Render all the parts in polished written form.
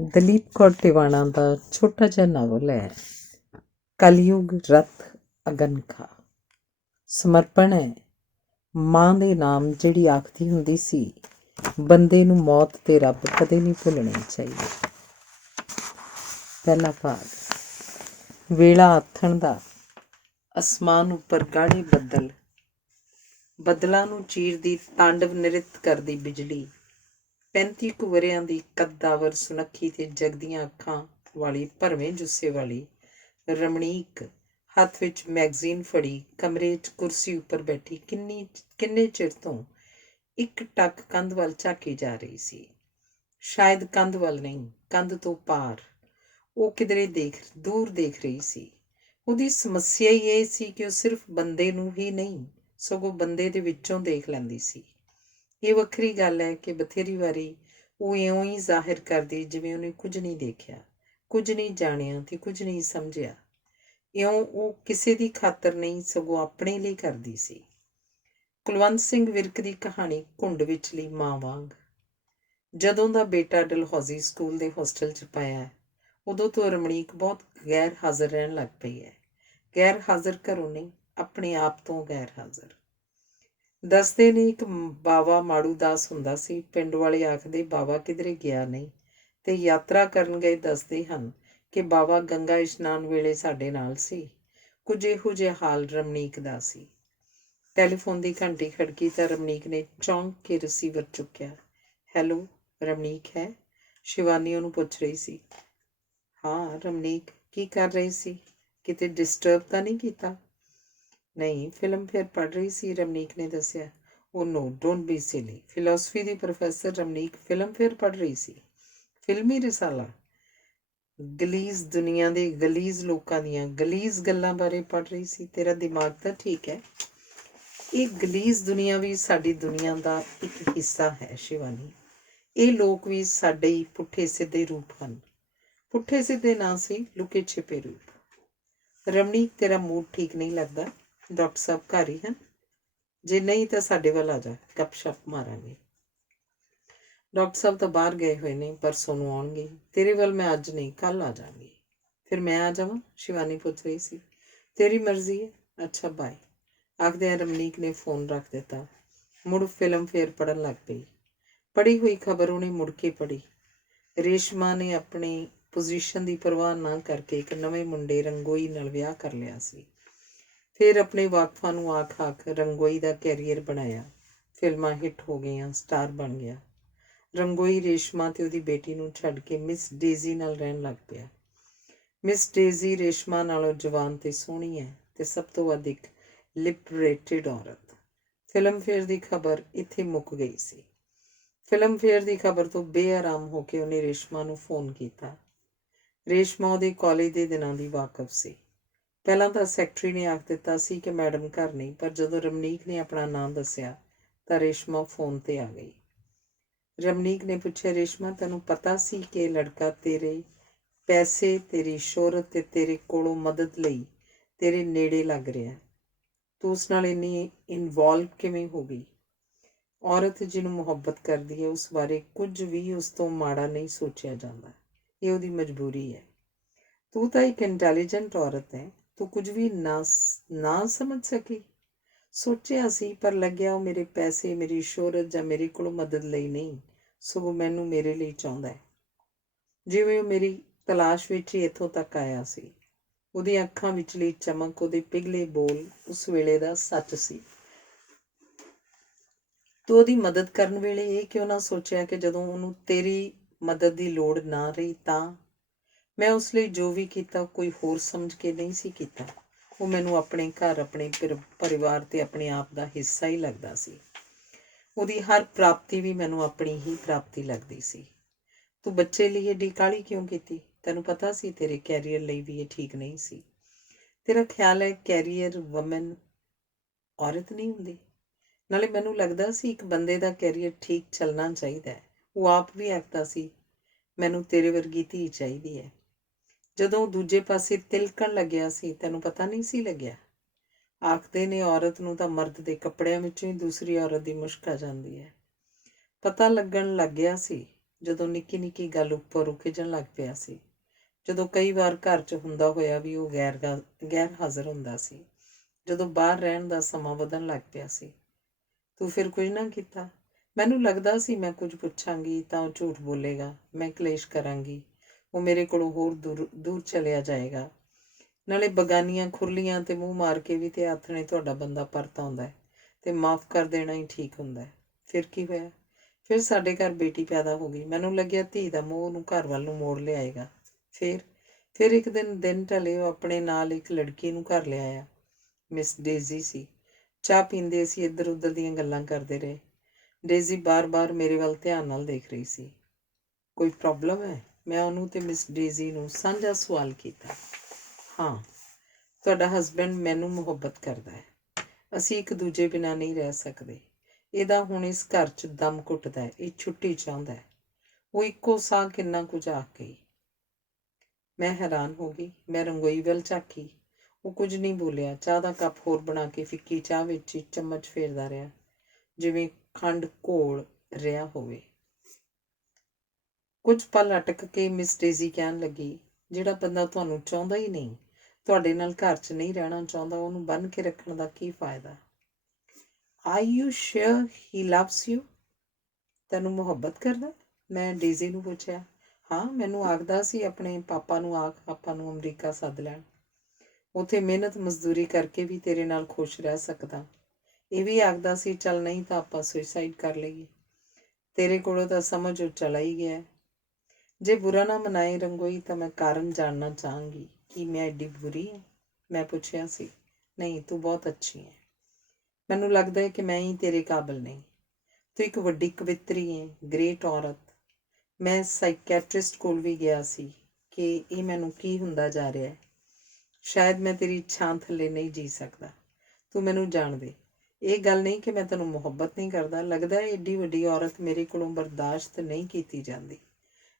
ਦਲੀਪ ਕੌਰ ਟਿਵਾਣਾ ਦਾ ਛੋਟਾ ਜਿਹਾ ਨਾਵਲ ਹੈ ਕਲਯੁਗ ਰਥ ਅਗਨਖਾ। ਸਮਰਪਣ ਹੈ ਮਾਂ ਦੇ ਨਾਮ, ਜਿਹੜੀ ਆਖਦੀ ਹੁੰਦੀ ਸੀ ਬੰਦੇ ਨੂੰ ਮੌਤ ਤੇ ਰੱਬ ਕਦੇ ਨਹੀਂ ਭੁੱਲਣੇ ਚਾਹੀਦੇ। ਪਹਿਲਾ ਭਾਗ। ਵੇਲਾ ਆਥਣ ਦਾ, ਅਸਮਾਨ ਉੱਪਰ ਗਾੜੇ ਬੱਦਲ, ਬੱਦਲਾਂ ਨੂੰ ਚੀਰਦੀ ਤਾਂਡਵ ਨ੍ਰਿਤ ਕਰਦੀ ਬਿਜਲੀ, 35 ਕੁ ਵਰ੍ਹਿਆਂ ਦੀ ਕੱਦਾਵਰ ਸੁਨੱਖੀ ਤੇ ਜਗਦੀਆਂ ਅੱਖਾਂ ਵਾਲੀ ਭਰਵੇਂ ਜੁੱਸੇ ਵਾਲੀ ਰਮਣੀਕ ਹੱਥ ਵਿੱਚ ਮੈਗਜ਼ੀਨ ਫੜੀ ਕਮਰੇ 'ਚ ਕੁਰਸੀ ਉੱਪਰ ਬੈਠੀ ਕਿੰਨੇ ਚਿਰ ਤੋਂ ਇੱਕ ਟੱਕ ਕੰਧ ਵੱਲ ਝਾਕੀ ਜਾ ਰਹੀ ਸੀ। ਸ਼ਾਇਦ ਕੰਧ ਵੱਲ ਨਹੀਂ, ਕੰਧ ਤੋਂ ਪਾਰ। ਉਹ ਕਿਧਰੇ ਦੂਰ ਦੇਖ ਰਹੀ ਸੀ। ਉਹਦੀ ਸਮੱਸਿਆ ਹੀ ਇਹ ਸੀ ਕਿ ਉਹ ਸਿਰਫ ਬੰਦੇ ਨੂੰ ਹੀ ਨਹੀਂ, ਸਗੋਂ ਬੰਦੇ ਦੇ ਵਿੱਚੋਂ ਦੇਖ ਲੈਂਦੀ ਸੀ। ਇਹ ਵੱਖਰੀ ਗੱਲ ਹੈ ਕਿ ਬਥੇਰੀ ਵਾਰੀ ਉਹ ਇਉਂ ਹੀ ਜ਼ਾਹਿਰ ਕਰਦੀ ਜਿਵੇਂ ਉਹਨੇ ਕੁਝ ਨਹੀਂ ਦੇਖਿਆ, ਕੁਝ ਨਹੀਂ ਜਾਣਿਆ ਤੇ ਕੁਝ ਨਹੀਂ ਸਮਝਿਆ। ਇਉਂ ਉਹ ਕਿਸੇ ਦੀ ਖਾਤਰ ਨਹੀਂ, ਸਗੋਂ ਆਪਣੇ ਲਈ ਕਰਦੀ ਸੀ। ਕੁਲਵੰਤ ਸਿੰਘ ਵਿਰਕ ਦੀ ਕਹਾਣੀ ਘੁੰਡ ਵਿਚਲੀ ਮਾਂ ਵਾਂਗ। ਜਦੋਂ ਦਾ ਬੇਟਾ ਡਲਹੌਜ਼ੀ ਸਕੂਲ ਦੇ ਹੋਸਟਲ 'ਚ ਪਾਇਆ, ਉਦੋਂ ਤੋਂ ਰਮਣੀਕ ਬਹੁਤ ਗੈਰ ਹਾਜ਼ਰ ਰਹਿਣ ਲੱਗ ਪਈ ਹੈ। ਗੈਰ ਹਾਜ਼ਰ ਘਰੋਂ ਨਹੀਂ, ਆਪਣੇ ਆਪ ਤੋਂ ਗੈਰ ਹਾਜ਼ਰ। ਦੱਸਦੇ ਨੇ ਇੱਕ ਬਾਵਾ ਮਾੜੂ ਦਾਸ ਹੁੰਦਾ ਸੀ। ਪਿੰਡ ਵਾਲੇ ਆਖਦੇ ਬਾਵਾ ਕਿਧਰੇ ਗਿਆ ਨਹੀਂ ਤੇ ਯਾਤਰਾ ਕਰਨ ਗਏ। ਦੱਸਦੇ ਹਨ ਕਿ ਬਾਵਾ ਗੰਗਾ ਇਸ਼ਨਾਨ ਵੇਲੇ ਸਾਡੇ ਨਾਲ ਸੀ। ਕੁਝ ਇਹੋ ਜਿਹਾ ਹਾਲ ਰਮਣੀਕ ਦਾ ਸੀ। ਟੈਲੀਫੋਨ ਦੀ ਘੰਟੀ ਖੜਕੀ ਤਾਂ ਰਮਣੀਕ ਨੇ ਚੌਂਕ ਕੇ ਰਿਸੀਵਰ ਚੁੱਕਿਆ। ਹੈਲੋ, ਰਮਣੀਕ ਹੈ? ਸ਼ਿਵਾਨੀ ਉਹਨੂੰ ਪੁੱਛ ਰਹੀ ਸੀ। ਹਾਂ ਰਮਣੀਕ, ਕੀ ਕਰ ਰਹੀ ਸੀ? ਕਿਤੇ ਡਿਸਟਰਬ ਤਾਂ ਨਹੀਂ ਕੀਤਾ? ਨਹੀਂ, ਫਿਲਮਫੇਅਰ ਪੜ੍ਹ ਰਹੀ ਸੀ, ਰਮਣੀਕ ਨੇ ਦੱਸਿਆ। ਉਹ ਨੋ, don't B silly. Philosophy the professor Ramneek Filmfare ਪੜ੍ਹ ਰਹੀ ਸੀ? ਫਿਲਮੀ ਰਿਸਾਲਾ? ਗਲੀਜ਼ ਦੁਨੀਆ ਦੇ ਗਲੀਜ਼ ਲੋਕਾਂ ਦੀਆਂ ਗਲੀਜ਼ ਗੱਲਾਂ ਬਾਰੇ ਪੜ੍ਹ ਰਹੀ ਸੀ? ਤੇਰਾ ਦਿਮਾਗ ਤਾਂ ਠੀਕ ਹੈ। ਇਹ ਗਲੀਜ਼ ਦੁਨੀਆ ਵੀ ਸਾਡੀ ਦੁਨੀਆ ਦਾ ਇੱਕ ਹਿੱਸਾ ਹੈ ਸ਼ਿਵਾਨੀ। ਇਹ ਲੋਕ ਵੀ ਸਾਡੇ ਹੀ ਪੁੱਠੇ ਸਿੱਧੇ ਰੂਪ ਹਨ। ਪੁੱਠੇ ਸਿੱਧੇ ਨਾ ਸੀ, ਲੁਕੇ ਛਿਪੇ ਰੂਪ। ਰਮਣੀਕ, ਤੇਰਾ ਮੂਡ ਠੀਕ ਨਹੀਂ ਲੱਗਦਾ? ਡਾਕਟਰ ਸਾਹਿਬ ਘਰ ਹੀ ਹਨ? ਜੇ ਨਹੀਂ ਤਾਂ ਸਾਡੇ ਵੱਲ ਆ ਜਾ, ਗੱਪ ਸ਼ੱਪ ਮਾਰਾਂਗੇ। ਡਾਕਟਰ ਸਾਹਿਬ ਤਾਂ ਬਾਹਰ ਗਏ ਹੋਏ ਨੇ, ਪਰਸੋਂ ਨੂੰ ਆਉਣਗੇ। ਤੇਰੇ ਵੱਲ ਮੈਂ ਅੱਜ ਨਹੀਂ, ਕੱਲ੍ਹ ਆ ਜਾਵਾਂਗੀ। ਫਿਰ ਮੈਂ ਆ ਜਾਵਾਂ? ਸ਼ਿਵਾਨੀ ਪੁੱਛ ਰਹੀ ਸੀ। ਤੇਰੀ ਮਰਜ਼ੀ ਹੈ। ਅੱਛਾ ਬਾਏ। ਆਖਦਿਆਂ ਰਮਣੀਕ ਨੇ ਫੋਨ ਰੱਖ ਦਿੱਤਾ। ਮੁੜ ਫਿਲਮਫੇਅਰ ਪੜ੍ਹਨ ਲੱਗ ਪਈ। ਪੜ੍ਹੀ ਹੋਈ ਖਬਰ ਉਹਨੇ ਮੁੜ ਕੇ ਪੜ੍ਹੀ। ਰੇਸ਼ਮਾ ਨੇ ਆਪਣੀ ਪੋਜੀਸ਼ਨ ਦੀ ਪਰਵਾਹ ਨਾ ਕਰਕੇ ਇੱਕ ਨਵੇਂ ਮੁੰਡੇ ਰੰਗੋਈ ਨਾਲ ਵਿਆਹ ਕਰ ਲਿਆ ਸੀ। ਫਿਰ ਆਪਣੇ ਵਾਕਫਾਂ ਨੂੰ ਆਖ ਰੰਗੋਈ ਦਾ ਕੈਰੀਅਰ ਬਣਾਇਆ। ਫਿਲਮਾਂ ਹਿੱਟ ਹੋ ਗਈਆਂ, ਸਟਾਰ ਬਣ ਗਿਆ। ਰੰਗੋਈ ਰੇਸ਼ਮਾ ਤੇ ਉਹਦੀ ਬੇਟੀ ਨੂੰ ਛੱਡ ਕੇ ਮਿਸ ਡੇਜ਼ੀ ਨਾਲ ਰਹਿਣ ਲੱਗ ਪਿਆ। ਮਿਸ ਡੇਜ਼ੀ ਰੇਸ਼ਮਾ ਨਾਲੋਂ ਜਵਾਨ ਤੇ ਸੋਹਣੀ ਹੈ ਤੇ ਸਭ ਤੋਂ ਵੱਧ ਇੱਕ ਲਿਬਰੇਟਿਡ ਔਰਤ। ਫਿਲਮਫੇਅਰ ਦੀ ਖਬਰ ਇੱਥੇ ਮੁੱਕ ਗਈ ਸੀ। ਫਿਲਮਫੇਅਰ ਦੀ ਖਬਰ ਤੋਂ ਬੇਆਰਾਮ ਹੋ ਕੇ ਉਹਨੇ ਰੇਸ਼ਮਾ ਨੂੰ ਫੋਨ ਕੀਤਾ। ਰੇਸ਼ਮਾ ਉਹਦੇ ਕਾਲਜ ਦੇ ਦਿਨਾਂ ਦੀ ਵਾਕਫ ਸੀ। ਪਹਿਲਾਂ ਤਾਂ ਸੈਕਟਰੀ ਨੇ ਆਖ ਦਿੱਤਾ ਸੀ ਕਿ ਮੈਡਮ ਘਰ ਨਹੀਂ, ਪਰ ਜਦੋਂ ਰਮਣੀਕ ਨੇ ਆਪਣਾ ਨਾਂ ਦੱਸਿਆ ਤਾਂ ਰੇਸ਼ਮਾ ਫੋਨ 'ਤੇ ਆ ਗਈ। ਰਮਣੀਕ ਨੇ ਪੁੱਛਿਆ, ਰੇਸ਼ਮਾ ਤੈਨੂੰ ਪਤਾ ਸੀ ਕਿ ਇਹ ਲੜਕਾ ਤੇਰੇ ਪੈਸੇ, ਤੇਰੀ ਸ਼ੋਹਰਤ ਤੇ ਤੇਰੇ ਕੋਲੋਂ ਮਦਦ ਲਈ ਤੇਰੇ ਨੇੜੇ ਲੱਗ ਰਿਹਾ? ਤੂੰ ਉਸ ਨਾਲ ਇੰਨੀ ਇਨਵੋਲਵ ਕਿਵੇਂ ਹੋ ਗਈ? ਔਰਤ ਜਿਹਨੂੰ ਮੁਹੱਬਤ ਕਰਦੀ ਹੈ ਉਸ ਬਾਰੇ ਕੁਝ ਵੀ ਉਸ ਤੋਂ ਮਾੜਾ ਨਹੀਂ ਸੋਚਿਆ ਜਾਂਦਾ। ਇਹ ਉਹਦੀ ਮਜਬੂਰੀ ਹੈ। ਤੂੰ ਤਾਂ ਇੱਕ ਇੰਟੈਲੀਜੈਂਟ ਔਰਤ ਹੈ, ਤੂੰ ਕੁਝ ਵੀ ਨਾ ਸਮਝ ਸਕੀ? ਸੋਚਿਆ ਸੀ, ਪਰ ਲੱਗਿਆ ਉਹ ਮੇਰੇ ਪੈਸੇ, ਮੇਰੀ ਸ਼ੋਹਰਤ ਜਾਂ ਮੇਰੇ ਕੋਲੋਂ ਮਦਦ ਲਈ ਨਹੀਂ, ਸਗੋਂ ਮੈਨੂੰ ਮੇਰੇ ਲਈ ਚਾਹੁੰਦਾ ਹੈ। ਜਿਵੇਂ ਉਹ ਮੇਰੀ ਤਲਾਸ਼ ਵਿੱਚ ਹੀ ਇੱਥੋਂ ਤੱਕ ਆਇਆ ਸੀ। ਉਹਦੀਆਂ ਅੱਖਾਂ ਵਿਚਲੀ ਚਮਕ, ਉਹਦੇ ਪਿਘਲੇ ਬੋਲ ਉਸ ਵੇਲੇ ਦਾ ਸੱਚ ਸੀ। ਤੂੰ ਉਹਦੀ ਮਦਦ ਕਰਨ ਵੇਲੇ ਇਹ ਕਿਉਂ ਨਾ ਸੋਚਿਆ ਕਿ ਜਦੋਂ ਉਹਨੂੰ ਤੇਰੀ ਮਦਦ ਦੀ ਲੋੜ ਨਾ ਰਹੀ ਤਾਂ? ਮੈਂ ਉਸ ਲਈ ਜੋ ਵੀ ਕੀਤਾ ਕੋਈ ਹੋਰ ਸਮਝ ਕੇ ਨਹੀਂ ਸੀ ਕੀਤਾ। ਉਹ ਮੈਨੂੰ ਆਪਣੇ ਘਰ, ਆਪਣੇ ਪਰਿਵਾਰ ਤੇ ਆਪਣੇ ਆਪ ਦਾ ਹਿੱਸਾ ਹੀ ਲੱਗਦਾ ਸੀ। ਉਹਦੀ ਹਰ ਪ੍ਰਾਪਤੀ ਵੀ ਮੈਨੂੰ ਆਪਣੀ ਹੀ ਪ੍ਰਾਪਤੀ ਲੱਗਦੀ ਸੀ। ਤੂੰ ਬੱਚੇ ਲਈ ਏਡੀ ਕਾਹਲੀ ਕਿਉਂ ਕੀਤੀ? ਤੈਨੂੰ ਪਤਾ ਸੀ ਤੇਰੇ ਕੈਰੀਅਰ ਲਈ ਵੀ ਇਹ ਠੀਕ ਨਹੀਂ ਸੀ। ਤੇਰਾ ਖਿਆਲ ਹੈ ਕੈਰੀਅਰ ਵਮਨ ਔਰਤ ਨਹੀਂ ਹੁੰਦੀ? ਨਾਲੇ ਮੈਨੂੰ ਲੱਗਦਾ ਸੀ ਇੱਕ ਬੰਦੇ ਦਾ ਕੈਰੀਅਰ ਠੀਕ ਚੱਲਣਾ ਚਾਹੀਦਾ ਹੈ। ਉਹ ਆਪ ਵੀ ਆਖਦਾ ਸੀ ਮੈਨੂੰ ਤੇਰੇ ਵਰਗੀ ਧੀ ਚਾਹੀਦੀ ਹੈ। ਜਦੋਂ ਦੂਜੇ ਪਾਸੇ ਤਿਲਕਣ ਲੱਗਿਆ ਸੀ, ਤੈਨੂੰ ਪਤਾ ਨਹੀਂ ਸੀ ਲੱਗਿਆ? ਆਖਦੇ ਨੇ ਔਰਤ ਨੂੰ ਤਾਂ ਮਰਦ ਦੇ ਕੱਪੜਿਆਂ ਵਿੱਚੋਂ ਹੀ ਦੂਸਰੀ ਔਰਤ ਦੀ ਮੁਸ਼ਕ ਆ ਜਾਂਦੀ ਹੈ। ਪਤਾ ਲੱਗਣ ਲੱਗ ਗਿਆ ਸੀ। ਜਦੋਂ ਨਿੱਕੀ ਨਿੱਕੀ ਗੱਲ ਉੱਪਰ ਖਿਜਣ ਲੱਗ ਪਿਆ ਸੀ, ਜਦੋਂ ਕਈ ਵਾਰ ਘਰ 'ਚ ਹੁੰਦਾ ਹੋਇਆ ਵੀ ਉਹ ਗੈਰ ਹਾਜ਼ਰ ਹੁੰਦਾ ਸੀ, ਜਦੋਂ ਬਾਹਰ ਰਹਿਣ ਦਾ ਸਮਾਂ ਵਧਣ ਲੱਗ ਪਿਆ ਸੀ। ਤੂੰ ਫਿਰ ਕੁਝ ਨਾ ਕੀਤਾ। ਮੈਨੂੰ ਲੱਗਦਾ ਸੀ ਮੈਂ ਕੁਝ ਪੁੱਛਾਂਗੀ ਤਾਂ ਉਹ ਝੂਠ ਬੋਲੇਗਾ, ਮੈਂ ਕਲੇਸ਼ ਕਰਾਂਗੀ, ਉਹ ਮੇਰੇ ਕੋਲੋਂ ਹੋਰ ਦੂਰ ਦੂਰ ਚਲਿਆ ਜਾਏਗਾ। ਨਾਲੇ ਬਗਾਨੀਆਂ ਖੁਰਲੀਆਂ ਤੇ ਮੂੰਹ ਮਾਰ ਕੇ ਵੀ ਤੇ ਆਥਣੇ ਤੁਹਾਡਾ ਬੰਦਾ ਪਰਤ ਆਉਂਦਾ ਹੈ ਤੇ ਮਾਫ਼ ਕਰ ਦੇਣਾ ਹੀ ਠੀਕ ਹੁੰਦਾ ਹੈ। ਫਿਰ ਕੀ ਹੋਇਆ? ਫਿਰ ਸਾਡੇ ਘਰ ਬੇਟੀ ਪੈਦਾ ਹੋ ਗਈ। ਮੈਨੂੰ ਲੱਗਿਆ ਧੀ ਦਾ ਮੋਹ ਉਹਨੂੰ ਘਰ ਵੱਲ ਨੂੰ ਮੋੜ ਲਿਆਏਗਾ। ਫਿਰ ਇੱਕ ਦਿਨ ਢਲੇ ਉਹ ਆਪਣੇ ਨਾਲ ਇੱਕ ਲੜਕੀ ਨੂੰ ਘਰ ਲਿਆਇਆ। ਮਿਸ ਡੇਜ਼ੀ ਸੀ। ਚਾਹ ਪੀਂਦੇ ਅਸੀਂ ਇੱਧਰ ਉੱਧਰ ਦੀਆਂ ਗੱਲਾਂ ਕਰਦੇ ਰਹੇ। ਡੇਜ਼ੀ ਬਾਰ-ਬਾਰ ਮੇਰੇ ਵੱਲ ਧਿਆਨ ਨਾਲ ਦੇਖ ਰਹੀ ਸੀ। ਕੋਈ ਪ੍ਰੋਬਲਮ ਹੈ? ਮੈਂ ਉਹਨੂੰ ਤੇ ਮਿਸ ਡੇਜ਼ੀ ਨੂੰ ਸਾਂਝਾ ਸਵਾਲ ਕੀਤਾ। ਹਾਂ, ਤੁਹਾਡਾ ਹਸਬੈਂਡ ਮੈਨੂੰ ਮੁਹੱਬਤ ਕਰਦਾ ਹੈ। ਅਸੀਂ ਇੱਕ ਦੂਜੇ ਬਿਨਾਂ ਨਹੀਂ ਰਹਿ ਸਕਦੇ। ਇਹਦਾ ਹੁਣ ਇਸ ਘਰ 'ਚ ਦਮ ਘੁੱਟਦਾ ਹੈ, ਇਹ ਛੁੱਟੀ ਚਾਹੁੰਦਾ ਹੈ। ਉਹ ਇੱਕੋ ਸਾਹ ਕਿੰਨਾ ਕੁਝ ਆਖ ਗਈ। ਮੈਂ ਹੈਰਾਨ ਹੋ ਗਈ। ਮੈਂ ਰੰਗੋਈ ਵੱਲ ਝਾਕੀ। ਉਹ ਕੁਝ ਨਹੀਂ ਬੋਲਿਆ। ਚਾਹ ਦਾ ਕੱਪ ਹੋਰ ਬਣਾ ਕੇ ਫਿੱਕੀ ਚਾਹ ਵਿੱਚ ਹੀ ਚਮਚ ਫੇਰਦਾ ਰਿਹਾ, ਜਿਵੇਂ ਖੰਡ ਘੋਲ ਰਿਹਾ ਹੋਵੇ। ਕੁਝ ਪਲ ਅਟਕ ਕੇ ਮਿਸ ਡੇਜ਼ੀ ਕਹਿਣ ਲੱਗੀ, ਜਿਹੜਾ ਬੰਦਾ ਤੁਹਾਨੂੰ ਚਾਹੁੰਦਾ ਹੀ ਨਹੀਂ, ਤੁਹਾਡੇ ਨਾਲ ਘਰ 'ਚ ਨਹੀਂ ਰਹਿਣਾ ਚਾਹੁੰਦਾ, ਉਹਨੂੰ ਬੰਨ੍ਹ ਕੇ ਰੱਖਣ ਦਾ ਕੀ ਫਾਇਦਾ? Are you sure he loves you? ਤੈਨੂੰ ਮੁਹੱਬਤ ਕਰਦਾ? ਮੈਂ ਡੇਜ਼ੀ ਨੂੰ ਪੁੱਛਿਆ। ਹਾਂ, ਮੈਨੂੰ ਆਖਦਾ ਸੀ ਆਪਣੇ ਪਾਪਾ ਨੂੰ ਆਖ ਆਪਾਂ ਨੂੰ ਅਮਰੀਕਾ ਸੱਦ ਲੈਣ। ਉੱਥੇ ਮਿਹਨਤ ਮਜ਼ਦੂਰੀ ਕਰਕੇ ਵੀ ਤੇਰੇ ਨਾਲ ਖੁਸ਼ ਰਹਿ ਸਕਦਾ। ਇਹ ਵੀ ਆਖਦਾ ਸੀ ਚੱਲ ਨਹੀਂ ਤਾਂ ਆਪਾਂ ਸੁਸਾਈਡ ਕਰ ਲਈਏ। ਤੇਰੇ ਕੋਲੋਂ ਤਾਂ ਸਮਝ ਉਹ ਚਲਾ ਹੀ ਗਿਆ। ਜੇ ਬੁਰਾ ਨਾ ਮਨਾਏ ਰੰਗੋਈ ਤਾਂ ਮੈਂ ਕਾਰਨ ਜਾਣਨਾ ਚਾਹਾਂਗੀ। ਕੀ ਮੈਂ ਐਡੀ ਬੁਰੀ ਹਾਂ? ਮੈਂ ਪੁੱਛਿਆ ਸੀ। ਨਹੀਂ, ਤੂੰ ਬਹੁਤ ਅੱਛੀ ਹੈ। ਮੈਨੂੰ ਲੱਗਦਾ ਹੈ ਕਿ ਮੈਂ ਹੀ ਤੇਰੇ ਕਾਬਿਲ ਨਹੀਂ। ਤੂੰ ਇੱਕ ਵੱਡੀ ਕਵਿੱਤਰੀ ਹੈ, ਗ੍ਰੇਟ ਔਰਤ। ਮੈਂ ਸਾਈਕੈਟਰਿਸਟ ਕੋਲ ਵੀ ਗਿਆ ਸੀ ਕਿ ਇਹ ਮੈਨੂੰ ਕੀ ਹੁੰਦਾ ਜਾ ਰਿਹਾ ਹੈ। ਸ਼ਾਇਦ ਮੈਂ ਤੇਰੀ ਛਾਂ ਥੱਲੇ ਨਹੀਂ ਜੀ ਸਕਦਾ। ਤੂੰ ਮੈਨੂੰ ਜਾਣਦੇ। ਇਹ ਗੱਲ ਨਹੀਂ ਕਿ ਮੈਂ ਤੈਨੂੰ ਮੁਹੱਬਤ ਨਹੀਂ ਕਰਦਾ। ਲੱਗਦਾ ਹੈ ਏਡੀ ਵੱਡੀ ਔਰਤ ਮੇਰੇ ਕੋਲੋਂ ਬਰਦਾਸ਼ਤ ਨਹੀਂ ਕੀਤੀ ਜਾਂਦੀ।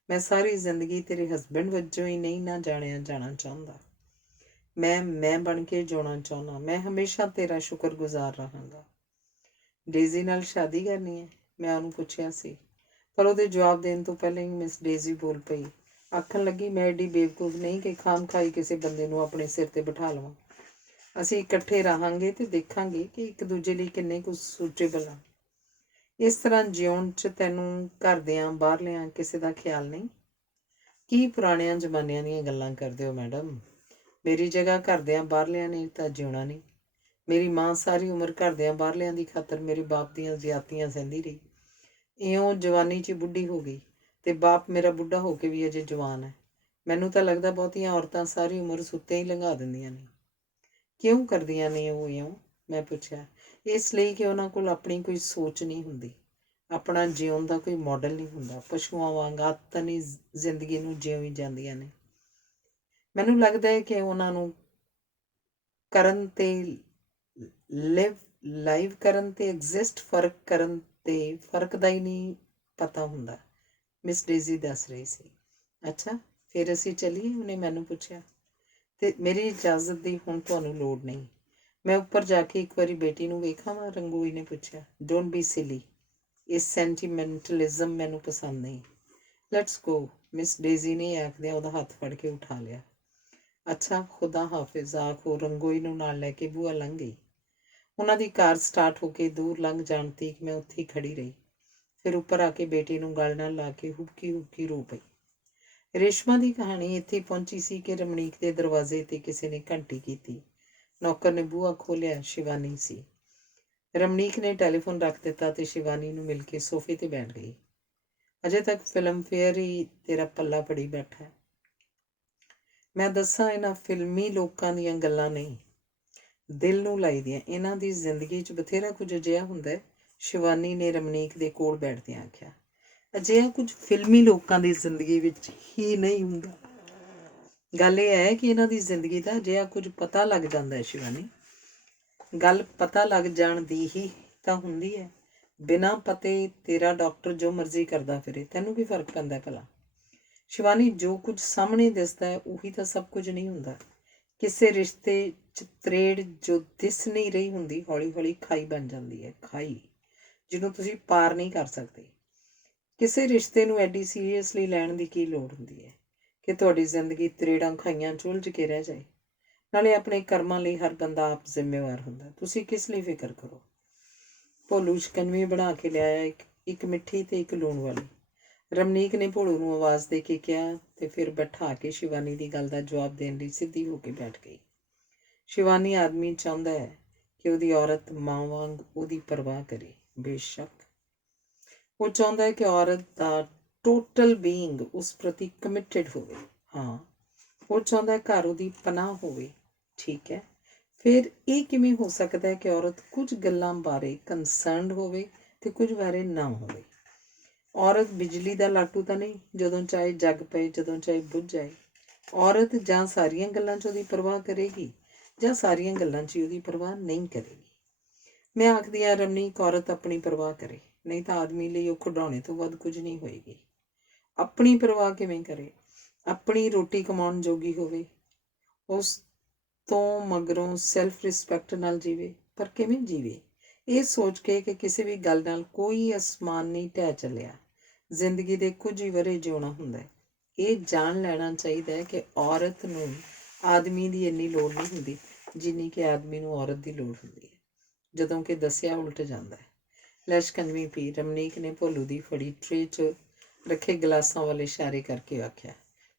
ਮੈਂ ਸਾਰੀ ਜ਼ਿੰਦਗੀ ਤੇਰੇ ਹਸਬੈਂਡ ਵਜੋਂ ਹੀ ਨਹੀਂ ਨਾ ਜਾਣਿਆ ਜਾਣਾ ਚਾਹੁੰਦਾ। ਮੈਂ ਬਣ ਕੇ ਜਿਉਣਾ ਚਾਹੁੰਦਾ। ਮੈਂ ਹਮੇਸ਼ਾ ਤੇਰਾ ਸ਼ੁਕਰਗੁਜ਼ਾਰ ਰਹਾਂਗਾ। ਡੇਜ਼ੀ ਨਾਲ ਸ਼ਾਦੀ ਕਰਨੀ ਹੈ? ਮੈਂ ਉਹਨੂੰ ਪੁੱਛਿਆ ਸੀ, ਪਰ ਉਹਦੇ ਜਵਾਬ ਦੇਣ ਤੋਂ ਪਹਿਲਾਂ ਹੀ ਮਿਸ ਡੇਜ਼ੀ ਬੋਲ ਪਈ। ਆਖਣ ਲੱਗੀ, ਮੈਂ ਐਡੀ ਬੇਵਕੂਫ ਨਹੀਂ ਕਿ ਖਾਮਖਾਈ ਕਿਸੇ ਬੰਦੇ ਨੂੰ ਆਪਣੇ ਸਿਰ ਤੇ ਬਿਠਾ ਲਵਾਂ। ਅਸੀਂ ਇਕੱਠੇ ਰਹਾਂਗੇ ਤੇ ਦੇਖਾਂਗੇ ਕਿ ਇੱਕ ਦੂਜੇ ਲਈ ਕਿੰਨੇ ਕੁ ਸੂਟੇਬਲ ਆ। ਇਸ ਤਰ੍ਹਾਂ ਜਿਉਣ 'ਚ ਤੈਨੂੰ ਘਰਦਿਆਂ ਬਾਹਰਲਿਆਂ ਕਿਸੇ ਦਾ ਖਿਆਲ ਨਹੀਂ? ਕੀ ਪੁਰਾਣਿਆਂ ਜ਼ਮਾਨਿਆਂ ਦੀਆਂ ਗੱਲਾਂ ਕਰਦੇ ਹੋ ਮੈਡਮ? ਮੇਰੀ ਜਗ੍ਹਾ ਘਰਦਿਆਂ ਬਾਹਰਲਿਆਂ ਨੇ ਤਾਂ ਜਿਉਣਾ ਨਹੀਂ। ਮੇਰੀ ਮਾਂ ਸਾਰੀ ਉਮਰ ਘਰਦਿਆਂ ਬਾਹਰਲਿਆਂ ਦੀ ਖਾਤਰ ਮੇਰੇ ਬਾਪ ਦੀਆਂ ਜ਼ਿਆਦਤੀਆਂ ਸਹਿੰਦੀ ਰਹੀ। ਇਉਂ ਜਵਾਨੀ 'ਚ ਬੁੱਢੀ ਹੋ ਗਈ ਤੇ ਬਾਪ ਮੇਰਾ ਬੁੱਢਾ ਹੋ ਕੇ ਵੀ ਅਜੇ ਜਵਾਨ ਹੈ। ਮੈਨੂੰ ਤਾਂ ਲੱਗਦਾ ਬਹੁਤੀਆਂ ਔਰਤਾਂ ਸਾਰੀ ਉਮਰ ਸੁੱਤੇ ਹੀ ਲੰਘਾ ਦਿੰਦੀਆਂ ਨੇ। ਕਿਉਂ ਕਰਦੀਆਂ ਨੇ ਉਹ ਇਉਂ? ਮੈਂ ਪੁੱਛਿਆ। ਇਸ ਲਈ ਕਿ ਉਹਨਾਂ ਕੋਲ ਆਪਣੀ ਕੋਈ ਸੋਚ ਨਹੀਂ ਹੁੰਦੀ, ਆਪਣਾ ਜਿਉਣ ਦਾ ਕੋਈ ਮਾਡਲ ਨਹੀਂ ਹੁੰਦਾ। ਪਸ਼ੂਆਂ ਵਾਂਗ ਆਤਣੀ ਜ਼ਿੰਦਗੀ ਨੂੰ ਜਿਉਂ ਜਾਂਦੀਆਂ ਨੇ। ਮੈਨੂੰ ਲੱਗਦਾ ਹੈ ਕਿ ਉਹਨਾਂ ਨੂੰ ਕਰਨ ਤੇ ਲਾਈਵ ਕਰਨ ਤੇ ਐਗਜ਼ਿਸਟ ਫਰਕ ਦਾ ਹੀ ਨਹੀਂ ਪਤਾ ਹੁੰਦਾ। ਮਿਸ ਡੇਜ਼ੀ ਦੱਸ ਰਹੀ ਸੀ। ਅੱਛਾ, ਫਿਰ ਅਸੀਂ ਚੱਲੀਏ? ਉਹਨੇ ਮੈਨੂੰ ਪੁੱਛਿਆ। ਤੇ ਮੇਰੀ ਇਜਾਜ਼ਤ ਦੀ ਹੁਣ ਤੁਹਾਨੂੰ ਲੋੜ ਨਹੀਂ। ਮੈਂ ਉੱਪਰ ਜਾ ਕੇ ਇੱਕ ਵਾਰੀ ਬੇਟੀ ਨੂੰ ਵੇਖਾਂ? ਰੰਗੋਈ ਨੇ ਪੁੱਛਿਆ। Don't B silly. ਇਹ ਸੈਂਟੀਮੈਂਟਲਿਜ਼ਮ ਮੈਨੂੰ ਪਸੰਦ ਨਹੀਂ। ਲੈਟਸ ਗੋ, ਮਿਸ ਡੇਜ਼ੀ ਨੇ ਆਖਦਿਆਂ ਉਹਦਾ ਹੱਥ ਫੜ ਕੇ ਉਠਾ ਲਿਆ। ਅੱਛਾ, ਖੁਦਾ ਹਾਫਿਜ਼ ਆਖ ਉਹ ਰੰਗੋਈ ਨੂੰ ਨਾਲ ਲੈ ਕੇ ਬੂਹਾ ਲੰਘ ਗਈ। ਉਹਨਾਂ ਦੀ ਕਾਰ ਸਟਾਰਟ ਹੋ ਕੇ ਦੂਰ ਲੰਘ ਜਾਣ ਤੀਕ ਮੈਂ ਉੱਥੇ ਹੀ ਖੜੀ ਰਹੀ। ਫਿਰ ਉੱਪਰ ਆ ਕੇ ਬੇਟੀ ਨੂੰ ਗਲ ਨਾਲ ਲਾ ਕੇ ਹੁਬਕੀ ਰੋ ਪਈ। ਰੇਸ਼ਮਾ ਦੀ ਕਹਾਣੀ ਇੱਥੇ ਪਹੁੰਚੀ ਸੀ ਕਿ ਰਮਣੀਕ ਦੇ ਦਰਵਾਜ਼ੇ ਤੇ ਕਿਸੇ ਨੇ ਘੰਟੀ ਕੀਤੀ। ਨੌਕਰ ਨੇ ਬੂਹਾ ਖੋਲ੍ਹਿਆ। ਸ਼ਿਵਾਨੀ ਸੀ। ਰਮਣੀਕ ਨੇ ਟੈਲੀਫੋਨ ਰੱਖ ਦਿੱਤਾ ਤੇ ਸ਼ਿਵਾਨੀ ਨੂੰ ਮਿਲ ਕੇ ਸੋਫੇ ਤੇ ਬੈਠ ਗਈ। ਅਜੇ ਤੱਕ ਫਿਲਮਫੇਅਰ ਹੀ ਤੇਰਾ ਪੱਲਾ ਫੜੀ ਬੈਠਾ। ਮੈਂ ਦੱਸਾਂ, ਇਹਨਾਂ ਫਿਲਮੀ ਲੋਕਾਂ ਦੀਆਂ ਗੱਲਾਂ ਨਹੀਂ, ਦਿਲ ਨੂੰ ਲਾਈ ਦੀਆਂ। ਇਹਨਾਂ ਦੀ ਜ਼ਿੰਦਗੀ 'ਚ ਬਥੇਰਾ ਕੁਝ ਅਜਿਹਾ ਹੁੰਦਾ। ਸ਼ਿਵਾਨੀ ਨੇ ਰਮਣੀਕ ਦੇ ਕੋਲ ਬੈਠਦਿਆਂ ਆਖਿਆ। ਅਜਿਹਾ ਕੁਝ ਫਿਲਮੀ ਲੋਕਾਂ ਦੀ ਜ਼ਿੰਦਗੀ ਵਿੱਚ ਹੀ ਨਹੀਂ ਹੁੰਦਾ। ਗੱਲ ਇਹ ਹੈ ਕਿ ਇਹਨਾਂ ਦੀ ਜ਼ਿੰਦਗੀ ਦਾ ਅਜਿਹਾ ਕੁਝ ਪਤਾ ਲੱਗ ਜਾਂਦਾ ਹੈ। ਸ਼ਿਵਾਨੀ, ਗੱਲ ਪਤਾ ਲੱਗ ਜਾਣ ਦੀ ਹੀ ਤਾਂ ਹੁੰਦੀ ਹੈ। ਬਿਨਾਂ ਪਤੇ ਤੇਰਾ ਡਾਕਟਰ ਜੋ ਮਰਜ਼ੀ ਕਰਦਾ ਫਿਰੇ, ਤੈਨੂੰ ਕੀ ਫਰਕ ਪੈਂਦਾ ਭਲਾ? ਸ਼ਿਵਾਨੀ, ਜੋ ਕੁਝ ਸਾਹਮਣੇ ਦਿਸਦਾ ਹੈ ਉਹੀ ਤਾਂ ਸਭ ਕੁਝ ਨਹੀਂ ਹੁੰਦਾ। ਕਿਸੇ ਰਿਸ਼ਤੇ 'ਚ ਤਰੇੜ ਜੋ ਦਿਸ ਨਹੀਂ ਰਹੀ ਹੁੰਦੀ, ਹੌਲੀ ਹੌਲੀ ਖਾਈ ਬਣ ਜਾਂਦੀ ਹੈ। ਖਾਈ ਜਿਹਨੂੰ ਤੁਸੀਂ ਪਾਰ ਨਹੀਂ ਕਰ ਸਕਦੇ। ਕਿਸੇ ਰਿਸ਼ਤੇ ਨੂੰ ਐਡੀ ਸੀਰੀਅਸਲੀ ਲੈਣ ਦੀ ਕੀ ਲੋੜ ਹੁੰਦੀ ਹੈ ਕਿ ਤੁਹਾਡੀ ਜ਼ਿੰਦਗੀ ਤਰੇੜਾਂ ਖਾਈਆਂ 'ਚ ਉਲਝ ਕੇ ਰਹਿ ਜਾਏ। ਨਾਲੇ ਆਪਣੇ ਕਰਮਾਂ ਲਈ ਹਰ ਬੰਦਾ ਆਪ ਜ਼ਿੰਮੇਵਾਰ ਹੁੰਦਾ, ਤੁਸੀਂ ਕਿਸ ਲਈ ਫਿਕਰ ਕਰੋ। ਭੋਲੂ ਸ਼ਿਕੰਜਵੀ ਬਣਾ ਕੇ ਲਿਆਇਆ, ਇੱਕ ਮਿੱਠੀ ਤੇ ਇੱਕ ਲੂਣ ਵਾਲੀ। ਰਮਨੀਕ ਨੇ ਭੋਲੂ ਨੂੰ ਆਵਾਜ਼ ਦੇ ਕੇ ਕਿਹਾ ਤੇ ਫਿਰ ਬਿਠਾ ਕੇ ਸ਼ਿਵਾਨੀ ਦੀ ਗੱਲ ਦਾ ਜਵਾਬ ਦੇਣ ਲਈ ਸਿੱਧੀ ਹੋ ਕੇ ਬੈਠ ਗਈ। ਸ਼ਿਵਾਨੀ ਆਦਮੀ ਚਾਹੁੰਦਾ ਹੈ ਕਿ ਉਹਦੀ ਔਰਤ ਮਾਂ ਵਾਂਗ ਉਹਦੀ ਪਰਵਾਹ ਕਰੇ। ਬੇਸ਼ੱਕ ਉਹ ਚਾਹੁੰਦਾ ਹੈ ਕਿ ਔਰਤ ਦਾ ਟੋਟਲ ਬੀਇੰਗ ਉਸ ਪ੍ਰਤੀ ਕਮਿਟਡ ਹੋਵੇ। ਹਾਂ, ਉਹ ਚਾਹੁੰਦਾ ਹੈ ਘਰ ਉਹਦੀ ਪਨਾਹ ਹੋਵੇ। ਠੀਕ ਹੈ, ਫਿਰ ਇਹ ਕਿਵੇਂ ਹੋ ਸਕਦਾ ਹੈ ਕਿ ਔਰਤ ਕੁਝ ਗੱਲਾਂ ਬਾਰੇ ਕੰਸਰਨਡ ਹੋਵੇ ਤੇ ਕੁਝ ਬਾਰੇ ਨਾ ਹੋਵੇ। ਔਰਤ ਬਿਜਲੀ ਦਾ ਲਾਟੂ ਤਾਂ ਨਹੀਂ, ਜਦੋਂ ਚਾਹੇ ਜਗ ਪਏ, ਜਦੋਂ ਚਾਹੇ ਬੁੱਝ ਜਾਏ। ਔਰਤ ਜਾਂ ਸਾਰੀਆਂ ਗੱਲਾਂ 'ਚ ਉਹਦੀ ਪਰਵਾਹ ਕਰੇਗੀ ਜਾਂ ਸਾਰੀਆਂ ਗੱਲਾਂ 'ਚ ਉਹਦੀ ਪਰਵਾਹ ਨਹੀਂ ਕਰੇਗੀ। ਮੈਂ ਆਖਦੀ ਹਾਂ ਰਮਨੀਕ, ਔਰਤ ਆਪਣੀ ਪਰਵਾਹ ਕਰੇ, ਨਹੀਂ ਤਾਂ ਆਦਮੀ ਲਈ ਉਹ ਖਿਡੌਣੇ ਤੋਂ ਵੱਧ ਕੁਝ ਨਹੀਂ ਹੋਏਗੀ। ਆਪਣੀ ਪਰਵਾਹ ਕਿਵੇਂ ਕਰੇ? ਆਪਣੀ ਰੋਟੀ ਕਮਾਉਣ ਜੋਗੀ ਹੋਵੇ, ਉਸ ਤੋਂ ਮਗਰੋਂ ਸੈਲਫ ਰਿਸਪੈਕਟ ਨਾਲ ਜੀਵੇ। ਪਰ ਕਿਵੇਂ ਜੀਵੇ? ਇਹ ਸੋਚ ਕੇ ਕਿ ਕਿਸੇ ਵੀ ਗੱਲ ਨਾਲ ਕੋਈ ਅਸਮਾਨ ਨਹੀਂ ਢਹਿ ਚੱਲਿਆ। ਜ਼ਿੰਦਗੀ ਦੇ ਕੁਝ ਹੀ ਵਰ੍ਹੇ ਜਿਉਣਾ ਹੁੰਦਾ ਹੈ। ਇਹ ਜਾਣ ਲੈਣਾ ਚਾਹੀਦਾ ਹੈ ਕਿ ਔਰਤ ਨੂੰ ਆਦਮੀ ਦੀ ਇੰਨੀ ਲੋੜ ਨਹੀਂ ਹੁੰਦੀ ਜਿੰਨੀ ਕਿ ਆਦਮੀ ਨੂੰ ਔਰਤ ਦੀ ਲੋੜ ਹੁੰਦੀ ਹੈ, ਜਦੋਂ ਕਿ ਦੱਸਿਆ ਉਲਟ ਜਾਂਦਾ ਹੈ। ਲੈ ਸ਼ਿਕੰਜਵੀ ਪੀ। ਰਮਨੀਕ ਨੇ ਭੋਲੂ ਦੀ ਫੜੀ ਟਰੇ 'ਚ ਰੱਖੇ ਗਲਾਸਾਂ ਵੱਲ ਇਸ਼ਾਰੇ ਕਰਕੇ ਆਖਿਆ।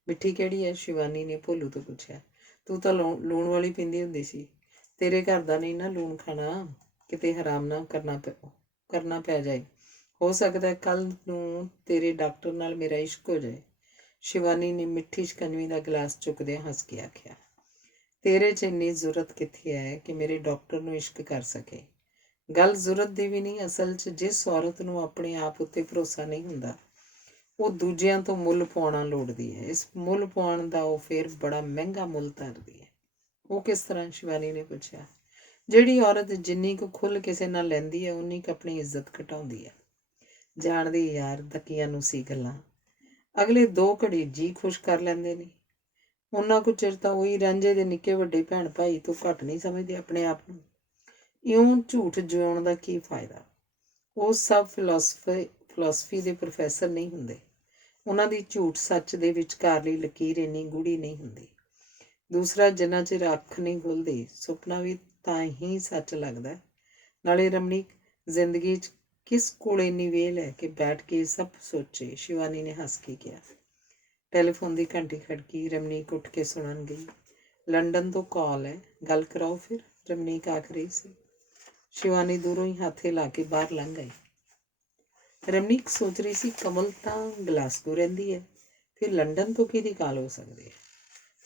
ਮਿੱਠੀ ਕਿਹੜੀ ਹੈ? ਸ਼ਿਵਾਨੀ ਨੇ ਭੋਲੂ ਤੋਂ ਪੁੱਛਿਆ। ਤੂੰ ਤਾਂ ਲੂਣ ਵਾਲੀ ਪੀਂਦੀ ਹੁੰਦੀ ਸੀ। ਤੇਰੇ ਘਰ ਦਾ ਨਹੀਂ ਨਾ ਲੂਣ ਖਾਣਾ, ਕਿਤੇ ਹਰਾਮ ਨਾ ਕਰਨਾ ਪੈ ਜਾਏ। ਹੋ ਸਕਦਾ ਕੱਲ੍ਹ ਨੂੰ ਤੇਰੇ ਡਾਕਟਰ ਨਾਲ ਮੇਰਾ ਇਸ਼ਕ ਹੋ ਜਾਏ। ਸ਼ਿਵਾਨੀ ਨੇ ਮਿੱਠੀ ਸ਼ਿਕੰਜਵੀ ਦਾ ਗਲਾਸ ਚੁੱਕਦਿਆਂ ਹੱਸ ਕੇ ਆਖਿਆ। ਤੇਰੇ 'ਚ ਇੰਨੀ ਜ਼ਰੂਰਤ ਕਿੱਥੇ ਹੈ ਕਿ ਮੇਰੇ ਡਾਕਟਰ ਨੂੰ ਇਸ਼ਕ ਕਰ ਸਕੇ? ਗੱਲ ਜ਼ਰੂਰਤ ਦੀ ਵੀ ਨਹੀਂ, ਅਸਲ 'ਚ ਜਿਸ ਔਰਤ ਨੂੰ ਆਪਣੇ ਆਪ ਉੱਤੇ ਭਰੋਸਾ ਨਹੀਂ ਹੁੰਦਾ, ਉਹ ਦੂਜਿਆਂ ਤੋਂ ਮੁੱਲ ਪਾਉਣਾ ਲੋੜਦੀ ਹੈ। ਇਸ ਮੁੱਲ ਪਾਉਣ ਦਾ ਉਹ ਫਿਰ ਬੜਾ ਮਹਿੰਗਾ ਮੁੱਲ ਧਰਦੀ ਹੈ। ਉਹ ਕਿਸ ਤਰ੍ਹਾਂ? ਸ਼ਿਵਾਨੀ ਨੇ ਪੁੱਛਿਆ। ਜਿਹੜੀ ਔਰਤ ਜਿੰਨੀ ਕੁ ਖੁੱਲ੍ਹ ਕਿਸੇ ਨਾਲ ਲੈਂਦੀ ਹੈ, ਉਨੀ ਕੁ ਆਪਣੀ ਇੱਜ਼ਤ ਘਟਾਉਂਦੀ ਹੈ। ਜਾਣਦੀ ਯਾਰ, ਦਕੀਆਂ ਨੂੰ ਸੀ ਗੱਲਾਂ। ਅਗਲੇ 2 ਘੜੀ ਜੀ ਖੁਸ਼ ਕਰ ਲੈਂਦੇ ਨੇ, ਉਹਨਾਂ ਕੁ ਚਿਰ ਤਾਂ ਉਹੀ ਰਾਂਝੇ ਦੇ ਨਿੱਕੇ ਵੱਡੇ ਭੈਣ ਭਾਈ ਤੋਂ ਘੱਟ ਨਹੀਂ ਸਮਝਦੇ ਆਪਣੇ ਆਪ ਨੂੰ। ਇਉਂ ਝੂਠ ਜਿਉਣ ਦਾ ਕੀ ਫਾਇਦਾ? ਉਹ ਸਭ ਫਿਲਾਸਫੀ ਦੇ ਪ੍ਰੋਫੈਸਰ ਨਹੀਂ ਹੁੰਦੇ। ਉਹਨਾਂ ਦੀ ਝੂਠ ਸੱਚ ਦੇ ਵਿਚਕਾਰਲੀ ਲਕੀਰ ਇੰਨੀ ਗੂੜ੍ਹੀ ਨਹੀਂ ਹੁੰਦੀ। ਦੂਸਰਾ, ਜਿੰਨਾ ਚਿਰ ਅੱਖ ਨਹੀਂ ਖੁੱਲ੍ਹਦੀ, ਸੁਪਨਾ ਵੀ ਤਾਂ ਹੀ ਸੱਚ ਲੱਗਦਾ। ਨਾਲੇ ਰਮਨੀਕ, ਜ਼ਿੰਦਗੀ 'ਚ ਕਿਸ ਕੋਲ ਇੰਨੀ ਵੇਲ ਹੈ ਕਿ ਬੈਠ ਕੇ ਸਭ ਸੋਚੇ? ਸ਼ਿਵਾਨੀ ਨੇ ਹੱਸ ਕੇ ਕਿਹਾ। ਟੈਲੀਫੋਨ ਦੀ ਘੰਟੀ ਖੜਕੀ। ਰਮਨੀਕ ਉੱਠ ਕੇ ਸੁਣਨ ਗਈ। ਲੰਡਨ ਤੋਂ ਕਾਲ ਹੈ, ਗੱਲ ਕਰਾਓ ਫਿਰ, ਰਮਨੀਕ ਆਖ ਰਹੀ ਸੀ। ਸ਼ਿਵਾਨੀ ਦੂਰੋਂ ਹੀ ਹੱਥ ਹਿਲਾ ਕੇ ਬਾਹਰ ਲੰਘ ਗਈ। ਰਮਨੀਕ ਸੋਚ ਰਹੀ ਸੀ, ਕਮਲ ਤਾਂ ਗਲਾਸਗੋ ਰਹਿੰਦੀ ਹੈ, ਫਿਰ ਲੰਡਨ ਤੋਂ ਕਿਹਦੀ ਕਾਲ ਹੋ ਸਕਦੀ ਹੈ?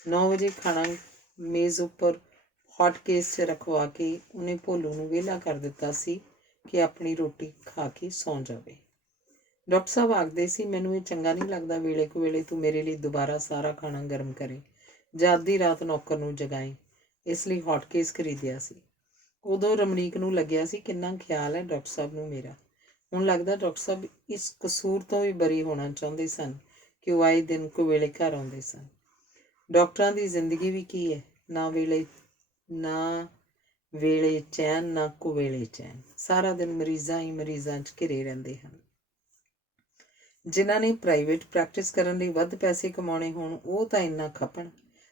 9 ਵਜੇ ਖਾਣਾ ਮੇਜ਼ ਉੱਪਰ ਹੌਟ ਕੇਸ 'ਚ ਰਖਵਾ ਕੇ ਉਹਨੇ ਭੋਲੂ ਨੂੰ ਵਿਹਲਾ ਕਰ ਦਿੱਤਾ ਸੀ ਕਿ ਆਪਣੀ ਰੋਟੀ ਖਾ ਕੇ ਸੌਂ ਜਾਵੇ। ਡਾਕਟਰ ਸਾਹਿਬ ਆਖਦੇ ਸੀ, ਮੈਨੂੰ ਇਹ ਚੰਗਾ ਨਹੀਂ ਲੱਗਦਾ ਵੇਲੇ ਕੁ ਵੇਲੇ ਤੂੰ ਮੇਰੇ ਲਈ ਦੁਬਾਰਾ ਸਾਰਾ ਖਾਣਾ ਗਰਮ ਕਰੇ ਜਾਂ ਅੱਧੀ ਰਾਤ ਨੌਕਰ ਨੂੰ ਜਗਾਏ, ਇਸ ਲਈ ਹੌਟ ਕੇਸ ਖਰੀਦਿਆ ਸੀ। ਉਦੋਂ ਰਮਨੀਕ ਨੂੰ ਲੱਗਿਆ ਸੀ ਕਿੰਨਾ ਖਿਆਲ ਹੈ ਡਾਕਟਰ ਸਾਹਿਬ ਨੂੰ ਮੇਰਾ। ਹੁਣ ਲੱਗਦਾ ਡਾਕਟਰ ਸਾਹਿਬ ਇਸ ਕਸੂਰ ਤੋਂ ਵੀ ਬਰੀ ਹੋਣਾ ਚਾਹੁੰਦੇ ਸਨ ਕਿ ਉਹ ਆਏ ਦਿਨ ਕੁ ਵੇਲੇ ਘਰ ਆਉਂਦੇ ਸਨ। ਡਾਕਟਰਾਂ ਦੀ ਜ਼ਿੰਦਗੀ ਵੀ ਕੀ ਹੈ, ਨਾ ਵੇਲੇ ਚੈਨ, ਨਾ ਕੁਵੇਲੇ ਚੈਨ। ਸਾਰਾ ਦਿਨ ਮਰੀਜ਼ਾਂ 'ਚ ਘਿਰੇ ਰਹਿੰਦੇ ਹਨ। ਜਿਨ੍ਹਾਂ ਨੇ ਪ੍ਰਾਈਵੇਟ ਪ੍ਰੈਕਟਿਸ ਕਰਨ ਲਈ ਵੱਧ ਪੈਸੇ ਕਮਾਉਣੇ ਹੋਣ, ਉਹ ਤਾਂ ਇੰਨਾ ਖਪਣ।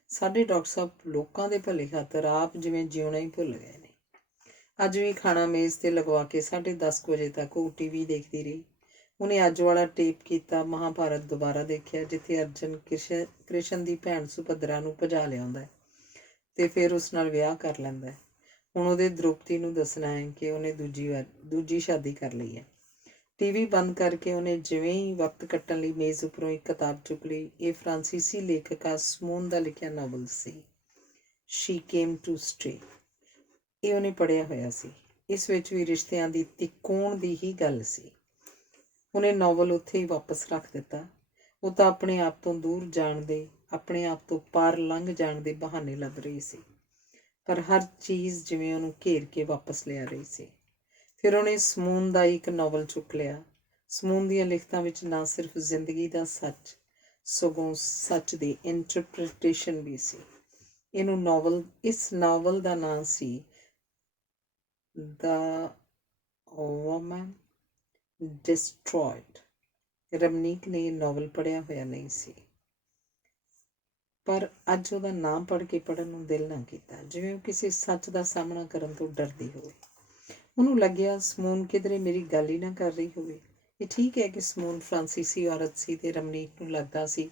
ਸਾਡੇ ਡਾਕਟਰ ਸਾਹਿਬ ਲੋਕਾਂ ਦੇ ਭਲੇ ਖਾਤਰ ਆਪ ਜਿਵੇਂ ਜਿਉਣਾ ਹੀ ਭੁੱਲ ਗਏ ਨੇ। ਅੱਜ ਵੀ ਖਾਣਾ ਮੇਜ਼ 'ਤੇ ਲਗਵਾ ਕੇ 10:30 ਵਜੇ ਤੱਕ ਉਹ TV ਦੇਖਦੀ ਰਹੀ। ਉਹਨੇ ਅੱਜ ਵਾਲਾ ਟੇਪ ਕੀਤਾ, ਮਹਾਭਾਰਤ ਦੁਬਾਰਾ ਦੇਖਿਆ, ਜਿੱਥੇ ਅਰਜਨ ਕ੍ਰਿਸ਼ਨ ਦੀ ਭੈਣ ਸੁਭਦਰਾ ਨੂੰ ਭਜਾ ਲਿਆਉਂਦਾ ਤੇ ਫਿਰ ਉਸ ਨਾਲ ਵਿਆਹ ਕਰ ਲੈਂਦਾ। ਹੁਣ ਉਹਦੇ ਦ੍ਰੋਪਦੀ ਨੂੰ ਦੱਸਣਾ ਹੈ ਕਿ ਉਹਨੇ ਦੂਜੀ ਸ਼ਾਦੀ ਕਰ ਲਈ ਹੈ। TV ਬੰਦ ਕਰਕੇ ਉਹਨੇ ਜਿਵੇਂ ਹੀ ਵਕਤ ਕੱਟਣ ਲਈ ਮੇਜ਼ ਉੱਪਰੋਂ ਇੱਕ ਕਿਤਾਬ ਚੁੱਕ ਲਈ। ਇਹ ਫਰਾਂਸੀਸੀ ਲੇਖਕ ਸਮੂਨ ਦਾ ਲਿਖਿਆ ਨਾਵਲ ਸੀ, ਸ਼ੀ ਕੇਮ ਟੂ ਸਟੇ। ਇਹ ਉਹਨੇ ਪੜ੍ਹਿਆ ਹੋਇਆ ਸੀ। ਇਸ ਵਿੱਚ ਵੀ ਰਿਸ਼ਤਿਆਂ ਦੀ ਤਿਕੋਣ ਦੀ ਹੀ ਗੱਲ ਸੀ। ਉਹਨੇ ਨਾਵਲ ਉੱਥੇ ਹੀ ਵਾਪਸ ਰੱਖ ਦਿੱਤਾ। ਉਹ ਤਾਂ ਆਪਣੇ ਆਪ ਤੋਂ ਦੂਰ ਜਾਣ ਦੇ, ਆਪਣੇ ਆਪ ਤੋਂ ਪਾਰ ਲੰਘ ਜਾਣ ਦੇ ਬਹਾਨੇ ਲੱਭ ਰਹੀ ਸੀ, ਪਰ ਹਰ ਚੀਜ਼ ਜਿਵੇਂ ਉਹਨੂੰ ਘੇਰ ਕੇ ਵਾਪਸ ਲਿਆ ਰਹੀ ਸੀ। ਫਿਰ ਉਹਨੇ ਸਮੂਨ ਦਾ ਇੱਕ ਨਾਵਲ ਚੁੱਕ ਲਿਆ। ਸਮੂਨ ਦੀਆਂ ਲਿਖਤਾਂ ਵਿੱਚ ਨਾ ਸਿਰਫ ਜ਼ਿੰਦਗੀ ਦਾ ਸੱਚ, ਸਗੋਂ ਸੱਚ ਦੀ ਇੰਟਰਪ੍ਰੀਟੇਸ਼ਨ ਵੀ ਸੀ। ਇਸ ਨਾਵਲ ਦਾ ਨਾਂ ਸੀ ਦ ਵੂਮਨ ਡਿਸਟਰੋਇਡ। ਰਮਨੀਕ ਨੇ ਇਹ ਨਾਵਲ ਪੜ੍ਹਿਆ ਹੋਇਆ ਨਹੀਂ ਸੀ, ਪਰ ਅੱਜ ਉਹਦਾ ਨਾਮ ਪੜ੍ਹ ਕੇ ਪੜ੍ਹਨ ਨੂੰ ਦਿਲ ਨਾ ਕੀਤਾ, ਜਿਵੇਂ ਉਹ ਕਿਸੇ ਸੱਚ ਦਾ ਸਾਹਮਣਾ ਕਰਨ ਤੋਂ ਡਰਦੀ ਹੋਵੇ। ਉਹਨੂੰ ਲੱਗਿਆ ਸਮੂਨ ਕਿਧਰੇ ਮੇਰੀ ਗੱਲ ਹੀ ਨਾ ਕਰ ਰਹੀ ਹੋਵੇ। ਇਹ ਠੀਕ ਹੈ ਕਿ ਸਮੂਨ ਫਰਾਂਸੀਸੀ ਔਰਤ ਸੀ ਤੇ ਰਮਨੀਕ ਨੂੰ ਲੱਗਦਾ ਸੀ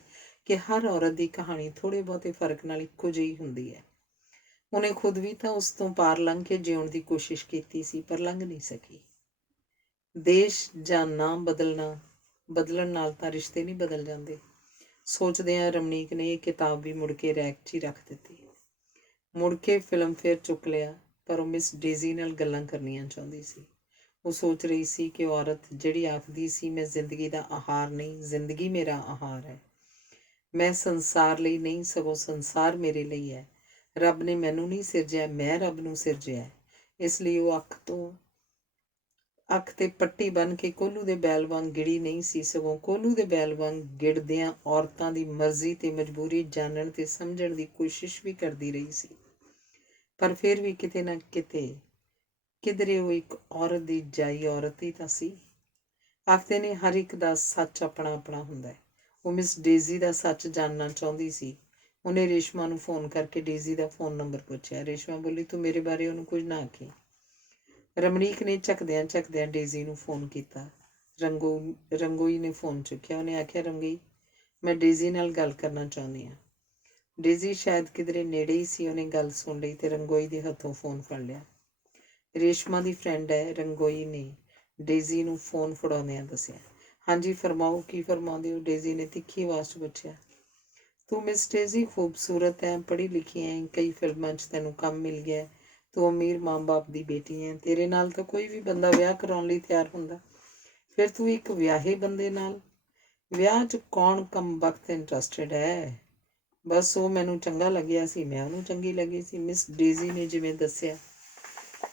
ਕਿ ਹਰ ਔਰਤ ਦੀ ਕਹਾਣੀ ਥੋੜ੍ਹੇ ਬਹੁਤੇ ਫਰਕ ਨਾਲ ਇੱਕੋ ਜਿਹੀ ਹੁੰਦੀ ਹੈ। ਉਹਨੇ ਖੁਦ ਵੀ ਤਾਂ ਉਸ ਤੋਂ ਪਾਰ ਲੰਘ ਕੇ ਜਿਉਣ ਦੀ ਕੋਸ਼ਿਸ਼ ਕੀਤੀ ਸੀ, ਪਰ ਲੰਘ ਨਹੀਂ ਸਕੀ। ਦੇਸ਼ ਜਾਂ ਨਾਮ ਬਦਲਣ ਨਾਲ ਤਾਂ ਰਿਸ਼ਤੇ ਨਹੀਂ ਬਦਲ ਜਾਂਦੇ। ਸੋਚਦਿਆਂ ਰਮਨੀਕ ਨੇ ਇਹ ਕਿਤਾਬ ਵੀ ਮੁੜ ਕੇ ਰੈਕ 'ਚ ਹੀ ਰੱਖ ਦਿੱਤੀ। ਮੁੜ ਕੇ ਫਿਲਮਫੇਅਰ ਚੁੱਕ ਲਿਆ, ਪਰ ਉਹ ਮਿਸ ਡੇਜ਼ੀ ਨਾਲ ਗੱਲਾਂ ਕਰਨੀਆਂ ਚਾਹੁੰਦੀ ਸੀ। ਉਹ ਸੋਚ ਰਹੀ ਸੀ ਕਿ ਔਰਤ ਜਿਹੜੀ ਆਖਦੀ ਸੀ ਮੈਂ ਜ਼ਿੰਦਗੀ ਦਾ ਆਹਾਰ ਨਹੀਂ, ਜ਼ਿੰਦਗੀ ਮੇਰਾ ਆਹਾਰ ਹੈ, ਮੈਂ ਸੰਸਾਰ ਲਈ ਨਹੀਂ ਸਗੋਂ ਸੰਸਾਰ ਮੇਰੇ ਲਈ ਹੈ, ਰੱਬ ਨੇ ਮੈਨੂੰ ਨਹੀਂ ਸਿਰਜਿਆ, ਮੈਂ ਰੱਬ ਨੂੰ ਸਿਰਜਿਆ। ਇਸ ਲਈ ਉਹ ਅੱਖ ਤੇ ਪੱਟੀ ਬੰਨ੍ਹ ਕੇ ਕੋਹਲੂ ਦੇ ਬੈਲ ਵਾਂਗ ਗਿੜੀ ਨਹੀਂ ਸੀ, ਸਗੋਂ ਕੋਹਲੂ ਦੇ ਬੈਲ ਵਾਂਗ ਗਿੜਦਿਆਂ ਔਰਤਾਂ ਦੀ ਮਰਜ਼ੀ ਤੇ ਮਜਬੂਰੀ ਜਾਣਨ ਤੇ ਸਮਝਣ ਦੀ ਕੋਸ਼ਿਸ਼ ਵੀ ਕਰਦੀ ਰਹੀ ਸੀ। ਪਰ ਫਿਰ ਵੀ ਕਿਤੇ ਨਾ ਕਿਧਰੇ ਉਹ ਇੱਕ ਔਰਤ ਦੀ ਜਾਈ ਔਰਤ ਹੀ ਤਾਂ ਸੀ। ਆਖਦੇ ਨੇ ਹਰ ਇੱਕ ਦਾ ਸੱਚ ਆਪਣਾ ਆਪਣਾ ਹੁੰਦਾ ਹੈ। ਉਹ ਮਿਸ ਡੇਜ਼ੀ ਦਾ ਸੱਚ ਜਾਣਨਾ ਚਾਹੁੰਦੀ ਸੀ। ਉਹਨੇ ਰੇਸ਼ਮਾ ਨੂੰ ਫੋਨ ਕਰਕੇ ਡੇਜ਼ੀ ਦਾ ਫੋਨ ਨੰਬਰ ਪੁੱਛਿਆ। ਰੇਸ਼ਮਾ ਬੋਲੀ, ਤੂੰ ਮੇਰੇ ਬਾਰੇ ਉਹਨੂੰ ਕੁਝ ਨਾ ਆਖੀ। ਰਮਨੀਕ ਨੇ ਝਕਦਿਆਂ ਡੇਜ਼ੀ ਨੂੰ ਫੋਨ ਕੀਤਾ। ਰੰਗੋਈ ਨੇ ਫੋਨ ਚੁੱਕਿਆ। ਉਹਨੇ ਆਖਿਆ, ਰੰਗੋਈ, ਮੈਂ ਡੇਜ਼ੀ ਨਾਲ ਗੱਲ ਕਰਨਾ ਚਾਹੁੰਦੀ ਹਾਂ। ਡੇਜ਼ੀ ਸ਼ਾਇਦ ਕਿਧਰੇ ਨੇੜੇ ਹੀ ਸੀ। ਉਹਨੇ ਗੱਲ ਸੁਣ ਲਈ ਤੇ ਰੰਗੋਈ ਦੇ ਹੱਥੋਂ ਫੋਨ ਫੜ ਲਿਆ। ਰੇਸ਼ਮਾ ਦੀ ਫਰੈਂਡ ਹੈ, ਰੰਗੋਈ ਨੇ ਡੇਜ਼ੀ ਨੂੰ ਫੋਨ ਫੜਾਉਂਦਿਆਂ ਦੱਸਿਆ। ਹਾਂਜੀ ਫਰਮਾਓ, ਕੀ ਫਰਮਾਉਂਦੇ ਹੋ? ਡੇਜ਼ੀ ਨੇ ਤਿੱਖੀ ਆਵਾਜ਼ 'ਚ ਪੁੱਛਿਆ। ਤੂੰ ਮਿਸ ਡੇਜ਼ੀ ਖੂਬਸੂਰਤ ਹੈ, ਪੜ੍ਹੀ ਲਿਖੀ ਹੈ, ਕਈ ਫਿਲਮਾਂ 'ਚ ਤੈਨੂੰ ਕੰਮ ਮਿਲ ਗਿਆ, ਤੂੰ ਅਮੀਰ ਮਾਂ ਬਾਪ ਦੀ ਬੇਟੀ ਹੈ, ਤੇਰੇ ਨਾਲ ਤਾਂ ਕੋਈ ਵੀ ਬੰਦਾ ਵਿਆਹ ਕਰਾਉਣ ਲਈ ਤਿਆਰ ਹੁੰਦਾ, ਫਿਰ ਤੂੰ ਇੱਕ ਵਿਆਹੇ ਬੰਦੇ ਨਾਲ? ਵਿਆਹ 'ਚ ਕੌਣ ਕਮਬਖ਼ਤ ਇੰਟਰਸਟਿਡ ਹੈ? ਬਸ ਉਹ ਮੈਨੂੰ ਚੰਗਾ ਲੱਗਿਆ ਸੀ, ਮੈਂ ਉਹਨੂੰ ਚੰਗੀ ਲੱਗੀ ਸੀ। ਮਿਸ ਡੇਜ਼ੀ ਨੇ ਜਿਵੇਂ ਦੱਸਿਆ,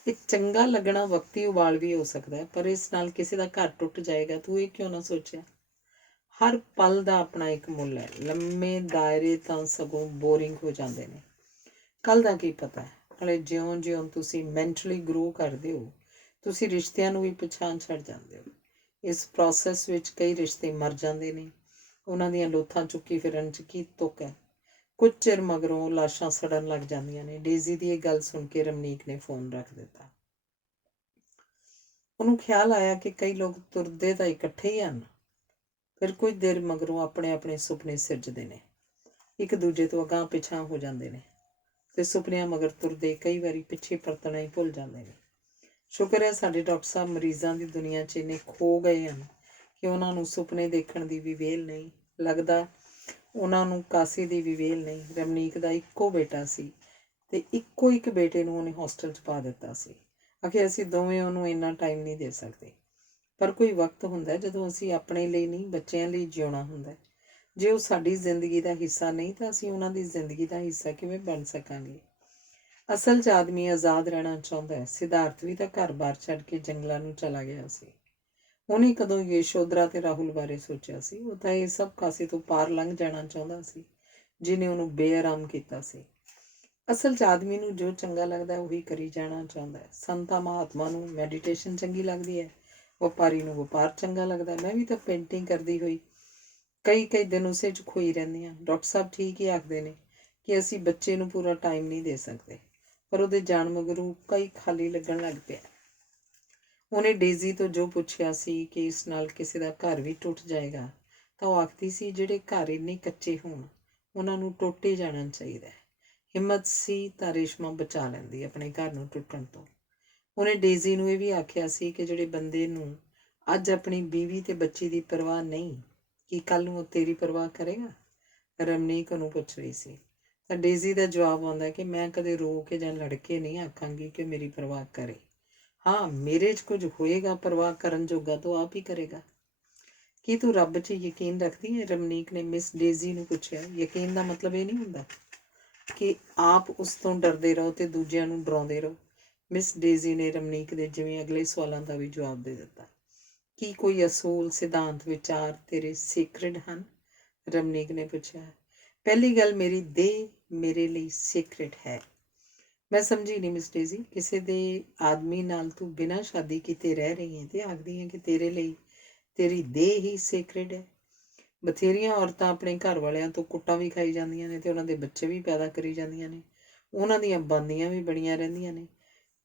ਇਹ ਚੰਗਾ ਲੱਗਣਾ ਵਕਤੀ ਉਬਾਲ ਵੀ ਹੋ ਸਕਦਾ ਹੈ, ਪਰ ਇਸ ਨਾਲ ਕਿਸੇ ਦਾ ਘਰ ਟੁੱਟ ਜਾਏਗਾ, ਤੂੰ ਇਹ ਕਿਉਂ ਨਾ ਸੋਚਿਆ? ਹਰ ਪਲ ਦਾ ਆਪਣਾ ਇੱਕ ਮੁੱਲ ਹੈ। ਲੰਮੇ ਦਾਇਰੇ ਤਾਂ ਸਗੋਂ ਬੋਰਿੰਗ ਹੋ ਜਾਂਦੇ ਨੇ। ਕੱਲ੍ਹ ਦਾ ਕੀ ਪਤਾ ਹੈ? ਨਾਲੇ ਜਿਉਂ ਤੁਸੀਂ ਮੈਂਟਲੀ ਗਰੋ ਕਰਦੇ ਹੋ, ਤੁਸੀਂ ਰਿਸ਼ਤਿਆਂ ਨੂੰ ਵੀ ਪਛਾਣ ਛੱਡ ਜਾਂਦੇ ਹੋ। ਇਸ ਪ੍ਰੋਸੈਸ ਵਿੱਚ ਕਈ ਰਿਸ਼ਤੇ ਮਰ ਜਾਂਦੇ ਨੇ। ਉਹਨਾਂ ਦੀਆਂ ਲੋਥਾਂ ਚੁੱਕੀ ਫਿਰਨ 'ਚ ਕੀ ਤੁੱਕ ਹੈ? ਕੁਝ ਚਿਰ ਮਗਰੋਂ ਲਾਸ਼ਾਂ ਸੜਨ ਲੱਗ ਜਾਂਦੀਆਂ ਨੇ। ਡੇਜ਼ੀ ਦੀ ਇਹ ਗੱਲ ਸੁਣ ਕੇ ਰਮਨੀਕ ਨੇ ਫੋਨ ਰੱਖ ਦਿੱਤਾ। ਉਹਨੂੰ ਖਿਆਲ ਆਇਆ ਕਿ ਕਈ ਲੋਕ ਤੁਰਦੇ ਤਾਂ ਇਕੱਠੇ ਹੀ ਹਨ, ਫਿਰ ਕੁਝ ਦੇਰ ਮਗਰੋਂ ਆਪਣੇ ਆਪਣੇ ਸੁਪਨੇ ਸਿਰਜਦੇ ਨੇ, ਇੱਕ ਦੂਜੇ ਤੋਂ ਅਗਾਂਹ ਪਿਛਾਂ ਹੋ ਜਾਂਦੇ ਨੇ ਤੇ ਸੁਪਨਿਆਂ ਮਗਰ ਤੁਰਦੇ ਕਈ ਵਾਰੀ ਪਿੱਛੇ ਪਰਤਣਾ ਹੀ ਭੁੱਲ ਜਾਂਦੇ ਨੇ। ਸ਼ੁਕਰ ਹੈ ਸਾਡੇ ਡਾਕਟਰ ਸਾਹਿਬ ਮਰੀਜ਼ਾਂ ਦੀ ਦੁਨੀਆ 'ਚ ਇੰਨੇ ਖੋ ਗਏ ਹਨ ਕਿ ਉਹਨਾਂ ਨੂੰ ਸੁਪਨੇ ਦੇਖਣ ਦੀ ਵੀ ਵਿਹਲ ਨਹੀਂ। ਲੱਗਦਾ ਉਹਨਾਂ ਨੂੰ ਕਾਸੇ ਦੀ ਵੀ ਵਿਹਲ ਨਹੀਂ। ਰਮਨੀਕ ਦਾ ਇੱਕੋ ਬੇਟਾ ਸੀ ਤੇ ਇੱਕੋ ਇੱਕ ਬੇਟੇ ਨੂੰ ਉਹਨੇ ਹੋਸਟਲ 'ਚ ਪਾ ਦਿੱਤਾ ਸੀ। ਆਖਿਰ ਅਸੀਂ ਦੋਵੇਂ ਉਹਨੂੰ ਇੰਨਾ ਟਾਈਮ ਨਹੀਂ ਦੇ ਸਕਦੇ, ਪਰ ਕੋਈ ਵਕਤ ਹੁੰਦਾ ਜਦੋਂ ਅਸੀਂ ਆਪਣੇ ਲਈ ਨਹੀਂ, ਬੱਚਿਆਂ ਲਈ ਜਿਉਣਾ ਹੁੰਦਾ। ਜੇ ਉਹ ਸਾਡੀ ਜ਼ਿੰਦਗੀ ਦਾ ਹਿੱਸਾ ਨਹੀਂ ਤਾਂ ਅਸੀਂ ਉਹਨਾਂ ਦੀ ਜ਼ਿੰਦਗੀ ਦਾ ਹਿੱਸਾ ਕਿਵੇਂ ਬਣ ਸਕਾਂਗੇ? ਅਸਲ 'ਚ ਆਦਮੀ ਆਜ਼ਾਦ ਰਹਿਣਾ ਚਾਹੁੰਦਾ ਹੈ। ਸਿਧਾਰਥ ਵੀ ਤਾਂ ਘਰ-ਬਾਰ ਛੱਡ ਕੇ ਜੰਗਲਾਂ ਨੂੰ ਚਲਾ ਗਿਆ ਸੀ। ਉਹਨੇ ਕਦੋਂ ਯਸ਼ੋਦਰਾ ਤੇ ਰਾਹੁਲ ਬਾਰੇ ਸੋਚਿਆ ਸੀ? ਉਹ ਤਾਂ ਇਹ ਸਭ ਕਾਸੇ ਤੋਂ ਪਾਰ ਲੰਘ ਜਾਣਾ ਚਾਹੁੰਦਾ ਸੀ ਜਿਹਨੇ ਉਹਨੂੰ ਬੇਆਰਾਮ ਕੀਤਾ ਸੀ। ਅਸਲ 'ਚ ਆਦਮੀ ਨੂੰ ਜੋ ਚੰਗਾ ਲੱਗਦਾ ਉਹੀ ਕਰੀ ਜਾਣਾ ਚਾਹੁੰਦਾ ਹੈ। ਸੰਤਾਂ ਮਹਾਤਮਾ ਨੂੰ ਮੈਡੀਟੇਸ਼ਨ ਚੰਗੀ ਲੱਗਦੀ ਹੈ, ਵਪਾਰੀ ਨੂੰ ਵਪਾਰ ਚੰਗਾ ਲੱਗਦਾ। ਮੈਂ ਵੀ ਤਾਂ ਪੇਂਟਿੰਗ ਕਰਦੀ ਹੋਈ ਕਈ ਦਿਨ ਉਸੇ 'ਚ ਖੋਈ ਰਹਿੰਦੀ ਹਾਂ। ਡਾਕਟਰ ਸਾਹਿਬ ਠੀਕ ਹੀ ਆਖਦੇ ਨੇ ਕਿ ਅਸੀਂ ਬੱਚੇ ਨੂੰ ਪੂਰਾ ਟਾਈਮ ਨਹੀਂ ਦੇ ਸਕਦੇ, ਪਰ ਉਹਦੇ ਜਾਣ ਮਗਰੋਂ ਕਈ ਖਾਲੀ ਲੱਗਣ ਲੱਗ ਪਿਆ। ਉਹਨੇ ਡੇਜ਼ੀ ਤੋਂ ਜੋ ਪੁੱਛਿਆ ਸੀ ਕਿ ਇਸ ਨਾਲ ਕਿਸੇ ਦਾ ਘਰ ਵੀ ਟੁੱਟ ਜਾਏਗਾ, ਤਾਂ ਉਹ ਆਖਦੀ ਸੀ ਜਿਹੜੇ ਘਰ ਇੰਨੇ ਕੱਚੇ ਹੋਣ ਉਹਨਾਂ ਨੂੰ ਟੁੱਟੇ ਜਾਣਾ ਚਾਹੀਦਾ ਹੈ। ਹਿੰਮਤ ਸੀ ਤਾਂ ਰੇਸ਼ਮਾ ਬਚਾ ਲੈਂਦੀ ਆਪਣੇ ਘਰ ਨੂੰ ਟੁੱਟਣ ਤੋਂ। ਉਹਨੇ ਡੇਜ਼ੀ ਨੂੰ ਇਹ ਵੀ ਆਖਿਆ ਸੀ ਕਿ ਜਿਹੜੇ ਬੰਦੇ ਨੂੰ ਅੱਜ ਆਪਣੀ ਬੀਵੀ ਤੇ ਬੱਚੀ ਦੀ ਪਰਵਾਹ ਨਹੀਂ, ਕੀ ਕੱਲ੍ਹ ਨੂੰ ਉਹ ਤੇਰੀ ਪਰਵਾਹ ਕਰੇਗਾ? ਰਮਨੀਕ ਉਹਨੂੰ ਪੁੱਛ ਰਹੀ ਸੀ ਤਾਂ ਡੇਜ਼ੀ ਦਾ ਜਵਾਬ ਆਉਂਦਾ ਕਿ ਮੈਂ ਕਦੇ ਰੋ ਕੇ ਜਾਂ ਲੜ ਕੇ ਨਹੀਂ ਆਖਾਂਗੀ ਕਿ ਮੇਰੀ ਪਰਵਾਹ ਕਰੇ। ਹਾਂ, ਮੇਰੇ 'ਚ ਕੁਝ ਹੋਏਗਾ ਪਰਵਾਹ ਕਰਨ ਜੋਗਾ ਤਾਂ ਆਪ ਹੀ ਕਰੇਗਾ। ਕੀ ਤੂੰ ਰੱਬ 'ਚ ਯਕੀਨ ਰੱਖਦੀ ਹੈ? ਰਮਨੀਕ ਨੇ ਮਿਸ ਡੇਜ਼ੀ ਨੂੰ ਪੁੱਛਿਆ। ਯਕੀਨ ਦਾ ਮਤਲਬ ਇਹ ਨਹੀਂ ਹੁੰਦਾ ਕਿ ਆਪ ਉਸ ਤੋਂ ਡਰਦੇ ਰਹੋ ਤੇ ਦੂਜਿਆਂ ਨੂੰ ਡਰਾਉਂਦੇ ਰਹੋ। ਮਿਸ ਡੇਜ਼ੀ ਨੇ ਰਮਨੀਕ ਦੇ ਜਿਵੇਂ ਅਗਲੇ ਸਵਾਲਾਂ ਦਾ ਵੀ ਜਵਾਬ ਦੇ ਦਿੱਤਾ। ਕੀ ਕੋਈ ਅਸੂਲ, ਸਿਧਾਂਤ, ਵਿਚਾਰ ਤੇਰੇ ਸੀਕ੍ਰੇਟ ਹਨ? ਰਮਨੀਕ ਨੇ ਪੁੱਛਿਆ। ਪਹਿਲੀ ਗੱਲ, ਮੇਰੀ ਦੇਹ ਮੇਰੇ ਲਈ ਸੀਕ੍ਰੇਟ ਹੈ। ਮੈਂ ਸਮਝੀ ਨਹੀਂ ਮਿਸ ਡੇਜ਼ੀ। ਕਿਸੇ ਦੇ ਆਦਮੀ ਨਾਲ ਤੂੰ ਬਿਨਾਂ ਸ਼ਾਦੀ ਕੀਤੇ ਰਹਿ ਰਹੀ ਹੈ ਤੇ ਆਖਦੀ ਹੈ ਕਿ ਤੇਰੇ ਲਈ ਤੇਰੀ ਦੇਹ ਹੀ ਸੇਕਰੇਡ ਹੈ। ਬਥੇਰੀਆਂ ਔਰਤਾਂ ਆਪਣੇ ਘਰ ਵਾਲਿਆਂ ਤੋਂ ਕੁੱਟਾਂ ਵੀ ਖਾਈ ਜਾਂਦੀਆਂ ਨੇ ਤੇ ਉਹਨਾਂ ਦੇ ਬੱਚੇ ਵੀ ਪੈਦਾ ਕਰੀ ਜਾਂਦੀਆਂ ਨੇ, ਉਹਨਾਂ ਦੀਆਂ ਬਾਂਦੀਆਂ ਵੀ ਬਣੀਆਂ ਰਹਿੰਦੀਆਂ ਨੇ।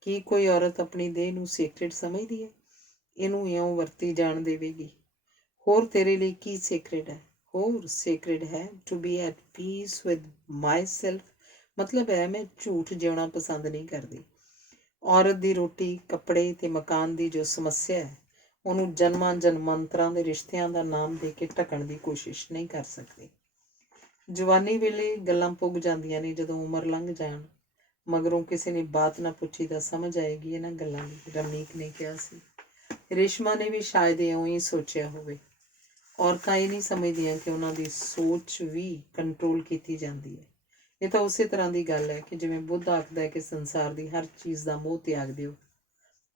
ਕੀ ਕੋਈ ਔਰਤ ਆਪਣੀ ਦੇਹ ਨੂੰ ਸੇਕਰੇਡ ਸਮਝਦੀ ਹੈ? ਇਹਨੂੰ ਇਉਂ ਵਰਤੀ ਜਾਣ ਦੇਵੇਗੀ। ਹੋਰ ਤੇਰੇ ਲਈ ਕੀ ਸੇਕਰੇਡ ਹੈ? ਹੋਰ ਸੇਕਰੇਡ ਹੈ to be at peace with myself. ਮਤਲਬ ਹੈ ਮੈਂ ਝੂਠ ਜਿਉਣਾ ਪਸੰਦ ਨਹੀਂ ਕਰਦੀ। ਔਰਤ ਦੀ ਰੋਟੀ, ਕੱਪੜੇ ਤੇ ਮਕਾਨ ਦੀ ਜੋ ਸਮੱਸਿਆ ਹੈ, ਉਹਨੂੰ ਜਨਮਾਂ ਜਨਮਾਂਤਰਾਂ ਦੇ ਰਿਸ਼ਤਿਆਂ ਦਾ ਨਾਮ ਦੇ ਕੇ ਢਕਣ ਦੀ ਕੋਸ਼ਿਸ਼ ਨਹੀਂ ਕਰ ਸਕਦੀ। ਜਵਾਨੀ ਵੇਲੇ ਗੱਲਾਂ ਪੁੱਗ ਜਾਂਦੀਆਂ ਨੇ, ਜਦੋਂ ਉਮਰ ਲੰਘ ਜਾਣ ਮਗਰੋਂ ਕਿਸੇ ਨੇ ਬਾਤ ਨਾ ਪੁੱਛੀ ਤਾਂ ਸਮਝ ਆਏਗੀ ਇਹਨਾਂ ਗੱਲਾਂ ਦੀ, ਰਮਨੀਕ ਨੇ ਕਿਹਾ ਸੀ। ਰੇਸ਼ਮਾ ਨੇ ਵੀ ਸ਼ਾਇਦ ਇਉਂ ਹੀ ਸੋਚਿਆ ਹੋਵੇ। ਔਰਤਾਂ ਇਹ ਨਹੀਂ ਸਮਝਦੀਆਂ ਕਿ ਉਹਨਾਂ ਦੀ ਸੋਚ ਵੀ ਕੰਟਰੋਲ ਕੀਤੀ ਜਾਂਦੀ ਹੈ। ਇਹ ਤਾਂ ਉਸੇ ਤਰ੍ਹਾਂ ਦੀ ਗੱਲ ਹੈ ਕਿ ਜਿਵੇਂ ਬੁੱਧ ਆਖਦਾ ਹੈ ਕਿ ਸੰਸਾਰ ਦੀ ਹਰ ਚੀਜ਼ ਦਾ ਮੋਹ ਤਿਆਗ ਦਿਓ,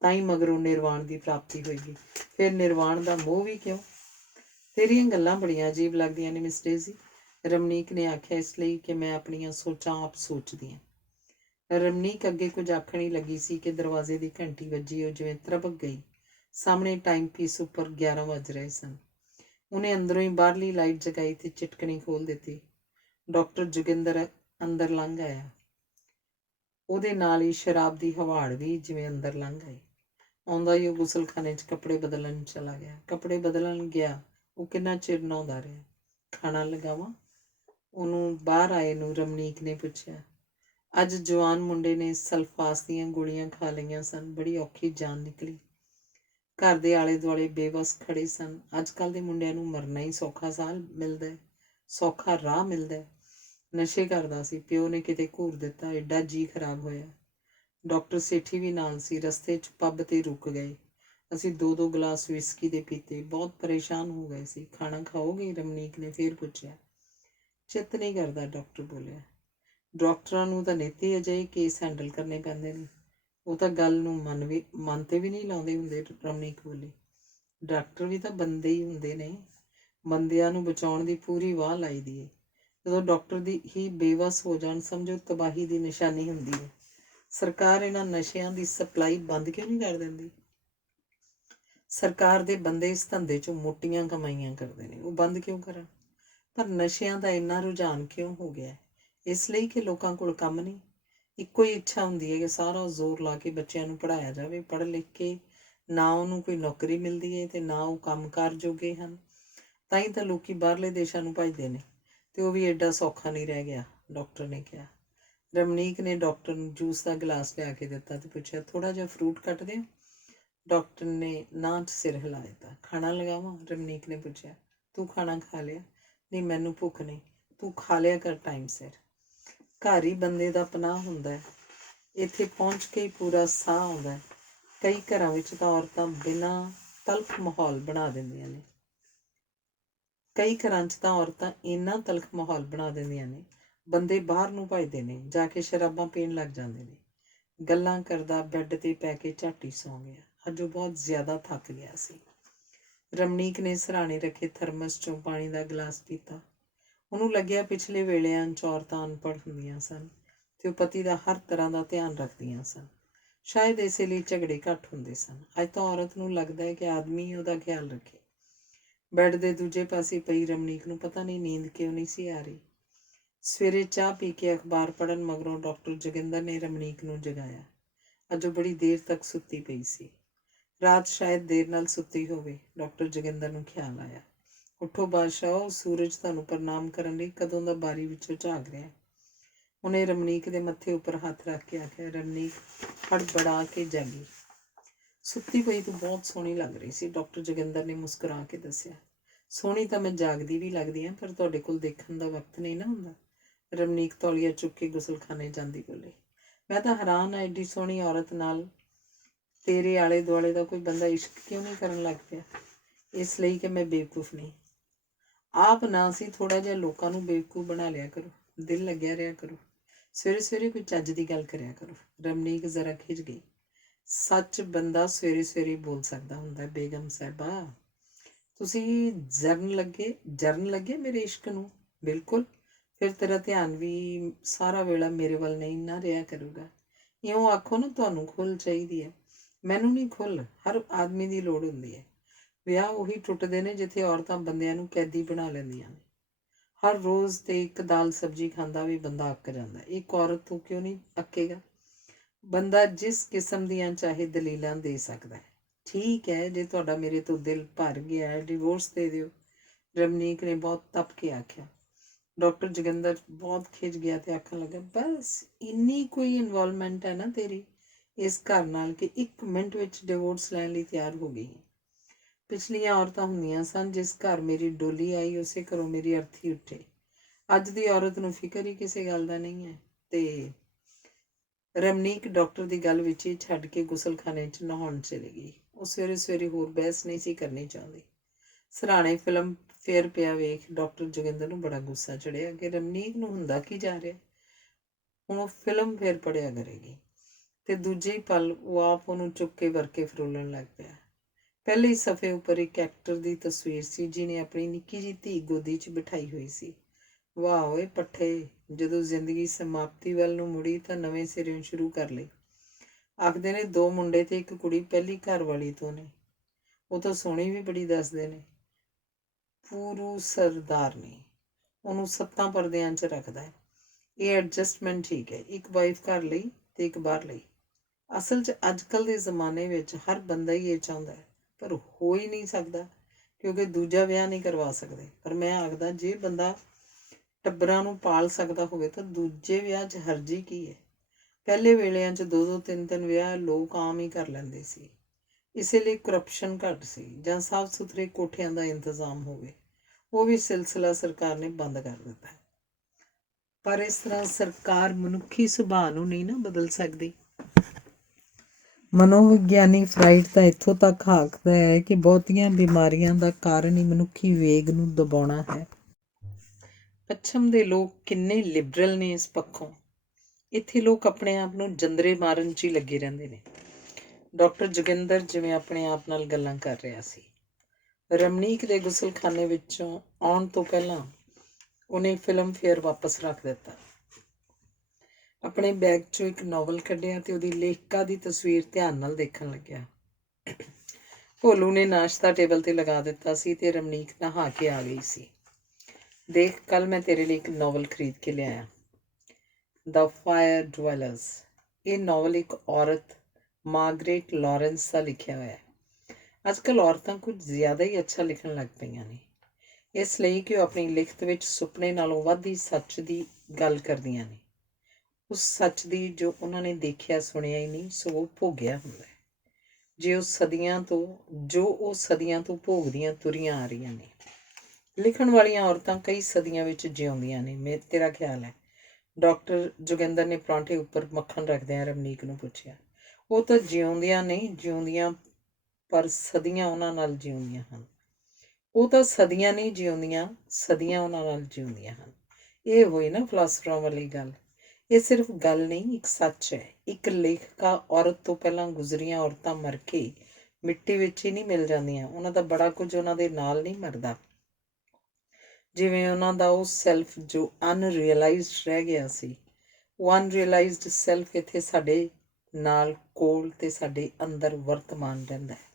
ਤਾਂ ਹੀ ਮਗਰੋਂ ਨਿਰਵਾਣ ਦੀ ਪ੍ਰਾਪਤੀ ਹੋਏਗੀ। ਫਿਰ ਨਿਰਵਾਣ ਦਾ ਮੋਹ ਵੀ ਕਿਉਂ? ਤੇਰੀਆਂ ਗੱਲਾਂ ਬੜੀਆਂ ਅਜੀਬ ਲੱਗਦੀਆਂ ਨੇ ਮਿਸ ਡੇਜ਼ੀ, ਰਮਨੀਕ ਨੇ ਆਖਿਆ, ਇਸ ਲਈ ਕਿ ਮੈਂ ਆਪਣੀਆਂ ਸੋਚਾਂ ਆਪ ਸੋਚਦੀ ਹਾਂ। ਰਮਨੀਕ ਅੱਗੇ ਕੁਝ ਆਖਣ ਹੀ ਲੱਗੀ ਸੀ ਕਿ ਦਰਵਾਜ਼ੇ ਦੀ ਘੰਟੀ ਵੱਜੀ। ਉਹ ਜਿਵੇਂ ਤਰਬਕ ਗਈ। ਸਾਹਮਣੇ ਟਾਈਮ ਪੀਸ ਉੱਪਰ 11 ਵੱਜ ਰਹੇ ਸਨ। ਉਹਨੇ ਅੰਦਰੋਂ ਹੀ ਬਾਹਰਲੀ ਲਾਈਟ ਜਗਾਈ ਤੇ ਚਿਟਕਣੀ ਖੋਲ੍ਹ ਦਿੱਤੀ। ਡਾਕਟਰ ਜੋਗਿੰਦਰ ਅੰਦਰ ਲੰਘ ਆਇਆ। ਉਹਦੇ ਨਾਲ ਹੀ ਸ਼ਰਾਬ ਦੀ ਹਵਾੜ ਵੀ ਜਿਵੇਂ ਅੰਦਰ ਲੰਘ ਆਈ। ਆਉਂਦਾ ਹੀ ਉਹ ਗੁਸਲਖਾਨੇ 'ਚ ਕੱਪੜੇ ਬਦਲਣ ਚਲਾ ਗਿਆ। ਕੱਪੜੇ ਬਦਲਣ ਗਿਆ ਉਹ ਕਿੰਨਾ ਚਿਰ ਨਹਾਉਂਦਾ ਰਿਹਾ। ਖਾਣਾ ਲਗਾਵਾਂ? ਉਹਨੂੰ ਬਾਹਰ ਆਏ ਨੂੰ ਰਮਨੀਕ ਨੇ ਪੁੱਛਿਆ। ਅੱਜ ਜਵਾਨ ਮੁੰਡੇ ਨੇ ਸਲਫਾਸ ਦੀਆਂ ਗੋਲੀਆਂ ਖਾ ਲਈਆਂ ਸਨ। ਬੜੀ ਔਖੀ ਜਾਨ ਨਿਕਲੀ। ਘਰ ਦੇ ਆਲੇ ਦੁਆਲੇ ਬੇਵਸ ਖੜੇ ਸਨ। ਅੱਜ ਕੱਲ੍ਹ ਦੇ ਮੁੰਡਿਆਂ ਨੂੰ ਮਰਨਾ ਹੀ ਸੌਖਾ ਸਾਹ ਮਿਲਦਾ ਹੈ, ਸੌਖਾ ਰਾਹ ਮਿਲਦਾ ਹੈ। ਨਸ਼ੇ ਕਰਦਾ ਸੀ, ਪਿਓ ਨੇ ਕਿਤੇ ਘੂਰ ਦਿੱਤਾ, ਐਡਾ ਜੀਅ ਖਰਾਬ ਹੋਇਆ। ਡਾਕਟਰ ਸੇਠੀ ਵੀ ਨਾਲ ਸੀ। ਰਸਤੇ 'ਚ ਪੱਬ 'ਤੇ ਰੁਕ ਗਏ। ਅਸੀਂ 2-2 ਗਲਾਸ ਵਿਸਕੀ ਦੇ ਪੀਤੇ। ਬਹੁਤ ਪਰੇਸ਼ਾਨ ਹੋ ਗਏ ਸੀ। ਖਾਣਾ ਖਾਓਗੇ? ਰਮਨੀਕ ਨੇ ਫੇਰ ਪੁੱਛਿਆ। ਚਿੱਤ ਨਹੀਂ ਕਰਦਾ, ਡਾਕਟਰ ਬੋਲਿਆ। ਡਾਕਟਰਾਂ ਨੂੰ ਤਾਂ ਨਿੱਤੀ ਅਜਿਹੇ ਕੇਸ ਹੈਂਡਲ ਕਰਨੇ ਪੈਂਦੇ ਨੇ। ਉਹ ਤਾਂ ਗੱਲ ਨੂੰ ਮਨ 'ਤੇ ਵੀ ਨਹੀਂ ਲਾਉਂਦੇ ਹੁੰਦੇ, ਰਮਨੀਕ ਬੋਲੀ। ਡਾਕਟਰ ਵੀ ਤਾਂ ਬੰਦੇ ਹੀ ਹੁੰਦੇ ਨੇ। ਬੰਦਿਆਂ ਨੂੰ ਬਚਾਉਣ ਦੀ ਪੂਰੀ ਵਾਹ ਲਾਈ ਦੀ ਏ। ਜਦੋਂ ਡਾਕਟਰ ਦੀ ਹੀ ਬੇਵਸ ਹੋ ਜਾਣ, ਸਮਝੋ ਤਬਾਹੀ ਦੀ ਨਿਸ਼ਾਨੀ ਹੁੰਦੀ ਹੈ। ਸਰਕਾਰ ਇਹਨਾਂ ਨਸ਼ਿਆਂ ਦੀ ਸਪਲਾਈ ਬੰਦ ਕਿਉਂ ਨਹੀਂ ਕਰ ਦਿੰਦੀ? ਸਰਕਾਰ ਦੇ ਬੰਦੇ ਇਸ ਧੰਦੇ 'ਚੋਂ ਮੋਟੀਆਂ ਕਮਾਈਆਂ ਕਰਦੇ ਨੇ, ਉਹ ਬੰਦ ਕਿਉਂ ਕਰਨ? ਪਰ ਨਸ਼ਿਆਂ ਦਾ ਇੰਨਾ ਰੁਝਾਨ ਕਿਉਂ ਹੋ ਗਿਆ? ਇਸ ਲਈ ਕਿ ਲੋਕਾਂ ਕੋਲ ਕੰਮ ਨਹੀਂ। ਇੱਕੋ ਹੀ ਇੱਛਾ ਹੁੰਦੀ ਹੈ ਕਿ ਸਾਰਾ ਜ਼ੋਰ ਲਾ ਕੇ ਬੱਚਿਆਂ ਨੂੰ ਪੜ੍ਹਾਇਆ ਜਾਵੇ। ਪੜ੍ਹ ਲਿਖ ਕੇ ਨਾ ਉਹਨੂੰ ਕੋਈ ਨੌਕਰੀ ਮਿਲਦੀ ਹੈ ਤੇ ਨਾ ਉਹ ਕੰਮਕਾਰ ਜੋਗੇ ਹਨ। ਤਾਂ ਹੀ ਤਾਂ ਲੋਕੀ ਬਾਹਰਲੇ ਦੇਸ਼ਾਂ ਨੂੰ ਭੱਜਦੇ ਨੇ। ਤੇ ਉਹ ਵੀ ਐਡਾ ਸੌਖਾ ਨਹੀਂ ਰਹਿ ਗਿਆ, ਡਾਕਟਰ ਨੇ ਕਿਹਾ। ਰਮਨੀਕ ਨੇ ਡਾਕਟਰ ਨੂੰ ਜੂਸ ਦਾ ਗਲਾਸ ਲਿਆ ਕੇ ਦਿੱਤਾ ਤੇ ਪੁੱਛਿਆ, ਥੋੜ੍ਹਾ ਜਿਹਾ ਫਰੂਟ ਕੱਟ ਦਿਆਂ? ਡਾਕਟਰ ਨੇ ਨਾਂਹ 'ਚ ਸਿਰ ਹਿਲਾ ਦਿੱਤਾ। ਖਾਣਾ ਲਗਾਵਾਂ? ਰਮਨੀਕ ਨੇ ਪੁੱਛਿਆ। ਤੂੰ ਖਾਣਾ ਖਾ ਲਿਆ? ਨਹੀਂ, ਮੈਨੂੰ ਭੁੱਖ ਨਹੀਂ। ਤੂੰ ਖਾ ਲਿਆ ਕਰ ਟਾਈਮ ਸਿਰ। ਘਰ ਹੀ ਬੰਦੇ ਦਾ ਪਨਾਹ ਹੁੰਦਾ ਹੈ। ਇੱਥੇ ਪਹੁੰਚ ਕੇ ਹੀ ਪੂਰਾ ਸਾਹ ਆਉਂਦਾ ਹੈ। ਕਈ ਘਰਾਂ ਵਿੱਚ ਤਾਂ ਔਰਤਾਂ ਬਿਨਾਂ ਤਲਖ ਮਾਹੌਲ ਬਣਾ ਦਿੰਦੀਆਂ ਨੇ। ਕਈ ਘਰਾਂ 'ਚ ਤਾਂ ਔਰਤਾਂ ਇੰਨਾ ਤਲਖ ਮਾਹੌਲ ਬਣਾ ਦਿੰਦੀਆਂ ਨੇ, ਬੰਦੇ ਬਾਹਰ ਨੂੰ ਭੱਜਦੇ ਨੇ, ਜਾ ਕੇ ਸ਼ਰਾਬਾਂ ਪੀਣ ਲੱਗ ਜਾਂਦੇ ਨੇ। ਗੱਲਾਂ ਕਰਦਾ ਬੈੱਡ 'ਤੇ ਪੈ ਕੇ ਝੱਟ ਹੀ ਸੌਂ ਗਿਆ। ਅੱਜ ਉਹ ਬਹੁਤ ਜ਼ਿਆਦਾ ਥੱਕ ਗਿਆ ਸੀ। ਰਮਨੀਕ ਨੇ ਸਿਰਹਾਣੇ ਰੱਖੇ ਥਰਮਸ 'ਚੋਂ ਪਾਣੀ ਦਾ ਗਲਾਸ ਪੀਤਾ। ਉਹਨੂੰ ਲੱਗਿਆ ਪਿਛਲੇ ਵੇਲਿਆਂ 'ਚ ਔਰਤਾਂ ਅਨਪੜ੍ਹ ਹੁੰਦੀਆਂ ਸਨ ਤੇ ਉਹ ਪਤੀ ਦਾ ਹਰ ਤਰ੍ਹਾਂ ਦਾ ਧਿਆਨ ਰੱਖਦੀਆਂ ਸਨ। ਸ਼ਾਇਦ ਇਸੇ ਲਈ ਝਗੜੇ ਘੱਟ ਹੁੰਦੇ ਸਨ। ਅੱਜ ਤਾਂ ਔਰਤ ਨੂੰ ਲੱਗਦਾ ਹੈ ਕਿ ਆਦਮੀ ਹੀ ਉਹਦਾ ਖਿਆਲ ਰੱਖੇ। ਬੈੱਡ ਦੇ ਦੂਜੇ ਪਾਸੇ ਪਈ ਰਮਨੀਕ ਨੂੰ ਪਤਾ ਨਹੀਂ ਨੀਂਦ ਕਿਉਂ ਨਹੀਂ ਸੀ ਆ ਰਹੀ। ਸਵੇਰੇ ਚਾਹ ਪੀ ਕੇ ਅਖਬਾਰ ਪੜ੍ਹਨ ਮਗਰੋਂ ਡਾਕਟਰ ਜੋਗਿੰਦਰ ਨੇ ਰਮਨੀਕ ਨੂੰ ਜਗਾਇਆ। ਅੱਜ ਉਹ ਬੜੀ ਦੇਰ ਤੱਕ ਸੁੱਤੀ ਪਈ ਸੀ। ਰਾਤ ਸ਼ਾਇਦ ਦੇਰ ਨਾਲ ਸੁੱਤੀ ਹੋਵੇ। ਡਾਕਟਰ ਜੋਗਿੰਦਰ ਨੂੰ ਖਿਆਲ ਆਇਆ। ਉੱਠੋ ਬਾਦਸ਼ਾਹ, ਸੂਰਜ ਤੁਹਾਨੂੰ ਪ੍ਰਣਾਮ ਕਰਨ ਲਈ ਕਦੋਂ ਦਾ ਬਾਰੀ ਵਿੱਚੋਂ ਝਾਕ ਰਿਹਾ। ਉਹਨੇ ਰਮਨੀਕ ਦੇ ਮੱਥੇ ਉੱਪਰ ਹੱਥ ਰੱਖ ਕੇ ਆਖਿਆ। ਰਮਨੀਕ ਹੜਬੜਾ ਕੇ ਜਾਗੀ। ਸੁੱਤੀ ਪਈ ਤੂੰ ਬਹੁਤ ਸੋਹਣੀ ਲੱਗ ਰਹੀ ਸੀ, ਡਾਕਟਰ ਜੋਗਿੰਦਰ ਨੇ ਮੁਸਕਰਾ ਕੇ ਦੱਸਿਆ। ਸੋਹਣੀ ਤਾਂ ਮੈਂ ਜਾਗਦੀ ਵੀ ਲੱਗਦੀ ਹਾਂ, ਪਰ ਤੁਹਾਡੇ ਕੋਲ ਦੇਖਣ ਦਾ ਵਕਤ ਨਹੀਂ ਨਾ ਹੁੰਦਾ। ਰਮਨੀਕ ਤੌਲੀਆ ਚੁੱਕ ਕੇ ਗੁਸਲਖਾਨੇ ਜਾਂਦੀ ਬੋਲੀ। ਮੈਂ ਤਾਂ ਹੈਰਾਨ ਹਾਂ, ਐਡੀ ਸੋਹਣੀ ਔਰਤ ਨਾਲ ਤੇਰੇ ਆਲੇ ਦੁਆਲੇ ਦਾ ਕੋਈ ਬੰਦਾ ਇਸ਼ਕ ਕਿਉਂ ਨਹੀਂ ਕਰਨ ਲੱਗ ਪਿਆ? ਇਸ ਲਈ ਕਿ ਮੈਂ ਬੇਵਕੂਫ ਨਹੀਂ। ਆਪ ਨਾ ਸੀ, ਥੋੜ੍ਹਾ ਜਿਹਾ ਲੋਕਾਂ ਨੂੰ ਬੇਵਕੂਫ ਬਣਾ ਲਿਆ ਕਰੋ। ਦਿਲ ਲੱਗਿਆ ਰਿਹਾ ਕਰੋ। ਸਵੇਰੇ ਸਵੇਰੇ ਕੋਈ ਚੱਜ ਦੀ ਗੱਲ ਕਰਿਆ ਕਰੋ। ਰਮਨੀਕ ਜ਼ਰਾ ਖਿਝ ਗਈ। ਸੱਚ ਬੰਦਾ ਸਵੇਰੇ ਸਵੇਰੇ ਬੋਲ ਸਕਦਾ ਹੁੰਦਾ, ਬੇਗਮ ਸਾਹਿਬਾ। ਤੁਸੀਂ ਜਰਨ ਲੱਗੇ ਮੇਰੇ ਇਸ਼ਕ ਨੂੰ? ਬਿਲਕੁਲ। ਫਿਰ ਤੇਰਾ ਧਿਆਨ ਵੀ ਸਾਰਾ ਵੇਲਾ ਮੇਰੇ ਵੱਲ ਨਹੀਂ ਨਾ ਰਿਹਾ ਕਰੂਗਾ। ਇਉਂ ਆਖੋ ਨਾ, ਤੁਹਾਨੂੰ ਖੁੱਲ੍ਹ ਚਾਹੀਦੀ ਹੈ। ਮੈਨੂੰ ਨਹੀਂ ਖੁੱਲ੍ਹ, ਹਰ ਆਦਮੀ ਦੀ ਲੋੜ ਹੁੰਦੀ ਹੈ। ਵਿਆਹ ਉਹੀ ਟੁੱਟਦੇ ਨੇ ਜਿੱਥੇ ਔਰਤਾਂ ਬੰਦਿਆਂ ਨੂੰ ਕੈਦੀ ਬਣਾ ਲੈਂਦੀਆਂ ਨੇ। ਹਰ ਰੋਜ਼ ਤੇ ਇੱਕ ਦਾਲ ਸਬਜ਼ੀ ਖਾਂਦਾ ਵੀ ਬੰਦਾ ਅੱਕ ਜਾਂਦਾ। ਇੱਕ ਔਰਤ ਤੋਂ ਕਿਉਂ ਨਹੀਂ ਅੱਕੇਗਾ? ਬੰਦਾ ਜਿਸ ਕਿਸਮ ਦੀਆਂ ਚਾਹੇ ਦਲੀਲਾਂ ਦੇ ਸਕਦਾ ਹੈ। ਠੀਕ ਹੈ, ਜੇ ਤੁਹਾਡਾ ਮੇਰੇ ਤੋਂ ਦਿਲ ਭਰ ਗਿਆ ਹੈ, ਡਿਵੋਰਸ ਦੇ ਦਿਓ, ਰਮਨੀਕ ਨੇ ਬਹੁਤ ਤੱਪ ਕੇ ਆਖਿਆ। ਡਾਕਟਰ ਜੋਗਿੰਦਰ ਬਹੁਤ ਖਿੱਚ ਗਿਆ ਤੇ ਆਖਣ ਲੱਗਾ, ਬਸ ਇੰਨੀ ਕੋਈ ਇਨਵੋਲਵਮੈਂਟ ਹੈ ਨਾ ਤੇਰੀ ਇਸ ਘਰ ਨਾਲ ਕਿ 1 ਮਿੰਟ ਵਿੱਚ ਡਿਵੋਰਸ ਲੈਣ ਲਈ ਤਿਆਰ ਹੋ ਗਈ ਹੈ। ਪਿਛਲੀਆਂ ਔਰਤਾਂ ਹੁੰਦੀਆਂ ਸਨ, ਜਿਸ ਘਰ ਮੇਰੀ ਡੋਲੀ ਆਈ ਉਸੇ ਘਰੋਂ ਮੇਰੀ ਅਰਥੀ ਉੱਠੇ। ਅੱਜ ਦੀ ਔਰਤ ਨੂੰ ਫਿਕਰ ਹੀ ਕਿਸੇ ਗੱਲ ਦਾ ਨਹੀਂ ਹੈ। ਤੇ ਰਮਨੀਕ ਡਾਕਟਰ ਦੀ ਗੱਲ ਵਿੱਚ ਹੀ ਛੱਡ ਕੇ ਗੁਸਲਖਾਨੇ 'ਚ ਨਹਾਉਣ ਚਲੀ ਗਈ। ਉਹ ਸਵੇਰੇ ਸਵੇਰੇ ਹੋਰ ਬਹਿਸ ਨਹੀਂ ਸੀ ਕਰਨੀ ਚਾਹੁੰਦੀ। ਸਰਾਣੇ ਫਿਲਮ ਫੇਰ ਪਿਆ ਵੇਖ ਡਾਕਟਰ ਜੋਗਿੰਦਰ ਨੂੰ ਬੜਾ ਗੁੱਸਾ ਚੜਿਆ ਕਿ ਰਮਨੀਕ ਨੂੰ ਹੁੰਦਾ ਕੀ ਜਾ ਰਿਹਾ। ਹੁਣ ਉਹ ਫਿਲਮ ਫੇਰ ਪੜ੍ਹਿਆ ਕਰੇਗੀ। ਤੇ ਦੂਜੇ ਹੀ ਪਲ ਉਹ ਆਪ ਉਹਨੂੰ ਚੁੱਕ ਕੇ ਵਰਕੇ ਫਰੋਲਣ ਲੱਗ ਪਿਆ। ਪਹਿਲੇ ਹੀ ਸਫ਼ੇ ਉੱਪਰ ਇੱਕ ਐਕਟਰ ਦੀ ਤਸਵੀਰ ਸੀ ਜਿਹਨੇ ਆਪਣੀ ਨਿੱਕੀ ਜਿਹੀ ਧੀ ਗੋਦੀ 'ਚ ਬਿਠਾਈ ਹੋਈ ਸੀ। ਵਾਹ ਓਏ ਪੱਠੇ, ਜਦੋਂ ਜ਼ਿੰਦਗੀ ਸਮਾਪਤੀ ਵੱਲ ਨੂੰ ਮੁੜੀ ਤਾਂ ਨਵੇਂ ਸਿਰਿਓਂ ਸ਼ੁਰੂ ਕਰ ਲਈ। ਆਖਦੇ ਨੇ 2 ਮੁੰਡੇ ਤੇ 1 ਕੁੜੀ ਪਹਿਲੀ ਘਰ ਵਾਲੀ ਤੋਂ ਨੇ। ਉਹ ਤਾਂ ਸੋਹਣੀ ਵੀ ਬੜੀ ਦੱਸਦੇ ਨੇ। ਪੂਰੂ ਸਰਦਾਰ ਨੇ ਉਹਨੂੰ 7 ਪਰਦਿਆਂ 'ਚ ਰੱਖਦਾ ਹੈ। ਇਹ ਐਡਜਸਟਮੈਂਟ ਠੀਕ ਹੈ, 1 ਵਾਈਫ ਘਰ ਲਈ ਤੇ 1 ਬਾਹਰ ਲਈ। ਅਸਲ 'ਚ ਅੱਜ ਕੱਲ੍ਹ ਦੇ ਜ਼ਮਾਨੇ ਵਿੱਚ ਹਰ ਬੰਦਾ ਹੀ ਇਹ ਚਾਹੁੰਦਾ ਹੈ, ਪਰ ਹੋ ਹੀ ਨਹੀਂ ਸਕਦਾ ਕਿਉਂਕਿ ਦੂਜਾ ਵਿਆਹ ਨਹੀਂ ਕਰਵਾ ਸਕਦੇ। ਪਰ ਮੈਂ ਆਖਦਾ, ਜੇ ਬੰਦਾ ਟੱਬਰਾਂ ਨੂੰ ਪਾਲ ਸਕਦਾ ਹੋਵੇ ਤਾਂ ਦੂਜੇ ਵਿਆਹ 'ਚ ਹਰਜੀ ਕੀ ਹੈ? ਪਹਿਲੇ ਵੇਲਿਆਂ 'ਚ 2-2 3-3 ਵਿਆਹ ਲੋਕ ਆਮ ਹੀ ਕਰ ਲੈਂਦੇ ਸੀ। ਇਸੇ ਲਈ ਕਰਪਸ਼ਨ ਘੱਟ ਸੀ ਜਾਂ ਸਾਫ਼ ਸੁਥਰੇ ਕੋਠਿਆਂ ਦਾ ਇੰਤਜ਼ਾਮ ਹੋਵੇ। ਉਹ ਵੀ ਸਿਲਸਿਲਾ ਸਰਕਾਰ ਨੇ ਬੰਦ ਕਰ ਦਿੱਤਾ। ਪਰ ਇਸ ਤਰ੍ਹਾਂ ਸਰਕਾਰ ਮਨੁੱਖੀ ਸੁਭਾਅ ਨੂੰ ਨਹੀਂ ਨਾ ਬਦਲ ਸਕਦੀ। ਮਨੋਵਿਗਿਆਨੀ ਫਰਾਇਡ ਤਾਂ ਇੱਥੋਂ ਤੱਕ ਆਖਦਾ ਹੈ ਕਿ ਬਹੁਤੀਆਂ ਬਿਮਾਰੀਆਂ ਦਾ ਕਾਰਨ ਹੀ ਮਨੁੱਖੀ ਵੇਗ ਨੂੰ ਦਬਾਉਣਾ ਹੈ। ਪੱਛਮ ਦੇ ਲੋਕ ਕਿੰਨੇ ਲਿਬਰਲ ਨੇ ਇਸ ਪੱਖੋਂ। ਇੱਥੇ ਲੋਕ ਆਪਣੇ ਆਪ ਨੂੰ ਜੰਦਰੇ ਮਾਰਨ 'ਚ ਹੀ ਲੱਗੇ ਰਹਿੰਦੇ ਨੇ। ਡਾਕਟਰ ਜੋਗਿੰਦਰ ਜਿਵੇਂ ਆਪਣੇ ਆਪ ਨਾਲ ਗੱਲਾਂ ਕਰ ਰਿਹਾ ਸੀ। ਰਮਨੀਕ ਦੇ ਗੁਸਲਖਾਨੇ ਵਿੱਚੋਂ ਆਉਣ ਤੋਂ ਪਹਿਲਾਂ ਉਹਨੇ ਫਿਲਮ ਫੇਅਰ ਵਾਪਸ ਰੱਖ ਦਿੱਤਾ। ਆਪਣੇ ਬੈਗ 'ਚੋਂ ਇੱਕ ਨਾਵਲ ਕੱਢਿਆ ਤੇ ਉਹਦੀ ਲੇਖਿਕਾ ਦੀ ਤਸਵੀਰ ਧਿਆਨ ਨਾਲ ਦੇਖਣ ਲੱਗਿਆ। ਭੋਲੂ ਨੇ ਨਾਸ਼ਤਾ ਟੇਬਲ ਤੇ ਲਗਾ ਦਿੱਤਾ ਸੀ ਤੇ ਰਮਨੀਕ ਨਹਾ ਕੇ ਆ ਗਈ ਸੀ। ਦੇਖ, ਕੱਲ ਮੈਂ ਤੇਰੇ ਲਈ ਇੱਕ ਨਾਵਲ ਖਰੀਦ ਕੇ ਲਿਆਇਆ, ਦ ਫਾਇਰ ਡਵੈਲਰਸ। ਇਹ ਨਾਵਲ ਇੱਕ ਔਰਤ ਮਾਰਗਰੇਟ ਲਾਰੈਂਸ ਦਾ ਲਿਖਿਆ ਹੋਇਆ ਹੈ। ਅੱਜ ਕੱਲ੍ਹ ਔਰਤਾਂ ਕੁਝ ਜ਼ਿਆਦਾ ਹੀ ਅੱਛਾ ਲਿਖਣ ਲੱਗ ਪਈਆਂ ਨੇ, ਇਸ ਲਈ ਕਿ ਉਹ ਆਪਣੀ ਲਿਖਤ ਵਿੱਚ ਸੁਪਨੇ ਨਾਲੋਂ ਵੱਧ ਹੀ ਸੱਚ ਦੀ ਗੱਲ ਕਰਦੀਆਂ ਨੇ। ਉਸ ਸੱਚ ਦੀ ਜੋ ਉਹਨਾਂ ਨੇ ਦੇਖਿਆ ਸੁਣਿਆ ਹੀ ਨਹੀਂ ਸਗੋਂ ਭੋਗਿਆ ਹੁੰਦਾ ਹੈ। ਜੋ ਉਹ ਸਦੀਆਂ ਤੋਂ ਭੋਗਦੀਆਂ ਤੁਰੀਆਂ ਆ ਰਹੀਆਂ ਨੇ। ਲਿਖਣ ਵਾਲੀਆਂ ਔਰਤਾਂ ਕਈ ਸਦੀਆਂ ਵਿੱਚ ਜਿਉਂਦੀਆਂ ਨੇ, ਤੇਰਾ ਖਿਆਲ ਹੈ? ਡਾਕਟਰ ਜੋਗਿੰਦਰ ਨੇ ਪਰਾਂਠੇ ਉੱਪਰ ਮੱਖਣ ਰੱਖਦਿਆਂ ਰਮਨੀਕ ਨੂੰ ਪੁੱਛਿਆ। ਉਹ ਤਾਂ ਜਿਉਂਦੀਆਂ ਨਹੀਂ ਜਿਉਂਦੀਆਂ, ਪਰ ਸਦੀਆਂ ਉਹਨਾਂ ਨਾਲ ਜਿਉਂਦੀਆਂ ਹਨ। ਉਹ ਤਾਂ ਸਦੀਆਂ ਨਹੀਂ ਜਿਉਂਦੀਆਂ, ਸਦੀਆਂ ਉਹਨਾਂ ਨਾਲ ਜਿਉਂਦੀਆਂ ਹਨ। ਇਹ ਹੋਈ ਨਾ ਫਿਲਾਸਫਰਾਂ ਵਾਲੀ ਗੱਲ। ਇਹ ਸਿਰਫ ਗੱਲ ਨਹੀਂ, ਇੱਕ ਸੱਚ ਹੈ। ਇੱਕ ਲੇਖਿਕਾ ਔਰਤ ਤੋਂ ਪਹਿਲਾਂ ਗੁਜ਼ਰੀਆਂ ਔਰਤਾਂ ਮਰ ਕੇ ਮਿੱਟੀ ਵਿੱਚ ਹੀ ਨਹੀਂ ਮਿਲ ਜਾਂਦੀਆਂ, ਉਹਨਾਂ ਦਾ ਬੜਾ ਕੁਝ ਉਹਨਾਂ ਦੇ ਨਾਲ ਨਹੀਂ ਮਰਦਾ। ਜਿਵੇਂ ਉਹਨਾਂ ਦਾ ਉਹ ਸੈਲਫ ਜੋ ਅਨਰੀਅਲਾਈਜ਼ਡ ਰਹਿ ਗਿਆ ਸੀ, ਉਹ ਅਨਰੀਅਲਾਈਜ਼ਡ ਸੈਲਫ ਇੱਥੇ ਸਾਡੇ ਨਾਲ ਕੋਲ ਤੇ ਸਾਡੇ ਅੰਦਰ ਵਰਤਮਾਨ ਰਹਿੰਦਾ ਹੈ।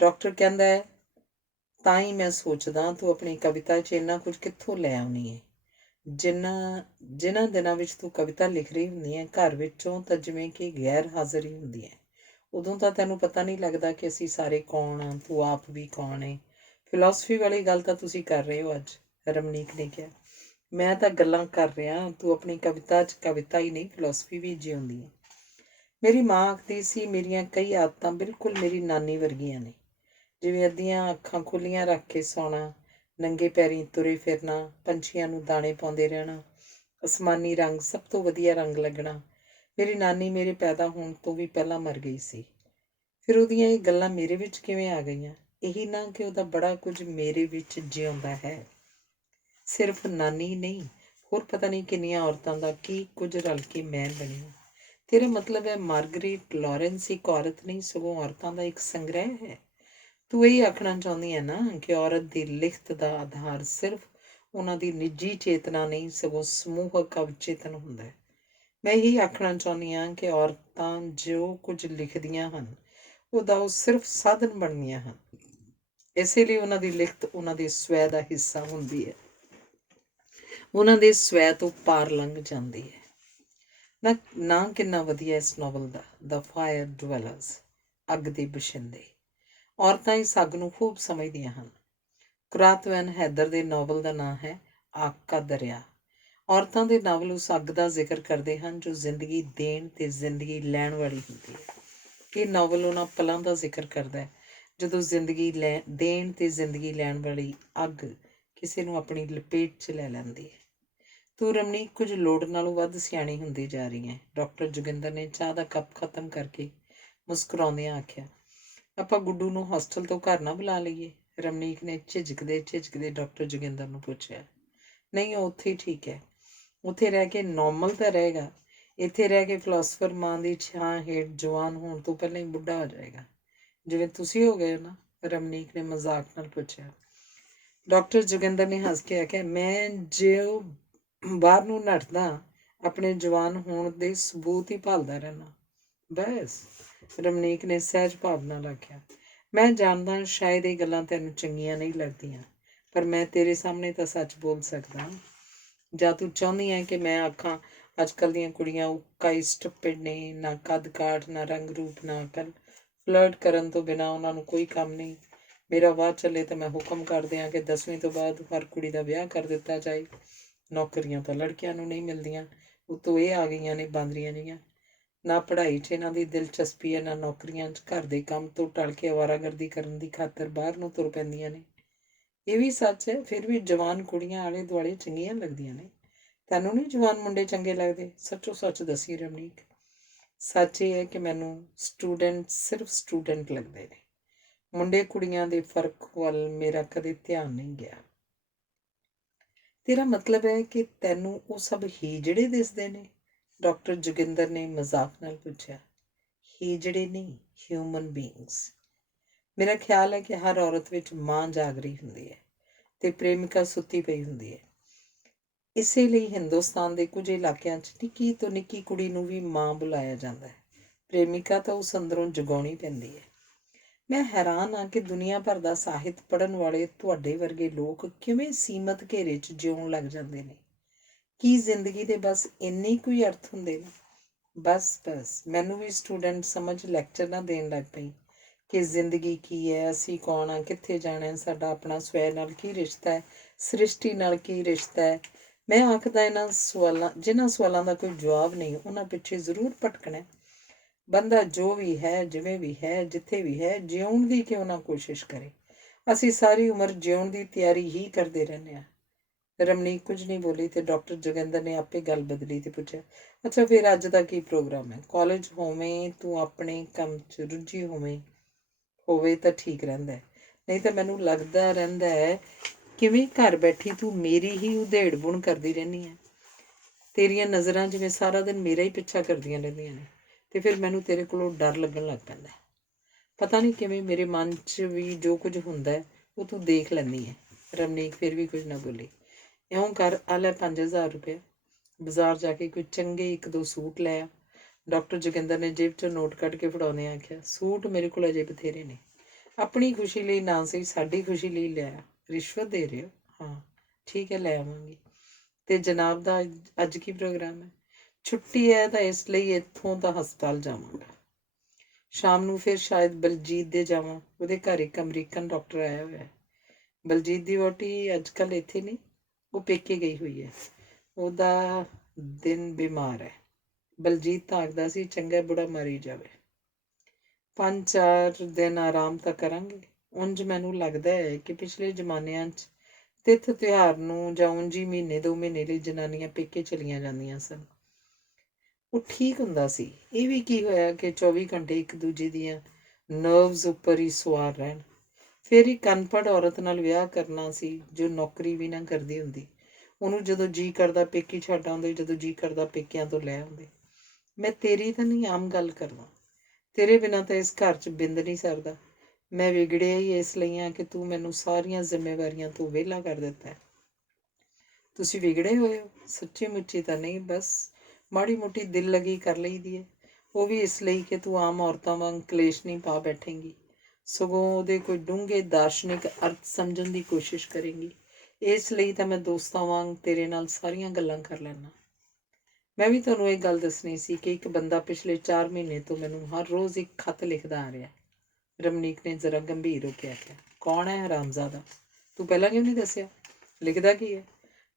ਡਾਕਟਰ ਕਹਿੰਦਾ ਹੈ, ਤਾਂ ਹੀ ਮੈਂ ਸੋਚਦਾ ਤੂੰ ਆਪਣੀ ਕਵਿਤਾ 'ਚ ਇੰਨਾ ਕੁਝ ਕਿੱਥੋਂ ਲੈ ਆਉਣੀ ਹੈ। ਜਿਨ੍ਹਾਂ ਦਿਨਾਂ ਵਿੱਚ ਤੂੰ ਕਵਿਤਾ ਲਿਖ ਰਹੀ ਹੁੰਦੀ ਹੈ, ਘਰ ਵਿੱਚੋਂ ਤਾਂ ਜਿਵੇਂ ਕਿ ਗੈਰ ਹਾਜ਼ਰ ਹੀ ਹੁੰਦੀ ਹੈ। ਉਦੋਂ ਤਾਂ ਤੈਨੂੰ ਪਤਾ ਨਹੀਂ ਲੱਗਦਾ ਕਿ ਅਸੀਂ ਸਾਰੇ ਕੌਣ ਹਾਂ, ਤੂੰ ਆਪ ਵੀ ਕੌਣ ਹੈ। ਫਿਲਾਸਫੀ ਵਾਲੀ ਗੱਲ ਤਾਂ ਤੁਸੀਂ ਕਰ ਰਹੇ ਹੋ ਅੱਜ, ਰਮਨੀਕ ਨੇ ਕਿਹਾ। ਮੈਂ ਤਾਂ ਗੱਲਾਂ ਕਰ ਰਿਹਾ, ਤੂੰ ਆਪਣੀ ਕਵਿਤਾ 'ਚ ਕਵਿਤਾ ਹੀ ਨਹੀਂ ਫਿਲਾਸਫੀ ਵੀ ਜਿਉਂਦੀ ਹੈ। ਮੇਰੀ ਮਾਂ ਆਖਦੀ ਸੀ, ਮੇਰੀਆਂ ਕਈ ਆਦਤਾਂ ਬਿਲਕੁਲ ਮੇਰੀ ਨਾਨੀ ਵਰਗੀਆਂ ਨੇ, ਜਿਵੇਂ ਅੱਧੀਆਂ ਅੱਖਾਂ ਖੁੱਲ੍ਹੀਆਂ ਰੱਖ ਕੇ ਸੌਣਾ, ਨੰਗੇ ਪੈਰੀਂ ਤੁਰੇ ਫਿਰਨਾ, ਪੰਛੀਆਂ ਨੂੰ ਦਾਣੇ ਪਾਉਂਦੇ ਰਹਿਣਾ, ਅਸਮਾਨੀ ਰੰਗ ਸਭ ਤੋਂ ਵਧੀਆ ਰੰਗ ਲੱਗਣਾ। ਮੇਰੀ ਨਾਨੀ ਮੇਰੇ ਪੈਦਾ ਹੋਣ ਤੋਂ ਵੀ ਪਹਿਲਾਂ ਮਰ ਗਈ ਸੀ। ਫਿਰ ਉਹਦੀਆਂ ਇਹ ਗੱਲਾਂ ਮੇਰੇ ਵਿੱਚ ਕਿਵੇਂ ਆ ਗਈਆਂ? ਇਹੀ ਨਾ ਕਿ ਉਹਦਾ ਬੜਾ ਕੁਝ ਮੇਰੇ ਵਿੱਚ ਜਿਉਂਦਾ ਹੈ। ਸਿਰਫ ਨਾਨੀ ਨਹੀਂ, ਹੋਰ ਪਤਾ ਨਹੀਂ ਕਿੰਨੀਆਂ ਔਰਤਾਂ ਦਾ ਕੀ ਕੁਝ ਰਲ ਕੇ ਮੈਂ ਬਣੀ। ਤੇਰਾ ਮਤਲਬ ਹੈ ਮਾਰਗਰੇਟ ਲਾਰੈਂਸ ਇੱਕ ਔਰਤ ਨਹੀਂ ਸਗੋਂ ਔਰਤਾਂ ਦਾ ਇੱਕ ਸੰਗ੍ਰਹਿ ਹੈ? ਤੂੰ ਇਹ ਆਖਣਾ ਚਾਹੁੰਦੀ ਹੈ ਨਾ ਕਿ ਔਰਤ ਦੀ ਲਿਖਤ ਦਾ ਆਧਾਰ ਸਿਰਫ ਉਹਨਾਂ ਦੀ ਨਿੱਜੀ ਚੇਤਨਾ ਨਹੀਂ ਸਗੋਂ ਸਮੂਹਕ ਅਵਚੇਤਨ ਹੁੰਦਾ ਹੈ। ਮੈਂ ਇਹੀ ਆਖਣਾ ਚਾਹੁੰਦੀ ਹਾਂ ਕਿ ਔਰਤਾਂ ਜੋ ਕੁਝ ਲਿਖਦੀਆਂ ਹਨ ਉਹਦਾ ਉਹ ਸਿਰਫ ਸਾਧਨ ਬਣਦੀਆਂ ਹਨ, ਇਸੇ ਲਈ ਉਹਨਾਂ ਦੀ ਲਿਖਤ ਉਹਨਾਂ ਦੇ ਸਵੈ ਦਾ ਹਿੱਸਾ ਹੁੰਦੀ ਹੈ, ਉਹਨਾਂ ਦੇ ਸਵੈ ਤੋਂ ਪਾਰ ਲੰਘ ਜਾਂਦੀ ਹੈ। ਨਾ ਕਿੰਨਾ ਵਧੀਆ ਇਸ ਨਾਵਲ ਦਾ, ਦ ਫਾਇਰ ਡਵੈਲਰਸ, ਅੱਗ ਦੇ ਬਸ਼ਿੰਦੇ। ਔਰਤਾਂ ਇਸ ਅੱਗ ਨੂੰ ਖੂਬ ਸਮਝਦੀਆਂ ਹਨ। ਕੁਰਾਤਵੈਨ ਹੈਦਰ ਦੇ ਨਾਵਲ ਦਾ ਨਾਂ ਹੈ ਆਗ ਕਾ ਦਰਿਆ। ਔਰਤਾਂ ਦੇ ਨਾਵਲ ਉਸ ਅੱਗ ਦਾ ਜ਼ਿਕਰ ਕਰਦੇ ਹਨ ਜੋ ਜ਼ਿੰਦਗੀ ਦੇਣ ਅਤੇ ਜ਼ਿੰਦਗੀ ਲੈਣ ਵਾਲੀ ਹੁੰਦੀ ਹੈ। ਇਹ ਨਾਵਲ ਉਹਨਾਂ ਪਲਾਂ ਦਾ ਜ਼ਿਕਰ ਕਰਦਾ ਹੈ ਜਦੋਂ ਜ਼ਿੰਦਗੀ ਦੇਣ ਅਤੇ ਜ਼ਿੰਦਗੀ ਲੈਣ ਵਾਲੀ ਅੱਗ ਕਿਸੇ ਨੂੰ ਆਪਣੀ ਲਪੇਟ 'ਚ ਲੈ ਲੈਂਦੀ ਹੈ। ਤੂੰ ਰਮਨੀਕ ਕੁਝ ਲੋੜ ਨਾਲੋਂ ਵੱਧ ਸਿਆਣੀ ਹੁੰਦੀ ਜਾ ਰਹੀ ਹੈ, ਡਾਕਟਰ ਜੋਗਿੰਦਰ ਨੇ ਚਾਹ ਦਾ ਕੱਪ ਖਤਮ ਕਰਕੇ ਮੁਸਕਰਾਉਂਦਿਆਂ ਆਖਿਆ। ਆਪਾਂ ਗੁੱਡੂ ਨੂੰ ਹੋਸਟਲ ਤੋਂ ਘਰ ਨਾ ਬੁਲਾ ਲਈਏ? ਰਮਨੀਕ ਨੇ ਝਿਜਕਦੇ ਡਾਕਟਰ ਜੋਗਿੰਦਰ ਨੂੰ ਪੁੱਛਿਆ। ਨਹੀਂ, ਉਹ ਉੱਥੇ ਹੀ ਠੀਕ ਹੈ। ਉੱਥੇ ਰਹਿ ਕੇ ਨੋਰਮਲ ਤਾਂ ਰਹੇਗਾ, ਇੱਥੇ ਰਹਿ ਕੇ ਫਿਲਾਸਫਰ ਮਾਂ ਦੀ ਛਾਂ ਹੇਠ ਜਵਾਨ ਹੋਣ ਤੋਂ ਪਹਿਲਾਂ ਹੀ ਬੁੱਢਾ ਹੋ ਜਾਏਗਾ, ਜਿਵੇਂ ਤੁਸੀਂ ਹੋ ਗਏ ਹੋ ਨਾ, ਰਮਨੀਕ ਨੇ ਮਜ਼ਾਕ ਨਾਲ ਪੁੱਛਿਆ। ਡਾਕਟਰ ਜੋਗਿੰਦਰ ਨੇ ਹੱਸ ਕੇ ਆਖਿਆ, ਮੈਂ ਜੇ ਬਾਹਰ ਨੂੰ ਨੱਠਦਾ ਆਪਣੇ ਜਵਾਨ ਹੋਣ ਦੇ ਸਬੂਤ ਹੀ ਭਾਲਦਾ ਰਹਿਣਾ ਬਸ। ਰਮਨੀਕ ਨੇ ਸਹਿਜ ਭਾਵ ਨਾਲ ਆਖਿਆ। ਮੈਂ ਜਾਣਦਾ ਸ਼ਾਇਦ ਇਹ ਗੱਲਾਂ ਤੈਨੂੰ ਚੰਗੀਆਂ ਨਹੀਂ ਲੱਗਦੀਆਂ, ਪਰ ਮੈਂ ਤੇਰੇ ਸਾਹਮਣੇ ਤਾਂ ਸੱਚ ਬੋਲ ਸਕਦਾ। ਜਾਂ ਤੂੰ ਚਾਹੁੰਦੀ ਹੈ ਕਿ ਮੈਂ ਆਖਾਂ ਅੱਜ ਕੱਲ੍ਹ ਦੀਆਂ ਕੁੜੀਆਂ ਉਕਾਈ ਸਟੂਪਿਡ ਨੇ, ਨਾ ਕੱਦ ਕਾਠ, ਨਾ ਰੰਗ ਰੂਪ, ਨਾ ਅਕਲ, ਫਲਰਟ ਕਰਨ ਤੋਂ ਬਿਨਾਂ ਉਹਨਾਂ ਨੂੰ ਕੋਈ ਕੰਮ ਨਹੀਂ। ਮੇਰਾ ਵਾਹ ਚੱਲੇ ਤਾਂ ਮੈਂ ਹੁਕਮ ਕਰ ਦਿਆਂ ਕਿ 10ਵੀਂ ਤੋਂ ਬਾਅਦ ਹਰ ਕੁੜੀ ਦਾ ਵਿਆਹ ਕਰ ਦਿੱਤਾ ਜਾਏ। ਨੌਕਰੀਆਂ ਤਾਂ ਲੜਕਿਆਂ ਨੂੰ ਨਹੀਂ ਮਿਲਦੀਆਂ, ਉੱਤੋਂ ਇਹ ਆ ਗਈਆਂ ਨੇ ਬਾਂਦਰੀਆਂ ਜਿਹੀਆਂ। ਨਾ ਪੜ੍ਹਾਈ 'ਚ ਇਹਨਾਂ ਦੀ ਦਿਲਚਸਪੀ ਹੈ, ਨਾ ਨੌਕਰੀਆਂ 'ਚ। ਘਰ ਦੇ ਕੰਮ ਤੋਂ ਟਲ ਕੇ ਅਵਾਰਾਗਰਦੀ ਕਰਨ ਦੀ ਖਾਤਰ ਬਾਹਰ ਨੂੰ ਤੁਰ ਪੈਂਦੀਆਂ ਨੇ। ਇਹ ਵੀ ਸੱਚ ਹੈ, ਫਿਰ ਵੀ ਜਵਾਨ ਕੁੜੀਆਂ ਆਲੇ ਦੁਆਲੇ ਚੰਗੀਆਂ ਲੱਗਦੀਆਂ ਨੇ। ਤੈਨੂੰ ਨਹੀਂ ਜਵਾਨ ਮੁੰਡੇ ਚੰਗੇ ਲੱਗਦੇ? ਸੱਚੋ ਸੱਚ ਦੱਸੀ ਰਮਨੀਕ। ਸੱਚ ਇਹ ਹੈ ਕਿ ਮੈਨੂੰ ਸਟੂਡੈਂਟ ਸਿਰਫ ਸਟੂਡੈਂਟ ਲੱਗਦੇ ਨੇ। ਮੁੰਡੇ ਕੁੜੀਆਂ ਦੇ ਫਰਕ ਵੱਲ ਮੇਰਾ ਕਦੇ ਧਿਆਨ ਨਹੀਂ ਗਿਆ। ਤੇਰਾ ਮਤਲਬ ਹੈ ਕਿ ਤੈਨੂੰ ਉਹ ਸਭ ਹੀਜੜੇ ਦਿਸਦੇ ਨੇ? ਡਾਕਟਰ ਜੋਗਿੰਦਰ ਨੇ ਮਜ਼ਾਕ ਨਾਲ ਪੁੱਛਿਆ। ਹੀਜੜੇ ਨਹੀਂ, ਹਿਊਮਨ ਬੀਇੰਗਸ। ਮੇਰਾ ਖਿਆਲ ਹੈ ਕਿ ਹਰ ਔਰਤ ਵਿੱਚ ਮਾਂ ਜਾਗ ਰਹੀ ਹੁੰਦੀ ਹੈ ਅਤੇ ਪ੍ਰੇਮਿਕਾ ਸੁੱਤੀ ਪਈ ਹੁੰਦੀ ਹੈ। ਇਸੇ ਲਈ ਹਿੰਦੁਸਤਾਨ ਦੇ ਕੁਝ ਇਲਾਕਿਆਂ 'ਚ ਨਿੱਕੀ ਤੋਂ ਨਿੱਕੀ ਕੁੜੀ ਨੂੰ ਵੀ ਮਾਂ ਬੁਲਾਇਆ ਜਾਂਦਾ ਹੈ। ਪ੍ਰੇਮਿਕਾ ਤਾਂ ਉਸ ਅੰਦਰੋਂ ਜਗਾਉਣੀ ਪੈਂਦੀ ਹੈ। ਮੈਂ ਹੈਰਾਨ ਹਾਂ ਕਿ ਦੁਨੀਆ ਭਰ ਦਾ ਸਾਹਿਤ ਪੜ੍ਹਨ ਵਾਲੇ ਤੁਹਾਡੇ ਵਰਗੇ ਲੋਕ ਕਿਵੇਂ ਸੀਮਤ ਘੇਰੇ 'ਚ ਜਿਉਣ ਲੱਗ ਜਾਂਦੇ ਨੇ। ਕੀ ਜ਼ਿੰਦਗੀ ਦੇ ਬਸ ਇੰਨੇ ਹੀ ਕੋਈ ਅਰਥ ਹੁੰਦੇ ਨੇ? ਬਸ ਮੈਨੂੰ ਵੀ ਸਟੂਡੈਂਟ ਸਮਝ ਲੈਕਚਰ ਨਾ ਦੇਣ ਲੱਗ ਪਈ ਕਿ ਜ਼ਿੰਦਗੀ ਕੀ ਹੈ, ਅਸੀਂ ਕੌਣ ਹਾਂ, ਕਿੱਥੇ ਜਾਣਾ, ਸਾਡਾ ਆਪਣਾ ਸਵੈ ਨਾਲ ਕੀ ਰਿਸ਼ਤਾ ਹੈ, ਸ੍ਰਿਸ਼ਟੀ ਨਾਲ ਕੀ ਰਿਸ਼ਤਾ ਹੈ। ਮੈਂ ਆਖਦਾ ਜਿਨ੍ਹਾਂ ਸਵਾਲਾਂ ਦਾ ਕੋਈ ਜਵਾਬ ਨਹੀਂ, ਉਹਨਾਂ ਪਿੱਛੇ ਜ਼ਰੂਰ ਭਟਕਣਾ। ਬੰਦਾ ਜੋ ਵੀ ਹੈ, ਜਿਵੇਂ ਵੀ ਹੈ, ਜਿੱਥੇ ਵੀ ਹੈ, ਜਿਉਣ ਦੀ ਕਿਉਂ ਨਾ ਕੋਸ਼ਿਸ਼ ਕਰੇ। ਅਸੀਂ ਸਾਰੀ ਉਮਰ ਜਿਉਣ ਦੀ ਤਿਆਰੀ ਹੀ ਕਰਦੇ ਰਹਿੰਦੇ ਹਾਂ। ਰਮਨੀਕ ਕੁਝ ਨਹੀਂ ਬੋਲੀ ਅਤੇ ਡਾਕਟਰ ਜੋਗਿੰਦਰ ਨੇ ਆਪੇ ਗੱਲ ਬਦਲੀ ਅਤੇ ਪੁੱਛਿਆ, ਅੱਛਾ ਫਿਰ ਅੱਜ ਦਾ ਕੀ ਪ੍ਰੋਗਰਾਮ ਹੈ? ਕਾਲਜ ਹੋਵੇਂ, ਤੂੰ ਆਪਣੇ ਕੰਮ 'ਚ ਰੁੱਝੀ ਹੋਵੇ ਤਾਂ ਠੀਕ ਰਹਿੰਦਾ, ਨਹੀਂ ਤਾਂ ਮੈਨੂੰ ਲੱਗਦਾ ਰਹਿੰਦਾ ਹੈ ਕਿਵੇਂ ਘਰ ਬੈਠੀ ਤੂੰ ਮੇਰੀ ਹੀ ਉਧੇੜ ਬੁਣ ਕਰਦੀ ਰਹਿੰਦੀ ਹੈ। ਤੇਰੀਆਂ ਨਜ਼ਰਾਂ ਜਿਵੇਂ ਸਾਰਾ ਦਿਨ ਮੇਰਾ ਹੀ ਪਿੱਛਾ ਕਰਦੀਆਂ ਰਹਿੰਦੀਆਂ ਨੇ ਅਤੇ ਫਿਰ ਮੈਨੂੰ ਤੇਰੇ ਕੋਲੋਂ ਡਰ ਲੱਗਣ ਲੱਗ ਪੈਂਦਾ। ਪਤਾ ਨਹੀਂ ਕਿਵੇਂ ਮੇਰੇ ਮਨ 'ਚ ਵੀ ਜੋ ਕੁਝ ਹੁੰਦਾ ਉਹ ਤੂੰ ਦੇਖ ਲੈਂਦੀ ਹੈ। ਰਮਨੀਕ ਫਿਰ ਵੀ ਕੁਝ ਨਾ ਬੋਲੀ। ਇਉਂ ਕਰ, ਆ ਲੈ 5000 ਰੁਪਏ, ਬਾਜ਼ਾਰ ਜਾ ਕੇ ਕੋਈ ਚੰਗੇ 1-2 ਸੂਟ ਲੈ ਆ। ਡਾਕਟਰ ਜੋਗਿੰਦਰ ਨੇ ਜੇਬ 'ਚੋਂ ਨੋਟ ਕੱਢ ਕੇ ਫੜਾਉਂਦੇ ਆਖਿਆ। ਸੂਟ ਮੇਰੇ ਕੋਲ ਅਜੇ ਬਥੇਰੇ ਨੇ, ਆਪਣੀ ਖੁਸ਼ੀ ਲਈ ਨਾ ਸਹੀ ਸਾਡੀ ਖੁਸ਼ੀ ਲਈ ਲੈ ਆ। ਰਿਸ਼ਵਤ ਦੇ ਰਹੇ ਹੋ? ਹਾਂ ਠੀਕ ਹੈ, ਲੈ ਆਵਾਂਗੀ। ਅਤੇ ਜਨਾਬ ਦਾ ਅੱਜ ਕੀ ਪ੍ਰੋਗਰਾਮ ਹੈ? ਛੁੱਟੀ ਹੈ ਤਾਂ ਇਸ ਲਈ ਇੱਥੋਂ ਤਾਂ ਹਸਪਤਾਲ ਜਾਵਾਂਗਾ। ਸ਼ਾਮ ਨੂੰ ਫਿਰ ਸ਼ਾਇਦ ਬਲਜੀਤ ਦੇ ਜਾਵਾਂ, ਉਹਦੇ ਘਰ ਇੱਕ ਅਮਰੀਕਨ ਡਾਕਟਰ ਆਇਆ ਹੋਇਆ। ਬਲਜੀਤ ਦੀ ਵਹੁਟੀ ਅੱਜ ਕੱਲ੍ਹ ਇੱਥੇ ਨਹੀਂ, ਉਹ ਪੇਕੇ ਗਈ ਹੋਈ ਹੈ। ਉਹਦਾ ਦਿਨ ਬਿਮਾਰ ਹੈ। ਬਲਜੀਤ ਤਾਂ ਆਖਦਾ ਸੀ ਚੰਗਾ ਬੁੜਾ ਮਰੀ ਜਾਵੇ। 5-4 ਦਿਨ ਆਰਾਮ ਤਾਂ ਕਰਾਂਗੇ। ਉਂਝ ਮੈਨੂੰ ਲੱਗਦਾ ਹੈ ਕਿ ਪਿਛਲੇ ਜ਼ਮਾਨਿਆਂ 'ਚ ਤਿੱਥ ਤਿਉਹਾਰ ਨੂੰ ਜਾਂ ਉਂਝ ਹੀ 1-2 ਮਹੀਨੇ ਲਈ ਜਨਾਨੀਆਂ ਪੇਕੇ ਚਲੀਆਂ ਜਾਂਦੀਆਂ ਸਨ। ਉਹ ਠੀਕ ਹੁੰਦਾ ਸੀ। ਇਹ ਵੀ ਕੀ ਹੋਇਆ ਕਿ 24 ਘੰਟੇ ਇੱਕ ਦੂਜੇ ਦੀਆਂ ਨਰਵਜ਼ ਉੱਪਰ ਹੀ ਸਵਾਰ ਰਹਿਣ। ਫਿਰ ਇੱਕ ਅਨਪੜ੍ਹ ਔਰਤ ਨਾਲ ਵਿਆਹ ਕਰਨਾ ਸੀ ਜੋ ਨੌਕਰੀ ਵੀ ਨਾ ਕਰਦੀ ਹੁੰਦੀ। ਉਹਨੂੰ ਜਦੋਂ ਜੀਅ ਕਰਦਾ ਪੇਕੀ ਛੱਡ ਆਉਂਦੇ, ਜਦੋਂ ਜੀਅ ਕਰਦਾ ਪੇਕਿਆਂ ਤੋਂ ਲੈ ਆਉਂਦੇ। ਮੈਂ ਤੇਰੀ ਤਾਂ ਨਹੀਂ ਆਮ ਗੱਲ ਕਰਦਾ, ਤੇਰੇ ਬਿਨਾਂ ਤਾਂ ਇਸ ਘਰ 'ਚ ਬਿੰਦ ਨਹੀਂ ਸਰਦਾ। ਮੈਂ ਵਿਗੜਿਆ ਹੀ ਇਸ ਲਈ ਹਾਂ ਕਿ ਤੂੰ ਮੈਨੂੰ ਸਾਰੀਆਂ ਜ਼ਿੰਮੇਵਾਰੀਆਂ ਤੋਂ ਵਿਹਲਾ ਕਰ ਦਿੱਤਾ। ਤੁਸੀਂ ਵਿਗੜੇ ਹੋਏ ਹੋ? ਸੱਚੀ ਮੁੱਚੀ ਤਾਂ ਨਹੀਂ, ਬਸ ਮਾੜੀ ਮੋਟੀ ਦਿਲ ਲੱਗੀ ਕਰ ਲਈਦੀ ਹੈ। ਉਹ ਵੀ ਇਸ ਲਈ ਕਿ ਤੂੰ ਆਮ ਔਰਤਾਂ ਵਾਂਗ ਕਲੇਸ਼ ਨਹੀਂ ਪਾ ਬੈਠੇਂਗੀ। ਸਗੋਂ ਉਹਦੇ ਕੋਈ ਡੂੰਘੇ ਦਾਰਸ਼ਨਿਕ ਅਰਥ ਸਮਝਣ ਦੀ ਕੋਸ਼ਿਸ਼ ਕਰੇਂਗੀ। ਇਸ ਲਈ ਤਾਂ ਮੈਂ ਦੋਸਤਾਂ ਵਾਂਗ ਤੇਰੇ ਨਾਲ ਸਾਰੀਆਂ ਗੱਲਾਂ ਕਰ ਲੈਣਾ। ਮੈਂ ਵੀ ਤੁਹਾਨੂੰ ਇਹ ਗੱਲ ਦੱਸਣੀ ਸੀ ਕਿ ਇੱਕ ਬੰਦਾ ਪਿਛਲੇ 4 ਮਹੀਨੇ ਤੋਂ ਮੈਨੂੰ ਹਰ ਰੋਜ਼ ਇੱਕ ਖਤ ਲਿਖਦਾ ਆ ਰਿਹਾ। ਰਮਨੀਕ ਨੇ ਜ਼ਰਾ ਗੰਭੀਰ ਹੋ ਕੇ ਆਖਿਆ। ਕੌਣ ਹੈ ਹਰਾਮਜ਼ਾਦਾ? ਤੂੰ ਪਹਿਲਾਂ ਕਿਉਂ ਨਹੀਂ ਦੱਸਿਆ? ਲਿਖਦਾ ਕੀ ਹੈ?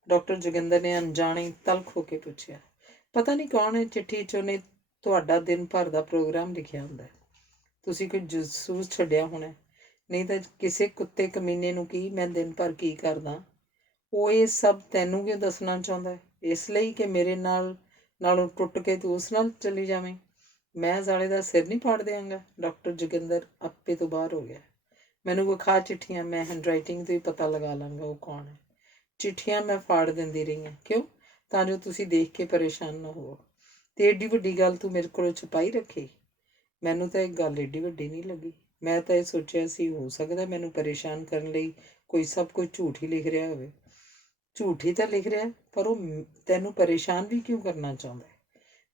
ਡਾਕਟਰ ਜੋਗਿੰਦਰ ਨੇ ਅਣਜਾਣੇ ਤਲਖ ਹੋ ਕੇ ਪੁੱਛਿਆ। ਪਤਾ ਨਹੀਂ ਕੌਣ ਹੈ। ਚਿੱਠੀ 'ਚ ਉਹਨੇ ਤੁਹਾਡਾ ਦਿਨ ਭਰ ਦਾ ਪ੍ਰੋਗਰਾਮ ਲਿਖਿਆ ਹੁੰਦਾ। ਤੁਸੀਂ ਕੋਈ ਜਸੂਸ ਛੱਡਿਆ ਹੋਣਾ, ਨਹੀਂ ਤਾਂ ਕਿਸੇ ਕੁੱਤੇ ਕਮੀਨੇ ਨੂੰ ਕੀ ਮੈਂ ਦਿਨ ਭਰ ਕੀ ਕਰਦਾ। ਉਹ ਇਹ ਸਭ ਤੈਨੂੰ ਕਿਉਂ ਦੱਸਣਾ ਚਾਹੁੰਦਾ? ਇਸ ਲਈ ਕਿ ਮੇਰੇ ਨਾਲੋਂ ਟੁੱਟ ਕੇ ਤੂੰ ਉਸ ਨਾਲ ਚਲੀ ਜਾਵੇਂ। ਮੈਂ ਜ਼ਾਲੇ ਦਾ ਸਿਰ ਨਹੀਂ ਪਾੜ ਦਿਆਂਗਾ। ਡਾਕਟਰ ਜੋਗਿੰਦਰ ਆਪੇ ਤੋਂ ਬਾਹਰ ਹੋ ਗਿਆ। ਮੈਨੂੰ ਵਿਖਾ ਚਿੱਠੀਆਂ, ਮੈਂ ਹੈਂਡਰਾਈਟਿੰਗ ਤੋਂ ਹੀ ਪਤਾ ਲਗਾ ਲਾਂਗਾ ਉਹ ਕੌਣ ਹੈ। ਚਿੱਠੀਆਂ ਮੈਂ ਫਾੜ ਦਿੰਦੀ ਰਹੀ ਹਾਂ। ਕਿਉਂ? ਤਾਂ ਜੋ ਤੁਸੀਂ ਦੇਖ ਕੇ ਪਰੇਸ਼ਾਨ ਨਾ ਹੋਵੋ। ਤੇ ਏਡੀ ਵੱਡੀ ਗੱਲ ਤੂੰ ਮੇਰੇ ਕੋਲੋਂ ਛੁਪਾਈ ਰੱਖੀ? ਮੈਨੂੰ ਤਾਂ ਇਹ ਗੱਲ ਏਡੀ ਵੱਡੀ ਨਹੀਂ ਲੱਗੀ। ਮੈਂ ਤਾਂ ਇਹ ਸੋਚਿਆ ਸੀ ਹੋ ਸਕਦਾ ਮੈਨੂੰ ਪਰੇਸ਼ਾਨ ਕਰਨ ਲਈ ਕੋਈ ਸਭ ਕੁਝ ਝੂਠ ਹੀ ਲਿਖ ਰਿਹਾ ਹੋਵੇ। ਝੂਠ ਹੀ ਤਾਂ ਲਿਖ ਰਿਹਾ, ਪਰ ਉਹ ਤੈਨੂੰ ਪਰੇਸ਼ਾਨ ਵੀ ਕਿਉਂ ਕਰਨਾ ਚਾਹੁੰਦਾ?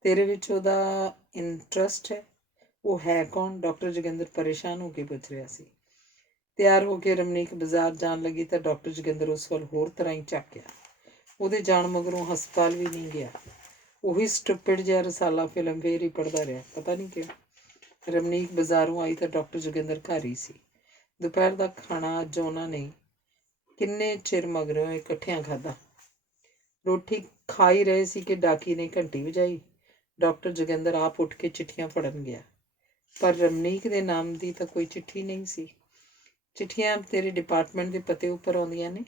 ਤੇਰੇ ਵਿੱਚ ਉਹਦਾ ਇੰਟਰਸਟ ਹੈ? ਉਹ ਹੈ ਕੌਣ? ਡਾਕਟਰ ਜੋਗਿੰਦਰ ਪਰੇਸ਼ਾਨ ਹੋ ਕੇ ਪੁੱਛ ਰਿਹਾ ਸੀ। ਤਿਆਰ ਹੋ ਕੇ ਰਮਨੀਕ ਬਾਜ਼ਾਰ ਜਾਣ ਲੱਗੀ ਤਾਂ ਡਾਕਟਰ ਜੋਗਿੰਦਰ ਉਸ ਵੱਲ ਹੋਰ ਤਰ੍ਹਾਂ ਹੀ ਝਾਕਿਆ। ਉਹਦੇ ਜਾਣ ਮਗਰੋਂ ਹਸਪਤਾਲ ਵੀ ਨਹੀਂ ਗਿਆ। ਉਹੀ ਸਟੂਪਿਡ ਜਿਹਾ ਰਸਾਲਾ ਫਿਲਮ ਫੇਰ ਹੀ ਪੜ੍ਹਦਾ ਰਿਹਾ। ਪਤਾ ਨਹੀਂ ਕਿਉਂ। ਰਮਨੀਕ ਬਾਜ਼ਾਰੋਂ ਆਈ ਤਾਂ ਡਾਕਟਰ ਜੋਗਿੰਦਰ ਘਰ ਹੀ ਸੀ। ਦੁਪਹਿਰ ਦਾ ਖਾਣਾ ਅੱਜ ਉਹਨਾਂ ਨੇ ਕਿੰਨੇ ਚਿਰ ਮਗਰੋਂ ਇਕੱਠਿਆਂ ਖਾਧਾ। ਰੋਟੀ ਖਾ ਹੀ ਰਹੇ ਸੀ ਕਿ ਡਾਕੀ ਨੇ ਘੰਟੀ ਵਜਾਈ। ਡਾਕਟਰ ਜੋਗਿੰਦਰ ਆਪ ਉੱਠ ਕੇ ਚਿੱਠੀਆਂ ਫੜਨ ਗਿਆ, ਪਰ ਰਮਨੀਕ ਦੇ ਨਾਮ ਦੀ ਤਾਂ ਕੋਈ ਚਿੱਠੀ ਨਹੀਂ ਸੀ। ਚਿੱਠੀਆਂ ਤੇਰੇ ਡਿਪਾਰਟਮੈਂਟ ਦੇ ਪਤੇ ਉੱਪਰ ਆਉਂਦੀਆਂ ਨੇ?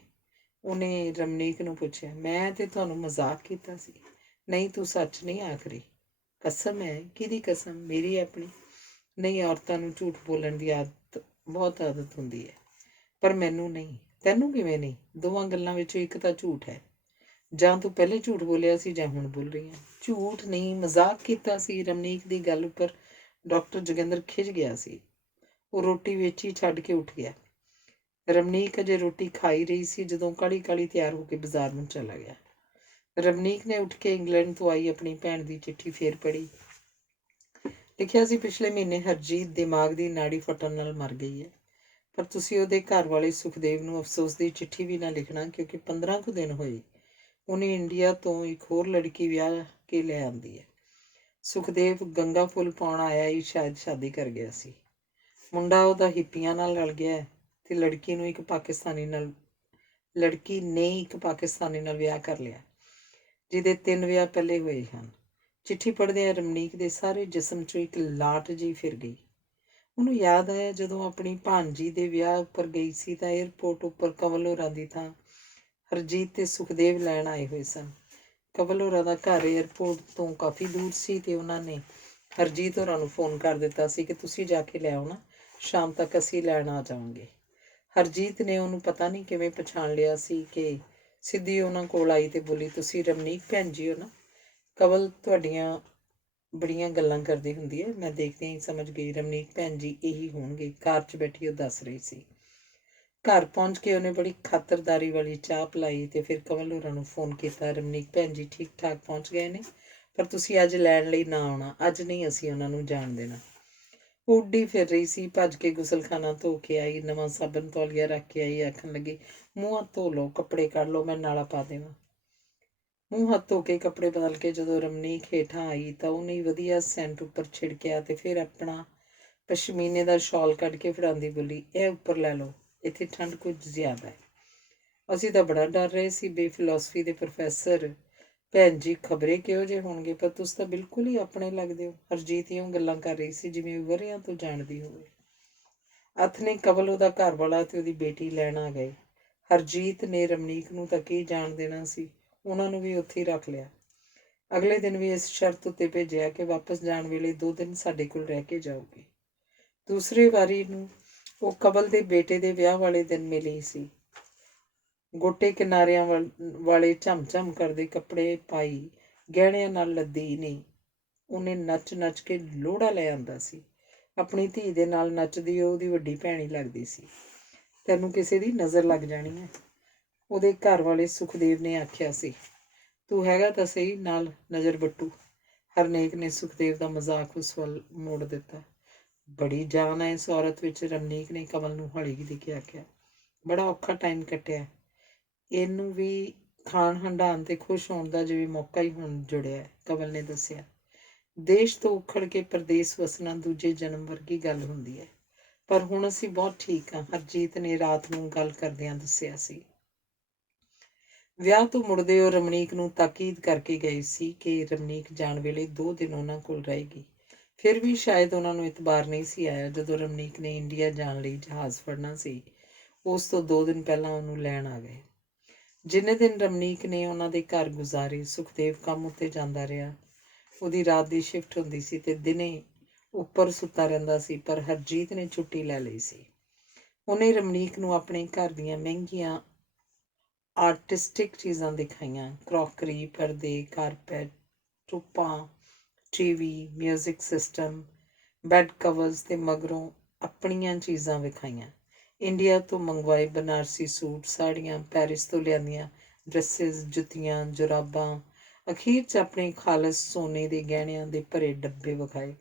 ਉਹਨੇ ਰਮਨੀਕ ਨੂੰ ਪੁੱਛਿਆ। ਮੈਂ ਤੇ ਤੁਹਾਨੂੰ ਮਜ਼ਾਕ ਕੀਤਾ ਸੀ। ਨਹੀਂ, ਤੂੰ ਸੱਚ ਨਹੀਂ ਆਖ ਰਹੀ? ਕਸਮ ਹੈ। ਕਿਹਦੀ ਕਸਮ? ਮੇਰੀ ਆਪਣੀ। ਨਹੀਂ, ਔਰਤਾਂ ਨੂੰ ਝੂਠ ਬੋਲਣ ਦੀ ਬਹੁਤ ਆਦਤ ਹੁੰਦੀ ਹੈ, ਪਰ ਮੈਨੂੰ ਨਹੀਂ। ਤੈਨੂੰ ਕਿਵੇਂ ਨਹੀਂ? ਦੋਵਾਂ ਗੱਲਾਂ ਵਿੱਚੋਂ ਇੱਕ ਤਾਂ ਝੂਠ ਹੈ। ਜਾਂ ਤੂੰ ਪਹਿਲੇ ਝੂਠ ਬੋਲਿਆ ਸੀ ਜਾਂ ਹੁਣ ਬੋਲ ਰਹੀ ਹੈ। ਝੂਠ ਨਹੀਂ, ਮਜ਼ਾਕ ਕੀਤਾ ਸੀ। ਰਮਨੀਕ ਦੀ ਗੱਲ ਉੱਪਰ ਡਾਕਟਰ ਜੋਗਿੰਦਰ ਖਿਝ ਗਿਆ ਸੀ। ਉਹ ਰੋਟੀ ਵਿੱਚ ਹੀ ਛੱਡ ਕੇ ਉੱਠ ਗਿਆ। ਰਮਨੀਕ ਅਜੇ ਰੋਟੀ ਖਾਈ ਰਹੀ ਸੀ ਜਦੋਂ ਕਾਹਲੀ ਕਾਹਲੀ ਤਿਆਰ ਹੋ ਕੇ ਬਾਜ਼ਾਰ ਨੂੰ ਚਲਾ ਗਿਆ। ਰਮਨੀਕ ਨੇ ਉੱਠ ਕੇ ਇੰਗਲੈਂਡ ਤੋਂ ਆਈ ਆਪਣੀ ਭੈਣ ਦੀ ਚਿੱਠੀ ਫੇਰ ਪੜ੍ਹੀ। ਲਿਖਿਆ ਸੀ, ਪਿਛਲੇ ਮਹੀਨੇ ਹਰਜੀਤ ਦਿਮਾਗ ਦੀ ਨਾੜੀ ਫਟਣ ਨਾਲ ਮਰ ਗਈ ਹੈ, ਪਰ ਤੁਸੀਂ ਉਹਦੇ ਘਰ ਵਾਲੇ ਸੁਖਦੇਵ ਨੂੰ ਅਫਸੋਸ ਦੀ ਚਿੱਠੀ ਵੀ ਨਾ ਲਿਖਣਾ, ਕਿਉਂਕਿ 15 ਕੁ ਦਿਨ ਹੋਏ ਉਹਨੇ ਇੰਡੀਆ ਤੋਂ ਇੱਕ ਹੋਰ ਲੜਕੀ ਵਿਆਹ ਕੇ ਲੈ ਆਂਦੀ ਹੈ। ਸੁਖਦੇਵ ਗੰਗਾ ਫੁੱਲ ਪਾਉਣ ਆਇਆ ਹੀ ਸ਼ਾਇਦ ਸ਼ਾਦੀ ਕਰ ਗਿਆ ਸੀ। ਮੁੰਡਾ ਉਹਦਾ ਹਿੱਪੀਆਂ ਨਾਲ ਰਲ ਗਿਆ ਤੇ ਲੜਕੀ ਨੇ ਇੱਕ ਪਾਕਿਸਤਾਨੀ ਨਾਲ ਵਿਆਹ ਕਰ ਲਿਆ, ਜਿਹਦੇ 3 ਵਿਆਹ ਪਹਿਲੇ ਹੋਏ ਹਨ। ਚਿੱਠੀ ਪੜ੍ਹਦਿਆਂ ਰਮਨੀਕ ਦੇ ਸਾਰੇ ਜਿਸਮ 'ਚੋਂ ਇੱਕ ਲਾਟ ਜਿਹੀ ਫਿਰ ਗਈ। ਉਹਨੂੰ ਯਾਦ ਆਇਆ ਜਦੋਂ ਆਪਣੀ ਭਾਣਜੀ ਦੇ ਵਿਆਹ ਉੱਪਰ ਗਈ ਸੀ ਤਾਂ ਏਅਰਪੋਰਟ ਉੱਪਰ ਕਵਲ ਹੋਰਾਂ ਦੀ ਥਾਂ ਹਰਜੀਤ ਤੇ ਸੁਖਦੇਵ ਲੈਣ ਆਏ ਹੋਏ ਸਨ। ਕਵਲ ਹੋਰਾਂ ਦਾ ਘਰ ਏਅਰਪੋਰਟ ਤੋਂ ਕਾਫੀ ਦੂਰ ਸੀ ਤੇ ਉਹਨਾਂ ਨੇ ਹਰਜੀਤ ਹੋਰਾਂ ਨੂੰ ਫੋਨ ਕਰ ਦਿੱਤਾ ਸੀ ਕਿ ਤੁਸੀਂ ਜਾ ਕੇ ਲੈ ਆਉਣਾ, ਸ਼ਾਮ ਤੱਕ ਅਸੀਂ ਲੈਣ ਆ ਜਾਵਾਂਗੇ। ਹਰਜੀਤ ਨੇ ਉਹਨੂੰ ਪਤਾ ਨਹੀਂ ਕਿਵੇਂ ਪਛਾਣ ਲਿਆ ਸੀ ਕਿ ਸਿੱਧੀ ਉਹਨਾਂ ਕੋਲ ਆਈ ਤੇ ਬੋਲੀ, ਤੁਸੀਂ ਰਮਨੀਕ ਭੈਣ ਜੀ ਹੋ ਨਾ? ਕਵਲ ਤੁਹਾਡੀਆਂ ਬੜੀਆਂ ਗੱਲਾਂ ਕਰਦੀ ਹੁੰਦੀ ਹੈ। ਮੈਂ ਦੇਖਦਿਆਂ ਹੀ ਸਮਝ ਗਈ ਰਮਨੀਕ ਭੈਣ ਜੀ ਇਹੀ ਹੋਣਗੇ। ਕਾਰ 'ਚ ਬੈਠੀ ਉਹ ਦੱਸ ਰਹੀ ਸੀ। ਘਰ ਪਹੁੰਚ ਕੇ ਉਹਨੇ ਬੜੀ ਖਾਤਰਦਾਰੀ ਵਾਲੀ ਚਾਹ ਪਿਲਾਈ ਤੇ ਫਿਰ ਕਵਲ ਹੋਰਾਂ ਨੂੰ ਫੋਨ ਕੀਤਾ। ਰਮਨੀਕ ਭੈਣ ਜੀ ਠੀਕ ਠਾਕ ਪਹੁੰਚ ਗਏ ਨੇ, ਪਰ ਤੁਸੀਂ ਅੱਜ ਲੈਣ ਲਈ ਨਾ ਆਉਣਾ। ਅੱਜ ਨਹੀਂ ਅਸੀਂ ਉਹਨਾਂ ਨੂੰ ਜਾਣ ਦੇਣਾ। ਉਹ ਉੱਡੀ ਫਿਰ ਰਹੀ ਸੀ। ਭੱਜ ਕੇ ਗੁਸਲਖਾਨਾ ਧੋ ਕੇ ਆਈ, ਨਵਾਂ ਸਾਬਣ ਤੌਲੀਆ ਰੱਖ ਕੇ ਆਈ। ਆਖਣ ਲੱਗੀ, ਮੂੰਹ ਹੱਥ ਧੋ ਲਓ, ਕੱਪੜੇ ਕੱਢ ਲਓ, ਮੈਂ ਨਾਲਾ ਪਾ ਦੇਵਾਂ। ਮੂੰਹ ਹੱਥ ਧੋ ਕੇ ਕੱਪੜੇ ਬਦਲ ਕੇ ਜਦੋਂ ਰਮਨੀਕ ਹੇਠਾਂ ਆਈ ਤਾਂ ਉਹਨੇ ਵਧੀਆ ਸੈਂਟ ਉੱਪਰ ਛਿੜਕਿਆ ਤੇ ਫਿਰ ਆਪਣਾ ਪਸ਼ਮੀਨੇ ਦਾ ਸ਼ਾਲ ਕੱਢ ਕੇ ਫੜਾਉਂਦੀ ਬੋਲੀ, ਇਹ ਉੱਪਰ ਲੈ ਲਓ, ਇੱਥੇ ਠੰਡ ਕੁਝ ਜ਼ਿਆਦਾ ਹੈ। ਅਸੀਂ ਤਾਂ ਬੜਾ ਡਰ ਰਹੇ ਸੀ ਬੇਫਿਲਾਸਫੀ ਦੇ ਪ੍ਰੋਫੈਸਰ ਭੈਣ ਜੀ, ਖਬਰੇ ਕਿਹੋ ਜਿਹੇ ਹੋਣਗੇ, ਪਰ ਤੁਸੀਂ ਤਾਂ ਬਿਲਕੁਲ ਹੀ ਆਪਣੇ ਲੱਗਦੇ ਹੋ। ਹਰਜੀਤ ਇਉਂ ਗੱਲਾਂ ਕਰ ਰਹੀ ਸੀ ਜਿਵੇਂ ਵਰ੍ਹਿਆਂ ਤੋਂ ਜਾਣਦੀ ਹੋਵੇ। ਹੱਥ ਨੇ ਕਵਲ ਉਹਦਾ ਘਰ ਵਾਲਾ ਤੇ ਉਹਦੀ ਬੇਟੀ ਲੈਣ ਆ ਗਏ। ਹਰਜੀਤ ਨੇ ਰਮਨੀਕ ਨੂੰ ਤਾਂ ਕੀ ਜਾਣ ਦੇਣਾ ਸੀ, ਉਹਨਾਂ ਨੂੰ ਵੀ ਉੱਥੇ ਹੀ ਰੱਖ ਲਿਆ। ਅਗਲੇ ਦਿਨ ਵੀ ਇਸ ਸ਼ਰਤ ਉੱਤੇ ਭੇਜਿਆ ਕਿ ਵਾਪਸ ਜਾਣ ਵੇਲੇ 2 ਦਿਨ ਸਾਡੇ ਕੋਲ ਰਹਿ ਕੇ ਜਾਊਗੀ। ਦੂਸਰੀ ਵਾਰੀ ਨੂੰ ਉਹ ਕਵਲ ਦੇ ਬੇਟੇ ਦੇ ਵਿਆਹ ਵਾਲੇ ਦਿਨ ਮਿਲੀ ਸੀ। ਗੋਟੇ ਕਿਨਾਰਿਆਂ ਵਾਲੇ ਝਮ ਕਰਦੇ ਕੱਪੜੇ ਪਾਈ, ਗਹਿਣਿਆਂ ਨਾਲ ਲੱਦੀ ਨਹੀਂ, ਉਹਨੇ ਨੱਚ ਨੱਚ ਕੇ ਲੋਹੜਾ ਲੈ ਆਂਦਾ ਸੀ। ਆਪਣੀ ਧੀ ਦੇ ਨਾਲ ਨੱਚਦੀ ਉਹਦੀ ਵੱਡੀ ਭੈਣ ਹੀ ਲੱਗਦੀ ਸੀ। ਤੈਨੂੰ ਕਿਸੇ ਦੀ ਨਜ਼ਰ ਲੱਗ ਜਾਣੀ ਹੈ, ਉਹਦੇ ਘਰ ਵਾਲੇ ਸੁਖਦੇਵ ਨੇ ਆਖਿਆ ਸੀ। ਤੂੰ ਹੈਗਾ ਤਾਂ ਸਹੀ ਨਾਲ ਨਜ਼ਰ ਬੱਟੂ। ਹਰਨੇਕ ਨੇ ਸੁਖਦੇਵ ਦਾ ਮਜ਼ਾਕ ਉਸ ਵੱਲ ਮੋੜ ਦਿੱਤਾ। ਬੜੀ ਜਾਨ ਹੈ ਇਸ ਔਰਤ ਵਿੱਚ, ਰਮਨੀਕ ਨੇ ਕਮਲ ਨੂੰ ਹੌਲੀ ਦੇ ਕੇ ਆਖਿਆ। ਬੜਾ ਔਖਾ ਟਾਈਮ ਕੱਟਿਆ, ਇਹਨੂੰ ਵੀ ਖਾਣ ਹੰਡਾਣ ਤੇ ਖੁਸ਼ ਹੋਣ ਦਾ ਜਿਵੇਂ ਮੌਕਾ ਹੀ ਹੁਣ ਜੁੜਿਆ ਹੈ, ਕਮਲ ਨੇ ਦੱਸਿਆ। ਦੇਸ਼ ਤੋਂ ਉਖੜ ਕੇ ਪ੍ਰਦੇਸ ਵਸਣਾ ਦੂਜੇ ਜਨਮ ਵਰਗੀ ਗੱਲ ਹੁੰਦੀ ਹੈ, ਪਰ ਹੁਣ ਅਸੀਂ ਬਹੁਤ ਠੀਕ ਹਾਂ, ਹਰਜੀਤ ਨੇ ਰਾਤ ਨੂੰ ਗੱਲ ਕਰਦਿਆਂ ਦੱਸਿਆ ਸੀ। ਵਿਆਹ ਤੋਂ ਮੁੜਦੇ ਉਹ ਰਮਨੀਕ ਨੂੰ ਤਾਕੀਦ ਕਰਕੇ ਗਏ ਸੀ ਕਿ ਰਮਨੀਕ ਜਾਣ ਵੇਲੇ 2 ਦਿਨ ਉਹਨਾਂ ਕੋਲ ਰਹੇਗੀ। ਫਿਰ ਵੀ ਸ਼ਾਇਦ ਉਹਨਾਂ ਨੂੰ ਇਤਬਾਰ ਨਹੀਂ ਸੀ ਆਇਆ। ਜਦੋਂ ਰਮਨੀਕ ਨੇ ਇੰਡੀਆ ਜਾਣ ਲਈ ਜਹਾਜ਼ ਫੜਨਾ ਸੀ, ਉਸ ਤੋਂ 2 ਦਿਨ ਪਹਿਲਾਂ ਉਹਨੂੰ ਲੈਣ ਆ ਗਏ। ਜਿੰਨੇ ਦਿਨ ਰਮਨੀਕ ਨੇ ਉਹਨਾਂ ਦੇ ਘਰ ਗੁਜ਼ਾਰੇ, ਸੁਖਦੇਵ ਕੰਮ ਉੱਤੇ ਜਾਂਦਾ ਰਿਹਾ। ਉਹਦੀ ਰਾਤ ਦੀ ਸ਼ਿਫਟ ਹੁੰਦੀ ਸੀ ਤੇ ਦਿਨੇ ਉੱਪਰ ਸੁੱਤਾ ਰਹਿੰਦਾ ਸੀ, ਪਰ ਹਰਜੀਤ ਨੇ ਛੁੱਟੀ ਲੈ ਲਈ ਸੀ। ਉਹਨੇ ਰਮਨੀਕ ਨੂੰ ਆਪਣੇ ਘਰ ਦੀਆਂ ਮਹਿੰਗੀਆਂ ਆਰਟਿਸਟਿਕ ਚੀਜ਼ਾਂ ਦਿਖਾਈਆਂ, ਕਰੋਕਰੀ, ਪਰਦੇ, ਕਾਰਪੈਟ, ਟੁੱਪਾਂ, TV, music system, bed covers ਤੇ ਮਗਰੋਂ ਆਪਣੀਆਂ ਚੀਜ਼ਾਂ ਵਿਖਾਈਆਂ। ਇੰਡੀਆ ਤੋਂ ਮੰਗਵਾਏ ਬਨਾਰਸੀ ਸੂਟ, ਸਾੜੀਆਂ, ਪੈਰਿਸ ਤੋਂ ਲਿਆਂਦੀਆਂ ਡਰੈਸਿਸ, ਜੁੱਤੀਆਂ, ਜੁਰਾਬਾਂ, ਅਖੀਰ 'ਚ ਆਪਣੇ ਖਾਲਸ ਸੋਨੇ ਦੇ ਗਹਿਣਿਆਂ ਦੇ ਭਰੇ ਡੱਬੇ ਵਿਖਾਏ।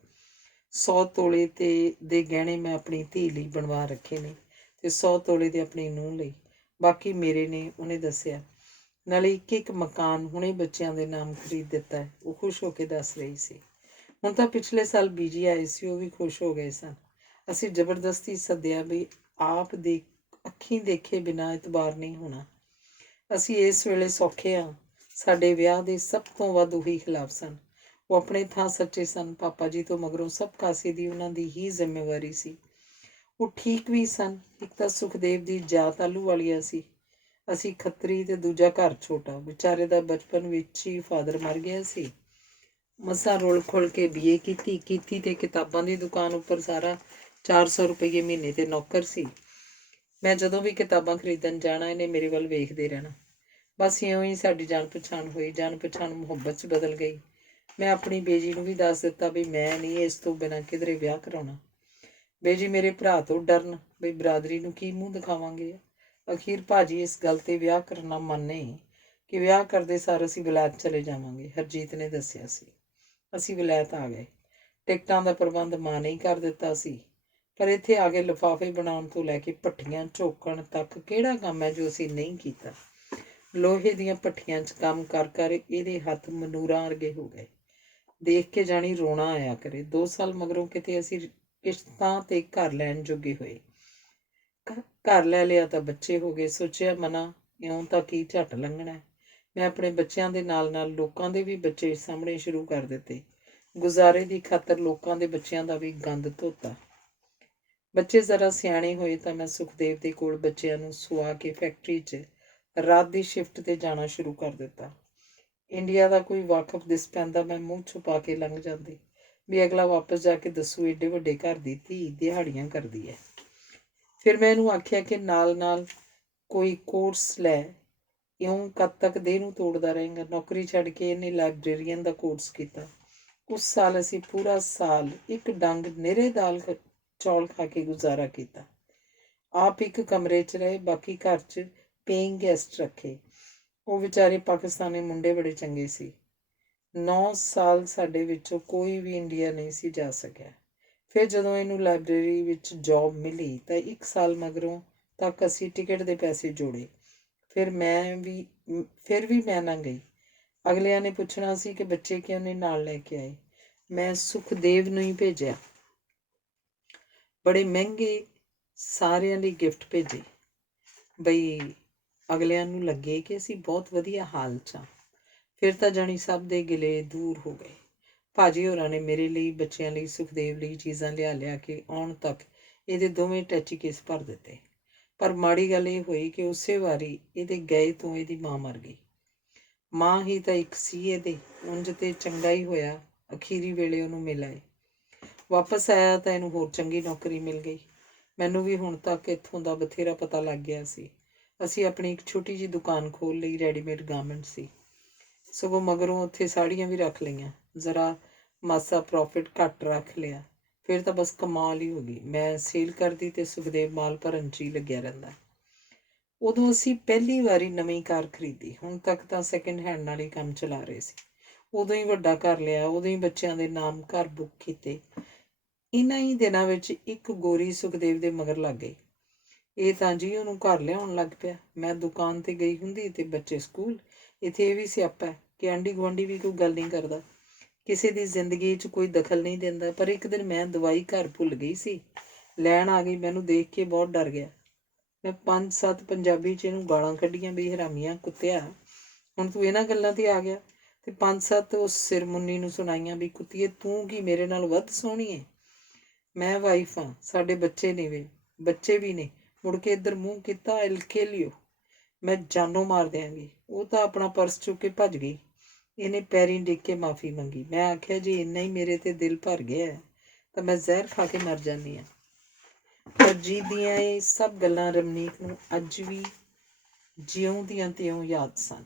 100 ਤੋਲੇ ਦੇ ਗਹਿਣੇ ਮੈਂ ਆਪਣੀ ਧੀ ਲਈ ਬਣਵਾ ਰੱਖੇ ਨੇ ਤੇ 100 ਤੋਲੇ ਦੇ ਆਪਣੀ ਨੂੰਹ ਲਈ, ਬਾਕੀ ਮੇਰੇ ਨੇ, ਉਹਨੇ ਦੱਸਿਆ। ਨਾਲੇ ਇੱਕ ਮਕਾਨ ਹੁਣੇ ਬੱਚਿਆਂ ਦੇ ਨਾਮ ਖਰੀਦ ਦਿੱਤਾ ਹੈ, ਉਹ ਖੁਸ਼ ਹੋ ਕੇ ਦੱਸ ਰਹੀ ਸੀ। ਹੁਣ ਤਾਂ ਪਿਛਲੇ ਸਾਲ ਬੀਜੀ ਆਏ ਸੀ, ਉਹ ਵੀ ਖੁਸ਼ ਹੋ ਗਏ ਸਨ। ਅਸੀਂ ਜ਼ਬਰਦਸਤੀ ਸੱਦਿਆ ਵੀ ਆਪ ਦੇ ਅੱਖੀਂ ਦੇਖੇ ਬਿਨਾਂ ਇਤਬਾਰ ਨਹੀਂ ਹੋਣਾ। ਅਸੀਂ ਇਸ ਵੇਲੇ ਸੌਖੇ ਹਾਂ। ਸਾਡੇ ਵਿਆਹ ਦੇ ਸਭ ਤੋਂ ਵੱਧ ਉਹੀ ਖਿਲਾਫ ਸਨ। ਉਹ ਆਪਣੇ ਥਾਂ ਸੱਚੇ ਸਨ। ਪਾਪਾ ਜੀ ਤੋਂ ਮਗਰੋਂ ਸਭ ਕਾਸੇ ਦੀ ਉਹਨਾਂ ਦੀ ਹੀ ਜ਼ਿੰਮੇਵਾਰੀ ਸੀ। ਉਹ ਠੀਕ ਵੀ ਸਨ। ਇੱਕ ਤਾਂ ਸੁਖਦੇਵ ਦੀ ਜਾਤ ਆਲੂ ਵਾਲੀਆ ਸੀ, ਅਸੀਂ ਖੱਤਰੀ ਤੇ ਦੂਜਾ ਘਰ ਛੋਟਾ। ਵਿਚਾਰੇ ਦਾ ਬਚਪਨ ਵਿੱਚ ਹੀ ਫਾਦਰ ਮਰ ਗਿਆ ਸੀ। ਮਸਾਂ ਰੁਲ ਖੁਲ ਕੇ BA ਕੀਤੀ ਤੇ ਕਿਤਾਬਾਂ ਦੀ ਦੁਕਾਨ ਉੱਪਰ ਸਾਰਾ 400 ਰੁਪਏ ਮਹੀਨੇ ਤੇ ਨੌਕਰ ਸੀ। ਮੈਂ ਜਦੋਂ ਵੀ ਕਿਤਾਬਾਂ ਖਰੀਦਣ ਜਾਣਾ, ਇਹਨੇ ਮੇਰੇ ਵੱਲ ਵੇਖਦੇ ਰਹਿਣਾ। ਬਸ ਇਉਂ ਹੀ ਸਾਡੀ ਜਾਣ ਪਛਾਣ ਹੋਈ। ਜਾਣ ਪਛਾਣ ਮੁਹੱਬਤ 'ਚ ਬਦਲ ਗਈ। ਮੈਂ ਆਪਣੀ ਬੇਜੀ ਨੂੰ ਵੀ ਦੱਸ ਦਿੱਤਾ ਵੀ ਮੈਂ ਨਹੀਂ ਇਸ ਤੋਂ ਬਿਨਾਂ ਕਿਧਰੇ ਵਿਆਹ ਕਰਾਉਣਾ। ਬੇਜੀ ਮੇਰੇ ਭਰਾ ਤੋਂ ਡਰਨ ਬਈ ਬਰਾਦਰੀ ਨੂੰ ਕੀ ਮੂੰਹ ਦਿਖਾਵਾਂਗੇ। ਅਖੀਰ ਭਾਜੀ ਇਸ ਗੱਲ ਤੇ ਵਿਆਹ ਕਰਨਾ ਮੰਨੇ ਕਿ ਵਿਆਹ ਕਰਦੇ ਸਾਰ ਅਸੀਂ ਵਿਲਾਇਤ ਚਲੇ ਜਾਵਾਂਗੇ, ਹਰਜੀਤ ਨੇ ਦੱਸਿਆ ਸੀ। ਅਸੀਂ ਵਿਲਾਇਤ ਆ ਗਏ। ਟਿਕਟਾਂ ਦਾ ਪ੍ਰਬੰਧ ਮਾਂ ਨੇ ਹੀ ਕਰ ਦਿੱਤਾ ਸੀ, ਪਰ ਇੱਥੇ ਆ ਕੇ ਲਿਫਾਫੇ ਬਣਾਉਣ ਤੋਂ ਲੈ ਕੇ ਭੱਠੀਆਂ ਝੋਕਣ ਤੱਕ ਕਿਹੜਾ ਕੰਮ ਹੈ ਜੋ ਅਸੀਂ ਨਹੀਂ ਕੀਤਾ। ਲੋਹੇ ਦੀਆਂ ਭੱਠੀਆਂ 'ਚ ਕੰਮ ਕਰ ਕਰ ਇਹਦੇ ਹੱਥ ਮਨੂਰਾਂ ਵਰਗੇ ਹੋ ਗਏ। ਦੇਖ ਕੇ ਜਾਣੀ ਰੋਣਾ ਆਇਆ ਕਰੇ। 2 ਸਾਲ ਮਗਰੋਂ ਕਿਤੇ ਅਸੀਂ ਕਿਸ਼ਤਾਂ ਤੇ ਘਰ ਲੈਣ ਜੋਗੇ ਹੋਏ। ਘਰ ਲੈ ਲਿਆ ਤਾਂ ਬੱਚੇ ਹੋ ਗਏ। ਸੋਚਿਆ ਮਨਾ ਇਉਂ ਤਾਂ ਕੀ ਝੱਟ ਲੰਘਣਾ। ਮੈਂ ਆਪਣੇ ਬੱਚਿਆਂ ਦੇ ਨਾਲ ਨਾਲ ਲੋਕਾਂ ਦੇ ਵੀ ਬੱਚੇ ਸਾਹਮਣੇ ਸ਼ੁਰੂ ਕਰ ਦਿੱਤੇ। ਗੁਜ਼ਾਰੇ ਦੀ ਖਾਤਰ ਲੋਕਾਂ ਦੇ ਬੱਚਿਆਂ ਦਾ ਵੀ ਗੰਦ ਧੋਤਾ। ਬੱਚੇ ਜ਼ਰਾ ਸਿਆਣੇ ਹੋਏ ਤਾਂ ਮੈਂ ਸੁਖਦੇਵ ਦੇ ਕੋਲ ਬੱਚਿਆਂ ਨੂੰ ਸੁਆ ਕੇ ਫੈਕਟਰੀ 'ਚ ਰਾਤ ਦੀ ਸ਼ਿਫਟ ਤੇ ਜਾਣਾ ਸ਼ੁਰੂ ਕਰ ਦਿੱਤਾ। ਇੰਡੀਆ ਦਾ ਕੋਈ ਵਾਕਫ ਦਿਸ ਪੈਂਦਾ, ਮੈਂ ਮੂੰਹ ਛੁਪਾ ਕੇ ਲੰਘ ਜਾਂਦੀ ਵੀ ਅਗਲਾ ਵਾਪਸ ਜਾ ਕੇ ਦੱਸੂ ਏਡੇ ਵੱਡੇ ਘਰ ਦੀ ਧੀ ਦਿਹਾੜੀਆਂ ਕਰਦੀ ਹੈ। ਫਿਰ ਮੈਂ ਇਹਨੂੰ ਆਖਿਆ ਕਿ ਨਾਲ ਕੋਈ ਕੋਰਸ ਲੈ, ਇਉਂ ਕਦ ਤੱਕ ਦੇਹ ਨੂੰ ਤੋੜਦਾ ਰਹੇਗਾ। ਨੌਕਰੀ ਛੱਡ ਕੇ ਇਹਨੇ ਲਾਇਬ੍ਰੇਰੀਅਨ ਦਾ ਕੋਰਸ ਕੀਤਾ। ਉਸ ਸਾਲ ਅਸੀਂ ਪੂਰਾ ਸਾਲ ਇੱਕ ਡੰਗ ਨਿਰੇ ਦਾਲ ਚੌਲ ਖਾ ਕੇ ਗੁਜ਼ਾਰਾ ਕੀਤਾ। ਆਪ ਇੱਕ ਕਮਰੇ 'ਚ ਰਹੇ, ਬਾਕੀ ਘਰ 'ਚ ਪੇਇੰਗ ਗੈਸਟ ਰੱਖੇ। ਉਹ ਵਿਚਾਰੇ ਪਾਕਿਸਤਾਨੀ ਮੁੰਡੇ ਬੜੇ ਚੰਗੇ ਸੀ। 9 ਸਾਲ ਸਾਡੇ ਵਿੱਚੋਂ ਕੋਈ ਵੀ ਇੰਡੀਆ ਨਹੀਂ ਸੀ ਜਾ ਸਕਿਆ। ਫਿਰ ਜਦੋਂ ਇਹਨੂੰ ਲਾਇਬ੍ਰੇਰੀ ਵਿੱਚ ਜੌਬ ਮਿਲੀ ਤਾਂ 1 ਸਾਲ ਮਗਰੋਂ ਤੱਕ ਅਸੀਂ ਟਿਕਟ ਦੇ ਪੈਸੇ ਜੋੜੇ। ਫਿਰ ਵੀ ਮੈਂ ਨਾ ਗਈ। ਅਗਲਿਆਂ ਨੇ ਪੁੱਛਣਾ ਸੀ ਕਿ ਬੱਚੇ ਕਿਉਂ ਨਹੀਂ ਨਾਲ ਲੈ ਕੇ ਆਏ। ਮੈਂ ਸੁਖਦੇਵ ਨੂੰ ਹੀ ਭੇਜਿਆ। ਬੜੇ ਮਹਿੰਗੇ ਸਾਰਿਆਂ ਲਈ ਗਿਫਟ ਭੇਜੇ ਬਈ ਅਗਲਿਆਂ ਨੂੰ ਲੱਗੇ ਕਿ ਅਸੀਂ ਬਹੁਤ ਵਧੀਆ ਹਾਲ 'ਚ ਹਾਂ। ਫਿਰ ਤਾਂ ਜਾਣੀ ਸਭ ਦੇ ਗਿਲੇ ਦੂਰ ਹੋ ਗਏ। ਭਾਜੀ ਹੋਰਾਂ ਨੇ ਮੇਰੇ ਲਈ, ਬੱਚਿਆਂ ਲਈ, ਸੁਖਦੇਵ ਲਈ ਚੀਜ਼ਾਂ ਲਿਆ ਕੇ ਆਉਣ ਤੱਕ ਇਹਦੇ ਦੋਵੇਂ ਟੈਚੀ ਕੇਸ ਭਰ ਦਿੱਤੇ। ਪਰ ਮਾੜੀ ਗੱਲ ਇਹ ਹੋਈ ਕਿ ਉਸੇ ਵਾਰੀ ਇਹਦੇ ਗਏ ਤੋਂ ਇਹਦੀ ਮਾਂ ਮਰ ਗਈ। ਮਾਂ ਹੀ ਤਾਂ ਇੱਕ ਸੀ ਇਹਦੇ। ਉਂਝ ਤੇ ਚੰਗਾ ਹੀ ਹੋਇਆ ਅਖੀਰੀ ਵੇਲੇ ਉਹਨੂੰ ਮਿਲ ਆਏ। ਵਾਪਸ ਆਇਆ ਤਾਂ ਇਹਨੂੰ ਹੋਰ ਚੰਗੀ ਨੌਕਰੀ ਮਿਲ ਗਈ। ਮੈਨੂੰ ਵੀ ਹੁਣ ਤੱਕ ਇੱਥੋਂ ਦਾ ਬਥੇਰਾ ਪਤਾ ਲੱਗ ਗਿਆ ਸੀ। ਅਸੀਂ ਆਪਣੀ ਇੱਕ ਛੋਟੀ ਜਿਹੀ ਦੁਕਾਨ ਖੋਲ੍ਹ ਲਈ। ਰੈਡੀਮੇਡ ਗਾਰਮੈਂਟ ਸੀ। ਸਗੋਂ ਮਗਰੋਂ ਉੱਥੇ ਸਾੜੀਆਂ ਵੀ ਰੱਖ ਲਈਆਂ। ਜ਼ਰਾ ਮਾਸਾ ਪ੍ਰੋਫਿਟ ਘੱਟ ਰੱਖ ਲਿਆ। ਫਿਰ ਤਾਂ ਬਸ ਕਮਾਲ ਹੀ ਹੋ ਗਈ। ਮੈਂ ਸੇਲ ਕਰਦੀ ਤੇ ਸੁਖਦੇਵ ਮਾਲ ਭਰਨ 'ਚ ਹੀ ਲੱਗਿਆ ਰਹਿੰਦਾ। ਉਦੋਂ ਅਸੀਂ ਪਹਿਲੀ ਵਾਰੀ ਨਵੀਂ ਕਾਰ ਖਰੀਦੀ। ਹੁਣ ਤੱਕ ਤਾਂ ਸੈਕਿੰਡ ਹੈਂਡ ਨਾਲ ਹੀ ਕੰਮ ਚਲਾ ਰਹੇ ਸੀ। ਉਦੋਂ ਹੀ ਵੱਡਾ ਘਰ ਲਿਆ। ਉਦੋਂ ਹੀ ਬੱਚਿਆਂ ਦੇ ਨਾਮ ਘਰ ਬੁੱਕ ਕੀਤੇ। ਇਹਨਾਂ ਹੀ ਦਿਨਾਂ ਵਿੱਚ ਇੱਕ ਗੋਰੀ ਸੁਖਦੇਵ ਦੇ ਮਗਰ ਲੱਗ ਗਈ। ਇਹ ਤਾਂ ਜੀ ਉਹਨੂੰ ਘਰ ਲਿਆਉਣ ਲੱਗ ਪਿਆ। ਮੈਂ ਦੁਕਾਨ ਤੇ ਗਈ ਹੁੰਦੀ ਤੇ ਬੱਚੇ ਸਕੂਲ। ਇੱਥੇ ਇਹ ਵੀ ਸਿਆਪਾ ਹੈ ਕਿ ਆਂਢੀ ਗੁਆਂਢੀ ਵੀ ਕੋਈ ਗੱਲ ਨਹੀਂ ਕਰਦਾ, ਕਿਸੇ ਦੀ ਜ਼ਿੰਦਗੀ 'ਚ ਕੋਈ ਦਖਲ ਨਹੀਂ ਦਿੰਦਾ। ਪਰ ਇੱਕ ਦਿਨ ਮੈਂ ਦਵਾਈ ਘਰ ਭੁੱਲ ਗਈ ਸੀ, ਲੈਣ ਆ ਗਈ। ਮੈਨੂੰ ਦੇਖ ਕੇ ਬਹੁਤ ਡਰ ਗਿਆ। ਮੈਂ 5-7 ਪੰਜਾਬੀ 'ਚ ਇਹਨੂੰ ਗਾਲਾਂ ਕੱਢੀਆਂ ਵੀ ਹਰਾਮੀਆਂ ਕੁੱਤਿਆ, ਹੁਣ ਤੂੰ ਇਹਨਾਂ ਗੱਲਾਂ ਤੇ ਆ ਗਿਆ। ਤੇ 5-7 ਉਸ ਸਿਰਮੁੰਨੀ ਨੂੰ ਸੁਣਾਈਆਂ ਵੀ ਕੁੱਤੀਏ ਤੂੰ ਕੀ ਮੇਰੇ ਨਾਲ ਵੱਧ ਸੋਹਣੀ ਹੈ। ਮੈਂ ਵਾਈਫ ਹਾਂ, ਸਾਡੇ ਬੱਚੇ ਨੇ ਵੇ, ਬੱਚੇ ਵੀ ਨੇ। ਮੁੜ ਕੇ ਇੱਧਰ ਮੂੰਹ ਕੀਤਾ, ਇਲਕੇ ਲਿਓ, ਮੈਂ ਜਾਨੋਂ ਮਾਰ ਦਿਆਂਗੀ। ਉਹ ਤਾਂ ਆਪਣਾ ਪਰਸ ਚੁੱਕ ਕੇ ਭੱਜ ਗਈ। ਇਹਨੇ ਪੈਰੀਂ ਡਿੱਗ ਕੇ ਮਾਫ਼ੀ ਮੰਗੀ। ਮੈਂ ਆਖਿਆ ਜੀ ਇੰਨਾ ਹੀ ਮੇਰੇ ਤੇ ਦਿਲ ਭਰ ਗਿਆ ਤਾਂ ਮੈਂ ਜ਼ਹਿਰ ਖਾ ਕੇ ਮਰ ਜਾਂਦੀ ਹਾਂ। ਹਰਜੀਤ ਦੀਆਂ ਇਹ ਸਭ ਗੱਲਾਂ ਰਮਨੀਕ ਨੂੰ ਅੱਜ ਵੀ ਜਿਉਂ ਦੀਆਂ ਤਿਉਂ ਯਾਦ ਸਨ।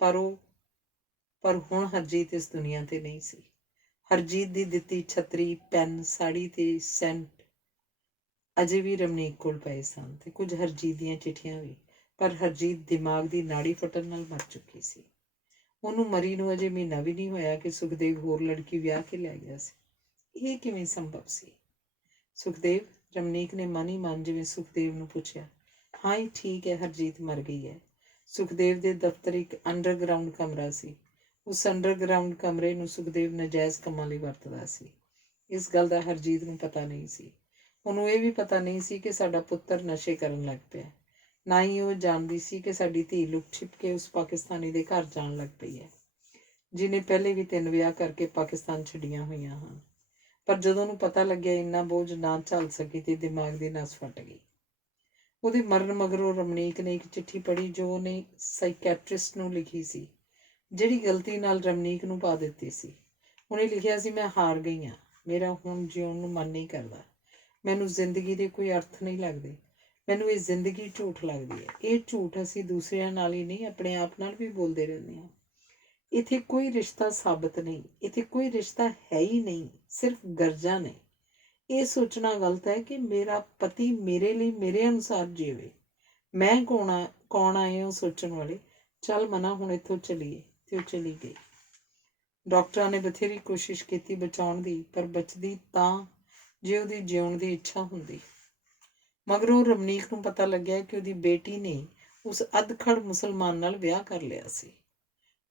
ਪਰ ਹੁਣ ਹਰਜੀਤ ਇਸ ਦੁਨੀਆ ਤੇ ਨਹੀਂ ਸੀ। ਹਰਜੀਤ ਦੀ ਦਿੱਤੀ ਛਤਰੀ, ਪੈਨ, ਸਾੜੀ ਤੇ ਸੈਂਟ ਅਜੇ ਵੀ ਰਮਨੀਕ ਕੋਲ ਪਏ ਸਨ ਤੇ ਕੁਝ ਹਰਜੀਤ ਦੀਆਂ ਚਿੱਠੀਆਂ ਵੀ। ਪਰ ਹਰਜੀਤ ਦਿਮਾਗ ਦੀ ਨਾੜੀ ਫਟਣ ਨਾਲ ਮਰ ਚੁੱਕੀ ਸੀ। ਉਹਨੂੰ ਮਰੀ ਨੂੰ ਅਜੇ ਮਹੀਨਾ ਵੀ ਨਹੀਂ ਹੋਇਆ ਕਿ ਸੁਖਦੇਵ ਹੋਰ ਲੜਕੀ ਵਿਆਹ ਕੇ ਲੈ ਗਿਆ ਸੀ। ਇਹ ਕਿਵੇਂ ਸੰਭਵ ਸੀ? ਸੁਖਦੇਵ, ਰਮਨੀਕ ਨੇ ਮਨ ਹੀ ਮਨ ਜਿਵੇਂ ਸੁਖਦੇਵ ਨੂੰ ਪੁੱਛਿਆ। ਹਾਂ ਹੀ ਠੀਕ ਹੈ, ਹਰਜੀਤ ਮਰ ਗਈ ਹੈ। ਸੁਖਦੇਵ ਦੇ ਦਫ਼ਤਰ ਇੱਕ ਅੰਡਰਗਰਾਊਂਡ ਕਮਰਾ ਸੀ। ਉਸ ਅੰਡਰਗਰਾਊਂਡ ਕਮਰੇ ਨੂੰ ਸੁਖਦੇਵ ਨਜਾਇਜ਼ ਕੰਮਾਂ ਲਈ ਵਰਤਦਾ ਸੀ। ਇਸ ਗੱਲ ਦਾ ਹਰਜੀਤ ਨੂੰ ਪਤਾ ਨਹੀਂ ਸੀ। ਉਹਨੂੰ ਇਹ ਵੀ ਪਤਾ ਨਹੀਂ ਸੀ ਕਿ ਸਾਡਾ ਪੁੱਤਰ ਨਸ਼ੇ ਕਰਨ ਲੱਗ ਪਿਆ। ਨਾ ਹੀ ਉਹ ਜਾਣਦੀ ਸੀ ਕਿ ਸਾਡੀ ਧੀ ਲੁਕ ਛਿਪ ਕੇ ਉਸ ਪਾਕਿਸਤਾਨੀ ਦੇ ਘਰ ਜਾਣ ਲੱਗ ਪਈ ਹੈ, ਜਿਹਨੇ ਪਹਿਲੇ ਵੀ 3 ਵਿਆਹ ਕਰਕੇ ਪਾਕਿਸਤਾਨ ਛੱਡੀਆਂ ਹੋਈਆਂ ਹਨ। ਪਰ ਜਦੋਂ ਉਹਨੂੰ ਪਤਾ ਲੱਗਿਆ ਇੰਨਾ ਬੋਝ ਨਾ ਝੱਲ ਸਕੀ ਤੇ ਦਿਮਾਗ ਦੀ ਨਸ ਫਟ ਗਈ। ਉਹਦੇ ਮਰਨ ਮਗਰੋਂ ਰਮਨੀਕ ਨੇ ਇੱਕ ਚਿੱਠੀ ਪੜ੍ਹੀ ਜੋ ਉਹਨੇ ਸਾਈਕੈਟਰਿਸਟ ਨੂੰ ਲਿਖੀ ਸੀ, ਜਿਹੜੀ ਗਲਤੀ ਨਾਲ ਰਮਨੀਕ ਨੂੰ ਪਾ ਦਿੱਤੀ ਸੀ। ਉਹਨੇ ਲਿਖਿਆ ਸੀ, ਮੈਂ ਹਾਰ ਗਈ ਹਾਂ, ਮੇਰਾ ਹੁਣ ਜਿਉਣ ਨੂੰ ਮਨ ਨਹੀਂ ਕਰਦਾ, ਮੈਨੂੰ ਜ਼ਿੰਦਗੀ ਦੇ ਕੋਈ ਅਰਥ ਨਹੀਂ ਲੱਗਦੇ, ਮੈਨੂੰ ਇਹ ਜ਼ਿੰਦਗੀ ਝੂਠ ਲੱਗਦੀ ਹੈ। ਇਹ ਝੂਠ ਅਸੀਂ ਦੂਸਰਿਆਂ ਨਾਲ ਹੀ ਨਹੀਂ, ਆਪਣੇ ਆਪ ਨਾਲ ਵੀ ਬੋਲਦੇ ਰਹਿੰਦੇ ਹਾਂ। ਇੱਥੇ ਕੋਈ ਰਿਸ਼ਤਾ ਸਾਬਤ ਨਹੀਂ, ਇੱਥੇ ਕੋਈ ਰਿਸ਼ਤਾ ਹੈ ਹੀ ਨਹੀਂ, ਸਿਰਫ ਗਰਜਾਂ ਨੇ। ਇਹ ਸੋਚਣਾ ਗਲਤ ਹੈ ਕਿ ਮੇਰਾ ਪਤੀ ਮੇਰੇ ਲਈ ਮੇਰੇ ਅਨੁਸਾਰ ਜੀਵੇ। ਮੈਂ ਕੌਣ ਆਏ ਉਹ ਸੋਚਣ ਵਾਲੇ। ਚੱਲ ਮਨਾ, ਹੁਣ ਇੱਥੋਂ ਚੱਲੀਏ। ਤੇ ਉਹ ਚਲੀ ਗਈ। ਡਾਕਟਰਾਂ ਨੇ ਬਥੇਰੀ ਕੋਸ਼ਿਸ਼ ਕੀਤੀ ਬਚਾਉਣ ਦੀ, ਪਰ ਬਚਦੀ ਤਾਂ ਜੇ ਉਹਦੀ ਜਿਉਣ ਦੀ ਇੱਛਾ ਹੁੰਦੀ। ਮਗਰੋਂ ਰਮਨੀਕ ਨੂੰ ਪਤਾ ਲੱਗਿਆ ਕਿ ਉਹਦੀ ਬੇਟੀ ਨੇ ਉਸ ਅਧਖੜ ਮੁਸਲਮਾਨ ਨਾਲ ਵਿਆਹ ਕਰ ਲਿਆ ਸੀ।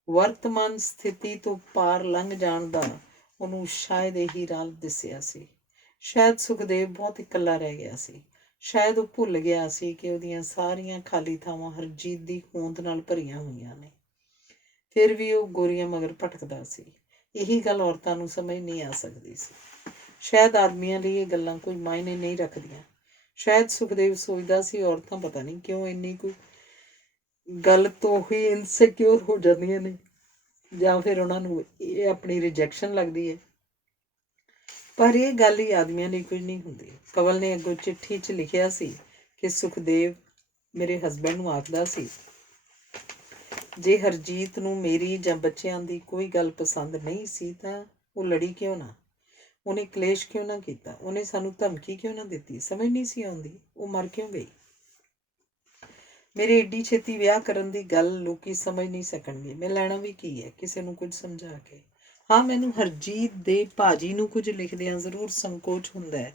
ਵਰਤਮਾਨ ਸਥਿਤੀ ਤੋਂ ਪਾਰ ਲੰਘ ਜਾਣ ਦਾ ਉਹਨੂੰ ਸ਼ਾਇਦ ਇਹੀ ਰਾਹ ਦਿਸਿਆ ਸੀ। ਸ਼ਾਇਦ ਸੁਖਦੇਵ ਬਹੁਤ ਇਕੱਲਾ ਰਹਿ ਗਿਆ ਸੀ। ਸ਼ਾਇਦ ਉਹ ਭੁੱਲ ਗਿਆ ਸੀ ਕਿ ਉਹਦੀਆਂ ਸਾਰੀਆਂ ਖਾਲੀ ਥਾਵਾਂ ਹਰਜੀਤ ਦੀ ਹੋਂਦ ਨਾਲ ਭਰੀਆਂ ਹੋਈਆਂ ਨੇ। ਫਿਰ ਵੀ ਉਹ ਗੋਰੀਆਂ ਮਗਰ ਭਟਕਦਾ ਸੀ। ਇਹੀ ਗੱਲ ਔਰਤਾਂ ਨੂੰ ਸਮਝ ਨਹੀਂ ਆ ਸਕਦੀ ਸੀ। ਸ਼ਾਇਦ ਆਦਮੀਆਂ ਲਈ ਇਹ ਗੱਲਾਂ ਕੋਈ ਮਾਇਨੇ ਨਹੀਂ ਰੱਖਦੀਆਂ। ਸ਼ਾਇਦ ਸੁਖਦੇਵ ਸੋਚਦਾ ਸੀ ਔਰਤਾਂ ਪਤਾ ਨਹੀਂ ਕਿਉਂ ਇੰਨੀ ਕੋਈ ਗੱਲ ਤੋਂ ਹੀ ਇਨਸਿਕਿਉਰ ਹੋ ਜਾਂਦੀਆਂ ਨੇ, ਜਾਂ ਫਿਰ ਉਹਨਾਂ ਨੂੰ ਇਹ ਆਪਣੀ ਰਿਜੈਕਸ਼ਨ ਲੱਗਦੀ ਹੈ। ਪਰ ਇਹ ਗੱਲ ਹੀ ਆਦਮੀਆਂ ਲਈ ਕੁਝ ਨਹੀਂ ਹੁੰਦੀ। ਕਵਲ ਨੇ ਅੱਗੋਂ ਚਿੱਠੀ 'ਚ ਲਿਖਿਆ ਸੀ ਕਿ ਸੁਖਦੇਵ ਮੇਰੇ ਹਸਬੈਂਡ ਨੂੰ ਆਖਦਾ ਸੀ, ਜੇ ਹਰਜੀਤ ਨੂੰ ਮੇਰੀ ਜਾਂ ਬੱਚਿਆਂ ਦੀ ਕੋਈ ਗੱਲ ਪਸੰਦ ਨਹੀਂ ਸੀ ਤਾਂ ਉਹ ਲੜੀ ਕਿਉਂ ਨਾ, ਉਹਨੇ ਕਲੇਸ਼ ਕਿਉਂ ਨਾ ਕੀਤਾ, ਉਹਨੇ ਸਾਨੂੰ ਧਮਕੀ ਕਿਉਂ ਨਾ ਦਿੱਤੀ। ਸਮਝ ਨਹੀਂ ਸੀ ਆਉਂਦੀ ਉਹ ਮਰ ਕਿਉਂ ਗਈ। ਮੇਰੇ ਏਡੀ ਛੇਤੀ ਵਿਆਹ ਕਰਨ ਦੀ ਗੱਲ ਲੋਕੀ ਸਮਝ ਨਹੀਂ ਸਕਣਗੇ। ਮੈਂ ਲੈਣਾ ਵੀ ਕੀ ਹੈ ਕਿਸੇ ਨੂੰ ਕੁਝ ਸਮਝਾ ਕੇ। ਹਾਂ, ਮੈਨੂੰ ਹਰਜੀਤ ਦੇ ਭਾਜੀ ਨੂੰ ਕੁਝ ਲਿਖਦਿਆਂ ਜ਼ਰੂਰ ਸੰਕੋਚ ਹੁੰਦਾ ਹੈ।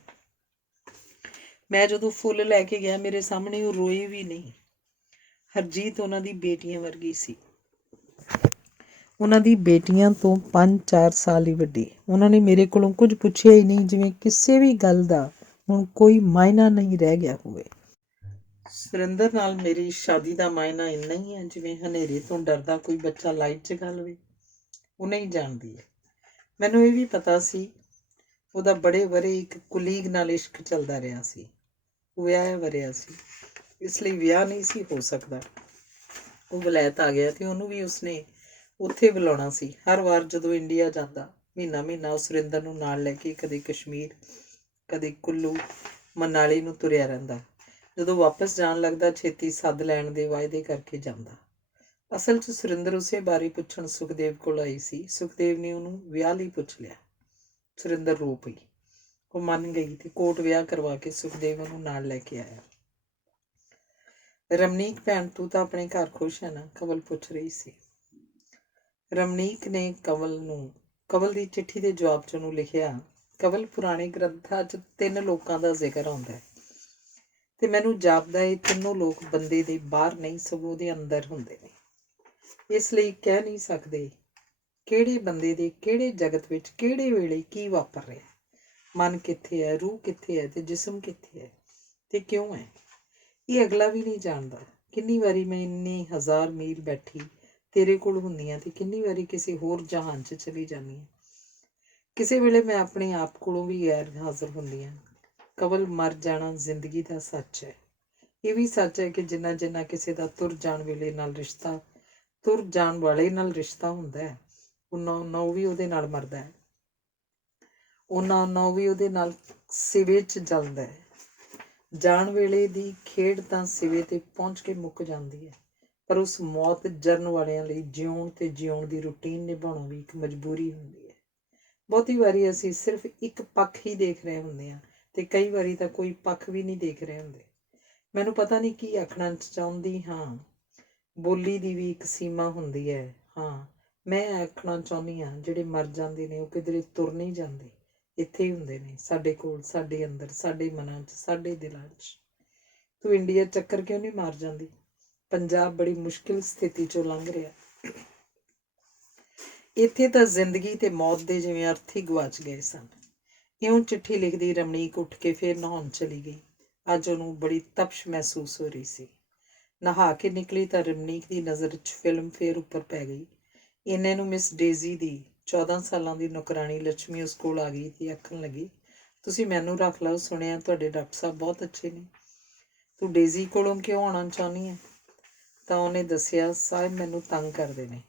ਮੈਂ ਜਦੋਂ ਫੁੱਲ ਲੈ ਕੇ ਗਿਆ ਮੇਰੇ ਸਾਹਮਣੇ ਉਹ ਰੋਏ ਵੀ ਨਹੀਂ। ਹਰਜੀਤ ਉਹਨਾਂ ਦੀ ਬੇਟੀਆਂ ਵਰਗੀ ਸੀ, ਉਹਨਾਂ ਦੀ ਬੇਟੀਆਂ ਤੋਂ 5-4 ਸਾਲ ਹੀ ਵੱਡੀ। ਉਹਨਾਂ ਨੇ ਮੇਰੇ ਕੋਲੋਂ ਕੁਝ ਪੁੱਛਿਆ ਹੀ ਨਹੀਂ, ਜਿਵੇਂ ਕਿਸੇ ਵੀ ਗੱਲ ਦਾ ਹੁਣ ਕੋਈ ਮਾਇਨਾ ਨਹੀਂ ਰਹਿ ਗਿਆ ਹੋਵੇ। ਸੁਰਿੰਦਰ ਨਾਲ ਮੇਰੀ ਸ਼ਾਦੀ ਦਾ ਮਾਇਨਾ ਇੰਨਾ ਹੀ ਹੈ ਜਿਵੇਂ ਹਨੇਰੇ ਤੋਂ ਡਰਦਾ ਕੋਈ ਬੱਚਾ ਲਾਈਟ ਜਗਾ ਲਵੇ। ਉਹ ਨਹੀਂ ਜਾਣਦੀ ਹੈ। ਮੈਨੂੰ ਇਹ ਵੀ ਪਤਾ ਸੀ ਉਹਦਾ ਬੜੇ ਵਰੇ ਇੱਕ ਕੁਲੀਗ ਨਾਲ ਇਸ਼ਕ ਚੱਲਦਾ ਰਿਹਾ ਸੀ। ਉਹ ਵਿਆਹਿਆ ਵਰਿਆ ਸੀ, ਇਸ ਲਈ ਵਿਆਹ ਨਹੀਂ ਸੀ ਹੋ ਸਕਦਾ। ਉਹ ਵਲੈਤ ਆ ਗਿਆ ਤੇ ਉਹਨੂੰ ਵੀ ਉਸਨੇ ਉੱਥੇ ਬੁਲਾਉਣਾ ਸੀ। ਹਰ ਵਾਰ ਜਦੋਂ ਇੰਡੀਆ ਜਾਂਦਾ, ਮਹੀਨਾ ਉਹ ਸੁਰਿੰਦਰ ਨੂੰ ਨਾਲ ਲੈ ਕੇ ਕਦੇ ਕਸ਼ਮੀਰ, ਕਦੇ ਕੁੱਲੂ ਮਨਾਲੀ ਨੂੰ ਤੁਰਿਆ ਰਹਿੰਦਾ। ਜਦੋਂ ਵਾਪਸ ਜਾਣ ਲੱਗਦਾ ਛੇਤੀ ਸੱਦ ਲੈਣ ਦੇ ਵਾਅਦੇ ਕਰਕੇ ਜਾਂਦਾ। ਅਸਲ 'ਚ ਸੁਰਿੰਦਰ ਉਸੇ ਬਾਰੇ ਪੁੱਛਣ ਸੁਖਦੇਵ ਕੋਲ ਆਈ ਸੀ। ਸੁਖਦੇਵ ਨੇ ਉਹਨੂੰ ਵਿਆਹ ਲਈ ਪੁੱਛ ਲਿਆ। ਸੁਰਿੰਦਰ ਰੋ ਪਈ। ਉਹ ਮੰਨ ਗਈ ਤੇ ਕੋਰਟ ਵਿਆਹ ਕਰਵਾ ਕੇ ਸੁਖਦੇਵ ਉਹਨੂੰ ਨਾਲ ਲੈ ਕੇ ਆਇਆ। ਰਮਨੀਕ ਭੈਣ, ਤੂੰ ਤਾਂ ਆਪਣੇ ਘਰ ਖੁਸ਼ ਹੈ ਨਾ? ਕਵਲ ਪੁੱਛ ਰਹੀ ਸੀ। ਰਮਨੀਕ ਨੇ ਕਵਲ ਦੀ ਚਿੱਠੀ ਦੇ ਜਵਾਬ 'ਚ ਉਹਨੂੰ ਲਿਖਿਆ, ਕਵਲ ਪੁਰਾਣੇ ਗ੍ਰੰਥਾਂ 'ਚ 3 ਲੋਕਾਂ ਦਾ ਜ਼ਿਕਰ ਆਉਂਦਾ ਹੈ ਤੇ ਮੈਨੂੰ ਜਾਪਦਾ ਇਹ ਤਿੰਨੋਂ ਲੋਕ ਬੰਦੇ ਦੇ ਬਾਹਰ ਨਹੀਂ ਸਗੋਂ ਉਹਦੇ ਅੰਦਰ ਹੁੰਦੇ ਨੇ। ਇਸ ਲਈ ਕਹਿ ਨਹੀਂ ਸਕਦੇ ਕਿਹੜੇ ਬੰਦੇ ਦੇ ਕਿਹੜੇ ਜਗਤ ਵਿੱਚ ਕਿਹੜੇ ਵੇਲੇ ਕੀ ਵਾਪਰ ਰਿਹਾ, ਮਨ ਕਿੱਥੇ ਹੈ, ਰੂਹ ਕਿੱਥੇ ਹੈ ਤੇ ਜਿਸਮ ਕਿੱਥੇ ਹੈ ਤੇ ਕਿਉਂ ਹੈ, ਇਹ ਅਗਲਾ ਵੀ ਨਹੀਂ ਜਾਣਦਾ। ਕਿੰਨੀ ਵਾਰੀ ਮੈਂ ਇੰਨੀ 1000 ਮੀਲ ਬੈਠੀ ਤੇਰੇ ਕੋਲ ਹੁੰਦੀ ਹਾਂ ਤੇ ਕਿੰਨੀ ਵਾਰੀ ਕਿਸੇ ਹੋਰ ਜਹਾਨ 'ਚ ਚਲੀ ਜਾਂਦੀ ਹਾਂ। ਕਿਸੇ ਵੇਲੇ ਮੈਂ ਆਪਣੇ ਆਪ ਕੋਲੋਂ ਵੀ ਗੈਰ ਹਾਜ਼ਰ ਹੁੰਦੀ ਹਾਂ। ਕਵਲ ਮਰ ਜਾਣਾ ਜ਼ਿੰਦਗੀ ਦਾ ਸੱਚ ਹੈ। ਇਹ ਵੀ ਸੱਚ ਹੈ ਕਿ ਜਿੰਨਾ ਜਿੰਨਾ ਕਿਸੇ ਦਾ ਤੁਰ ਜਾਣ ਵਾਲੇ ਨਾਲ ਰਿਸ਼ਤਾ ਹੁੰਦਾ ਹੈ, ਉਹਨਾਂ ਉਹ ਵੀ ਉਹਦੇ ਨਾਲ ਮਰਦਾ ਹੈ, ਉਹਨਾਂ ਉਹ ਵੀ ਉਹਦੇ ਨਾਲ ਸਿਵੇ 'ਚ ਜਲਦਾ ਹੈ। ਜਾਣ ਵੇਲੇ ਦੀ ਖੇਡ ਤਾਂ ਸਿਵੇ 'ਤੇ ਪਹੁੰਚ ਕੇ ਮੁੱਕ ਜਾਂਦੀ ਹੈ, ਪਰ ਉਸ ਮੌਤ ਜਰਨ ਵਾਲਿਆਂ ਲਈ ਜਿਉਣ ਤੇ ਜਿਉਣ ਦੀ ਰੂਟੀਨ ਨਿਭਾਉਣਾ ਵੀ ਇੱਕ ਮਜਬੂਰੀ ਹੁੰਦੀ ਹੈ। ਬਹੁਤੀ ਵਾਰੀ ਅਸੀਂ ਸਿਰਫ ਇੱਕ ਪੱਖ ਹੀ ਦੇਖ ਰਹੇ ਹੁੰਦੇ ਹਾਂ ਤੇ ਕਈ ਵਾਰੀ ਤਾਂ ਕੋਈ ਪੱਖ ਵੀ ਨਹੀਂ ਦੇਖ ਰਹੇ ਹੁੰਦੇ। ਮੈਨੂੰ ਪਤਾ ਨਹੀਂ ਕੀ ਆਖਣਾ ਚਾਹੁੰਦੀ ਹਾਂ। ਬੋਲੀ ਦੀ ਵੀ ਇੱਕ ਸੀਮਾ ਹੁੰਦੀ ਹੈ। ਹਾਂ, ਮੈਂ ਆਖਣਾ ਚਾਹੁੰਦੀ ਹਾਂ ਜਿਹੜੇ ਮਰ ਜਾਂਦੇ ਨੇ ਉਹ ਕਿਧਰੇ ਤੁਰ ਨਹੀਂ ਜਾਂਦੇ, ਇੱਥੇ ਹੀ ਹੁੰਦੇ ਨੇ, ਸਾਡੇ ਕੋਲ, ਸਾਡੇ ਅੰਦਰ, ਸਾਡੇ ਮਨਾਂ 'ਚ, ਸਾਡੇ ਦਿਲਾਂ 'ਚ। ਤੂੰ ਇੰਡੀਆ ਚੱਕਰ ਕਿਉਂ ਨਹੀਂ ਮਾਰ ਜਾਂਦੀ? ਪੰਜਾਬ ਬੜੀ ਮੁਸ਼ਕਿਲ ਸਥਿਤੀ 'ਚੋਂ ਲੰਘ ਰਿਹਾ। ਇੱਥੇ ਤਾਂ ਜ਼ਿੰਦਗੀ ਤੇ ਮੌਤ ਦੇ ਜਿਵੇਂ ਅਰਥ ਹੀ ਗਵਾਚ ਗਏ ਸਨ। ਇਉਂ ਚਿੱਠੀ ਲਿਖਦੀ ਰਮਣੀਕ ਉੱਠ ਕੇ ਫੇਰ ਨਹਾਉਣ ਚਲੀ ਗਈ। ਅੱਜ ਉਹਨੂੰ ਬੜੀ ਤਪਸ਼ ਮਹਿਸੂਸ ਹੋ ਰਹੀ ਸੀ। ਨਹਾ ਕੇ ਨਿਕਲੀ ਤਾਂ ਰਮਣੀਕ ਦੀ ਨਜ਼ਰ 'ਚ ਫਿਲਮ ਫੇਰ ਉੱਪਰ ਪੈ ਗਈ। ਇੰਨੇ ਨੂੰ ਮਿਸ ਡੇਜ਼ੀ ਦੀ 14 ਸਾਲਾਂ ਦੀ ਨੌਕਰਾਣੀ ਲੱਛਮੀ ਉਸ ਕੋਲ ਆ ਗਈ ਤੇ ਆਖਣ ਲੱਗੀ, ਤੁਸੀਂ ਮੈਨੂੰ ਰੱਖ ਲਓ, ਸੁਣਿਆ ਤੁਹਾਡੇ ਡਾਕਟਰ ਸਾਹਿਬ ਬਹੁਤ ਅੱਛੇ ਨੇ। ਤੂੰ ਡੇਜ਼ੀ ਕੋਲੋਂ ਕਿਉਂ ਆਉਣਾ ਚਾਹੁੰਦੀ ਹੈ? ਤਾਂ ਉਹਨੇ ਦੱਸਿਆ, ਸਾਹਿਬ ਮੈਨੂੰ ਤੰਗ ਕਰਦੇ ਨੇ।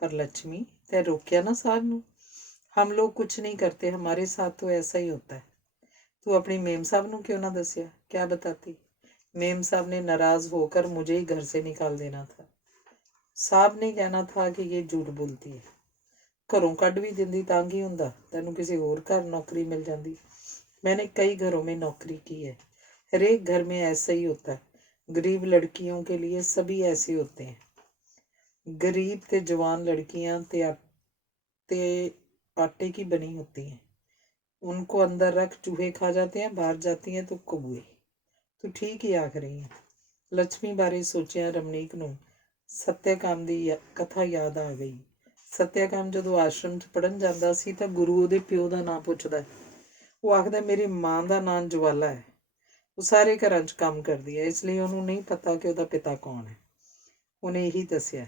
पर लक्ष्मी, तै रोकिया ना साहब ਨੂੰ। हम लोग कुछ नहीं करते, हमारे साथ तो ऐसा ही होता है। तू अपनी मेम साहब ਨੂੰ क्यों ना दसिया? क्या बताती? मेम साहब ने नाराज होकर मुझे ही घर से निकाल देना था। साहब ने कहना था कि ये झूठ बोलती है। घरों ਕੱਢ भी ਦਿੰਦੀ ਤਾਂ ਕੀ ਹੁੰਦਾ, ਤੈਨੂੰ ਕਿਸੇ ਹੋਰ ਘਰ नौकरी मिल जाती। मैंने कई घरों में नौकरी की है, हर एक घर में ऐसा ही होता है। गरीब लड़कियों के लिए सभी ऐसे होते हैं। गरीब ते जवान लड़कियां ते आटे की बनी होती हैं, उनको अंदर रख चूहे खा जाते हैं, बाहर जाती हैं तो कौए। तू ठीक ही आख रही है। लक्ष्मी बारे सोचिया रमनीक ਨੂੰ ਸਤਿਆਕਾਮ ਦੀ ਕਥਾ ਯਾਦ ਆ ਗਈ। ਸਤਿਆਕਾਮ ਜਦੋਂ ਆਸ਼ਰਮ 'ਚ ਪੜ੍ਹਨ ਜਾਂਦਾ ਸੀ ਤਾਂ ਗੁਰੂ ਉਹਦੇ ਪਿਓ ਦਾ ਨਾਂ ਪੁੱਛਦਾ। ਉਹ ਆਖਦਾ, ਮੇਰੀ ਮਾਂ ਦਾ ਨਾਂ ਜਵਾਲਾ ਹੈ, ਉਹ ਸਾਰੇ ਘਰਾਂ 'ਚ ਕੰਮ ਕਰਦੀ ਹੈ, ਇਸ ਲਈ ਉਹਨੂੰ ਨਹੀਂ ਪਤਾ ਕਿ ਉਹਦਾ ਪਿਤਾ ਕੌਣ ਹੈ। ਉਹਨੇ ਇਹੀ ਦੱਸਿਆ।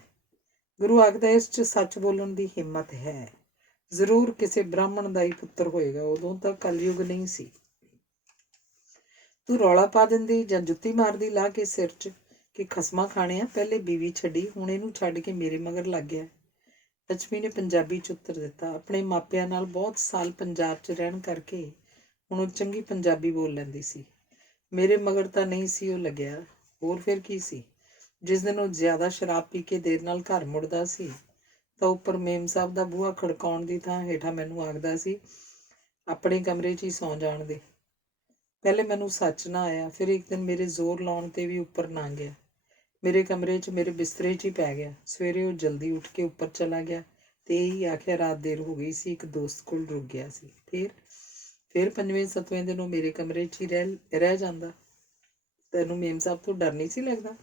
ਗੁਰੂ ਆਖਦਾ, ਇਸ 'ਚ ਸੱਚ ਬੋਲਣ ਦੀ ਹਿੰਮਤ ਹੈ, ਜ਼ਰੂਰ ਕਿਸੇ ਬ੍ਰਾਹਮਣ ਦਾ ਹੀ ਪੁੱਤਰ ਹੋਏਗਾ, ਉਦੋਂ ਤਾਂ ਕਲਯੁਗ ਨਹੀਂ ਸੀ। ਤੂੰ ਰੌਲਾ ਪਾ ਦਿੰਦੀ ਜਾਂ ਜੁੱਤੀ ਮਾਰਦੀ ਲਾ ਕੇ ਸਿਰ 'ਚ ਕਿ ਖਸਮਾਂ ਖਾਣਿਆ, ਪਹਿਲੇ ਬੀਵੀ ਛੱਡੀ, ਹੁਣ ਇਹਨੂੰ ਛੱਡ ਕੇ ਮੇਰੇ ਮਗਰ ਲੱਗ ਗਿਆ। ਲక్ష్ਮੀ ਨੇ ਪੰਜਾਬੀ 'ਚ ਉੱਤਰ ਦਿੱਤਾ। ਆਪਣੇ ਮਾਪਿਆਂ ਨਾਲ ਬਹੁਤ ਸਾਲ ਪੰਜਾਬ 'ਚ ਰਹਿਣ ਕਰਕੇ ਹੁਣ ਉਹ ਚੰਗੀ ਪੰਜਾਬੀ ਬੋਲ ਲੈਂਦੀ ਸੀ। ਮੇਰੇ ਮਗਰ ਤਾਂ ਨਹੀਂ ਸੀ ਉਹ ਲੱਗਿਆ, ਹੋਰ ਫਿਰ ਕੀ ਸੀ? ਜਿਸ ਦਿਨ ਉਹ ਜ਼ਿਆਦਾ ਸ਼ਰਾਬ ਪੀ ਕੇ ਦੇਰ ਨਾਲ ਘਰ ਮੁੜਦਾ ਸੀ ਤਾਂ ਉੱਪਰ ਮੇਮ ਸਾਹਿਬ ਦਾ ਬੂਹਾ ਖੜਕਾਉਣ ਦੀ ਥਾਂ ਹੇਠਾਂ ਮੈਨੂੰ ਆਖਦਾ ਸੀ, ਆਪਣੇ ਕਮਰੇ 'ਚ ਹੀ ਸੌਂ ਜਾਣ ਦੇ। ਪਹਿਲੇ ਮੈਨੂੰ ਸੱਚ ਨਾ ਆਇਆ, ਫਿਰ ਇੱਕ ਦਿਨ ਮੇਰੇ ਜ਼ੋਰ ਲਾਉਣ 'ਤੇ ਵੀ ਉੱਪਰ ਨਾ ਗਿਆ, ਮੇਰੇ ਕਮਰੇ 'ਚ ਮੇਰੇ ਬਿਸਤਰੇ 'ਚ ਹੀ ਪੈ ਗਿਆ। ਸਵੇਰੇ ਉਹ ਜਲਦੀ ਉੱਠ ਕੇ ਉੱਪਰ ਚਲਾ ਗਿਆ ਤੇ ਇਹੀ ਆਖਿਆ ਰਾਤ ਦੇਰ ਹੋ ਗਈ ਸੀ, ਇੱਕ ਦੋਸਤ ਕੋਲ ਰੁਕ ਗਿਆ ਸੀ। ਫਿਰ 5ਵੇਂ-7ਵੇਂ ਦਿਨ ਉਹ ਮੇਰੇ ਕਮਰੇ 'ਚ ਹੀ ਰਹਿ ਜਾਂਦਾ। ਤੈਨੂੰ ਮੇਮ ਸਾਹਿਬ ਤੋਂ ਡਰ ਨਹੀਂ ਸੀ ਲੱਗਦਾ?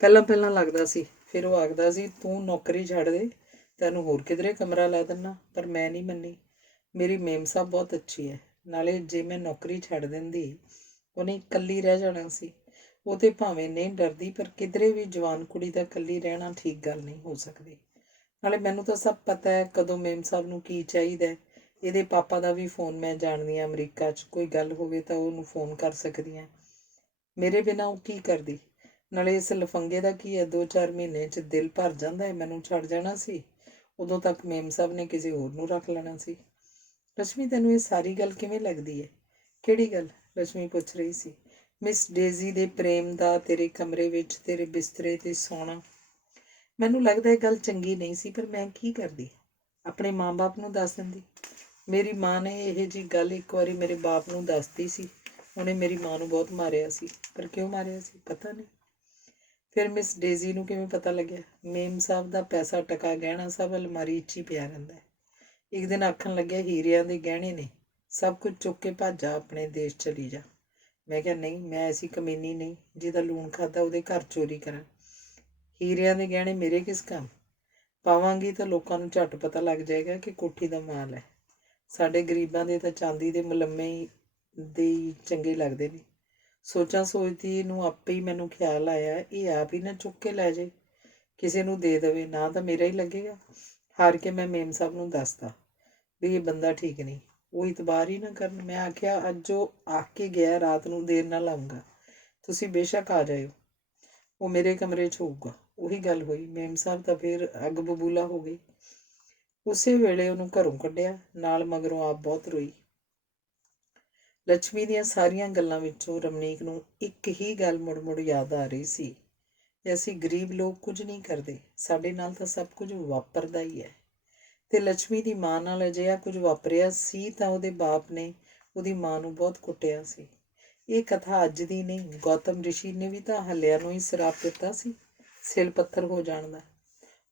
ਪਹਿਲਾਂ ਲੱਗਦਾ ਸੀ। ਫਿਰ ਉਹ ਆਖਦਾ ਸੀ, ਤੂੰ ਨੌਕਰੀ ਛੱਡ ਦੇ, ਤੈਨੂੰ ਹੋਰ ਕਿਧਰੇ ਕਮਰਾ ਲੈ ਦਿੰਦਾ। ਪਰ ਮੈਂ ਨਹੀਂ ਮੰਨੀ। ਮੇਰੀ ਮੇਮ ਸਾਹਿਬ ਬਹੁਤ ਅੱਛੀ ਹੈ, ਨਾਲੇ ਜੇ ਮੈਂ ਨੌਕਰੀ ਛੱਡ ਦਿੰਦੀ ਉਹਨੇ ਇਕੱਲੀ ਰਹਿ ਜਾਣਾ ਸੀ। ਉਹ ਤੇ ਭਾਵੇਂ ਨਹੀਂ ਡਰਦੀ, ਪਰ ਕਿਧਰੇ ਵੀ ਜਵਾਨ ਕੁੜੀ ਦਾ ਇਕੱਲੀ ਰਹਿਣਾ ਠੀਕ ਗੱਲ ਨਹੀਂ ਹੋ ਸਕਦੀ। ਨਾਲੇ ਮੈਨੂੰ ਤਾਂ ਸਭ ਪਤਾ ਹੈ ਕਦੋਂ ਮੇਮ ਸਾਹਿਬ ਨੂੰ ਕੀ ਚਾਹੀਦਾ। ਇਹਦੇ ਪਾਪਾ ਦਾ ਵੀ ਫੋਨ ਮੈਂ ਜਾਣਦੀ ਹਾਂ, ਅਮਰੀਕਾ 'ਚ ਕੋਈ ਗੱਲ ਹੋਵੇ ਤਾਂ ਉਹਨੂੰ ਫੋਨ ਕਰ ਸਕਦੀ ਹਾਂ। ਮੇਰੇ ਬਿਨਾਂ ਉਹ ਕੀ ਕਰਦੀ? ਨਾਲੇ ਇਸ ਲਫੰਗੇ ਦਾ ਕੀ ਹੈ, 2-4 ਮਹੀਨੇ 'ਚ ਦਿਲ ਭਰ ਜਾਂਦਾ ਹੈ, ਮੈਨੂੰ ਛੱਡ ਜਾਣਾ ਸੀ। ਉਦੋਂ ਤੱਕ ਮੇਮ ਸਾਹਿਬ ਨੇ ਕਿਸੇ ਹੋਰ ਨੂੰ ਰੱਖ ਲੈਣਾ ਸੀ। ਲక్ష్ਮੀ, ਤੈਨੂੰ ਇਹ ਸਾਰੀ ਗੱਲ ਕਿਵੇਂ ਲੱਗਦੀ ਹੈ? ਕਿਹੜੀ ਗੱਲ? ਲక్ష్ਮੀ ਪੁੱਛ ਰਹੀ ਸੀ। ਮਿਸ ਡੇਜ਼ੀ ਦੇ ਪ੍ਰੇਮ ਦਾ ਤੇਰੇ ਕਮਰੇ ਵਿੱਚ ਤੇਰੇ ਬਿਸਤਰੇ 'ਤੇ ਸੌਣਾ। ਮੈਨੂੰ ਲੱਗਦਾ ਇਹ ਗੱਲ ਚੰਗੀ ਨਹੀਂ ਸੀ, ਪਰ ਮੈਂ ਕੀ ਕਰਦੀ? ਆਪਣੇ ਮਾਂ-ਬਾਪ ਨੂੰ ਦੱਸ ਦਿੰਦੀ। ਮੇਰੀ ਮਾਂ ਨੇ ਇਹ ਜਿਹੀ ਗੱਲ ਇੱਕ ਵਾਰੀ ਮੇਰੇ ਬਾਪ ਨੂੰ ਦੱਸਦੀ ਸੀ। ਉਹਨੇ ਮੇਰੀ ਮਾਂ ਨੂੰ ਬਹੁਤ ਮਾਰਿਆ ਸੀ, ਪਰ ਕਿਉਂ ਮਾਰਿਆ ਸੀ ਪਤਾ ਨਹੀਂ। ਫਿਰ ਮਿਸ ਡੇਜ਼ੀ ਨੂੰ ਕਿਵੇਂ ਪਤਾ ਲੱਗਿਆ? ਮੇਮ ਸਾਹਿਬ ਦਾ ਪੈਸਾ ਟਕਾ ਗਹਿਣਾ ਸਭ ਅਲਮਾਰੀ 'ਚ ਹੀ ਪਿਆ ਰਹਿੰਦਾ ਹੈ। ਇੱਕ ਦਿਨ ਆਖਣ ਲੱਗਿਆ, ਹੀਰਿਆਂ ਦੇ ਗਹਿਣੇ ਨੇ, ਸਭ ਕੁਝ ਚੁੱਕ ਕੇ ਭੱਜ ਜਾ, ਆਪਣੇ ਦੇਸ਼ ਚਲੀ ਜਾ। ਮੈਂ ਕਿਹਾ ਨਹੀਂ, ਮੈਂ ਐਸੀ ਕਮੀਨੀ ਨਹੀਂ ਜਿਹਦਾ ਲੂਣ ਖਾਦਾ ਉਹਦੇ ਘਰ ਚੋਰੀ ਕਰਾਂ। ਹੀਰਿਆਂ ਦੇ ਗਹਿਣੇ ਮੇਰੇ ਕਿਸ ਕੰਮ? ਪਾਵਾਂਗੀ ਤਾਂ ਲੋਕਾਂ ਨੂੰ ਝੱਟ ਪਤਾ ਲੱਗ ਜਾਏਗਾ ਕਿ ਕੋਠੀ ਦਾ ਮਾਲ ਹੈ। ਸਾਡੇ ਗਰੀਬਾਂ ਦੇ ਤਾਂ ਚਾਂਦੀ ਦੇ ਮੁਲੰਮੇ ਦੇ ਹੀ ਚੰਗੇ ਲੱਗਦੇ ਨੇ। ਸੋਚਦੀ ਨੂੰ ਆਪੇ ਹੀ ਮੈਨੂੰ ਖਿਆਲ ਆਇਆ, ਇਹ ਆਪ ਹੀ ਨਾ ਚੁੱਕ ਕੇ ਲੈ ਜਾਏ, ਕਿਸੇ ਨੂੰ ਦੇ ਦੇਵੇ, ਨਾ ਤਾਂ ਮੇਰਾ ਹੀ ਲੱਗੇਗਾ। ਹਾਰ ਕੇ ਮੈਂ ਮੇਮ ਸਾਹਿਬ ਨੂੰ ਦੱਸਦਾ ਵੀ ਇਹ ਬੰਦਾ ਠੀਕ ਨਹੀਂ, ਉਹ ਇਤਬਾਰ ਹੀ ਨਾ ਕਰਨ। ਮੈਂ ਆਖਿਆ, ਅੱਜ ਉਹ ਆ ਕੇ ਗਿਆ, ਰਾਤ ਨੂੰ ਦੇਰ ਨਾਲ ਆਊਂਗਾ, ਤੁਸੀਂ ਬੇਸ਼ੱਕ ਆ ਜਾਇਓ, ਉਹ ਮੇਰੇ ਕਮਰੇ 'ਚ ਹੋਊਗਾ। ਉਹੀ ਗੱਲ ਹੋਈ। ਮੇਮ ਸਾਹਿਬ ਤਾਂ ਫਿਰ ਅੱਗ ਬਬੂਲਾ ਹੋ ਗਈ। ਉਸੇ ਵੇਲੇ ਉਹਨੂੰ ਘਰੋਂ ਕੱਢਿਆ, ਨਾਲ ਮਗਰੋਂ ਆਪ ਬਹੁਤ ਰੋਈ। ਲੱਛਮੀ ਦੀਆਂ ਸਾਰੀਆਂ ਗੱਲਾਂ ਵਿੱਚੋਂ ਰਮਨੀਕ ਨੂੰ ਇੱਕ ਹੀ ਗੱਲ ਮੁੜ ਯਾਦ ਆ ਰਹੀ ਸੀ ਕਿ ਅਸੀਂ ਗਰੀਬ ਲੋਕ ਕੁਝ ਨਹੀਂ ਕਰਦੇ, ਸਾਡੇ ਨਾਲ ਤਾਂ ਸਭ ਕੁਝ ਵਾਪਰਦਾ ਹੀ ਹੈ। ਤੇ ਲੱਛਮੀ ਦੀ ਮਾਂ ਨਾਲ ਅਜਿਹਾ ਕੁਝ ਵਾਪਰਿਆ ਸੀ ਤਾਂ ਉਹਦੇ ਬਾਪ ਨੇ ਉਹਦੀ ਮਾਂ ਨੂੰ ਬਹੁਤ ਕੁੱਟਿਆ ਸੀ। ਇਹ ਕਥਾ ਅੱਜ ਦੀ ਨਹੀਂ, ਗੌਤਮ ਰਿਸ਼ੀ ਨੇ ਵੀ ਤਾਂ ਹੱਲਿਆ ਨੂੰ ਹੀ ਸਰਾਪ ਦਿੱਤਾ ਸੀ ਸਿਲ ਪੱਥਰ ਹੋ ਜਾਣ ਦਾ।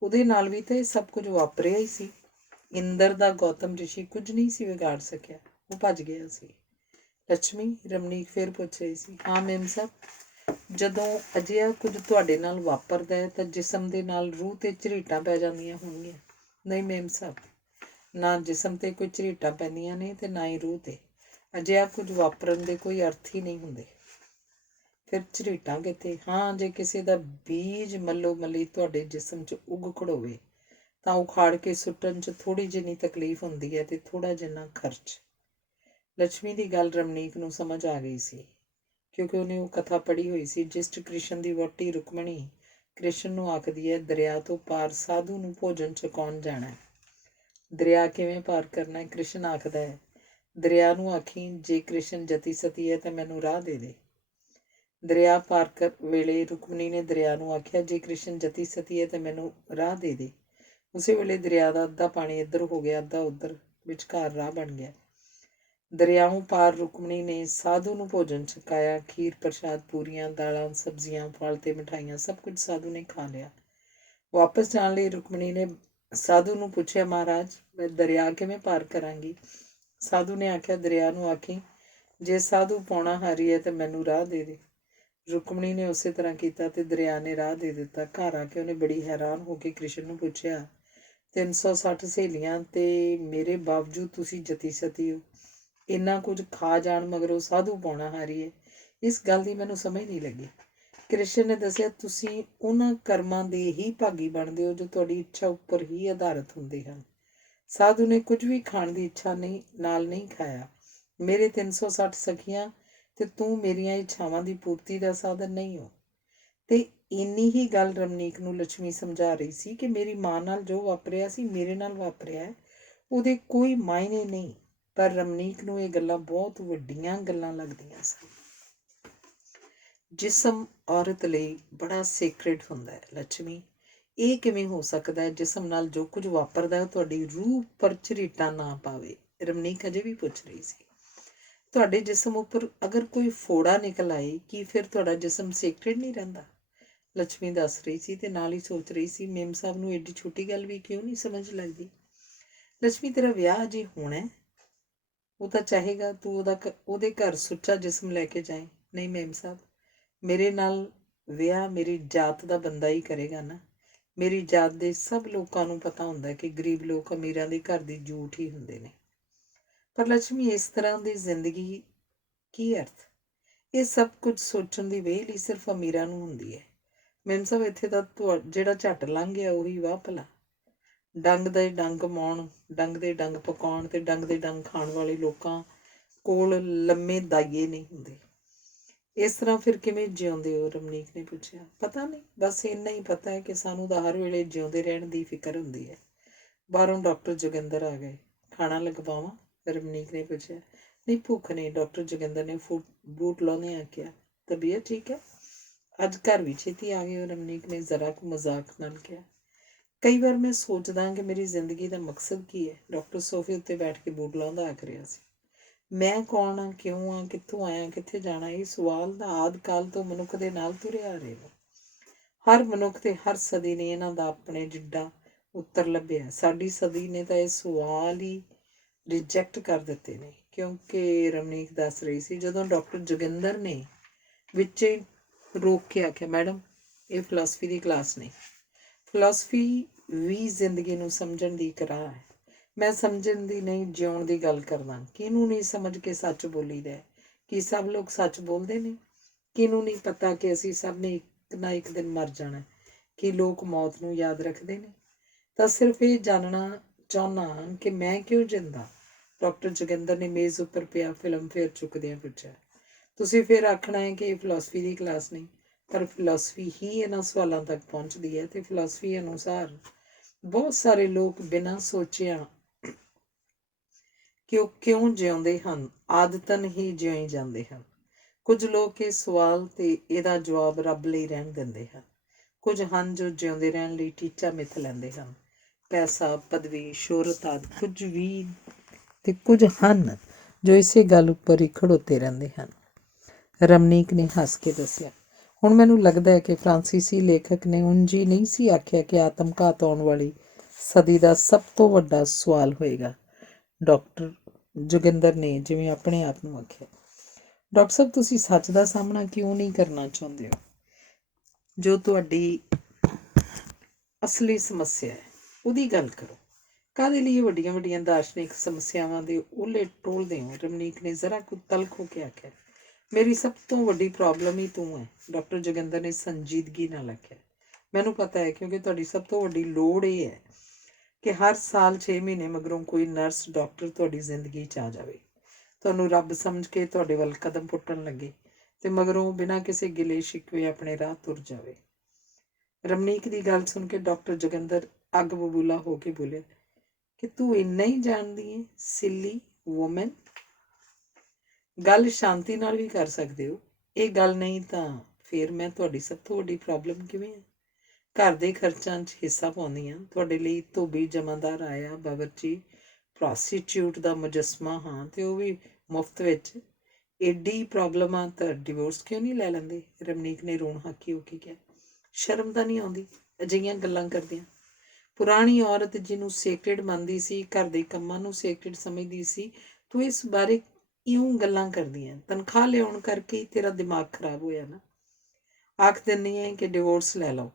ਉਹਦੇ ਨਾਲ ਵੀ ਤਾਂ ਇਹ ਸਭ ਕੁਝ ਵਾਪਰਿਆ ਹੀ ਸੀ। ਇੰਦਰ ਦਾ ਗੌਤਮ ਰਿਸ਼ੀ ਕੁਝ ਨਹੀਂ ਸੀ ਵਿਗਾੜ ਸਕਿਆ, ਉਹ ਭੱਜ ਗਿਆ ਸੀ। ਲੱਛਮੀ, ਰਮਨੀਕ ਫਿਰ ਪੁੱਛ ਰਹੀ ਸੀ। ਹਾਂ ਮੇਮ ਸਾਹਿਬ, ਜਦੋਂ ਅਜਿਹਾ ਕੁਝ ਤੁਹਾਡੇ ਨਾਲ ਵਾਪਰਦਾ ਹੈ ਤਾਂ ਜਿਸਮ ਦੇ ਨਾਲ ਰੂਹ ਤੇ ਝਰੀਟਾਂ ਪੈ ਜਾਂਦੀਆਂ ਹੋਣਗੀਆਂ। ਨਹੀਂ ਮੇਮ ਸਾਹਿਬ, ਨਾ ਜਿਸਮ ਤੇ ਕੋਈ ਝਰੀਟਾਂ ਪੈਂਦੀਆਂ ਨੇ ਤੇ ਨਾ ਹੀ ਰੂਹ ਤੇ। ਅਜਿਹਾ ਕੁਝ ਵਾਪਰਨ ਦੇ ਕੋਈ ਅਰਥ ਹੀ ਨਹੀਂ ਹੁੰਦੇ। ਫਿਰ ਝਰੀਟਾਂ ਕਿੱਥੇ? ਹਾਂ, ਜੇ ਕਿਸੇ ਦਾ ਬੀਜ ਮੱਲੋ ਮੱਲੀ ਤੁਹਾਡੇ ਜਿਸਮ 'ਚ ਉੱਗ ਖੜੋਵੇ ਤਾਂ ਉਖਾੜ ਕੇ ਸੁੱਟਣ 'ਚ ਥੋੜ੍ਹੀ ਜਿੰਨੀ ਤਕਲੀਫ ਹੁੰਦੀ ਹੈ ਤੇ ਥੋੜ੍ਹਾ ਜਿੰਨਾ ਖਰਚ। ਲੱਛਮੀ ਦੀ ਗੱਲ ਰਮਨੀਕ ਨੂੰ ਸਮਝ ਆ ਗਈ ਸੀ, ਕਿਉਂਕਿ ਉਹਨੇ ਉਹ ਕਥਾ ਪੜ੍ਹੀ ਹੋਈ ਸੀ ਜਿਸ 'ਚ ਕ੍ਰਿਸ਼ਨ ਦੀ ਵਹੁਟੀ ਰੁਕਮਣੀ ਕ੍ਰਿਸ਼ਨ ਨੂੰ ਆਖਦੀ ਹੈ, ਦਰਿਆ ਤੋਂ ਪਾਰ ਸਾਧੂ ਨੂੰ ਭੋਜਨ ਛਕਾਉਣ ਜਾਣਾ। ਦਰਿਆ ਕਿਵੇਂ ਪਾਰ ਕਰਨਾ? ਕ੍ਰਿਸ਼ਨ ਆਖਦਾ ਹੈ, ਦਰਿਆ ਨੂੰ ਆਖੀ, ਜੇ ਕ੍ਰਿਸ਼ਨ ਜਤੀ ਸਤੀ ਹੈ ਤਾਂ ਮੈਨੂੰ ਰਾਹ ਦੇ ਦੇ। ਦਰਿਆ ਪਾਰ ਕਰ ਵੇਲੇ ਰੁਕਮਣੀ ਨੇ ਦਰਿਆ ਨੂੰ ਆਖਿਆ, ਜੇ ਕ੍ਰਿਸ਼ਨ ਜਤੀ ਸਤੀ ਹੈ ਤਾਂ ਮੈਨੂੰ ਰਾਹ ਦੇ ਦੇ। ਉਸੇ ਵੇਲੇ ਦਰਿਆ ਦਾ ਅੱਧਾ ਪਾਣੀ ਇੱਧਰ ਹੋ ਗਿਆ, ਅੱਧਾ ਉੱਧਰ, ਵਿਚਕਾਰ ਰਾਹ ਬਣ ਗਿਆ। ਦਰਿਆਓਂ ਪਾਰ ਰੁਕਮਣੀ ਨੇ ਸਾਧੂ ਨੂੰ ਭੋਜਨ ਛਕਾਇਆ। ਖੀਰ ਪ੍ਰਸ਼ਾਦ, ਪੂਰੀਆਂ, ਦਾਲਾਂ, ਸਬਜ਼ੀਆਂ, ਫਲ ਤੇ ਮਿਠਾਈਆਂ ਸਭ ਕੁਝ ਸਾਧੂ ਨੇ ਖਾ ਲਿਆ। ਵਾਪਸ ਜਾਣ ਲਈ ਰੁਕਮਣੀ ਨੇ ਸਾਧੂ ਨੂੰ ਪੁੱਛਿਆ, ਮਹਾਰਾਜ ਮੈਂ ਦਰਿਆ ਕਿਵੇਂ ਪਾਰ ਕਰਾਂਗੀ? ਸਾਧੂ ਨੇ ਆਖਿਆ, ਦਰਿਆ ਨੂੰ ਆਖੀ, ਜੇ ਸਾਧੂ ਪੌਣਾ ਹਾਰੀ ਹੈ ਤਾਂ ਮੈਨੂੰ ਰਾਹ ਦੇ ਦੇ। ਰੁਕਮਣੀ ਨੇ ਉਸੇ ਤਰ੍ਹਾਂ ਕੀਤਾ ਤੇ ਦਰਿਆ ਨੇ ਰਾਹ ਦੇ ਦਿੱਤਾ। ਘਰ ਆ ਕੇ ਉਹਨੇ ਬੜੀ ਹੈਰਾਨ ਹੋ ਕੇ ਕ੍ਰਿਸ਼ਨ ਨੂੰ ਪੁੱਛਿਆ, 360 ਸਹੇਲੀਆਂ ਤੇ ਮੇਰੇ ਬਾਵਜੂਦ ਤੁਸੀਂ ਜਤੀ ਸਤੀ ਹੋ, ਇੰਨਾ ਕੁਝ ਖਾ ਜਾਣ ਮਗਰੋਂ ਸਾਧੂ ਪੌਣਾ ਹਾਰੀ ਹੈ, ਇਸ ਗੱਲ ਦੀ ਮੈਨੂੰ ਸਮਝ ਨਹੀਂ ਲੱਗੀ। ਕ੍ਰਿਸ਼ਨ ਨੇ ਦੱਸਿਆ, ਤੁਸੀਂ ਉਹਨਾਂ ਕਰਮਾਂ ਦੇ ਹੀ ਭਾਗੀ ਬਣਦੇ ਹੋ ਜੋ ਤੁਹਾਡੀ ਇੱਛਾ ਉੱਪਰ ਹੀ ਆਧਾਰਿਤ ਹੁੰਦੇ ਹਨ। ਸਾਧੂ ਨੇ ਕੁਝ ਵੀ ਖਾਣ ਦੀ ਇੱਛਾ ਨਹੀਂ ਖਾਇਆ। ਮੇਰੇ 360 ਸਖੀਆਂ ਤੇ ਤੂੰ ਮੇਰੀਆਂ ਇੱਛਾਵਾਂ ਦੀ ਪੂਰਤੀ ਦਾ ਸਾਧਨ ਨਹੀਂ ਹੋ। ਤੇ ਇੰਨੀ ਹੀ ਗੱਲ ਰਮਨੀਕ ਨੂੰ ਲੱਛਮੀ ਸਮਝਾ ਰਹੀ ਸੀ ਕਿ ਮੇਰੀ ਮਾਂ ਨਾਲ ਜੋ ਵਾਪਰਿਆ ਸੀ ਮੇਰੇ ਨਾਲ ਵਾਪਰਿਆ ਹੈ, ਉਹਦੇ ਕੋਈ ਮਾਇਨੇ ਨਹੀਂ। ਪਰ ਰਮਨੀਕ ਨੂੰ ਇਹ ਗੱਲਾਂ ਬਹੁਤ ਵੱਡੀਆਂ ਗੱਲਾਂ ਲੱਗਦੀਆਂ ਸਨ। ਜਿਸਮ ਔਰਤ ਲਈ ਬੜਾ ਸੇਕਰੇਡ ਹੁੰਦਾ ਹੈ ਲੱਛਮੀ। ਇਹ ਕਿਵੇਂ ਹੋ ਸਕਦਾ ਹੈ ਜਿਸਮ ਨਾਲ ਜੋ ਕੁਝ ਵਾਪਰਦਾ ਤੁਹਾਡੀ ਰੂਹ ਪਰ ਝਰੀਟਾਂ ਨਾ ਪਾਵੇ? ਰਮਨੀਕ ਅਜੇ ਵੀ ਪੁੱਛ ਰਹੀ ਸੀ। ਤੁਹਾਡੇ ਜਿਸਮ ਉੱਪਰ ਅਗਰ ਕੋਈ ਫੋੜਾ ਨਿਕਲ ਆਏ, ਕੀ ਫਿਰ ਤੁਹਾਡਾ ਜਿਸਮ ਸੇਕਰੇਡ ਨਹੀਂ ਰਹਿੰਦਾ? ਲੱਛਮੀ ਦੱਸ ਰਹੀ ਸੀ ਤੇ ਨਾਲ ਹੀ ਸੋਚ ਰਹੀ ਸੀ, ਮੇਮ ਸਾਹਿਬ ਨੂੰ ਏਡੀ ਛੋਟੀ ਗੱਲ ਵੀ ਕਿਉਂ ਨਹੀਂ ਸਮਝ ਲੱਗਦੀ? ਲੱਛਮੀ, ਤੇਰਾ ਵਿਆਹ ਅਜੇ ਹੋਣਾ, ਉਹ ਤਾਂ ਚਾਹੇਗਾ ਤੂੰ ਉਹਦੇ ਘਰ ਸੁੱਚਾ ਜਿਸਮ ਲੈ ਕੇ ਜਾਏ। ਨਹੀਂ ਮੇਮ ਸਾਹਿਬ, ਮੇਰੇ ਨਾਲ ਵਿਆਹ ਮੇਰੀ ਜਾਤ ਦਾ ਬੰਦਾ ਹੀ ਕਰੇਗਾ ਨਾ। ਮੇਰੀ ਜਾਤ ਦੇ ਸਭ ਲੋਕਾਂ ਨੂੰ ਪਤਾ ਹੁੰਦਾ ਕਿ ਗਰੀਬ ਲੋਕ ਅਮੀਰਾਂ ਦੇ ਘਰ ਦੀ ਜੂਠ ਹੀ ਹੁੰਦੇ ਨੇ। ਪਰ ਲੱਛਮੀ, ਇਸ ਤਰ੍ਹਾਂ ਦੀ ਜ਼ਿੰਦਗੀ ਕੀ ਅਰਥ? ਇਹ ਸਭ ਕੁਝ ਸੋਚਣ ਦੀ ਵੇਲ ਹੀ ਸਿਰਫ ਅਮੀਰਾਂ ਨੂੰ ਹੁੰਦੀ ਹੈ। ਮੇਮ ਸਾਹਿਬ, ਇੱਥੇ ਤਾਂ ਜਿਹੜਾ ਝੱਟ ਲੰਘ ਗਿਆ ਉਹੀ ਵਾਹ ਭਲਾ। ਡੰਗ ਦੇ ਡੰਗ ਮਾਉਣ, ਡੰਗ ਦੇ ਡੰਗ ਪਕਾਉਣ ਤੇ ਡੰਗ ਦੇ ਡੰਗ ਖਾਣ ਵਾਲੇ ਲੋਕਾਂ ਕੋਲ ਲੰਮੇ ਦਾਈਏ ਨਹੀਂ ਹੁੰਦੇ। ਇਸ ਤਰ੍ਹਾਂ ਫਿਰ ਕਿਵੇਂ ਜਿਉਂਦੇ ਹੋ? ਰਮਨੀਕ ਨੇ ਪੁੱਛਿਆ। ਪਤਾ ਨਹੀਂ, ਬਸ ਇੰਨਾ ਹੀ ਪਤਾ ਹੈ ਕਿ ਸਾਨੂੰ ਤਾਂ ਹਰ ਵੇਲੇ ਜਿਉਂਦੇ ਰਹਿਣ ਦੀ ਫਿਕਰ ਹੁੰਦੀ ਹੈ। ਬਾਹਰੋਂ ਡਾਕਟਰ ਜੋਗਿੰਦਰ ਆ ਗਏ। ਖਾਣਾ ਲਗਵਾਵਾਂ? ਰਮਨੀਕ ਨੇ ਪੁੱਛਿਆ। ਨਹੀਂ, ਭੁੱਖ ਨਹੀਂ, ਡਾਕਟਰ ਜੋਗਿੰਦਰ ਨੇ ਬੂਟ ਲਾਉਂਦੇ ਆ ਕਿਹਾ। ਤਬੀਅਤ ਠੀਕ ਹੈ? ਅੱਜ ਘਰ ਵੀ ਛੇਤੀ ਆ ਗਏ ਹੋ? ਰਮਨੀਕ ਨੇ ਜ਼ਰਾ ਕੁ ਮਜ਼ਾਕ ਨਾਲ ਕਿਹਾ। ਕਈ ਵਾਰ ਮੈਂ ਸੋਚਦਾ ਕਿ ਮੇਰੀ ਜ਼ਿੰਦਗੀ ਦਾ ਮਕਸਦ ਕੀ ਹੈ? ਡਾਕਟਰ ਸੋਫੇ ਉੱਤੇ ਬੈਠ ਕੇ ਬੂਟ ਲਾਉਂਦਾ ਆਖ ਰਿਹਾ ਸੀ। ਮੈਂ ਕੌਣ ਹਾਂ, ਕਿਉਂ ਹਾਂ, ਕਿੱਥੋਂ ਆਇਆ, ਕਿੱਥੇ ਜਾਣਾ? ਇਹ ਸਵਾਲ ਦਾ ਆਦਿ ਕਾਲ ਤੋਂ ਮਨੁੱਖ ਦੇ ਨਾਲ ਤੁਰੇ ਆ ਰਹੇ ਨੇ। ਹਰ ਮਨੁੱਖ ਤੇ ਹਰ ਸਦੀ ਨੇ ਇਹਨਾਂ ਦਾ ਆਪਣੇ ਜਿੱਡਾ ਉੱਤਰ ਲੱਭਿਆ। ਸਾਡੀ ਸਦੀ ਨੇ ਤਾਂ ਇਹ ਸਵਾਲ ਹੀ ਰਿਜੈਕਟ ਕਰ ਦਿੱਤੇ ਨੇ, ਕਿਉਂਕਿ ਰਮਨੀਕ ਦੱਸ ਰਹੀ ਸੀ ਜਦੋਂ ਡਾਕਟਰ ਜੋਗਿੰਦਰ ਨੇ ਵਿੱਚ ਰੋਕ ਕੇ ਆਖਿਆ, ਮੈਡਮ ਇਹ ਫਿਲਾਸਫੀ ਦੀ ਕਲਾਸ ਨਹੀਂ, ਫਿਲਾਸਫੀ ਵੀ ਜ਼ਿੰਦਗੀ ਨੂੰ ਸਮਝਣ ਦੀ ਇੱਕ ਰਾਹ ਹੈ। ਮੈਂ ਸਮਝਣ ਦੀ ਨਹੀਂ, ਜਿਉਣ ਦੀ ਗੱਲ ਕਰਦਾ। ਕਿਹਨੂੰ ਨਹੀਂ ਸਮਝ ਕੇ ਸੱਚ ਬੋਲੀਦਾ? ਕੀ ਸਭ ਲੋਕ ਸੱਚ ਬੋਲਦੇ ਨੇ? ਕਿਹਨੂੰ ਨਹੀਂ ਪਤਾ ਕਿ ਅਸੀਂ ਸਭ ਨੇ ਇੱਕ ਨਾ ਇੱਕ ਦਿਨ ਮਰ ਜਾਣਾ? ਕੀ ਲੋਕ ਮੌਤ ਨੂੰ ਯਾਦ ਰੱਖਦੇ ਨੇ? ਤਾਂ ਸਿਰਫ ਇਹ ਜਾਣਨਾ ਚਾਹੁੰਦਾ ਕਿ ਮੈਂ ਕਿਉਂ ਜਿੰਦਾ। ਡਾਕਟਰ ਜੋਗਿੰਦਰ ਨੇ ਮੇਜ਼ ਉੱਪਰ ਪਿਆ ਫਿਲਮਫੇਅਰ ਚੁੱਕਦਿਆਂ ਪੁੱਛਿਆ। ਤੁਸੀਂ ਫਿਰ ਆਖਣਾ ਹੈ ਕਿ ਇਹ ਫਿਲਾਸਫੀ ਦੀ ਕਲਾਸ ਨਹੀਂ, ਪਰ ਫਿਲਾਸਫੀ ਹੀ ਇਹਨਾਂ ਸਵਾਲਾਂ ਤੱਕ ਪਹੁੰਚਦੀ ਹੈ। ਤੇ ਫਿਲਾਸਫੀ ਅਨੁਸਾਰ ਬਹੁਤ ਸਾਰੇ ਲੋਕ ਬਿਨਾਂ ਸੋਚਿਆ ਕਿ ਉਹ ਕਿਉਂ ਜਿਉਂਦੇ ਹਨ, ਆਦਤਨ ਹੀ ਜਿਉਂ ਜਾਂਦੇ ਹਨ। ਕੁਝ ਲੋਕ ਇਹ ਸਵਾਲ ਤੇ ਇਹਦਾ ਜਵਾਬ ਰੱਬ ਲਈ ਰਹਿਣ ਦਿੰਦੇ ਹਨ। ਕੁਝ ਹਨ ਜੋ ਜਿਉਂਦੇ ਰਹਿਣ ਲਈ ਟੀਚਾ ਮਿੱਥ ਲੈਂਦੇ ਹਨ, ਪੈਸਾ, ਪਦਵੀ, ਸ਼ੋਹਰਤ ਆਦਿ ਕੁਝ ਵੀ, ਤੇ ਕੁਝ ਹਨ ਜੋ ਇਸੇ ਗੱਲ ਉੱਪਰ ਹੀ ਖੜੋਤੇ ਰਹਿੰਦੇ ਹਨ। ਰਮਨੀਕ ਨੇ ਹੱਸ ਕੇ ਦੱਸਿਆ, ਹੁਣ ਮੈਨੂੰ ਲੱਗਦਾ ਹੈ ਕਿ ਫਰਾਂਸੀਸੀ ਲੇਖਕ ਨੇ ਉਂਝ ਹੀ ਨਹੀਂ ਸੀ ਆਖਿਆ ਕਿ ਆਤਮਘਾਤ ਆਉਣ ਵਾਲੀ ਸਦੀ ਦਾ ਸਭ ਤੋਂ ਵੱਡਾ ਸਵਾਲ ਹੋਏਗਾ। ਡਾਕਟਰ ਜੋਗਿੰਦਰ ਨੇ ਜਿਵੇਂ ਆਪਣੇ ਆਪ ਨੂੰ ਆਖਿਆ, ਡਾਕਟਰ ਸਾਹਿਬ ਤੁਸੀਂ ਸੱਚ ਦਾ ਸਾਹਮਣਾ ਕਿਉਂ ਨਹੀਂ ਕਰਨਾ ਚਾਹੁੰਦੇ ਹੋ? ਜੋ ਤੁਹਾਡੀ ਅਸਲੀ ਸਮੱਸਿਆ ਹੈ ਉਹਦੀ ਗੱਲ ਕਰੋ। ਕਾਹਦੇ ਲਈ ਵੱਡੀਆਂ ਵੱਡੀਆਂ ਦਾਰਸ਼ਨਿਕ ਸਮੱਸਿਆਵਾਂ ਦੇ ਓਲੇ ਟੋਲਦੇ ਹੋ? ਰਮਨੀਕ ਨੇ ਜ਼ਰਾ ਕੁ ਤਲਖ ਹੋ ਕੇ ਆਖਿਆ, ਮੇਰੀ ਸਭ ਤੋਂ ਵੱਡੀ ਪ੍ਰੋਬਲਮ ਹੀ ਤੂੰ ਹੈ। ਡਾਕਟਰ ਜੋਗਿੰਦਰ ਨੇ ਸੰਜੀਦਗੀ ਨਾਲ ਆਖਿਆ, ਮੈਨੂੰ ਪਤਾ ਹੈ, ਕਿਉਂਕਿ ਤੁਹਾਡੀ ਸਭ ਤੋਂ ਵੱਡੀ ਲੋੜ ਇਹ ਹੈ ਕਿ ਹਰ ਸਾਲ 6 ਮਹੀਨੇ ਮਗਰੋਂ ਕੋਈ ਨਰਸ ਡਾਕਟਰ ਤੁਹਾਡੀ ਜ਼ਿੰਦਗੀ 'ਚ ਆ ਜਾਵੇ, ਤੁਹਾਨੂੰ ਰੱਬ ਸਮਝ ਕੇ ਤੁਹਾਡੇ ਵੱਲ ਕਦਮ ਪੁੱਟਣ ਲੱਗੇ ਤੇ ਮਗਰੋਂ ਬਿਨਾਂ ਕਿਸੇ ਗਿਲੇ ਸ਼ਿਕਵੇ ਆਪਣੇ ਰਾਹ ਤੁਰ ਜਾਵੇ। ਰਮਨੀਕ ਦੀ ਗੱਲ ਸੁਣ ਕੇ ਡਾਕਟਰ ਜੋਗਿੰਦਰ ਅੱਗ ਬਬੂਲਾ ਹੋ ਕੇ ਬੋਲਿਆ ਕਿ ਤੂੰ ਇੰਨਾ ਹੀ ਜਾਣਦੀ ਹੈ, ਸਿੱਲੀ ਵੂਮਨ। ਗੱਲ ਸ਼ਾਂਤੀ ਨਾਲ ਵੀ ਕਰ ਸਕਦੇ ਹੋ। ਇਹ ਗੱਲ ਨਹੀਂ ਤਾਂ ਫਿਰ ਮੈਂ ਤੁਹਾਡੀ ਸਭ ਤੋਂ ਵੱਡੀ ਪ੍ਰੋਬਲਮ ਕਿਵੇਂ ਹੈ? ਘਰ ਦੇ ਖਰਚਾਂ 'ਚ ਹਿੱਸਾ ਪਾਉਂਦੀ ਹਾਂ, ਤੁਹਾਡੇ ਲਈ ਧੋਬੀ, ਜਮਾਂਦਾਰ, ਆਇਆ, ਬਾਵਰਚੀ, ਪ੍ਰੋਸਟੀਟਿਊਟ ਦਾ ਮੁਜੱਸਮਾ ਹਾਂ, ਤੇ ਉਹ ਵੀ ਮੁਫਤ ਵਿੱਚ। ਏਡੀ ਪ੍ਰੋਬਲਮ ਆ ਤਾਂ ਡਿਵੋਰਸ ਕਿਉਂ ਨਹੀਂ ਲੈ ਲੈਂਦੇ? ਰਮਨੀਕ ਨੇ ਰੋਣ ਹਾਕੀ ਹੋ ਕੇ ਕਿਹਾ, ਸ਼ਰਮ ਤਾਂ ਨਹੀਂ ਆਉਂਦੀ ਅਜਿਹੀਆਂ ਗੱਲਾਂ ਕਰਦਿਆਂ? ਪੁਰਾਣੀ ਔਰਤ ਜਿਹਨੂੰ ਸੇਕਰੇਡ ਮੰਨਦੀ ਸੀ, ਘਰ ਦੇ ਕੰਮਾਂ ਨੂੰ ਸੇਕਰੇਡ ਸਮਝਦੀ ਸੀ, ਤੂੰ ਇਸ ਬਾਰੇ ਇਉਂ ਗੱਲਾਂ ਕਰਦੀ ਹੈ? ਤਨਖਾਹ ਲਿਆਉਣ ਕਰਕੇ ਹੀ ਤੇਰਾ ਦਿਮਾਗ ਖਰਾਬ ਹੋਇਆ ਨਾ। ਆਖ ਦਿੰਦੀ ਹੈ ਕਿ ਡਿਵੋਰਸ ਲੈ ਲਓ।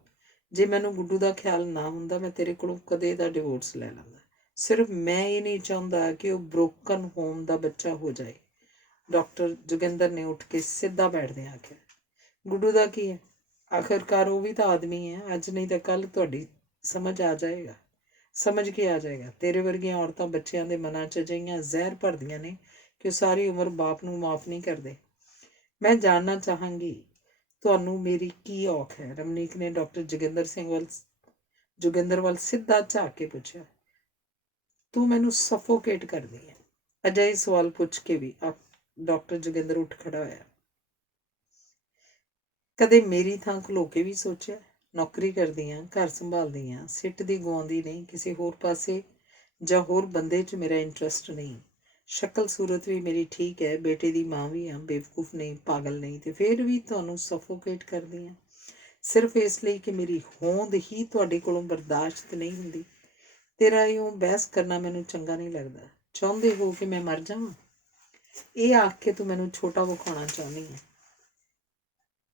ਜੇ ਮੈਨੂੰ ਗੁੱਡੂ ਦਾ ਖਿਆਲ ਨਾ ਹੁੰਦਾ ਮੈਂ ਤੇਰੇ ਕੋਲੋਂ ਕਦੇ ਦਾ ਡਿਵੋਰਸ ਲੈ ਲੈਂਦਾ। ਸਿਰਫ ਮੈਂ ਇਹ ਨਹੀਂ ਚਾਹੁੰਦਾ ਕਿ ਉਹ ਬ੍ਰੋਕਨ ਹੋਮ ਦਾ ਬੱਚਾ ਹੋ ਜਾਏ। ਡਾਕਟਰ ਜੋਗਿੰਦਰ ਨੇ ਉੱਠ ਕੇ ਸਿੱਧਾ ਬੈਠਦਿਆਂ ਆਖਿਆ, ਗੁੱਡੂ ਦਾ ਕੀ ਹੈ? ਆਖਿਰਕਾਰ ਉਹ ਵੀ ਤਾਂ ਆਦਮੀ ਹੈ। ਅੱਜ ਨਹੀਂ ਤਾਂ ਕੱਲ੍ਹ ਤੁਹਾਡੀ ਸਮਝ ਆ ਜਾਏਗਾ, ਸਮਝ ਕੇ ਆ ਜਾਏਗਾ। ਤੇਰੇ ਵਰਗੀਆਂ ਔਰਤਾਂ ਬੱਚਿਆਂ ਦੇ ਮਨਾਂ 'ਚ ਅਜਿਹੀਆਂ ਜ਼ਹਿਰ ਭਰਦੀਆਂ ਨੇ ਕਿ ਉਹ ਸਾਰੀ ਉਮਰ ਬਾਪ ਨੂੰ ਮਾਫ਼ ਨਹੀਂ ਕਰਦੇ। ਮੈਂ ਜਾਣਨਾ ਚਾਹਾਂਗੀ ਤੁਹਾਨੂੰ ਮੇਰੀ ਕੀ ਔਖ ਹੈ? ਰਮਨੀਕ ਨੇ ਡਾਕਟਰ ਜੋਗਿੰਦਰ ਵੱਲ ਸਿੱਧਾ ਝਾਕ ਕੇ ਪੁੱਛਿਆ। ਤੂੰ ਮੈਨੂੰ ਸਫੋਕੇਟ ਕਰਦੀ ਹੈ। ਅਜਿਹੇ ਸਵਾਲ ਪੁੱਛ ਕੇ ਵੀ ਡਾਕਟਰ ਜੋਗਿੰਦਰ ਉੱਠ ਖੜਾ ਹੋਇਆ। ਕਦੇ ਮੇਰੀ ਥਾਂ ਖਲੋ ਕੇ ਵੀ ਸੋਚਿਆ? ਨੌਕਰੀ ਕਰਦੀ ਹਾਂ, ਘਰ ਸੰਭਾਲਦੀ ਹਾਂ, ਸਿੱਟ ਦੀ ਗਵਾਉਂਦੀ ਨਹੀਂ। ਕਿਸੇ ਹੋਰ ਪਾਸੇ ਜਾਂ ਹੋਰ ਬੰਦੇ 'ਚ ਮੇਰਾ ਇੰਟਰਸਟ ਨਹੀਂ। ਸ਼ਕਲ ਸੂਰਤ ਵੀ ਮੇਰੀ ਠੀਕ ਹੈ, ਬੇਟੇ ਦੀ ਮਾਂ ਵੀ ਹਾਂ, ਬੇਵਕੂਫ ਨਹੀਂ, ਪਾਗਲ ਨਹੀਂ, ਤੇ ਫਿਰ ਵੀ ਤੁਹਾਨੂੰ ਸਫੋਕੇਟ ਕਰਦੀ ਹਾਂ ਸਿਰਫ ਇਸ ਲਈ ਕਿ ਮੇਰੀ ਹੋਂਦ ਹੀ ਤੁਹਾਡੇ ਕੋਲੋਂ ਬਰਦਾਸ਼ਤ ਨਹੀਂ ਹੁੰਦੀ। ਤੇਰਾ ਇਉਂ ਬਹਿਸ ਕਰਨਾ ਮੈਨੂੰ ਚੰਗਾ ਨਹੀਂ ਲੱਗਦਾ। ਚਾਹੁੰਦੇ ਹੋ ਕਿ ਮੈਂ ਮਰ ਜਾਵਾਂ? ਇਹ ਆਖ ਕੇ ਤੂੰ ਮੈਨੂੰ ਛੋਟਾ ਵਿਖਾਉਣਾ ਚਾਹੁੰਦੀ ਹੈ,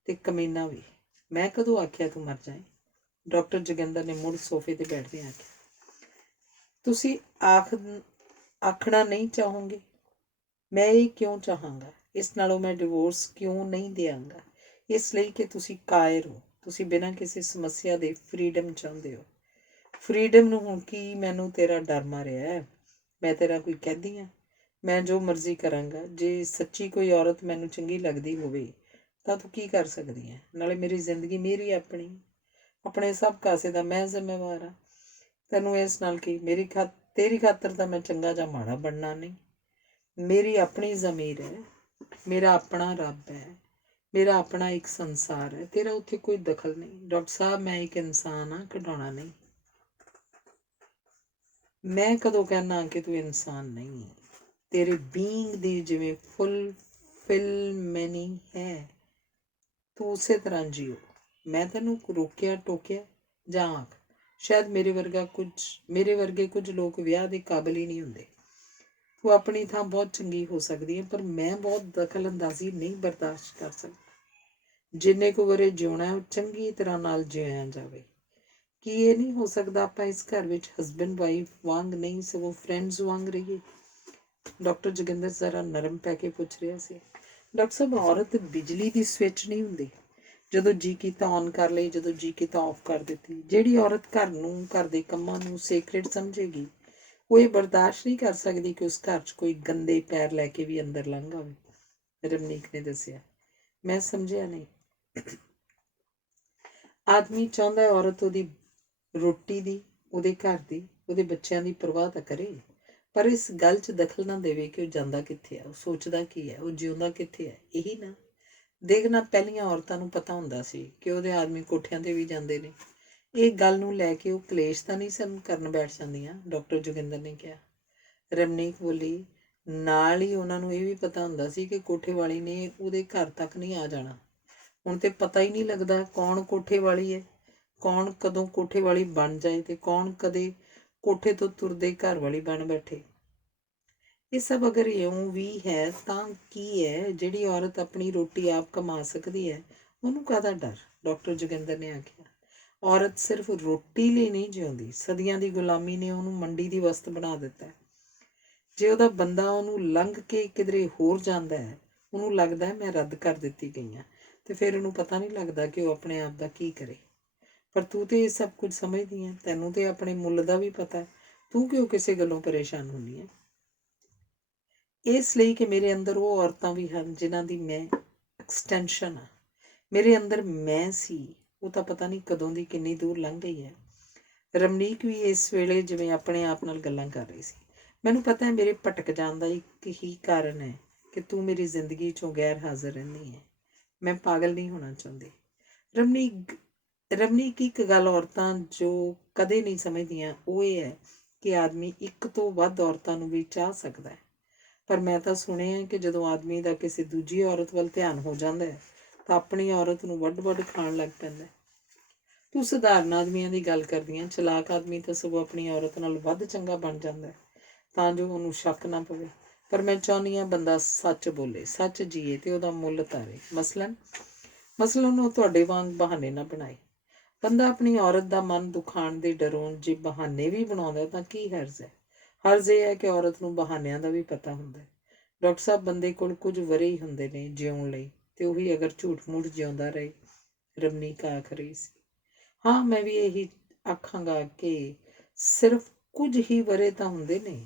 ਤੇ ਕਮੀਨਾ ਵੀ। ਮੈਂ ਕਦੋਂ ਆਖਿਆ ਤੂੰ ਮਰ ਜਾਏ? ਡਾਕਟਰ ਜੋਗਿੰਦਰ ਨੇ ਮੁੜ ਸੋਫੇ 'ਤੇ ਬੈਠਦੇ ਆਖਿਆ, ਤੁਸੀਂ ਆਖਣਾ ਨਹੀਂ ਚਾਹੋਗੇ? ਮੈਂ ਇਹ ਕਿਉਂ ਚਾਹਾਂਗਾ? ਇਸ ਨਾਲੋਂ ਮੈਂ ਡਿਵੋਰਸ ਕਿਉਂ ਨਹੀਂ ਦਿਆਂਗਾ? ਇਸ ਲਈ ਕਿ ਤੁਸੀਂ ਕਾਇਰ ਹੋ। ਤੁਸੀਂ ਬਿਨਾਂ ਕਿਸੇ ਸਮੱਸਿਆ ਦੇ ਫਰੀਡਮ ਚਾਹੁੰਦੇ ਹੋ। ਫਰੀਡਮ ਨੂੰ ਹੁਣ ਕੀ ਮੈਨੂੰ ਤੇਰਾ ਡਰ ਮਾਰਿਆ ਹੈ? ਮੈਂ ਤੇਰਾ ਕੋਈ ਕਹਿੰਦੀ ਹਾਂ? ਮੈਂ ਜੋ ਮਰਜ਼ੀ ਕਰਾਂਗਾ। ਜੇ ਸੱਚੀ ਕੋਈ ਔਰਤ ਮੈਨੂੰ ਚੰਗੀ ਲੱਗਦੀ ਹੋਵੇ ਤਾਂ ਤੂੰ ਕੀ ਕਰ ਸਕਦੀ ਹੈ? ਨਾਲੇ ਮੇਰੀ ਜ਼ਿੰਦਗੀ ਮੇਰੀ ਆਪਣੀ, ਆਪਣੇ ਸਭ ਕਾਸੇ ਦਾ ਮੈਂ ਜ਼ਿੰਮੇਵਾਰ ਹਾਂ। ਤੈਨੂੰ ਇਸ ਨਾਲ ਕੀ? ਤੇਰੀ ਖਾਤਰ ਤਾਂ ਮੈਂ ਚੰਗਾ ਜਾਂ ਮਾੜਾ ਬਣਨਾ ਨਹੀਂ। ਮੇਰੀ ਆਪਣੀ ਜ਼ਮੀਰ ਹੈ, ਮੇਰਾ ਆਪਣਾ ਰੱਬ ਹੈ, ਮੇਰਾ ਆਪਣਾ ਇੱਕ ਸੰਸਾਰ ਹੈ। ਤੇਰਾ ਉੱਥੇ ਕੋਈ ਦਖਲ ਨਹੀਂ। ਡਾਕਟਰ ਸਾਹਿਬ ਮੈਂ ਇੱਕ ਇਨਸਾਨ ਹਾਂ, ਕਢਾਉਣਾ ਨਹੀਂ। ਮੈਂ ਕਦੋਂ ਕਹਿਣਾ ਕਿ ਤੂੰ ਇਨਸਾਨ ਨਹੀਂ? ਤੇਰੇ ਬੀਇੰਗ ਦੀ ਜਿਵੇਂ ਫੁੱਲਫਿਲ ਮੀਨਿੰਗ ਹੈ, ਤੂੰ ਉਸੇ ਤਰ੍ਹਾਂ ਜੀਓ। ਮੈਂ ਤੈਨੂੰ ਰੋਕਿਆ ਟੋਕਿਆ? ਜਾਂ ਆਖ ਸ਼ਾਇਦ ਮੇਰੇ ਵਰਗੇ ਕੁਝ ਲੋਕ ਵਿਆਹ ਦੇ ਕਾਬਿਲ ਹੀ ਨਹੀਂ ਹੁੰਦੇ। ਤੂੰ ਆਪਣੀ ਥਾਂ ਬਹੁਤ ਚੰਗੀ ਹੋ ਸਕਦੀ ਹੈ, ਪਰ ਮੈਂ ਬਹੁਤ ਦਖਲ ਅੰਦਾਜ਼ੀ ਨਹੀਂ ਬਰਦਾਸ਼ਤ ਕਰ ਸਕਦੀ। ਜਿੰਨੇ ਕੁ ਵਰੇ ਜਿਉਣਾ ਹੈ ਉਹ ਚੰਗੀ ਤਰ੍ਹਾਂ ਨਾਲ ਜਿਉਇਆ ਜਾਵੇ। ਕੀ ਇਹ ਨਹੀਂ ਹੋ ਸਕਦਾ ਆਪਾਂ ਇਸ ਘਰ ਵਿੱਚ ਹਸਬੈਂਡ ਵਾਈਫ ਵਾਂਗ ਨਹੀਂ ਸਗੋਂ ਫਰੈਂਡਸ ਵਾਂਗ ਰਹੀਏ? ਡਾਕਟਰ ਜੋਗਿੰਦਰ ਜ਼ਰਾ ਨਰਮ ਪੈ ਕੇ ਪੁੱਛ ਰਿਹਾ ਸੀ। ਡਾਕਟਰ ਸਾਹਿਬ, ਔਰਤ ਬਿਜਲੀ ਦੀ ਸਵਿੱਚ ਨਹੀਂ ਹੁੰਦੀ, ਜਦੋਂ ਜੀ ਕੀਤਾ ਔਨ ਕਰ ਲਈ, ਜਦੋਂ ਜੀ ਕੀਤਾ ਆਫ ਕਰ ਦਿੱਤੀ। ਜਿਹੜੀ ਔਰਤ ਘਰ ਦੇ ਕੰਮਾਂ ਨੂੰ ਸੇਕ੍ਰੇਟ ਸਮਝੇਗੀ, ਉਹ ਇਹ ਬਰਦਾਸ਼ਤ ਨਹੀਂ ਕਰ ਸਕਦੀ ਕਿ ਉਸ ਘਰ 'ਚ ਕੋਈ ਗੰਦੇ ਪੈਰ ਲੈ ਕੇ ਵੀ ਅੰਦਰ ਲੰਘ ਆਵੇ। ਰਮਨੀਕ ਨੇ ਦੱਸਿਆ। ਮੈਂ ਸਮਝਿਆ ਨਹੀਂ। ਆਦਮੀ ਚਾਹੁੰਦਾ ਹੈ ਔਰਤ ਉਹਦੀ ਰੋਟੀ ਦੀ, ਉਹਦੇ ਘਰ ਦੀ, ਉਹਦੇ ਬੱਚਿਆਂ ਦੀ ਪਰਵਾਹ ਤਾਂ ਕਰੇ, ਪਰ ਇਸ ਗੱਲ 'ਚ ਦਖਲ ਨਾ ਦੇਵੇ ਕਿ ਉਹ ਜਾਂਦਾ ਕਿੱਥੇ ਹੈ, ਉਹ ਸੋਚਦਾ ਕੀ ਹੈ, ਉਹ ਜਿਉਂਦਾ ਕਿੱਥੇ ਹੈ। ਇਹੀ ਨਾ ਦੇਖਣਾ, ਪਹਿਲੀਆਂ ਔਰਤਾਂ ਨੂੰ ਪਤਾ ਹੁੰਦਾ ਸੀ ਕਿ ਉਹਦੇ ਆਦਮੀ ਕੋਠਿਆਂ 'ਤੇ ਵੀ ਜਾਂਦੇ ਨੇ। ਇਹ ਗੱਲ ਨੂੰ ਲੈ ਕੇ ਉਹ ਕਲੇਸ਼ ਤਾਂ ਨਹੀਂ ਸਨ ਕਰਨ ਬੈਠ ਜਾਂਦੀਆਂ, ਡਾਕਟਰ ਜੋਗਿੰਦਰ ਨੇ ਕਿਹਾ। ਰਮਨੀਕ ਬੋਲੀ, ਨਾਲ ਹੀ ਉਹਨਾਂ ਨੂੰ ਇਹ ਵੀ ਪਤਾ ਹੁੰਦਾ ਸੀ ਕਿ ਕੋਠੇ ਵਾਲੀ ਨੇ ਉਹਦੇ ਘਰ ਤੱਕ ਨਹੀਂ ਆ ਜਾਣਾ। ਹੁਣ ਤੇ ਪਤਾ ਹੀ ਨਹੀਂ ਲੱਗਦਾ ਕੌਣ ਕੋਠੇ ਵਾਲੀ ਹੈ, ਕੌਣ ਕਦੋਂ ਕੋਠੇ ਵਾਲੀ ਬਣ ਜਾਏ ਤੇ ਕੌਣ ਕਦੇ ਕੋਠੇ ਤੋਂ ਤੁਰਦੇ ਘਰ ਵਾਲੀ ਬਣ ਬੈਠੇ। ਇਹ ਸਭ ਅਗਰ ਇਉਂ ਵੀ ਹੈ ਤਾਂ ਕੀ ਹੈ? ਜਿਹੜੀ ਔਰਤ ਆਪਣੀ ਰੋਟੀ ਆਪ ਕਮਾ ਸਕਦੀ ਹੈ, ਉਹਨੂੰ ਕਾਹਦਾ ਡਰ? ਡਾਕਟਰ ਜੋਗਿੰਦਰ ਨੇ ਆਖਿਆ। ਔਰਤ ਸਿਰਫ ਰੋਟੀ ਲਈ ਨਹੀਂ ਜਿਉਂਦੀ, ਸਦੀਆਂ ਦੀ ਗੁਲਾਮੀ ਨੇ ਉਹਨੂੰ ਮੰਡੀ ਦੀ ਵਸਤ ਬਣਾ ਦਿੱਤਾ। ਜੇ ਉਹਦਾ ਬੰਦਾ ਉਹਨੂੰ ਲੰਘ ਕੇ ਕਿਧਰੇ ਹੋਰ ਜਾਂਦਾ ਹੈ, ਉਹਨੂੰ ਲੱਗਦਾ ਹੈ ਮੈਂ ਰੱਦ ਕਰ ਦਿੱਤੀ ਗਈ ਹਾਂ, ਤੇ ਫਿਰ ਉਹਨੂੰ ਪਤਾ ਨਹੀਂ ਲੱਗਦਾ ਕਿ ਉਹ ਆਪਣੇ ਆਪ ਦਾ ਕੀ ਕਰੇ। ਪਰ ਤੂੰ ਤੇ ਇਹ ਸਭ ਕੁਝ ਸਮਝਦੀ ਹੈ, ਤੈਨੂੰ ਤੇ ਆਪਣੇ ਮੁੱਲ ਦਾ ਵੀ ਪਤਾ ਹੈ, ਤੂੰ ਕਿਉਂ ਕਿਸੇ ਗੱਲੋਂ ਪਰੇਸ਼ਾਨ ਹੁੰਦੀ ਹੈ? ਇਸ ਲਈ ਕਿ ਮੇਰੇ ਅੰਦਰ ਉਹ ਔਰਤਾਂ ਵੀ ਹਨ ਜਿਨ੍ਹਾਂ ਦੀ ਮੈਂ ਐਕਸਟੈਂਸ਼ਨ ਆ। ਮੇਰੇ ਅੰਦਰ ਮੈਂ ਸੀ, ਉਹ ਤਾਂ ਪਤਾ ਨਹੀਂ ਕਦੋਂ ਦੀ ਕਿੰਨੀ ਦੂਰ ਲੰਘ ਗਈ ਹੈ। ਰਮਨੀਕ ਵੀ ਇਸ ਵੇਲੇ ਜਿਵੇਂ ਆਪਣੇ ਆਪ ਨਾਲ ਗੱਲਾਂ ਕਰ ਰਹੀ ਸੀ। ਮੈਨੂੰ ਪਤਾ ਹੈ ਮੇਰੇ ਭਟਕ ਜਾਣ ਦਾ ਇੱਕ ਹੀ ਕਾਰਨ ਹੈ ਕਿ ਤੂੰ ਮੇਰੀ ਜ਼ਿੰਦਗੀ 'ਚੋਂ ਗੈਰ ਹਾਜ਼ਰ ਰਹਿੰਦੀ ਹੈ। ਮੈਂ ਪਾਗਲ ਨਹੀਂ ਹੋਣਾ ਚਾਹੁੰਦੀ। ਰਮਨੀਕ ਇੱਕ ਗੱਲ ਔਰਤਾਂ ਜੋ ਕਦੇ ਨਹੀਂ ਸਮਝਦੀਆਂ ਉਹ ਇਹ ਹੈ ਕਿ ਆਦਮੀ ਇੱਕ ਤੋਂ ਵੱਧ ਔਰਤਾਂ ਨੂੰ ਵੀ ਚਾਹ ਸਕਦਾ ਹੈ। ਪਰ ਮੈਂ ਤਾਂ ਸੁਣਿਆ ਕਿ ਜਦੋਂ ਆਦਮੀ ਦਾ ਕਿਸੇ ਦੂਜੀ ਔਰਤ ਵੱਲ ਧਿਆਨ ਹੋ ਜਾਂਦਾ ਹੈ ਤਾਂ ਆਪਣੀ ਔਰਤ ਨੂੰ ਵੱਢ ਖਾਣ ਲੱਗ ਪੈਂਦਾ। ਤੂੰ ਸਧਾਰਨ ਆਦਮੀਆਂ ਦੀ ਗੱਲ ਕਰਦੀ ਹੈ, ਚਲਾਕ ਆਦਮੀ ਤਾਂ ਸਗੋਂ ਆਪਣੀ ਔਰਤ ਨਾਲ ਵੱਧ ਚੰਗਾ ਬਣ ਜਾਂਦਾ ਤਾਂ ਜੋ ਉਹਨੂੰ ਸ਼ੱਕ ਨਾ ਪਵੇ। ਪਰ ਮੈਂ ਚਾਹੁੰਦੀ ਹਾਂ ਬੰਦਾ ਸੱਚ ਬੋਲੇ, ਸੱਚ ਜੀਏ ਤੇ ਉਹਦਾ ਮੁੱਲ ਤਾਰੇ। ਮਸਲਨ ਉਹ ਤੁਹਾਡੇ ਵਾਂਗ ਬਹਾਨੇ ਨਾ ਬਣਾਏ। ਬੰਦਾ ਆਪਣੀ ਔਰਤ ਦਾ ਮਨ ਦੁਖਾਉਣ ਦੇ ਡਰੋਂ ਜੇ ਬਹਾਨੇ ਵੀ ਬਣਾਉਂਦਾ ਤਾਂ ਕੀ ਹਰਜ਼ ਹੈ? ਹਰਜ਼ ਇਹ ਹੈ ਕਿ ਔਰਤ ਨੂੰ ਬਹਾਨਿਆਂ ਦਾ ਵੀ ਪਤਾ ਹੁੰਦਾ। ਡਾਕਟਰ ਸਾਹਿਬ, ਬੰਦੇ ਕੋਲ ਕੁਝ ਵਰੇ ਹੀ ਹੁੰਦੇ ਨੇ ਜਿਉਣ ਲਈ, ਤੇ ਉਹੀ ਅਗਰ ਝੂਠ ਮੂਠ ਜਿਉਂਦਾ ਰਹੇ। ਰਮਨੀਕ ਆਖ ਰਹੀ ਸੀ। ਹਾਂ, ਮੈਂ ਵੀ ਇਹੀ ਆਖਾਂਗਾ ਕਿ ਸਿਰਫ ਕੁਝ ਹੀ ਵਰੇ ਤਾਂ ਹੁੰਦੇ ਨੇ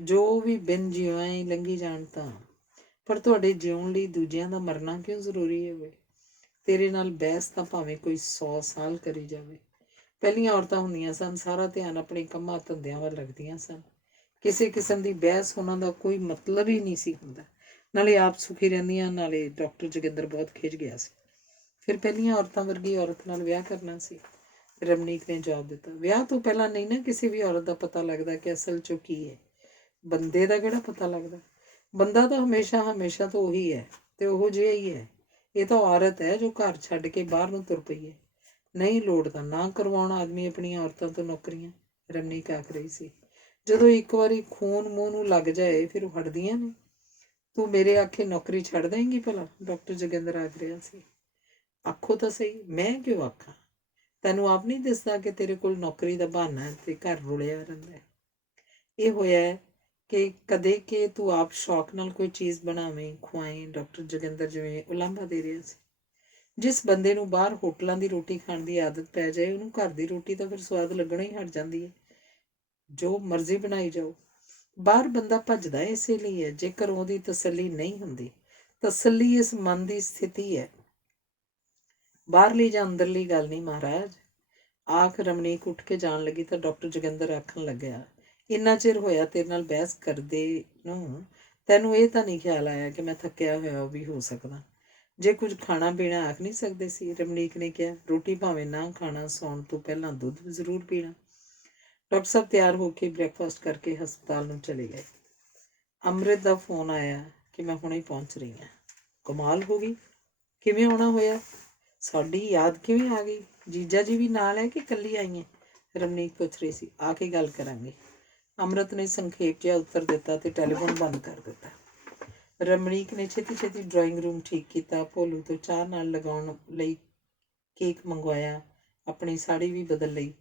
ਜੋ ਵੀ ਬਿਨ ਜਿਉਂ ਹੀ ਲੰਘੀ ਜਾਣ ਤਾਂ। ਪਰ ਤੁਹਾਡੇ ਜਿਉਣ ਲਈ ਦੂਜਿਆਂ ਦਾ ਮਰਨਾ ਕਿਉਂ ਜ਼ਰੂਰੀ ਹੋਵੇ? ਤੇਰੇ ਨਾਲ ਬਹਿਸ ਤਾਂ ਭਾਵੇਂ ਕੋਈ 100 ਸਾਲ ਕਰੀ ਜਾਵੇ। ਪਹਿਲੀਆਂ ਔਰਤਾਂ ਹੁੰਦੀਆਂ ਸਨ, ਸਾਰਾ ਧਿਆਨ ਆਪਣੇ ਕੰਮਾਂ ਧੰਦਿਆਂ ਵੱਲ ਰੱਖਦੀਆਂ ਸਨ। ਕਿਸੇ ਕਿਸਮ ਦੀ ਬਹਿਸ ਉਹਨਾਂ ਦਾ ਕੋਈ ਮਤਲਬ ਹੀ ਨਹੀਂ ਸੀ ਹੁੰਦਾ। ਨਾਲੇ ਆਪ ਸੁਖੀ ਰਹਿੰਦੀਆਂ, ਨਾਲੇ ਡਾਕਟਰ ਜੋਗਿੰਦਰ ਬਹੁਤ ਖਿਝ ਗਿਆ ਸੀ। ਫਿਰ ਪਹਿਲੀਆਂ ਔਰਤਾਂ ਵਰਗੀ ਔਰਤ ਨਾਲ ਵਿਆਹ ਕਰਨਾ ਸੀ। ਰਮਨੀਕ ਨੇ ਜਵਾਬ ਦਿੱਤਾ। ਵਿਆਹ ਤੋਂ ਪਹਿਲਾਂ ਨਹੀਂ ਨਾ ਕਿਸੇ ਵੀ ਔਰਤ ਦਾ ਪਤਾ ਲੱਗਦਾ ਕਿ ਅਸਲ 'ਚੋਂ ਕੀ ਹੈ। ਬੰਦੇ ਦਾ ਕਿਹੜਾ ਪਤਾ ਲੱਗਦਾ? ਬੰਦਾ ਤਾਂ ਹਮੇਸ਼ਾ ਤੋਂ ਉਹੀ ਹੈ ਤੇ ਉਹੋ ਜਿਹਾ ਹੀ ਹੈ। ਇਹ ਤਾਂ ਔਰਤ ਹੈ ਜੋ ਘਰ ਛੱਡ ਕੇ ਬਾਹਰ ਨੂੰ ਤੁਰ ਪਈ ਹੈ। ਨਹੀਂ ਲੋੜਦਾ ਨਾ ਕਰਵਾਉਣ ਆਦਮੀ ਆਪਣੀਆਂ ਔਰਤਾਂ ਤੋਂ ਨੌਕਰੀਆਂ। ਰਮਨੀਕ ਆਖ ਰਹੀ ਸੀ। ਜਦੋਂ ਇੱਕ ਵਾਰੀ ਖੂਨ ਮੂੰਹ ਨੂੰ ਲੱਗ ਜਾਏ ਫਿਰ ਉਹ ਹਟਦੀਆਂ ਨੇ। ਤੂੰ ਮੇਰੇ ਆਖੇ ਨੌਕਰੀ ਛੱਡ ਦੇਂਗੀ ਭਲਾ? ਡਾਕਟਰ ਜੋਗਿੰਦਰ ਆਖ ਰਿਹਾ ਸੀ। ਆਖੋ ਤਾਂ ਸਹੀ, ਮੈਂ ਕਿਉਂ ਆਖਾਂ? ਤੈਨੂੰ ਆਪ ਨਹੀਂ ਦਿਸਦਾ ਕਿ ਤੇਰੇ ਕੋਲ ਨੌਕਰੀ ਦਾ ਬਹਾਨਾ ਹੈ ਤੇ ਘਰ ਰੁਲਿਆ ਰਹਿੰਦਾ ਹੈ। ਇਹ ਹੋਇਆ ਕਿ ਕਦੇ ਕਿ ਤੂੰ ਆਪ ਸ਼ੌਕ ਨਾਲ ਕੋਈ ਚੀਜ਼ ਬਣਾਵੇਂ, ਖੁਆਏਂ। ਡਾਕਟਰ ਜੋਗਿੰਦਰ ਜਿਵੇਂ ਉਲਾਂਭਾ ਦੇ ਰਿਹਾ ਸੀ। ਜਿਸ ਬੰਦੇ ਨੂੰ ਬਾਹਰ ਹੋਟਲਾਂ ਦੀ ਰੋਟੀ ਖਾਣ ਦੀ ਆਦਤ ਪੈ ਜਾਏ, ਉਹਨੂੰ ਘਰ ਦੀ ਰੋਟੀ ਤਾਂ ਫਿਰ ਸਵਾਦ ਲੱਗਣਾ ਹੀ ਹਟ ਜਾਂਦੀ ਹੈ। ਜੋ ਮਰਜ਼ੀ ਬਣਾਈ ਜਾਓ। ਬਾਹਰ ਬੰਦਾ ਭੱਜਦਾ ਇਸੇ ਲਈ ਹੈ, ਜੇਕਰ ਉਹਦੀ ਤਸੱਲੀ ਨਹੀਂ ਹੁੰਦੀ। ਤਸੱਲੀ ਇਸ ਮਨ ਦੀ ਸਥਿਤੀ ਹੈ, ਬਾਹਰਲੀ ਜਾਂ ਅੰਦਰਲੀ ਗੱਲ ਨਹੀਂ ਮਹਾਰਾਜ। ਆਖ ਰਮਨੀਕ ਉੱਠ ਕੇ ਜਾਣ ਲੱਗੀ ਤਾਂ ਡਾਕਟਰ ਜੋਗਿੰਦਰ ਆਖਣ ਲੱਗਿਆ, ਇੰਨਾ ਚਿਰ ਹੋਇਆ ਤੇਰੇ ਨਾਲ ਬਹਿਸ ਕਰਦੇ ਨੂੰ, ਤੈਨੂੰ ਇਹ ਤਾਂ ਨਹੀਂ ਖਿਆਲ ਆਇਆ ਕਿ ਮੈਂ ਥੱਕਿਆ ਹੋਇਆ ਵੀ ਹੋ ਸਕਦਾ। ਜੇ ਕੁਝ ਖਾਣਾ ਪੀਣਾ ਆਖ ਨਹੀਂ ਸਕਦੇ ਸੀ? ਰਮਨੀਕ ਨੇ ਕਿਹਾ। ਰੋਟੀ ਭਾਵੇਂ ਨਾ ਖਾਣਾ, ਸੌਣ ਤੋਂ ਪਹਿਲਾਂ ਦੁੱਧ ਜ਼ਰੂਰ ਪੀਣਾ। ਡਾਕਟਰ ਸਾਹਿਬ ਤਿਆਰ ਹੋ ਕੇ ਬ੍ਰੇਕਫਾਸਟ ਕਰਕੇ ਹਸਪਤਾਲ ਨੂੰ ਚਲੇ ਗਏ। ਅੰਮ੍ਰਿਤ ਦਾ ਫੋਨ ਆਇਆ ਕਿ ਮੈਂ ਹੁਣੇ ਪਹੁੰਚ ਰਹੀ ਹਾਂ। ਕਮਾਲ ਹੋ ਗਈ, ਕਿਵੇਂ ਆਉਣਾ ਹੋਇਆ? ਸਾਡੀ ਯਾਦ ਕਿਵੇਂ ਆ ਗਈ? ਜੀਜਾ ਜੀ ਵੀ ਨਾਲ ਹੈ ਕਿ ਇਕੱਲੀ ਆਈ ਹੈ? ਰਮਨੀਕ ਪੁੱਛ ਰਹੀ ਸੀ। ਆ ਕੇ ਗੱਲ ਕਰਾਂਗੇ, ਅੰਮ੍ਰਿਤ ਨੇ ਸੰਖੇਪ ਜਿਹਾ ਉੱਤਰ ਦਿੱਤਾ ਤੇ ਟੈਲੀਫੋਨ ਬੰਦ ਕਰ ਦਿੱਤਾ। ਰਮਨੀਕ ਨੇ ਛੇਤੀ ਛੇਤੀ ਡਰਾਇੰਗ ਰੂਮ ਠੀਕ ਕੀਤਾ, ਭੋਲੂ ਤੋਂ ਚਾਹ ਨਾਲ ਲਗਾਉਣ ਲਈ ਕੇਕ ਮੰਗਵਾਇਆ, ਆਪਣੀ ਸਾੜੀ ਵੀ ਬਦਲ ਲਈ।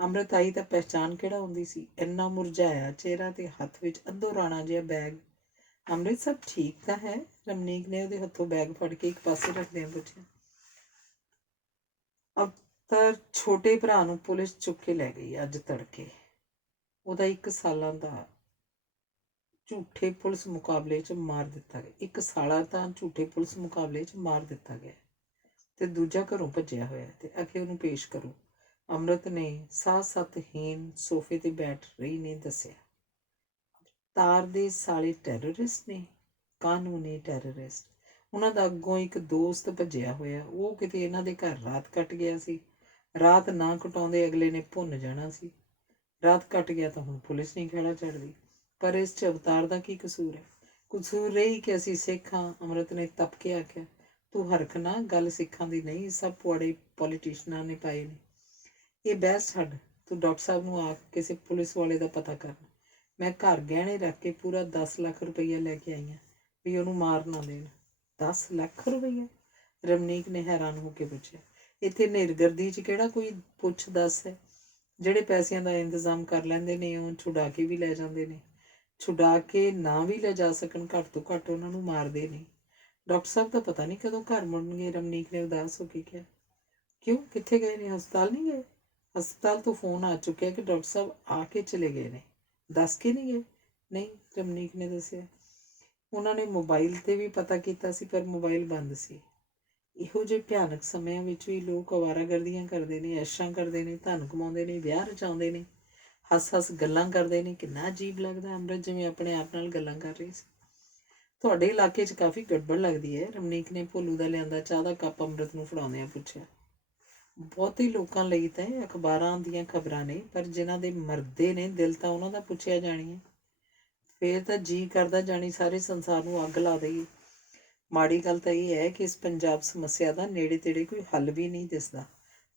ਅੰਮ੍ਰਿਤ ਆਈ ਤਾਂ ਪਹਿਚਾਣ ਕਿਹੜਾ ਹੁੰਦੀ ਸੀ? ਇੰਨਾ ਮੁਰਝਾਇਆ ਚਿਹਰਾ ਤੇ ਹੱਥ ਵਿੱਚ ਅੱਧੋ ਰਾਣਾ ਜਿਹਾ ਬੈਗ। ਅੰਮ੍ਰਿਤ ਸਭ ਠੀਕ ਤਾਂ ਹੈ? ਰਮਨੀਕ ਨੇ ਉਹਦੇ ਹੱਥੋਂ ਬੈਗ ਫੜ ਕੇ ਇੱਕ ਪਾਸੇ ਰੱਖਦਿਆਂ ਪੁੱਛਿਆ। ਅਵਤਰ ਛੋਟੇ ਭਰਾ ਨੂੰ ਪੁਲਿਸ ਚੁੱਕ ਕੇ ਲੈ ਗਈ ਅੱਜ ਤੜਕੇ। ਉਹਦਾ 1 ਸਾਲਾਂ ਦਾ ਝੂਠੇ ਪੁਲਿਸ ਮੁਕਾਬਲੇ 'ਚ ਮਾਰ ਦਿੱਤਾ ਗਿਆ। 1 ਸਾਲਾ ਤਾਂ ਝੂਠੇ ਪੁਲਿਸ ਮੁਕਾਬਲੇ 'ਚ ਮਾਰ ਦਿੱਤਾ ਗਿਆ ਤੇ ਦੂਜਾ ਘਰੋਂ ਭੱਜਿਆ ਹੋਇਆ ਤੇ ਆਖੇ ਉਹਨੂੰ ਪੇਸ਼ ਕਰੋ। ਅੰਮ੍ਰਿਤ ਨੇ ਸਾਹ-ਸਤਹੀਣ ਸੋਫੇ ਤੇ ਬੈਠ ਰਹੀ ਨੇ ਦੱਸਿਆ। ਤਾਰ ਦੇ ਸਾਲੇ ਟੈਰਰਿਸਟ ਨੇ? ਕਾਨੂੰਨੀ ਟੈਰਰਿਸਟ। ਉਹਨਾਂ ਦਾ ਅੱਗੋਂ ਇੱਕ ਦੋਸਤ ਭੱਜਿਆ ਹੋਇਆ। ਉਹ ਕਿਤੇ ਇਹਨਾਂ ਦੇ ਘਰ ਰਾਤ ਕੱਟ ਗਿਆ ਸੀ। ਰਾਤ ਨਾ ਕਟਾਉਂਦੇ ਅਗਲੇ ਨੇ ਭੁੰਨ ਜਾਣਾ ਸੀ। ਰਾਤ ਕੱਟ ਗਿਆ ਤਾਂ ਹੁਣ ਪੁਲਿਸ ਨਹੀਂ ਖਹਿੜਾ ਚੜ੍ਹਦੀ। ਪਰ ਇਸ 'ਚ ਅਵਤਾਰ ਦਾ ਕੀ ਕਸੂਰ ਹੈ? ਕਸੂਰ ਰਹੀ ਕਿ ਅਸੀਂ ਸਿੱਖ ਹਾਂ। ਅੰਮ੍ਰਿਤ ਨੇ ਤਪ ਕੇ ਆਖਿਆ। ਤੂੰ ਹਰਖ ਨਾ, ਗੱਲ ਸਿੱਖਾਂ ਦੀ ਨਹੀਂ, ਸਭ ਪੁਆੜੇ ਪੋਲੀਟੀਸ਼ਨਾਂ ਨੇ ਪਾਏ ਨੇ। ਇਹ ਬਹਿਸ ਛੱਡ, ਤੂੰ ਡਾਕਟਰ ਸਾਹਿਬ ਨੂੰ ਆਖ ਕਿਸੇ ਪੁਲਿਸ ਵਾਲੇ ਦਾ ਪਤਾ ਕਰਨ। ਮੈਂ ਘਰ ਗਹਿਣੇ ਰੱਖ ਕੇ ਪੂਰਾ 10 ਲੱਖ ਰੁਪਈਆ ਲੈ ਕੇ ਆਈ ਹਾਂ ਵੀ ਉਹਨੂੰ ਮਾਰ ਨਾ ਦੇਣ। 10 ਲੱਖ ਰੁਪਈਆ? ਰਮਨੀਕ ਨੇ ਹੈਰਾਨ ਹੋ ਕੇ ਪੁੱਛਿਆ। ਇੱਥੇ ਨਿਰਗਰਦੀ 'ਚ ਕਿਹੜਾ ਕੋਈ ਪੁੱਛ ਦੱਸ ਹੈ? ਜਿਹੜੇ ਪੈਸਿਆਂ ਦਾ ਇੰਤਜ਼ਾਮ ਕਰ ਲੈਂਦੇ ਨੇ ਉਹ ਛੁਡਾ ਕੇ ਵੀ ਲੈ ਜਾਂਦੇ ਨੇ। ਛੁਡਾ ਕੇ ਨਾ ਵੀ ਲੈ ਜਾ ਸਕਣ, ਘੱਟ ਤੋਂ ਘੱਟ ਉਹਨਾਂ ਨੂੰ ਮਾਰਦੇ ਨਹੀਂ। ਡਾਕਟਰ ਸਾਹਿਬ ਦਾ ਪਤਾ ਨਹੀਂ ਕਦੋਂ ਘਰ ਮੁੜਨਗੇ। ਰਮਨੀਕ ਨੇ ਉਦਾਸ ਹੋ ਕੇ ਕਿਹਾ। ਕਿਉਂ, ਕਿੱਥੇ ਗਏ ਨੇ? ਹਸਪਤਾਲ ਨਹੀਂ ਗਏ? ਹਸਪਤਾਲ ਤੋਂ ਫੋਨ ਆ ਚੁੱਕਿਆ ਕਿ ਡਾਕਟਰ ਸਾਹਿਬ ਆ ਕੇ ਚਲੇ ਗਏ ਨੇ। ਦੱਸ ਕੇ ਨਹੀਂ ਗਏ? ਨਹੀਂ, ਰਮਨੀਕ ਨੇ ਦੱਸਿਆ। ਉਹਨਾਂ ਨੇ ਮੋਬਾਈਲ 'ਤੇ ਵੀ ਪਤਾ ਕੀਤਾ ਸੀ ਪਰ ਮੋਬਾਈਲ ਬੰਦ ਸੀ। ਇਹੋ ਜਿਹੇ ਭਿਆਨਕ ਸਮਿਆਂ ਵਿੱਚ ਵੀ ਲੋਕ ਅਵਾਰਾਗਰਦੀਆਂ ਕਰਦੇ ਨੇ, ਐਸ਼ਾਂ ਕਰਦੇ ਨੇ, ਧਨ ਕਮਾਉਂਦੇ ਨੇ, ਵਿਆਹ ਰਚਾਉਂਦੇ ਨੇ, ਹੱਸ-ਹੱਸ ਗੱਲਾਂ ਕਰਦੇ ਨੇ। ਕਿੰਨਾ ਅਜੀਬ ਲੱਗਦਾ। ਅੰਮ੍ਰਿਤ ਜਿਵੇਂ ਆਪਣੇ ਆਪ ਨਾਲ ਗੱਲਾਂ ਕਰ ਰਹੀ ਸੀ। ਤੁਹਾਡੇ ਇਲਾਕੇ 'ਚ ਕਾਫੀ ਗੜਬੜ ਲੱਗਦੀ ਹੈ। ਰਮਨੀਕ ਨੇ ਭੋਲੂ ਦਾ ਲਿਆਂਦਾ ਚਾਹ ਦਾ ਕੱਪ ਅੰਮ੍ਰਿਤ ਨੂੰ ਫੜਾਉਂਦਿਆਂ ਪੁੱਛਿਆ। ਬਹੁਤੇ ਲੋਕਾਂ ਲਈ ਤਾਂ ਇਹ ਅਖਬਾਰਾਂ ਦੀਆਂ ਖਬਰਾਂ ਨੇ, ਪਰ ਜਿਨ੍ਹਾਂ ਦੇ ਮਰਦੇ ਨੇ ਦਿਲ ਤਾਂ ਉਹਨਾਂ ਦਾ ਪੁੱਛਿਆ ਜਾਣੀ ਹੈ। ਫੇਰ ਤਾਂ ਜੀ ਕਰਦਾ ਜਾਣੀ ਸਾਰੇ ਸੰਸਾਰ ਨੂੰ ਅੱਗ ਲਾ ਦੇਈਏ। ਮਾੜੀ ਗੱਲ ਤਾਂ ਇਹ ਹੈ ਕਿ ਇਸ ਪੰਜਾਬ ਸਮੱਸਿਆ ਦਾ ਨੇੜੇ ਤੇੜੇ ਕੋਈ ਹੱਲ ਵੀ ਨਹੀਂ ਦਿਸਦਾ।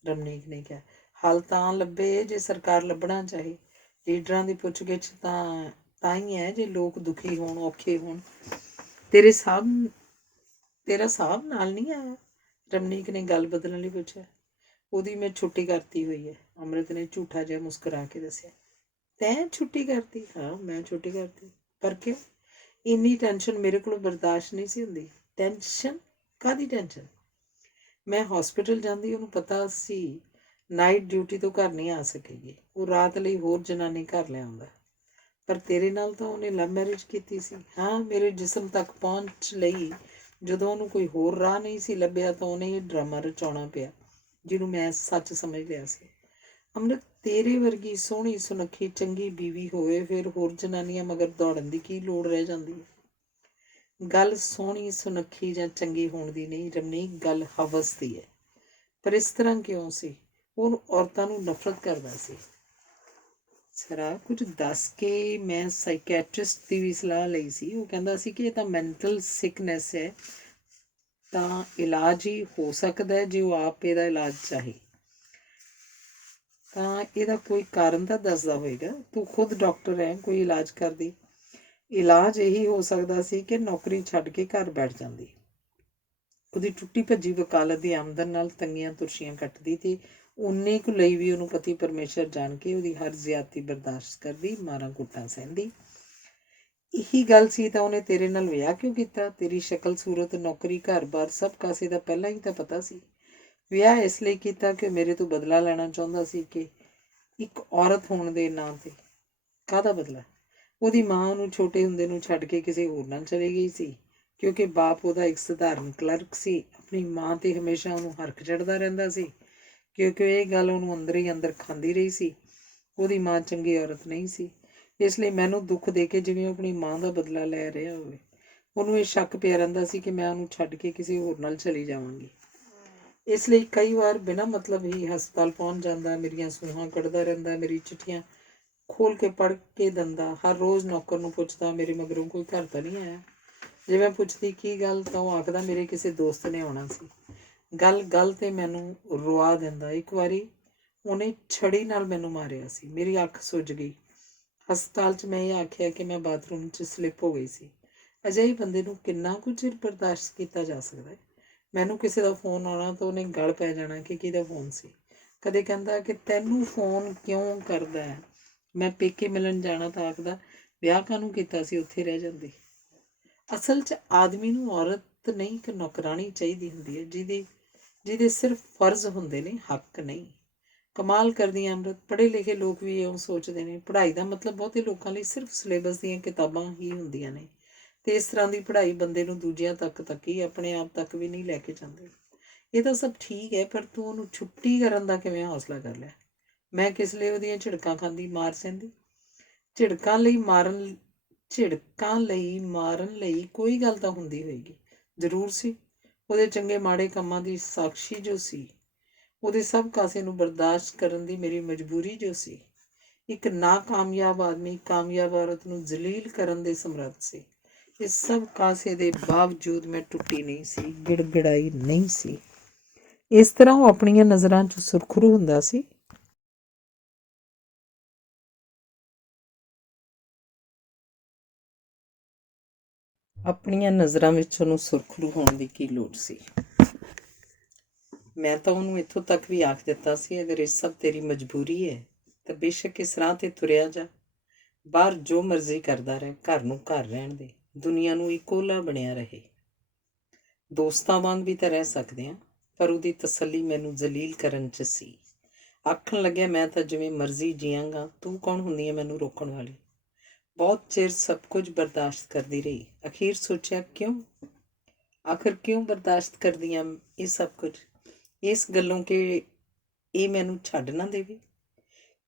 ਰਮਨੀਕ ਨੇ ਕਿਹਾ। ਹੱਲ ਤਾਂ ਲੱਭੇ ਜੇ ਸਰਕਾਰ ਲੱਭਣਾ ਚਾਹੇ। ਲੀਡਰਾਂ ਦੀ ਪੁੱਛ-ਗਿੱਛ ਤਾਂ ਹੀ ਹੈ ਜੇ ਲੋਕ ਦੁਖੀ ਹੋਣ, ਔਖੇ ਹੋਣ। ਤੇਰਾ ਸਾਹਬ ਨਾਲ ਨਹੀਂ ਆਇਆ? ਰਮਨੀਕ ਨੇ ਗੱਲ ਬਦਲਣ ਲਈ ਪੁੱਛਿਆ। ਉਹਦੀ ਮੈਂ ਛੁੱਟੀ ਕਰਤੀ ਹੋਈ ਹੈ, ਅੰਮ੍ਰਿਤ ਨੇ ਝੂਠਾ ਜਿਹਾ ਮੁਸਕਰਾ ਕੇ ਦੱਸਿਆ। ਤੈਂ ਛੁੱਟੀ ਕਰਤੀ? ਹਾਂ, ਮੈਂ ਛੁੱਟੀ ਕਰਤੀ। ਪਰ ਕਿਉਂ? ਇੰਨੀ ਟੈਨਸ਼ਨ ਮੇਰੇ ਕੋਲੋਂ ਬਰਦਾਸ਼ਤ ਨਹੀਂ ਸੀ ਹੁੰਦੀ। ਟੈਨਸ਼ਨ? ਕਾਹਦੀ ਟੈਨਸ਼ਨ? ਮੈਂ ਹੌਸਪੀਟਲ ਜਾਂਦੀ, ਉਹਨੂੰ ਪਤਾ ਸੀ ਨਾਈਟ ਡਿਊਟੀ ਤੋਂ ਘਰ ਨਹੀਂ ਆ ਸਕੇਗੀ। ਉਹ ਰਾਤ ਲਈ ਹੋਰ ਜਨਾਨੀ ਘਰ ਲਿਆਉਂਦਾ। ਪਰ ਤੇਰੇ ਨਾਲ ਤਾਂ ਉਹਨੇ ਲਵ ਮੈਰਿਜ ਕੀਤੀ ਸੀ। ਹਾਂ, ਮੇਰੇ ਜਿਸਮ ਤੱਕ ਪਹੁੰਚ ਲਈ। ਜਦੋਂ ਉਹਨੂੰ ਕੋਈ ਹੋਰ ਰਾਹ ਨਹੀਂ ਸੀ ਲੱਭਿਆ ਤਾਂ ਉਹਨੇ ਇਹ ਡਰਾਮਾ ਰਚਾਉਣਾ ਪਿਆ ਜਿਹਨੂੰ ਮੈਂ ਸੱਚ ਸਮਝ ਲਿਆ ਸੀ। ਅੰਮ੍ਰਿਤ, ਤੇਰੇ ਵਰਗੀ ਸੋਹਣੀ ਸੁਨੱਖੀ ਚੰਗੀ ਬੀਵੀ ਹੋਵੇ ਫਿਰ ਹੋਰ ਜਨਾਨੀਆਂ ਮਗਰ ਦੌੜਨ ਦੀ ਕੀ ਲੋੜ ਰਹਿ ਜਾਂਦੀ ਹੈ? ਗੱਲ ਸੋਹਣੀ ਸੁਨੱਖੀ ਜਾਂ ਚੰਗੀ ਹੋਣ ਦੀ ਨਹੀਂ ਰਮਨੀਕ, ਗੱਲ ਹਵਸ ਦੀ ਹੈ। ਪਰ ਇਸ ਤਰ੍ਹਾਂ ਕਿਉਂ ਸੀ? ਉਹ ਔਰਤਾਂ ਨੂੰ ਨਫ਼ਰਤ ਕਰਦਾ ਸੀ। ਜ਼ਰਾ ਕੁਝ ਦੱਸ ਕੇ। ਮੈਂ ਸਾਈਕੈਟਰਿਸਟ ਦੀ ਵੀ ਸਲਾਹ ਲਈ ਸੀ। ਉਹ ਕਹਿੰਦਾ ਸੀ ਕਿ ਇਹ ਤਾਂ ਮੈਂਟਲ ਸਿਕਨੈਸ ਹੈ, ਤਾਂ ਇਲਾਜ ਹੀ ਹੋ ਸਕਦਾ ਹੈ ਜੇ ਉਹ ਆਪ ਇਹਦਾ ਇਲਾਜ ਚਾਹੇ। ਤਾਂ ਇਹਦਾ ਕੋਈ ਕਾਰਨ ਤਾਂ ਦੱਸਦਾ ਹੋਏਗਾ। ਤੂੰ ਖੁਦ ਡਾਕਟਰ ਹੈ, ਕੋਈ ਇਲਾਜ ਕਰਦੀ। ਇਲਾਜ ਇਹੀ ਹੋ ਸਕਦਾ ਸੀ ਕਿ ਨੌਕਰੀ ਛੱਡ ਕੇ ਘਰ ਬੈਠ ਜਾਂਦੀ। ਉਹਦੀ ਟੁੱਟੀ ਭੱਜੀ ਵਕਾਲਤ ਦੀ ਆਮਦਨ ਨਾਲ ਤੰਗੀਆਂ ਤੁਰਸ਼ੀਆਂ ਕੱਟਦੀ ਤੇ ਉਨੇ ਕੁ ਲਈ ਵੀ ਉਹਨੂੰ ਪਤੀ ਪਰਮੇਸ਼ਰ ਜਾਣ ਕੇ ਉਹਦੀ ਹਰ ਜ਼ਿਆਦਤੀ ਬਰਦਾਸ਼ਤ ਕਰਦੀ, ਮਾਰਾਂ ਕੁੱਟਾਂ ਸਹਿੰਦੀ। ਇਹੀ ਗੱਲ ਸੀ ਤਾਂ ਉਹਨੇ ਤੇਰੇ ਨਾਲ ਵਿਆਹ ਕਿਉਂ ਕੀਤਾ? ਤੇਰੀ ਸ਼ਕਲ ਸੂਰਤ, ਨੌਕਰੀ, ਘਰ-ਬਾਰ ਸਭ ਕਾਸੇ ਦਾ ਪਹਿਲਾਂ ਹੀ ਤਾਂ ਪਤਾ ਸੀ। ਵਿਆਹ ਇਸ ਲਈ ਕੀਤਾ ਕਿ ਮੇਰੇ ਤੋਂ ਬਦਲਾ ਲੈਣਾ ਚਾਹੁੰਦਾ ਸੀ ਕਿ ਇੱਕ ਔਰਤ ਹੋਣ ਦੇ ਨਾਂ 'ਤੇ। ਕਾਹਦਾ ਬਦਲਾ? ਉਹਦੀ ਮਾਂ ਉਹਨੂੰ ਛੋਟੇ ਹੁੰਦੇ ਨੂੰ ਛੱਡ ਕੇ ਕਿਸੇ ਹੋਰ ਨਾਲ ਚਲੀ ਗਈ ਸੀ ਕਿਉਂਕਿ ਬਾਪ ਉਹਦਾ ਇੱਕ ਸਧਾਰਨ ਕਲਰਕ ਸੀ। ਆਪਣੀ ਮਾਂ 'ਤੇ ਹਮੇਸ਼ਾ ਉਹਨੂੰ ਹਰਖ ਚੜ੍ਹਦਾ ਰਹਿੰਦਾ ਸੀ ਕਿਉਂਕਿ ਇਹ ਗੱਲ ਉਹਨੂੰ ਅੰਦਰ ਹੀ ਅੰਦਰ ਖਾਂਦੀ ਰਹੀ ਸੀ। ਉਹਦੀ ਮਾਂ ਚੰਗੀ ਔਰਤ ਨਹੀਂ ਸੀ, ਇਸ ਲਈ ਮੈਨੂੰ ਦੁੱਖ ਦੇ ਕੇ ਜਿਵੇਂ ਉਹ ਆਪਣੀ ਮਾਂ ਦਾ ਬਦਲਾ ਲੈ ਰਿਹਾ ਹੋਵੇ। ਉਹਨੂੰ ਇਹ ਸ਼ੱਕ ਪਿਆ ਰਹਿੰਦਾ ਸੀ ਕਿ ਮੈਂ ਉਹਨੂੰ ਛੱਡ ਕੇ ਕਿਸੇ ਹੋਰ ਨਾਲ ਚਲੀ ਜਾਵਾਂਗੀ। ਇਸ ਲਈ ਕਈ ਵਾਰ ਬਿਨਾਂ ਮਤਲਬ ਹੀ ਹਸਪਤਾਲ ਪਹੁੰਚ ਜਾਂਦਾ, ਮੇਰੀਆਂ ਸੂਹਾਂ ਕੱਢਦਾ ਰਹਿੰਦਾ, ਮੇਰੀ ਚਿੱਠੀਆਂ ਖੋਲ੍ਹ ਕੇ ਪੜ੍ਹ ਕੇ ਦਿੰਦਾ। ਹਰ ਰੋਜ਼ ਨੌਕਰ ਨੂੰ ਪੁੱਛਦਾ ਮੇਰੇ ਮਗਰੋਂ ਕੋਈ ਘਰ ਤਾਂ ਨਹੀਂ ਆਇਆ। ਜੇ ਮੈਂ ਪੁੱਛਦੀ ਕੀ ਗੱਲ ਤਾਂ ਉਹ ਆਖਦਾ ਮੇਰੇ ਕਿਸੇ ਦੋਸਤ ਨੇ ਆਉਣਾ ਸੀ। ਗੱਲ ਗੱਲ 'ਤੇ ਮੈਨੂੰ ਰੁਆ ਦਿੰਦਾ। ਇੱਕ ਵਾਰੀ ਉਹਨੇ ਛੜੀ ਨਾਲ ਮੈਨੂੰ ਮਾਰਿਆ ਸੀ। ਮੇਰੀ ਅੱਖ ਸੁੱਜ ਗਈ। ਹਸਪਤਾਲ 'ਚ ਮੈਂ ਇਹ ਆਖਿਆ ਕਿ ਮੈਂ ਬਾਥਰੂਮ 'ਚ ਸਲਿੱਪ ਹੋ ਗਈ ਸੀ। ਅਜਿਹੇ ਬੰਦੇ ਨੂੰ ਕਿੰਨਾ ਕੁ ਚਿਰ ਬਰਦਾਸ਼ਤ ਕੀਤਾ ਜਾ ਸਕਦਾ ਹੈ। ਮੈਨੂੰ ਕਿਸੇ ਦਾ ਫੋਨ ਆਉਣਾ ਤਾਂ ਉਹਨੇ ਗਲ ਪੈ ਜਾਣਾ ਕਿ ਕਿਹਦਾ ਫੋਨ ਸੀ। ਕਦੇ ਕਹਿੰਦਾ ਕਿ ਤੈਨੂੰ ਫੋਨ ਕਿਉਂ ਕਰਦਾ ਹੈ। ਮੈਂ ਪੇਕੇ ਮਿਲਣ ਜਾਣਾ ਤਾਂ ਆਖਦਾ ਵਿਆਹ ਕਾਹਨੂੰ ਕੀਤਾ ਸੀ, ਉੱਥੇ ਰਹਿ ਜਾਂਦੀ। ਅਸਲ 'ਚ ਆਦਮੀ ਨੂੰ ਔਰਤ ਨਹੀਂ ਕਿ ਨੌਕਰਾਣੀ ਚਾਹੀਦੀ ਹੁੰਦੀ ਹੈ, ਜਿਹਦੇ ਸਿਰਫ ਫਰਜ਼ ਹੁੰਦੇ ਨੇ, ਹੱਕ ਨਹੀਂ। ਕਮਾਲ ਕਰਦੀ ਅੰਮ੍ਰਿਤ। ਪੜ੍ਹੇ ਲਿਖੇ ਲੋਕ ਵੀ ਇਉਂ ਸੋਚਦੇ ਨੇ। ਪੜ੍ਹਾਈ ਦਾ ਮਤਲਬ ਬਹੁਤੇ ਲੋਕਾਂ ਲਈ ਸਿਰਫ ਸਿਲੇਬਸ ਦੀਆਂ ਕਿਤਾਬਾਂ ਹੀ ਹੁੰਦੀਆਂ ਨੇ, ਅਤੇ ਇਸ ਤਰ੍ਹਾਂ ਦੀ ਪੜ੍ਹਾਈ ਬੰਦੇ ਨੂੰ ਦੂਜਿਆਂ ਤੱਕ ਹੀ, ਆਪਣੇ ਆਪ ਤੱਕ ਵੀ ਨਹੀਂ ਲੈ ਕੇ ਜਾਂਦੇ। ਇਹ ਤਾਂ ਸਭ ਠੀਕ ਹੈ, ਪਰ ਤੂੰ ਉਹਨੂੰ ਛੁੱਟੀ ਕਰਨ ਦਾ ਕਿਵੇਂ ਹੌਸਲਾ ਕਰ ਲਿਆ? ਮੈਂ ਕਿਸ ਲਈ ਉਹਦੀਆਂ ਝਿੜਕਾਂ ਖਾਂਦੀ, ਮਾਰ ਸਹਿੰਦੀ? ਝਿੜਕਾਂ ਲਈ ਮਾਰਨ ਲਈ ਕੋਈ ਗੱਲ ਤਾਂ ਹੁੰਦੀ ਹੋਏਗੀ। ਜ਼ਰੂਰ ਸੀ। ਉਹਦੇ ਚੰਗੇ ਮਾੜੇ ਕੰਮਾਂ ਦੀ ਸਾਖੀ ਜੋ ਸੀ, ਉਹਦੇ ਸਭ ਕਾਸੇ ਨੂੰ ਬਰਦਾਸ਼ਤ ਕਰਨ ਦੀ ਮੇਰੀ ਮਜਬੂਰੀ ਜੋ ਸੀ। ਇੱਕ ਨਾਕਾਮਯਾਬ ਆਦਮੀ ਕਾਮਯਾਬ ਔਰਤ ਨੂੰ ਜ਼ਲੀਲ ਕਰਨ ਦੇ ਸਮਰੱਥ ਸੀ। ਇਸ ਸਭ ਕਾਸੇ ਦੇ ਬਾਵਜੂਦ ਮੈਂ ਟੁੱਟੀ ਨਹੀਂ ਸੀ, ਗਿੜਗਿੜਾਈ ਨਹੀਂ ਸੀ। ਇਸ ਤਰ੍ਹਾਂ ਉਹ ਆਪਣੀਆਂ ਨਜ਼ਰਾਂ 'ਚ ਸੁਰਖਰੂ ਹੁੰਦਾ ਸੀ। ਆਪਣੀਆਂ ਨਜ਼ਰਾਂ ਵਿੱਚ ਉਹਨੂੰ ਸੁਰਖਰੂ ਹੋਣ ਦੀ ਕੀ ਲੋੜ ਸੀ? ਮੈਂ ਤਾਂ ਉਹਨੂੰ ਇੱਥੋਂ ਤੱਕ ਵੀ ਆਖ ਦਿੱਤਾ ਸੀ, ਅਗਰ ਇਹ ਸਭ ਤੇਰੀ ਮਜਬੂਰੀ ਹੈ ਤਾਂ ਬੇਸ਼ੱਕ ਇਸ ਰਾਹ 'ਤੇ ਤੁਰਿਆ ਜਾ। ਬਾਹਰ ਜੋ ਮਰਜ਼ੀ ਕਰਦਾ ਰਹੇ, ਘਰ ਨੂੰ ਘਰ ਰਹਿਣ ਦੇ। ਦੁਨੀਆ ਨੂੰ ਇਕੋਲਾ ਬਣਿਆ ਰਹੇ। ਦੋਸਤਾਂ ਵਾਂਗ ਵੀ ਤਾਂ ਰਹਿ ਸਕਦੇ ਹਾਂ। ਪਰ ਉਹਦੀ ਤਸੱਲੀ ਮੈਨੂੰ ਜ਼ਲੀਲ ਕਰਨ 'ਚ ਸੀ। ਆਖਣ ਲੱਗਿਆ ਮੈਂ ਤਾਂ ਜਿਵੇਂ ਮਰਜ਼ੀ ਜੀਆਂਗਾ, ਤੂੰ ਕੌਣ ਹੁੰਦੀ ਹੈ ਮੈਨੂੰ ਰੋਕਣ ਵਾਲੀ? ਬਹੁਤ ਚਿਰ ਸਭ ਕੁਝ ਬਰਦਾਸ਼ਤ ਕਰਦੀ ਰਹੀ। ਅਖੀਰ ਸੋਚਿਆ ਆਖਰ ਕਿਉਂ ਬਰਦਾਸ਼ਤ ਕਰਦੀ ਹਾਂ ਇਹ ਸਭ ਕੁਝ? ਇਸ ਗੱਲੋਂ ਕਿ ਇਹ ਮੈਨੂੰ ਛੱਡ ਨਾ ਦੇਵੇ।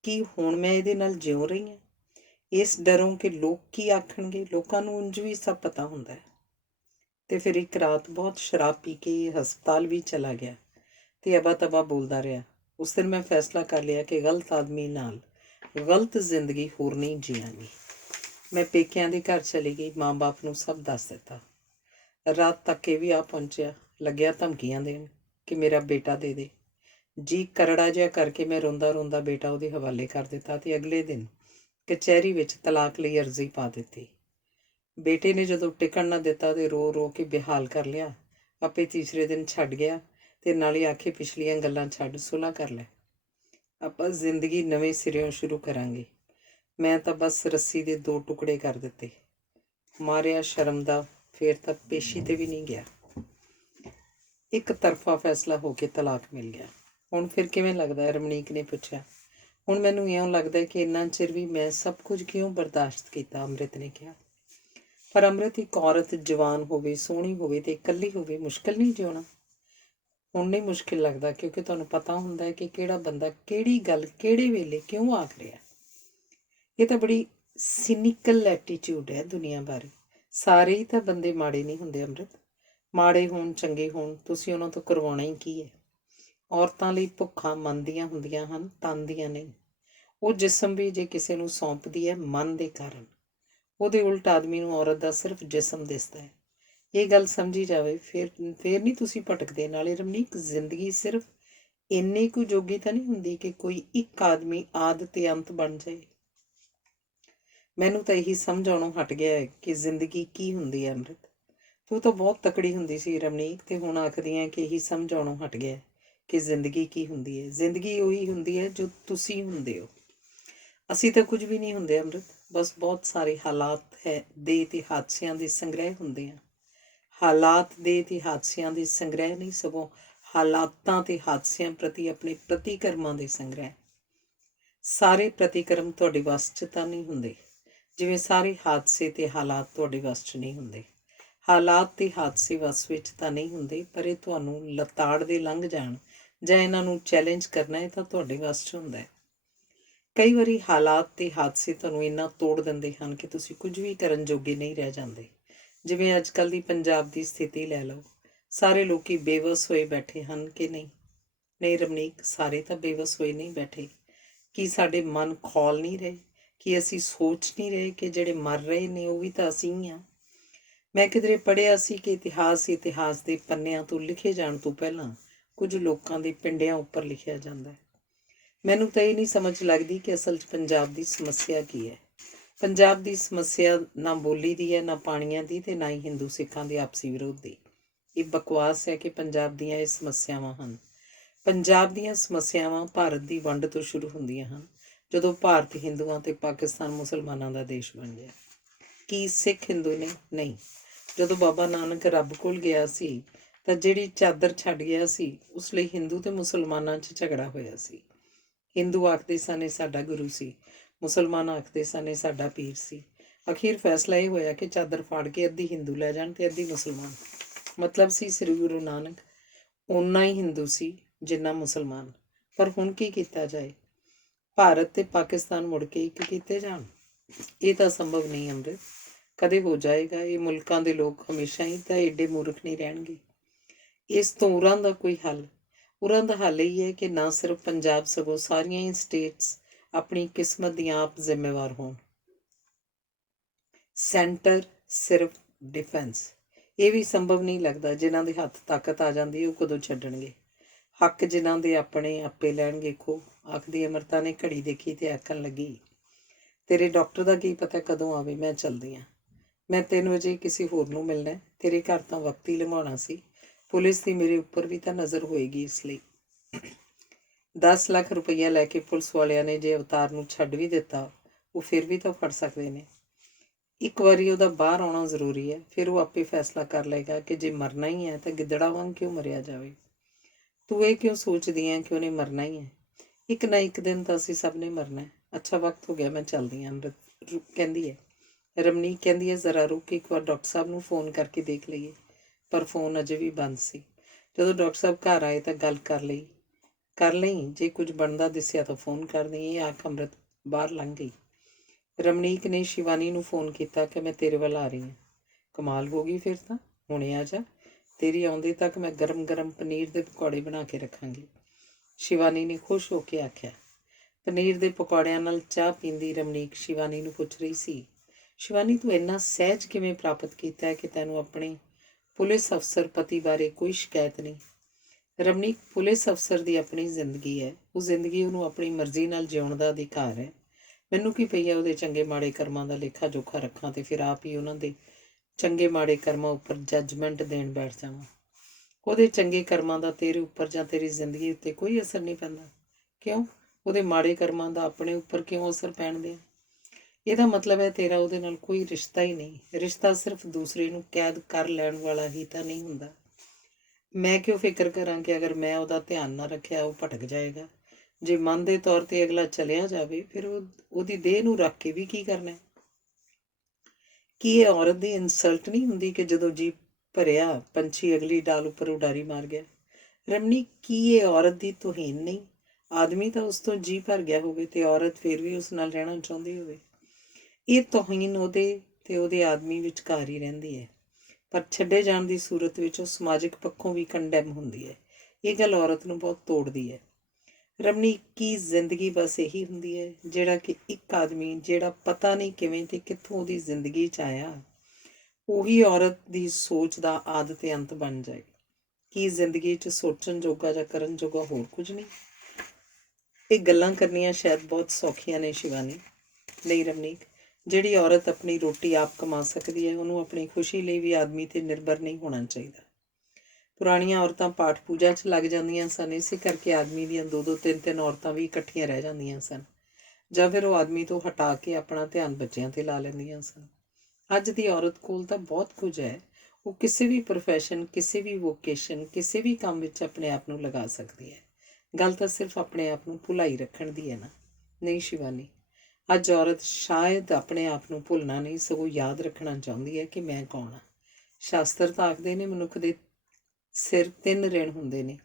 ਕੀ ਹੁਣ ਮੈਂ ਇਹਦੇ ਨਾਲ ਜਿਉ ਰਹੀ ਹਾਂ? ਇਸ ਡਰੋਂ ਕਿ ਲੋਕ ਕੀ ਆਖਣਗੇ? ਲੋਕਾਂ ਨੂੰ ਉਂਝ ਵੀ ਸਭ ਪਤਾ ਹੁੰਦਾ ਹੈ। ਅਤੇ ਫਿਰ ਇੱਕ ਰਾਤ ਬਹੁਤ ਸ਼ਰਾਬ ਪੀ ਕੇ ਹਸਪਤਾਲ ਵੀ ਚਲਾ ਗਿਆ ਅਤੇ ਅਬਾ ਤਬਾ ਬੋਲਦਾ ਰਿਹਾ। ਉਸ ਦਿਨ ਮੈਂ ਫੈਸਲਾ ਕਰ ਲਿਆ ਕਿ ਗਲਤ ਆਦਮੀ ਨਾਲ ਗਲਤ ਜ਼ਿੰਦਗੀ ਹੋਰ ਨਹੀਂ ਜੀਆਂਗੀ। ਮੈਂ ਪੇਕਿਆਂ ਦੇ ਘਰ ਚਲੀ ਗਈ, ਮਾਂ ਬਾਪ ਨੂੰ ਸਭ ਦੱਸ ਦਿੱਤਾ। ਰਾਤ ਤੱਕ ਇਹ ਵੀ ਆ ਪਹੁੰਚਿਆ, ਲੱਗਿਆ ਧਮਕੀਆਂ ਦੇਣ ਕਿ ਮੇਰਾ ਬੇਟਾ ਦੇ ਦੇ। ਜੀ ਕਰੜਾ ਜਿਹਾ ਕਰਕੇ ਮੈਂ ਰੋਂਦਾ ਰੋਂਦਾ ਬੇਟਾ ਉਹਦੇ ਹਵਾਲੇ ਕਰ ਦਿੱਤਾ ਅਤੇ ਅਗਲੇ ਦਿਨ ਕਚਹਿਰੀ ਵਿੱਚ ਤਲਾਕ ਲਈ ਅਰਜ਼ੀ ਪਾ ਦਿੱਤੀ। ਬੇਟੇ ਨੇ ਜਦੋਂ ਟਿਕਣ ਨਾ ਦਿੱਤਾ ਅਤੇ ਰੋ ਰੋ ਕੇ ਬੇਹਾਲ ਕਰ ਲਿਆ। ਆਪੇ ਤੀਸਰੇ ਦਿਨ ਛੱਡ ਗਿਆ ਅਤੇ ਨਾਲੇ ਆਖੇ ਪਿਛਲੀਆਂ ਗੱਲਾਂ ਛੱਡ, ਸੁਲ੍ਹਾ ਕਰ ਲੈ, ਆਪਾਂ ਜ਼ਿੰਦਗੀ ਨਵੇਂ ਸਿਰਿਓਂ ਸ਼ੁਰੂ ਕਰਾਂਗੇ। ਮੈਂ ਤਾਂ ਬਸ ਰੱਸੀ ਦੇ 2 ਟੁਕੜੇ ਕਰ ਦਿੱਤੇ। ਮਾਰਿਆ ਸ਼ਰਮ ਦਾ, ਫੇਰ ਤਾਂ ਪੇਸ਼ੀ 'ਤੇ ਵੀ ਨਹੀਂ ਗਿਆ। ਇੱਕ ਤਰਫਾ ਫੈਸਲਾ ਹੋ ਕੇ ਤਲਾਕ ਮਿਲ ਗਿਆ। ਹੁਣ ਫਿਰ ਕਿਵੇਂ ਲੱਗਦਾ? ਰਮਨੀਕ ਨੇ ਪੁੱਛਿਆ। ਹੁਣ ਮੈਨੂੰ ਇਉਂ ਲੱਗਦਾ ਕਿ ਇੰਨਾ ਚਿਰ ਵੀ ਮੈਂ ਸਭ ਕੁਝ ਕਿਉਂ ਬਰਦਾਸ਼ਤ ਕੀਤਾ, ਅੰਮ੍ਰਿਤ ਨੇ ਕਿਹਾ। ਪਰ ਅੰਮ੍ਰਿਤ, ਇੱਕ ਔਰਤ ਜਵਾਨ ਹੋਵੇ, ਸੋਹਣੀ ਹੋਵੇ ਅਤੇ ਇਕੱਲੀ ਹੋਵੇ, ਮੁਸ਼ਕਿਲ ਨਹੀਂ ਜਿਉਣਾ? ਹੁਣ ਨਹੀਂ ਮੁਸ਼ਕਿਲ ਲੱਗਦਾ, ਕਿਉਂਕਿ ਤੁਹਾਨੂੰ ਪਤਾ ਹੁੰਦਾ ਹੈ ਕਿ ਕਿਹੜਾ ਬੰਦਾ ਕਿਹੜੀ ਗੱਲ ਕਿਹੜੇ ਵੇਲੇ ਕਿਉਂ ਆਖ ਰਿਹਾ। ਇਹ ਤਾਂ ਬੜੀ ਸਿਨਿਕਲ ਐਟੀਟਿਊਡ ਹੈ ਦੁਨੀਆ ਬਾਰੇ। ਸਾਰੇ ਹੀ ਤਾਂ ਬੰਦੇ ਮਾੜੇ ਨਹੀਂ ਹੁੰਦੇ ਅੰਮ੍ਰਿਤ। ਮਾੜੇ ਹੋਣ ਚੰਗੇ ਹੋਣ, ਤੁਸੀਂ ਉਹਨਾਂ ਤੋਂ ਕਰਵਾਉਣਾ ਹੀ ਕੀ ਹੈ? ਔਰਤਾਂ ਲਈ ਭੁੱਖਾਂ ਮਨ ਦੀਆਂ ਹੁੰਦੀਆਂ ਹਨ, ਤਨ ਦੀਆਂ ਨਹੀਂ। ਉਹ ਜਿਸਮ ਵੀ ਜੇ ਕਿਸੇ ਨੂੰ ਸੌਂਪਦੀ ਹੈ ਮਨ ਦੇ ਕਾਰਨ, ਉਹਦੇ ਉਲਟ ਆਦਮੀ ਨੂੰ ਔਰਤ ਦਾ ਸਿਰਫ ਜਿਸਮ ਦਿਸਦਾ ਹੈ। ਇਹ ਗੱਲ ਸਮਝੀ ਜਾਵੇ, ਫਿਰ ਨਹੀਂ ਤੁਸੀਂ ਭਟਕਦੇ। ਨਾਲੇ ਰਮਨੀਕ, ਜ਼ਿੰਦਗੀ ਸਿਰਫ ਇੰਨੇ ਕੁ ਜੋਗੀ ਤਾਂ ਨਹੀਂ ਹੁੰਦੀ ਕਿ ਕੋਈ ਇੱਕ ਆਦਮੀ ਆਦ ਤੇ ਅੰਤ ਬਣ ਜਾਏ। ਮੈਨੂੰ ਤਾਂ ਇਹੀ ਸਮਝ ਆਉਣੋਂ ਹਟ ਗਿਆ ਹੈ ਕਿ ਜ਼ਿੰਦਗੀ ਕੀ ਹੁੰਦੀ ਹੈ। ਅੰਮ੍ਰਿਤ, ਤੂੰ ਤਾਂ ਬਹੁਤ ਤਕੜੀ ਹੁੰਦੀ ਸੀ ਰਮਨੀਕ, ਅਤੇ ਹੁਣ ਆਖਦੀ ਹੈ ਕਿ ਇਹੀ ਸਮਝ ਆਉਣੋਂ ਹਟ ਗਿਆ ਕਿ ਜ਼ਿੰਦਗੀ ਕੀ ਹੁੰਦੀ ਹੈ। ਜ਼ਿੰਦਗੀ ਉਹੀ ਹੁੰਦੀ ਹੈ ਜੋ ਤੁਸੀਂ ਹੁੰਦੇ ਹੋ। ਅਸੀਂ ਤਾਂ ਕੁਝ ਵੀ ਨਹੀਂ ਹੁੰਦੇ ਅੰਮ੍ਰਿਤ, ਬਸ ਬਹੁਤ ਸਾਰੇ ਹਾਲਾਤ ਦੇ ਅਤੇ ਹਾਦਸਿਆਂ ਦੇ ਸੰਗ੍ਰਹਿ ਹੁੰਦੇ ਆ। ਹਾਲਾਤ ਦੇ ਅਤੇ ਹਾਦਸਿਆਂ ਦੇ ਸੰਗ੍ਰਹਿ ਨਹੀਂ, ਸਗੋਂ ਹਾਲਾਤਾਂ ਅਤੇ ਹਾਦਸਿਆਂ ਪ੍ਰਤੀ ਆਪਣੇ ਪ੍ਰਤੀਕਰਮਾਂ ਦੇ ਸੰਗ੍ਰਹਿ। ਸਾਰੇ ਪ੍ਰਤੀਕਰਮ ਤੁਹਾਡੇ ਵੱਸ 'ਚ ਤਾਂ ਨਹੀਂ ਹੁੰਦੇ, ਜਿਵੇਂ ਸਾਰੇ ਹਾਦਸੇ ਅਤੇ ਹਾਲਾਤ ਤੁਹਾਡੇ ਵੱਸ 'ਚ ਨਹੀਂ ਹੁੰਦੇ। ਹਾਲਾਤ ਅਤੇ ਹਾਦਸੇ ਵੱਸ ਵਿੱਚ ਤਾਂ ਨਹੀਂ ਹੁੰਦੇ, ਪਰ ਇਹ ਤੁਹਾਨੂੰ ਲਤਾੜਦੇ ਲੰਘ ਜਾਣ ਜਾਂ ਇਹਨਾਂ ਨੂੰ ਚੈਲੰਜ ਕਰਨਾ, ਇਹ ਤਾਂ ਤੁਹਾਡੇ ਵੱਸ 'ਚ ਹੁੰਦਾ ਹੈ। ਕਈ ਵਾਰੀ ਹਾਲਾਤ ਅਤੇ ਹਾਦਸੇ ਤੁਹਾਨੂੰ ਇੰਨਾ ਤੋੜ ਦਿੰਦੇ ਹਨ ਕਿ ਤੁਸੀਂ ਕੁਝ ਵੀ ਕਰਨ ਜੋਗੇ ਨਹੀਂ ਰਹਿ ਜਾਂਦੇ। ਜਿਵੇਂ ਅੱਜ ਕੱਲ੍ਹ ਦੀ ਪੰਜਾਬ ਦੀ ਸਥਿਤੀ ਲੈ ਲਓ। ਸਾਰੇ ਲੋਕ ਬੇਵੱਸ ਹੋਏ ਬੈਠੇ ਹਨ ਕਿ ਨਹੀਂ? ਨਹੀਂ ਰਮਨੀਕ, ਸਾਰੇ ਤਾਂ ਬੇਵੱਸ ਹੋਏ ਨਹੀਂ ਬੈਠੇ। ਕੀ ਸਾਡੇ ਮਨ ਖੌਲ ਨਹੀਂ ਰਹੇ? ਕਿ ਅਸੀਂ ਸੋਚ ਨਹੀਂ ਰਹੇ ਕਿ ਜਿਹੜੇ ਮਰ ਰਹੇ ਨੇ ਉਹ ਵੀ ਤਾਂ ਅਸੀਂ ਹੀ ਹਾਂ? ਮੈਂ ਕਿਧਰੇ ਪੜ੍ਹਿਆ ਸੀ ਕਿ ਇਤਿਹਾਸ ਦੇ ਪੰਨਿਆਂ ਤੋਂ ਲਿਖੇ ਜਾਣ ਤੋਂ ਪਹਿਲਾਂ ਕੁਝ ਲੋਕਾਂ ਦੇ ਪਿੰਡਿਆਂ ਉੱਪਰ ਲਿਖਿਆ ਜਾਂਦਾ ਹੈ। ਮੈਨੂੰ ਤਾਂ ਇਹ ਨਹੀਂ ਸਮਝ ਲੱਗਦੀ ਕਿ ਅਸਲ 'ਚ ਪੰਜਾਬ ਦੀ ਸਮੱਸਿਆ ਕੀ ਹੈ। ਪੰਜਾਬ ਦੀ ਸਮੱਸਿਆ ਨਾ ਬੋਲੀ ਦੀ ਹੈ, ਨਾ ਪਾਣੀਆਂ ਦੀ, ਤੇ ਨਾ ਹੀ ਹਿੰਦੂ ਸਿੱਖਾਂ ਦੇ ਆਪਸੀ ਵਿਰੋਧ ਦੀ। ਇਹ ਬਕਵਾਸ ਹੈ ਕਿ ਪੰਜਾਬ ਦੀਆਂ ਇਹ ਸਮੱਸਿਆਵਾਂ ਹਨ। ਪੰਜਾਬ ਦੀਆਂ ਸਮੱਸਿਆਵਾਂ ਭਾਰਤ ਦੀ ਵੰਡ ਤੋਂ ਸ਼ੁਰੂ ਹੁੰਦੀਆਂ ਹਨ, ਜਦੋਂ ਭਾਰਤ ਹਿੰਦੂਆਂ ਤੇ ਪਾਕਿਸਤਾਨ ਮੁਸਲਮਾਨਾਂ ਦਾ ਦੇਸ਼ ਬਣ ਗਿਆ। ਕੀ ਸਿੱਖ ਹਿੰਦੂ ਨੇ? ਨਹੀਂ। ਜਦੋਂ ਬਾਬਾ ਨਾਨਕ ਰੱਬ ਕੋਲ ਗਿਆ ਸੀ ਤਾਂ ਜਿਹੜੀ ਚਾਦਰ ਛੱਡ ਗਿਆ ਸੀ, ਉਸ ਲਈ ਹਿੰਦੂ ਤੇ ਮੁਸਲਮਾਨਾਂ 'ਚ ਝਗੜਾ ਹੋਇਆ ਸੀ। ਹਿੰਦੂ ਆਖਦੇ ਸਨ ਇਹ ਸਾਡਾ ਗੁਰੂ ਸੀ, ਮੁਸਲਮਾਨ ਆਖਦੇ ਸਨ ਇਹ ਸਾਡਾ ਪੀਰ ਸੀ। ਅਖੀਰ ਫੈਸਲਾ ਇਹ ਹੋਇਆ ਕਿ ਚਾਦਰ ਫਾੜ ਕੇ ਅੱਧੀ ਹਿੰਦੂ ਲੈ ਜਾਣ ਤੇ ਅੱਧੀ ਮੁਸਲਮਾਨ। ਮਤਲਬ ਸੀ ਸ੍ਰੀ ਗੁਰੂ ਨਾਨਕ ਓਨਾ ਹੀ ਹਿੰਦੂ ਸੀ ਜਿੰਨਾ ਮੁਸਲਮਾਨ। ਪਰ ਹੁਣ ਕੀ ਕੀਤਾ ਜਾਏ? ਭਾਰਤ ਤੇ ਪਾਕਿਸਤਾਨ ਮੁੜ ਕੇ ਇੱਕ ਕੀਤੇ ਜਾਣ? ਇਹ ਤਾਂ ਸੰਭਵ ਨਹੀਂ ਅੰਮ੍ਰਿਤ। ਕਦੇ ਹੋ ਜਾਏਗਾ? ਇਹ ਮੁਲਕਾਂ ਦੇ ਲੋਕ ਹਮੇਸ਼ਾ ਹੀ ਤਾਂ ਏਡੇ ਮੂਰਖ ਨਹੀਂ ਰਹਿਣਗੇ। ਇਸ ਤੋਂ ਉਰਾਂ ਦਾ ਕੋਈ ਹੱਲ? ਉਰਾਂ ਦਾ ਹੱਲ ਇਹ ਹੈ ਕਿ ਨਾ ਸਿਰਫ ਪੰਜਾਬ ਸਗੋਂ ਸਾਰੀਆਂ ਹੀ ਸਟੇਟਸ ਆਪਣੀ ਕਿਸਮਤ ਦੀਆਂ ਆਪ ਜ਼ਿੰਮੇਵਾਰ ਹੋਣ। ਸੈਂਟਰ ਸਿਰਫ ਡਿਫੈਂਸ। ਇਹ ਵੀ ਸੰਭਵ ਨਹੀਂ ਲੱਗਦਾ। ਜਿਨ੍ਹਾਂ ਦੇ ਹੱਥ ਤਾਕਤ ਆ ਜਾਂਦੀ ਹੈ ਉਹ ਕਦੋਂ ਛੱਡਣਗੇ? ਹੱਕ ਜਿਨ੍ਹਾਂ ਦੇ ਆਪਣੇ ਆਪੇ ਲੈਣਗੇ ਖੋ। ਆਖਦੀ ਅਮਰਤਾ ਨੇ ਘੜੀ ਦੇਖੀ ਤੇ ਆਖਣ ਲੱਗੀ, ਤੇਰੇ ਡਾਕਟਰ ਦਾ ਕੀ ਪਤਾ ਕਦੋਂ ਆਵੇ। ਮੈਂ ਚਲਦੀ ਹਾਂ। ਮੈਂ 3 ਵਜੇ ਕਿਸੇ ਹੋਰ ਨੂੰ ਮਿਲਣਾ। ਤੇਰੇ ਘਰ ਤਾਂ ਵਕਤ ਹੀ ਲੰਘਾਉਣਾ ਸੀ। ਪੁਲਿਸ ਦੀ ਮੇਰੇ ਉੱਪਰ ਵੀ ਤਾਂ ਨਜ਼ਰ ਹੋਏਗੀ। ਇਸ ਲਈ 10 ਲੱਖ ਰੁਪਈਆ ਲੈ ਕੇ ਪੁਲਿਸ ਵਾਲਿਆਂ ਨੇ ਜੇ ਅਵਤਾਰ ਨੂੰ ਛੱਡ ਵੀ ਦਿੱਤਾ, ਉਹ ਫਿਰ ਵੀ ਤਾਂ ਫੜ ਸਕਦੇ ਨੇ। ਇੱਕ ਵਾਰੀ ਉਹਦਾ ਬਾਹਰ ਆਉਣਾ ਜ਼ਰੂਰੀ ਹੈ। ਫਿਰ ਉਹ ਆਪੇ ਫੈਸਲਾ ਕਰ ਲਏਗਾ ਕਿ ਜੇ ਮਰਨਾ ਹੀ ਹੈ ਤਾਂ ਗਿੱਦੜਾ ਵਾਂਗ ਕਿਉਂ ਮਰਿਆ ਜਾਵੇ। ਤੂੰ ਇਹ ਕਿਉਂ ਸੋਚਦੀ ਹੈ ਕਿ ਉਹਨੇ ਮਰਨਾ ਹੀ ਹੈ? ਇੱਕ ਨਾ ਇੱਕ ਦਿਨ ਤਾਂ ਅਸੀਂ ਸਭ ਨੇ ਮਰਨਾ ਹੈ। ਅੱਛਾ ਵਕਤ ਹੋ ਗਿਆ, ਮੈਂ ਚੱਲਦੀ ਹਾਂ। ਅੰਮ੍ਰਿਤ ਕਹਿੰਦੀ ਹੈ। ਰਮਨੀਕ ਕਹਿੰਦੀ ਹੈ, ਜ਼ਰਾ ਰੁਕ, ਇੱਕ ਵਾਰ ਡਾਕਟਰ ਸਾਹਿਬ ਨੂੰ ਫੋਨ ਕਰਕੇ ਦੇਖ ਲਈਏ। ਪਰ ਫੋਨ ਅਜੇ ਵੀ ਬੰਦ ਸੀ। ਜਦੋਂ ਡਾਕਟਰ ਸਾਹਿਬ ਘਰ ਆਏ ਤਾਂ ਗੱਲ ਕਰ ਲਈ। ਜੇ ਕੁਝ ਬਣਦਾ ਦਿਸਿਆ ਤਾਂ ਫੋਨ ਕਰ ਦੇਈਂ। ਇਹ ਆਖ ਅੰਮ੍ਰਿਤ ਬਾਹਰ ਲੰਘ ਗਈ। ਰਮਨੀਕ ਨੇ ਸ਼ਿਵਾਨੀ ਨੂੰ ਫੋਨ ਕੀਤਾ ਕਿ ਮੈਂ ਤੇਰੇ ਵੱਲ ਆ ਰਹੀ ਹਾਂ। ਕਮਾਲ ਹੋ ਗਈ, ਫਿਰ ਤਾਂ ਹੁਣੇ ਆ ਜਾ। ਤੇਰੀ ਆਉਂਦੇ ਤੱਕ ਮੈਂ ਗਰਮ ਗਰਮ ਪਨੀਰ ਦੇ ਪਕੌੜੇ ਬਣਾ ਕੇ ਰੱਖਾਂਗੀ। ਸ਼ਿਵਾਨੀ ਨੇ ਖੁਸ਼ ਹੋ ਕੇ ਆਖਿਆ। ਪਨੀਰ ਦੇ ਪਕੌੜਿਆਂ ਨਾਲ ਚਾਹ ਪੀਂਦੀ ਰਮਨੀਕ ਸ਼ਿਵਾਨੀ ਨੂੰ ਪੁੱਛ ਰਹੀ ਸੀ, ਸ਼ਿਵਾਨੀ ਤੂੰ ਇੰਨਾ ਸਹਿਜ ਕਿਵੇਂ ਪ੍ਰਾਪਤ ਕੀਤਾ ਹੈ ਕਿ ਤੈਨੂੰ ਆਪਣੇ ਪੁਲਿਸ ਅਫਸਰ ਪਤੀ ਬਾਰੇ ਕੋਈ ਸ਼ਿਕਾਇਤ ਨਹੀਂ? ਰਮਨੀਕ, ਪੁਲਿਸ ਅਫਸਰ ਦੀ ਆਪਣੀ ਜ਼ਿੰਦਗੀ ਹੈ। ਉਹ ਜ਼ਿੰਦਗੀ ਉਹਨੂੰ ਆਪਣੀ ਮਰਜ਼ੀ ਨਾਲ ਜਿਉਣ ਦਾ ਅਧਿਕਾਰ ਹੈ। ਮੈਨੂੰ ਕੀ ਪਈ ਹੈ ਉਹਦੇ ਚੰਗੇ ਮਾੜੇ ਕਰਮਾਂ ਦਾ ਲੇਖਾ ਜੋਖਾ ਰੱਖਾਂ ਤੇ ਫਿਰ ਆਪ ਹੀ ਉਹਨਾਂ ਦੇ ਚੰਗੇ ਮਾੜੇ ਕਰਮਾਂ ਉੱਪਰ ਜੱਜਮੈਂਟ ਦੇਣ ਬੈਠ ਜਾਵਾਂ। ਉਹਦੇ ਚੰਗੇ ਕਰਮਾਂ ਦਾ ਤੇਰੇ ਉੱਪਰ ਜਾਂ ਤੇਰੀ ਜ਼ਿੰਦਗੀ ਉੱਤੇ ਕੋਈ ਅਸਰ ਨਹੀਂ ਪੈਂਦਾ। ਕਿਉਂ? ਉਹਦੇ ਮਾੜੇ ਕਰਮਾਂ ਦਾ ਆਪਣੇ ਉੱਪਰ ਕਿਉਂ ਅਸਰ ਪੈਣ ਦਿਆਂ? ਇਹਦਾ ਮਤਲਬ ਹੈ ਤੇਰਾ ਉਹਦੇ ਨਾਲ ਕੋਈ ਰਿਸ਼ਤਾ ਹੀ ਨਹੀਂ। ਰਿਸ਼ਤਾ ਸਿਰਫ ਦੂਸਰੇ ਨੂੰ ਕੈਦ ਕਰ ਲੈਣ ਵਾਲਾ ਹੀ ਤਾਂ ਨਹੀਂ ਹੁੰਦਾ। ਮੈਂ ਕਿਉਂ ਫਿਕਰ ਕਰਾਂ ਕਿ ਅਗਰ ਮੈਂ ਉਹਦਾ ਧਿਆਨ ਨਾ ਰੱਖਿਆ ਉਹ ਭਟਕ ਜਾਏਗਾ। ਜੇ ਮਨ ਦੇ ਤੌਰ ਤੇ ਅਗਲਾ ਚਲਿਆ ਜਾਵੇ ਫਿਰ ਉਹਦੀ ਦੇਹ ਨੂੰ ਰੱਖ ਕੇ ਵੀ ਕੀ ਕਰਨਾ? ਕੀ ਇਹ ਔਰਤ ਦੀ ਇਨਸਲਟ ਨਹੀਂ ਹੁੰਦੀ ਕਿ ਜਦੋਂ ਜੀ ਭਰਿਆ ਪੰਛੀ ਅਗਲੀ ਡਾਲ ਉੱਪਰ ਉਡਾਰੀ ਮਾਰ ਗਿਆ? ਰਮਨੀ, ਕੀ ਇਹ ਔਰਤ ਦੀ ਤੋਹੀਨ ਨਹੀਂ? ਆਦਮੀ ਤਾਂ ਉਸ ਤੋਂ ਜੀ ਭਰ ਗਿਆ ਹੋਵੇ ਤੇ ਔਰਤ ਫਿਰ ਵੀ ਉਸ ਨਾਲ ਰਹਿਣਾ ਚਾਹੁੰਦੀ ਹੋਵੇ। ਇਹ ਤੋਹੀਨ ਉਹਦੇ ਤੇ ਉਹਦੇ ਆਦਮੀ ਵਿਚਕਾਰ ਹੀ ਰਹਿੰਦੀ ਹੈ। ਪਰ ਛੱਡੇ ਜਾਣ ਦੀ ਸੂਰਤ ਵਿੱਚ ਉਹ ਸਮਾਜਿਕ ਪੱਖੋਂ ਵੀ ਕੰਡੈਮ ਹੁੰਦੀ ਹੈ। ਇਹ ਗੱਲ ਔਰਤ ਨੂੰ ਬਹੁਤ ਤੋੜਦੀ ਹੈ। ਰਮਨੀ, ਕੀ ਜ਼ਿੰਦਗੀ ਬਸ ਇਹੀ ਹੁੰਦੀ ਹੈ ਜਿਹੜਾ ਕਿ ਇੱਕ ਆਦਮੀ ਜਿਹੜਾ ਪਤਾ ਨਹੀਂ ਕਿਵੇਂ ਤੇ ਕਿੱਥੋਂ ਉਹਦੀ ਜ਼ਿੰਦਗੀ 'ਚ ਆਇਆ, ਉਹੀ ਔਰਤ ਦੀ ਸੋਚ ਦਾ ਆਦ ਤੇ ਅੰਤ ਬਣ ਜਾਏ? ਕੀ ਜ਼ਿੰਦਗੀ 'ਚ ਸੋਚਣ ਜੋਗਾ ਜਾਂ ਕਰਨ ਜੋਗਾ ਹੋਰ ਕੁਝ ਨਹੀਂ? ਇਹ ਗੱਲਾਂ ਕਰਨੀਆਂ ਸ਼ਾਇਦ ਬਹੁਤ ਸੌਖੀਆਂ ਨੇ ਸ਼ਿਵਾਨੀ। ਨਹੀਂ ਰਮਨੀਕ, ਜਿਹੜੀ ਔਰਤ ਆਪਣੀ ਰੋਟੀ ਆਪ ਕਮਾ ਸਕਦੀ ਹੈ ਉਹਨੂੰ ਆਪਣੀ ਖੁਸ਼ੀ ਲਈ ਵੀ ਆਦਮੀ 'ਤੇ ਨਿਰਭਰ ਨਹੀਂ ਹੋਣਾ ਚਾਹੀਦਾ। ਪੁਰਾਣੀਆਂ ਔਰਤਾਂ ਪਾਠ ਪੂਜਾ 'ਚ ਲੱਗ ਜਾਂਦੀਆਂ ਸਨ, ਇਸੇ ਕਰਕੇ ਆਦਮੀ ਦੀਆਂ 2-2 3-3 ਔਰਤਾਂ ਵੀ ਇਕੱਠੀਆਂ ਰਹਿ ਜਾਂਦੀਆਂ ਸਨ, ਜਾਂ ਫਿਰ ਉਹ ਆਦਮੀ ਤੋਂ ਹਟਾ ਕੇ ਆਪਣਾ ਧਿਆਨ ਬੱਚਿਆਂ 'ਤੇ ਲਾ ਲੈਂਦੀਆਂ ਸਨ। ਅੱਜ ਦੀ ਔਰਤ ਕੋਲ ਤਾਂ ਬਹੁਤ ਕੁਝ ਹੈ। ਉਹ ਕਿਸੇ ਵੀ ਪ੍ਰੋਫੈਸ਼ਨ, ਕਿਸੇ ਵੀ ਵੋਕੇਸ਼ਨ, ਕਿਸੇ ਵੀ ਕੰਮ ਵਿੱਚ ਆਪਣੇ ਆਪ ਨੂੰ ਲਗਾ ਸਕਦੀ ਹੈ। ਗੱਲ ਤਾਂ ਸਿਰਫ ਆਪਣੇ ਆਪ ਨੂੰ ਭੁਲਾਈ ਰੱਖਣ ਦੀ ਹੈ ਨਾ? ਨਹੀਂ ਸ਼ਿਵਾਨੀ, ਅੱਜ ਔਰਤ ਸ਼ਾਇਦ ਆਪਣੇ ਆਪ ਨੂੰ ਭੁੱਲਣਾ ਨਹੀਂ ਸਗੋਂ ਯਾਦ ਰੱਖਣਾ ਚਾਹੁੰਦੀ ਹੈ ਕਿ ਮੈਂ ਕੌਣ ਹਾਂ। ਸ਼ਾਸਤਰ ਤਾਂ ਆਖਦੇ ਨੇ ਮਨੁੱਖ ਦੇ ਸਿਰ 3 ਰਿਣ ਹੁੰਦੇ ਨੇ,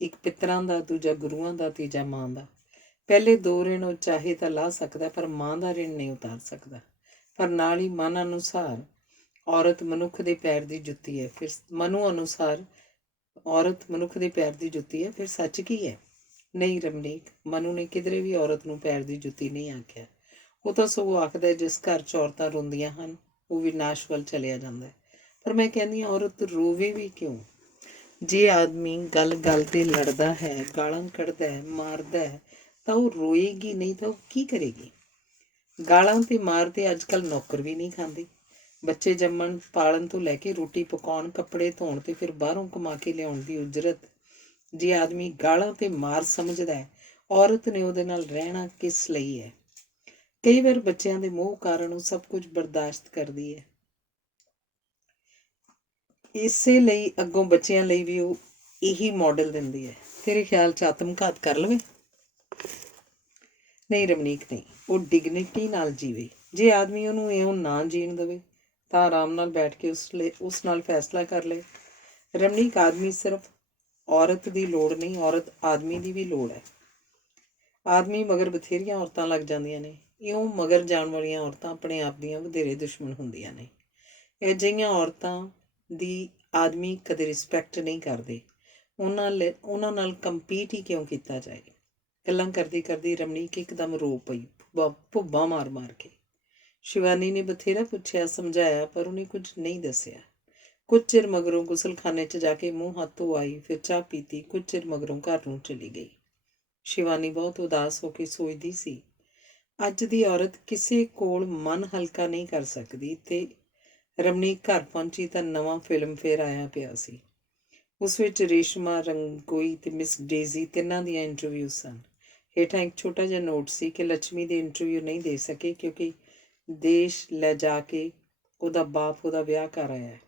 ਇੱਕ ਪਿੱਤਰਾਂ ਦਾ, ਦੂਜਾ ਗੁਰੂਆਂ ਦਾ, ਤੀਜਾ ਮਾਂ ਦਾ। ਪਹਿਲੇ 2 ਰਿਣ ਉਹ ਚਾਹੇ ਤਾਂ ਲਾ ਸਕਦਾ ਪਰ ਮਾਂ ਦਾ ਰਿਣ ਨਹੀਂ ਉਤਾਰ ਸਕਦਾ। ਪਰ ਨਾਲ ਹੀ ਮਨ ਅਨੁਸਾਰ ਔਰਤ ਮਨੁੱਖ ਦੇ ਪੈਰ ਦੀ ਜੁੱਤੀ ਹੈ। ਫਿਰ ਮਨੂ ਅਨੁਸਾਰ ਔਰਤ ਮਨੁੱਖ ਦੇ ਪੈਰ ਦੀ ਜੁੱਤੀ ਹੈ। ਫਿਰ ਸੱਚ ਕੀ ਹੈ? ਨਹੀਂ ਰਮਨੀਕ, ਮਨੂ ਨੇ ਕਿਧਰੇ ਵੀ ਔਰਤ ਨੂੰ ਪੈਰ ਦੀ ਜੁੱਤੀ ਨਹੀਂ ਆਖਿਆ। ਉਹ ਤਾਂ ਸਗੋਂ ਆਖਦਾ ਜਿਸ ਘਰ 'ਚ ਔਰਤਾਂ ਰੋਂਦੀਆਂ ਹਨ ਉਹ ਵਿਨਾਸ਼ ਵੱਲ ਚਲਿਆ ਜਾਂਦਾ ਹੈ। ਪਰ ਮੈਂ ਕਹਿੰਦੀ ਹਾਂ ਔਰਤ ਰੋਵੇ ਵੀ ਕਿਉਂ? ਜੇ ਆਦਮੀ ਗੱਲ ਗੱਲ 'ਤੇ ਲੜਦਾ ਹੈ, ਗਾਲਾਂ ਕੱਢਦਾ ਹੈ, ਮਾਰਦਾ ਹੈ, ਤਾਂ ਉਹ ਰੋਏਗੀ ਨਹੀਂ ਤਾਂ ਉਹ ਕੀ ਕਰੇਗੀ? ਗਾਲਾਂ ਤੇ ਮਾਰ ਤੇ ਅੱਜ ਕੱਲ੍ਹ ਨੌਕਰ ਵੀ ਨਹੀਂ ਖਾਂਦੇ। ਬੱਚੇ ਜੰਮਣ ਪਾਲਣ ਤੋਂ ਲੈ ਕੇ ਰੋਟੀ ਪਕਾਉਣ, ਕੱਪੜੇ ਧੋਣ ਤੇ ਫਿਰ ਬਾਹਰੋਂ ਕਮਾ ਕੇ ਲਿਆਉਣ ਦੀ ਉਜਰਤ ਜੇ ਆਦਮੀ ਗਾਲਾਂ ਤੇ ਮਾਰ ਸਮਝਦਾ ਹੈ, ਔਰਤ ਨੇ ਉਹਦੇ ਨਾਲ ਰਹਿਣਾ ਕਿਸ ਲਈ ਹੈ? ਕਈ ਵਾਰ ਬੱਚਿਆਂ ਦੇ ਮੋਹ ਕਾਰਨ ਉਹ ਸਭ ਕੁਝ ਬਰਦਾਸ਼ਤ ਕਰਦੀ ਹੈ। ਇਸੇ ਲਈ ਅੱਗੋਂ ਬੱਚਿਆਂ ਲਈ ਵੀ ਉਹ ਇਹੀ ਮਾਡਲ ਦਿੰਦੀ ਹੈ। ਤੇਰੇ ਖਿਆਲ 'ਚ ਆਤਮਘਾਤ ਕਰ ਲਵੇ? ਨਹੀਂ ਰਮਨੀਕ, ਨਹੀਂ। ਉਹ ਡਿਗਨਿਟੀ ਨਾਲ ਜੀਵੇ। ਜੇ ਆਦਮੀ ਉਹਨੂੰ ਇਉਂ ਨਾ ਜੀਣ ਦੇਵੇ ਤਾਂ ਆਰਾਮ ਨਾਲ ਬੈਠ ਕੇ ਉਸ ਨਾਲ ਫੈਸਲਾ ਕਰ ਲਏ। ਰਮਨੀਕ, ਆਦਮੀ ਸਿਰਫ ਔਰਤ ਦੀ ਲੋੜ ਨਹੀਂ, ਔਰਤ ਆਦਮੀ ਦੀ ਵੀ ਲੋੜ ਹੈ। ਆਦਮੀ ਮਗਰ ਬਥੇਰੀਆਂ ਔਰਤਾਂ ਲੱਗ ਜਾਂਦੀਆਂ ਨੇ। ਇਉਂ ਮਗਰ ਜਾਣ ਵਾਲੀਆਂ ਔਰਤਾਂ ਆਪਣੇ ਆਪ ਦੀਆਂ ਵਧੇਰੇ ਦੁਸ਼ਮਣ ਹੁੰਦੀਆਂ ਨੇ। ਅਜਿਹੀਆਂ ਔਰਤਾਂ ਦੀ ਆਦਮੀ ਕਦੇ ਰਿਸਪੈਕਟ ਨਹੀਂ ਕਰਦੇ। ਉਹਨਾਂ ਨਾਲ ਕੰਪੀਟ ਹੀ ਕਿਉਂ ਕੀਤਾ ਜਾਏ? ਗੱਲਾਂ ਕਰਦੀ ਕਰਦੀ ਰਮਨੀਕ ਇੱਕਦਮ ਰੋ ਪਈ, ਭੁੱਬਾਂ ਮਾਰ ਮਾਰ ਕੇ। ਸ਼ਿਵਾਨੀ ਨੇ ਬਥੇਰਾ ਪੁੱਛਿਆ, ਸਮਝਾਇਆ, ਪਰ ਉਹਨੇ ਕੁਝ ਨਹੀਂ ਦੱਸਿਆ। ਕੁਝ ਚਿਰ ਮਗਰੋਂ ਗੁਸਲਖਾਨੇ 'ਚ ਜਾ ਕੇ ਮੂੰਹ ਹੱਥ ਧੋ ਆਈ, ਫਿਰ ਚਾਹ ਪੀਤੀ। ਕੁਝ ਚਿਰ ਮਗਰੋਂ ਘਰ ਨੂੰ ਚਲੀ ਗਈ। ਸ਼ਿਵਾਨੀ ਬਹੁਤ ਉਦਾਸ ਹੋ ਕੇ ਸੋਚਦੀ ਸੀ, ਅੱਜ ਦੀ ਔਰਤ ਕਿਸੇ ਕੋਲ ਮਨ ਹਲਕਾ ਨਹੀਂ ਕਰ ਸਕਦੀ। ਤੇ ਰਮਨੀਕ ਘਰ ਪਹੁੰਚੀ ਤਾਂ ਨਵਾਂ ਫਿਲਮਫੇਅਰ ਆਇਆ ਪਿਆ ਸੀ। ਉਸ ਵਿੱਚ ਰੇਸ਼ਮਾ, ਰੰਗੋਈ ਤੇ ਮਿਸ ਡੇਜ਼ੀ ਤਿੰਨਾਂ ਦੀਆਂ ਇੰਟਰਵਿਊ ਸਨ। ਹੇਠਾਂ ਇੱਕ ਛੋਟਾ ਜਿਹਾ ਨੋਟ ਸੀ ਕਿ ਲੱਛਮੀ ਦੀ ਇੰਟਰਵਿਊ ਨਹੀਂ ਦੇ ਸਕੇ ਕਿਉਂਕਿ ਦੇਸ਼ ਲੈ ਜਾ ਕੇ ਉਹਦਾ ਬਾਪ ਉਹਦਾ ਵਿਆਹ ਕਰ ਆਇਆ ਹੈ।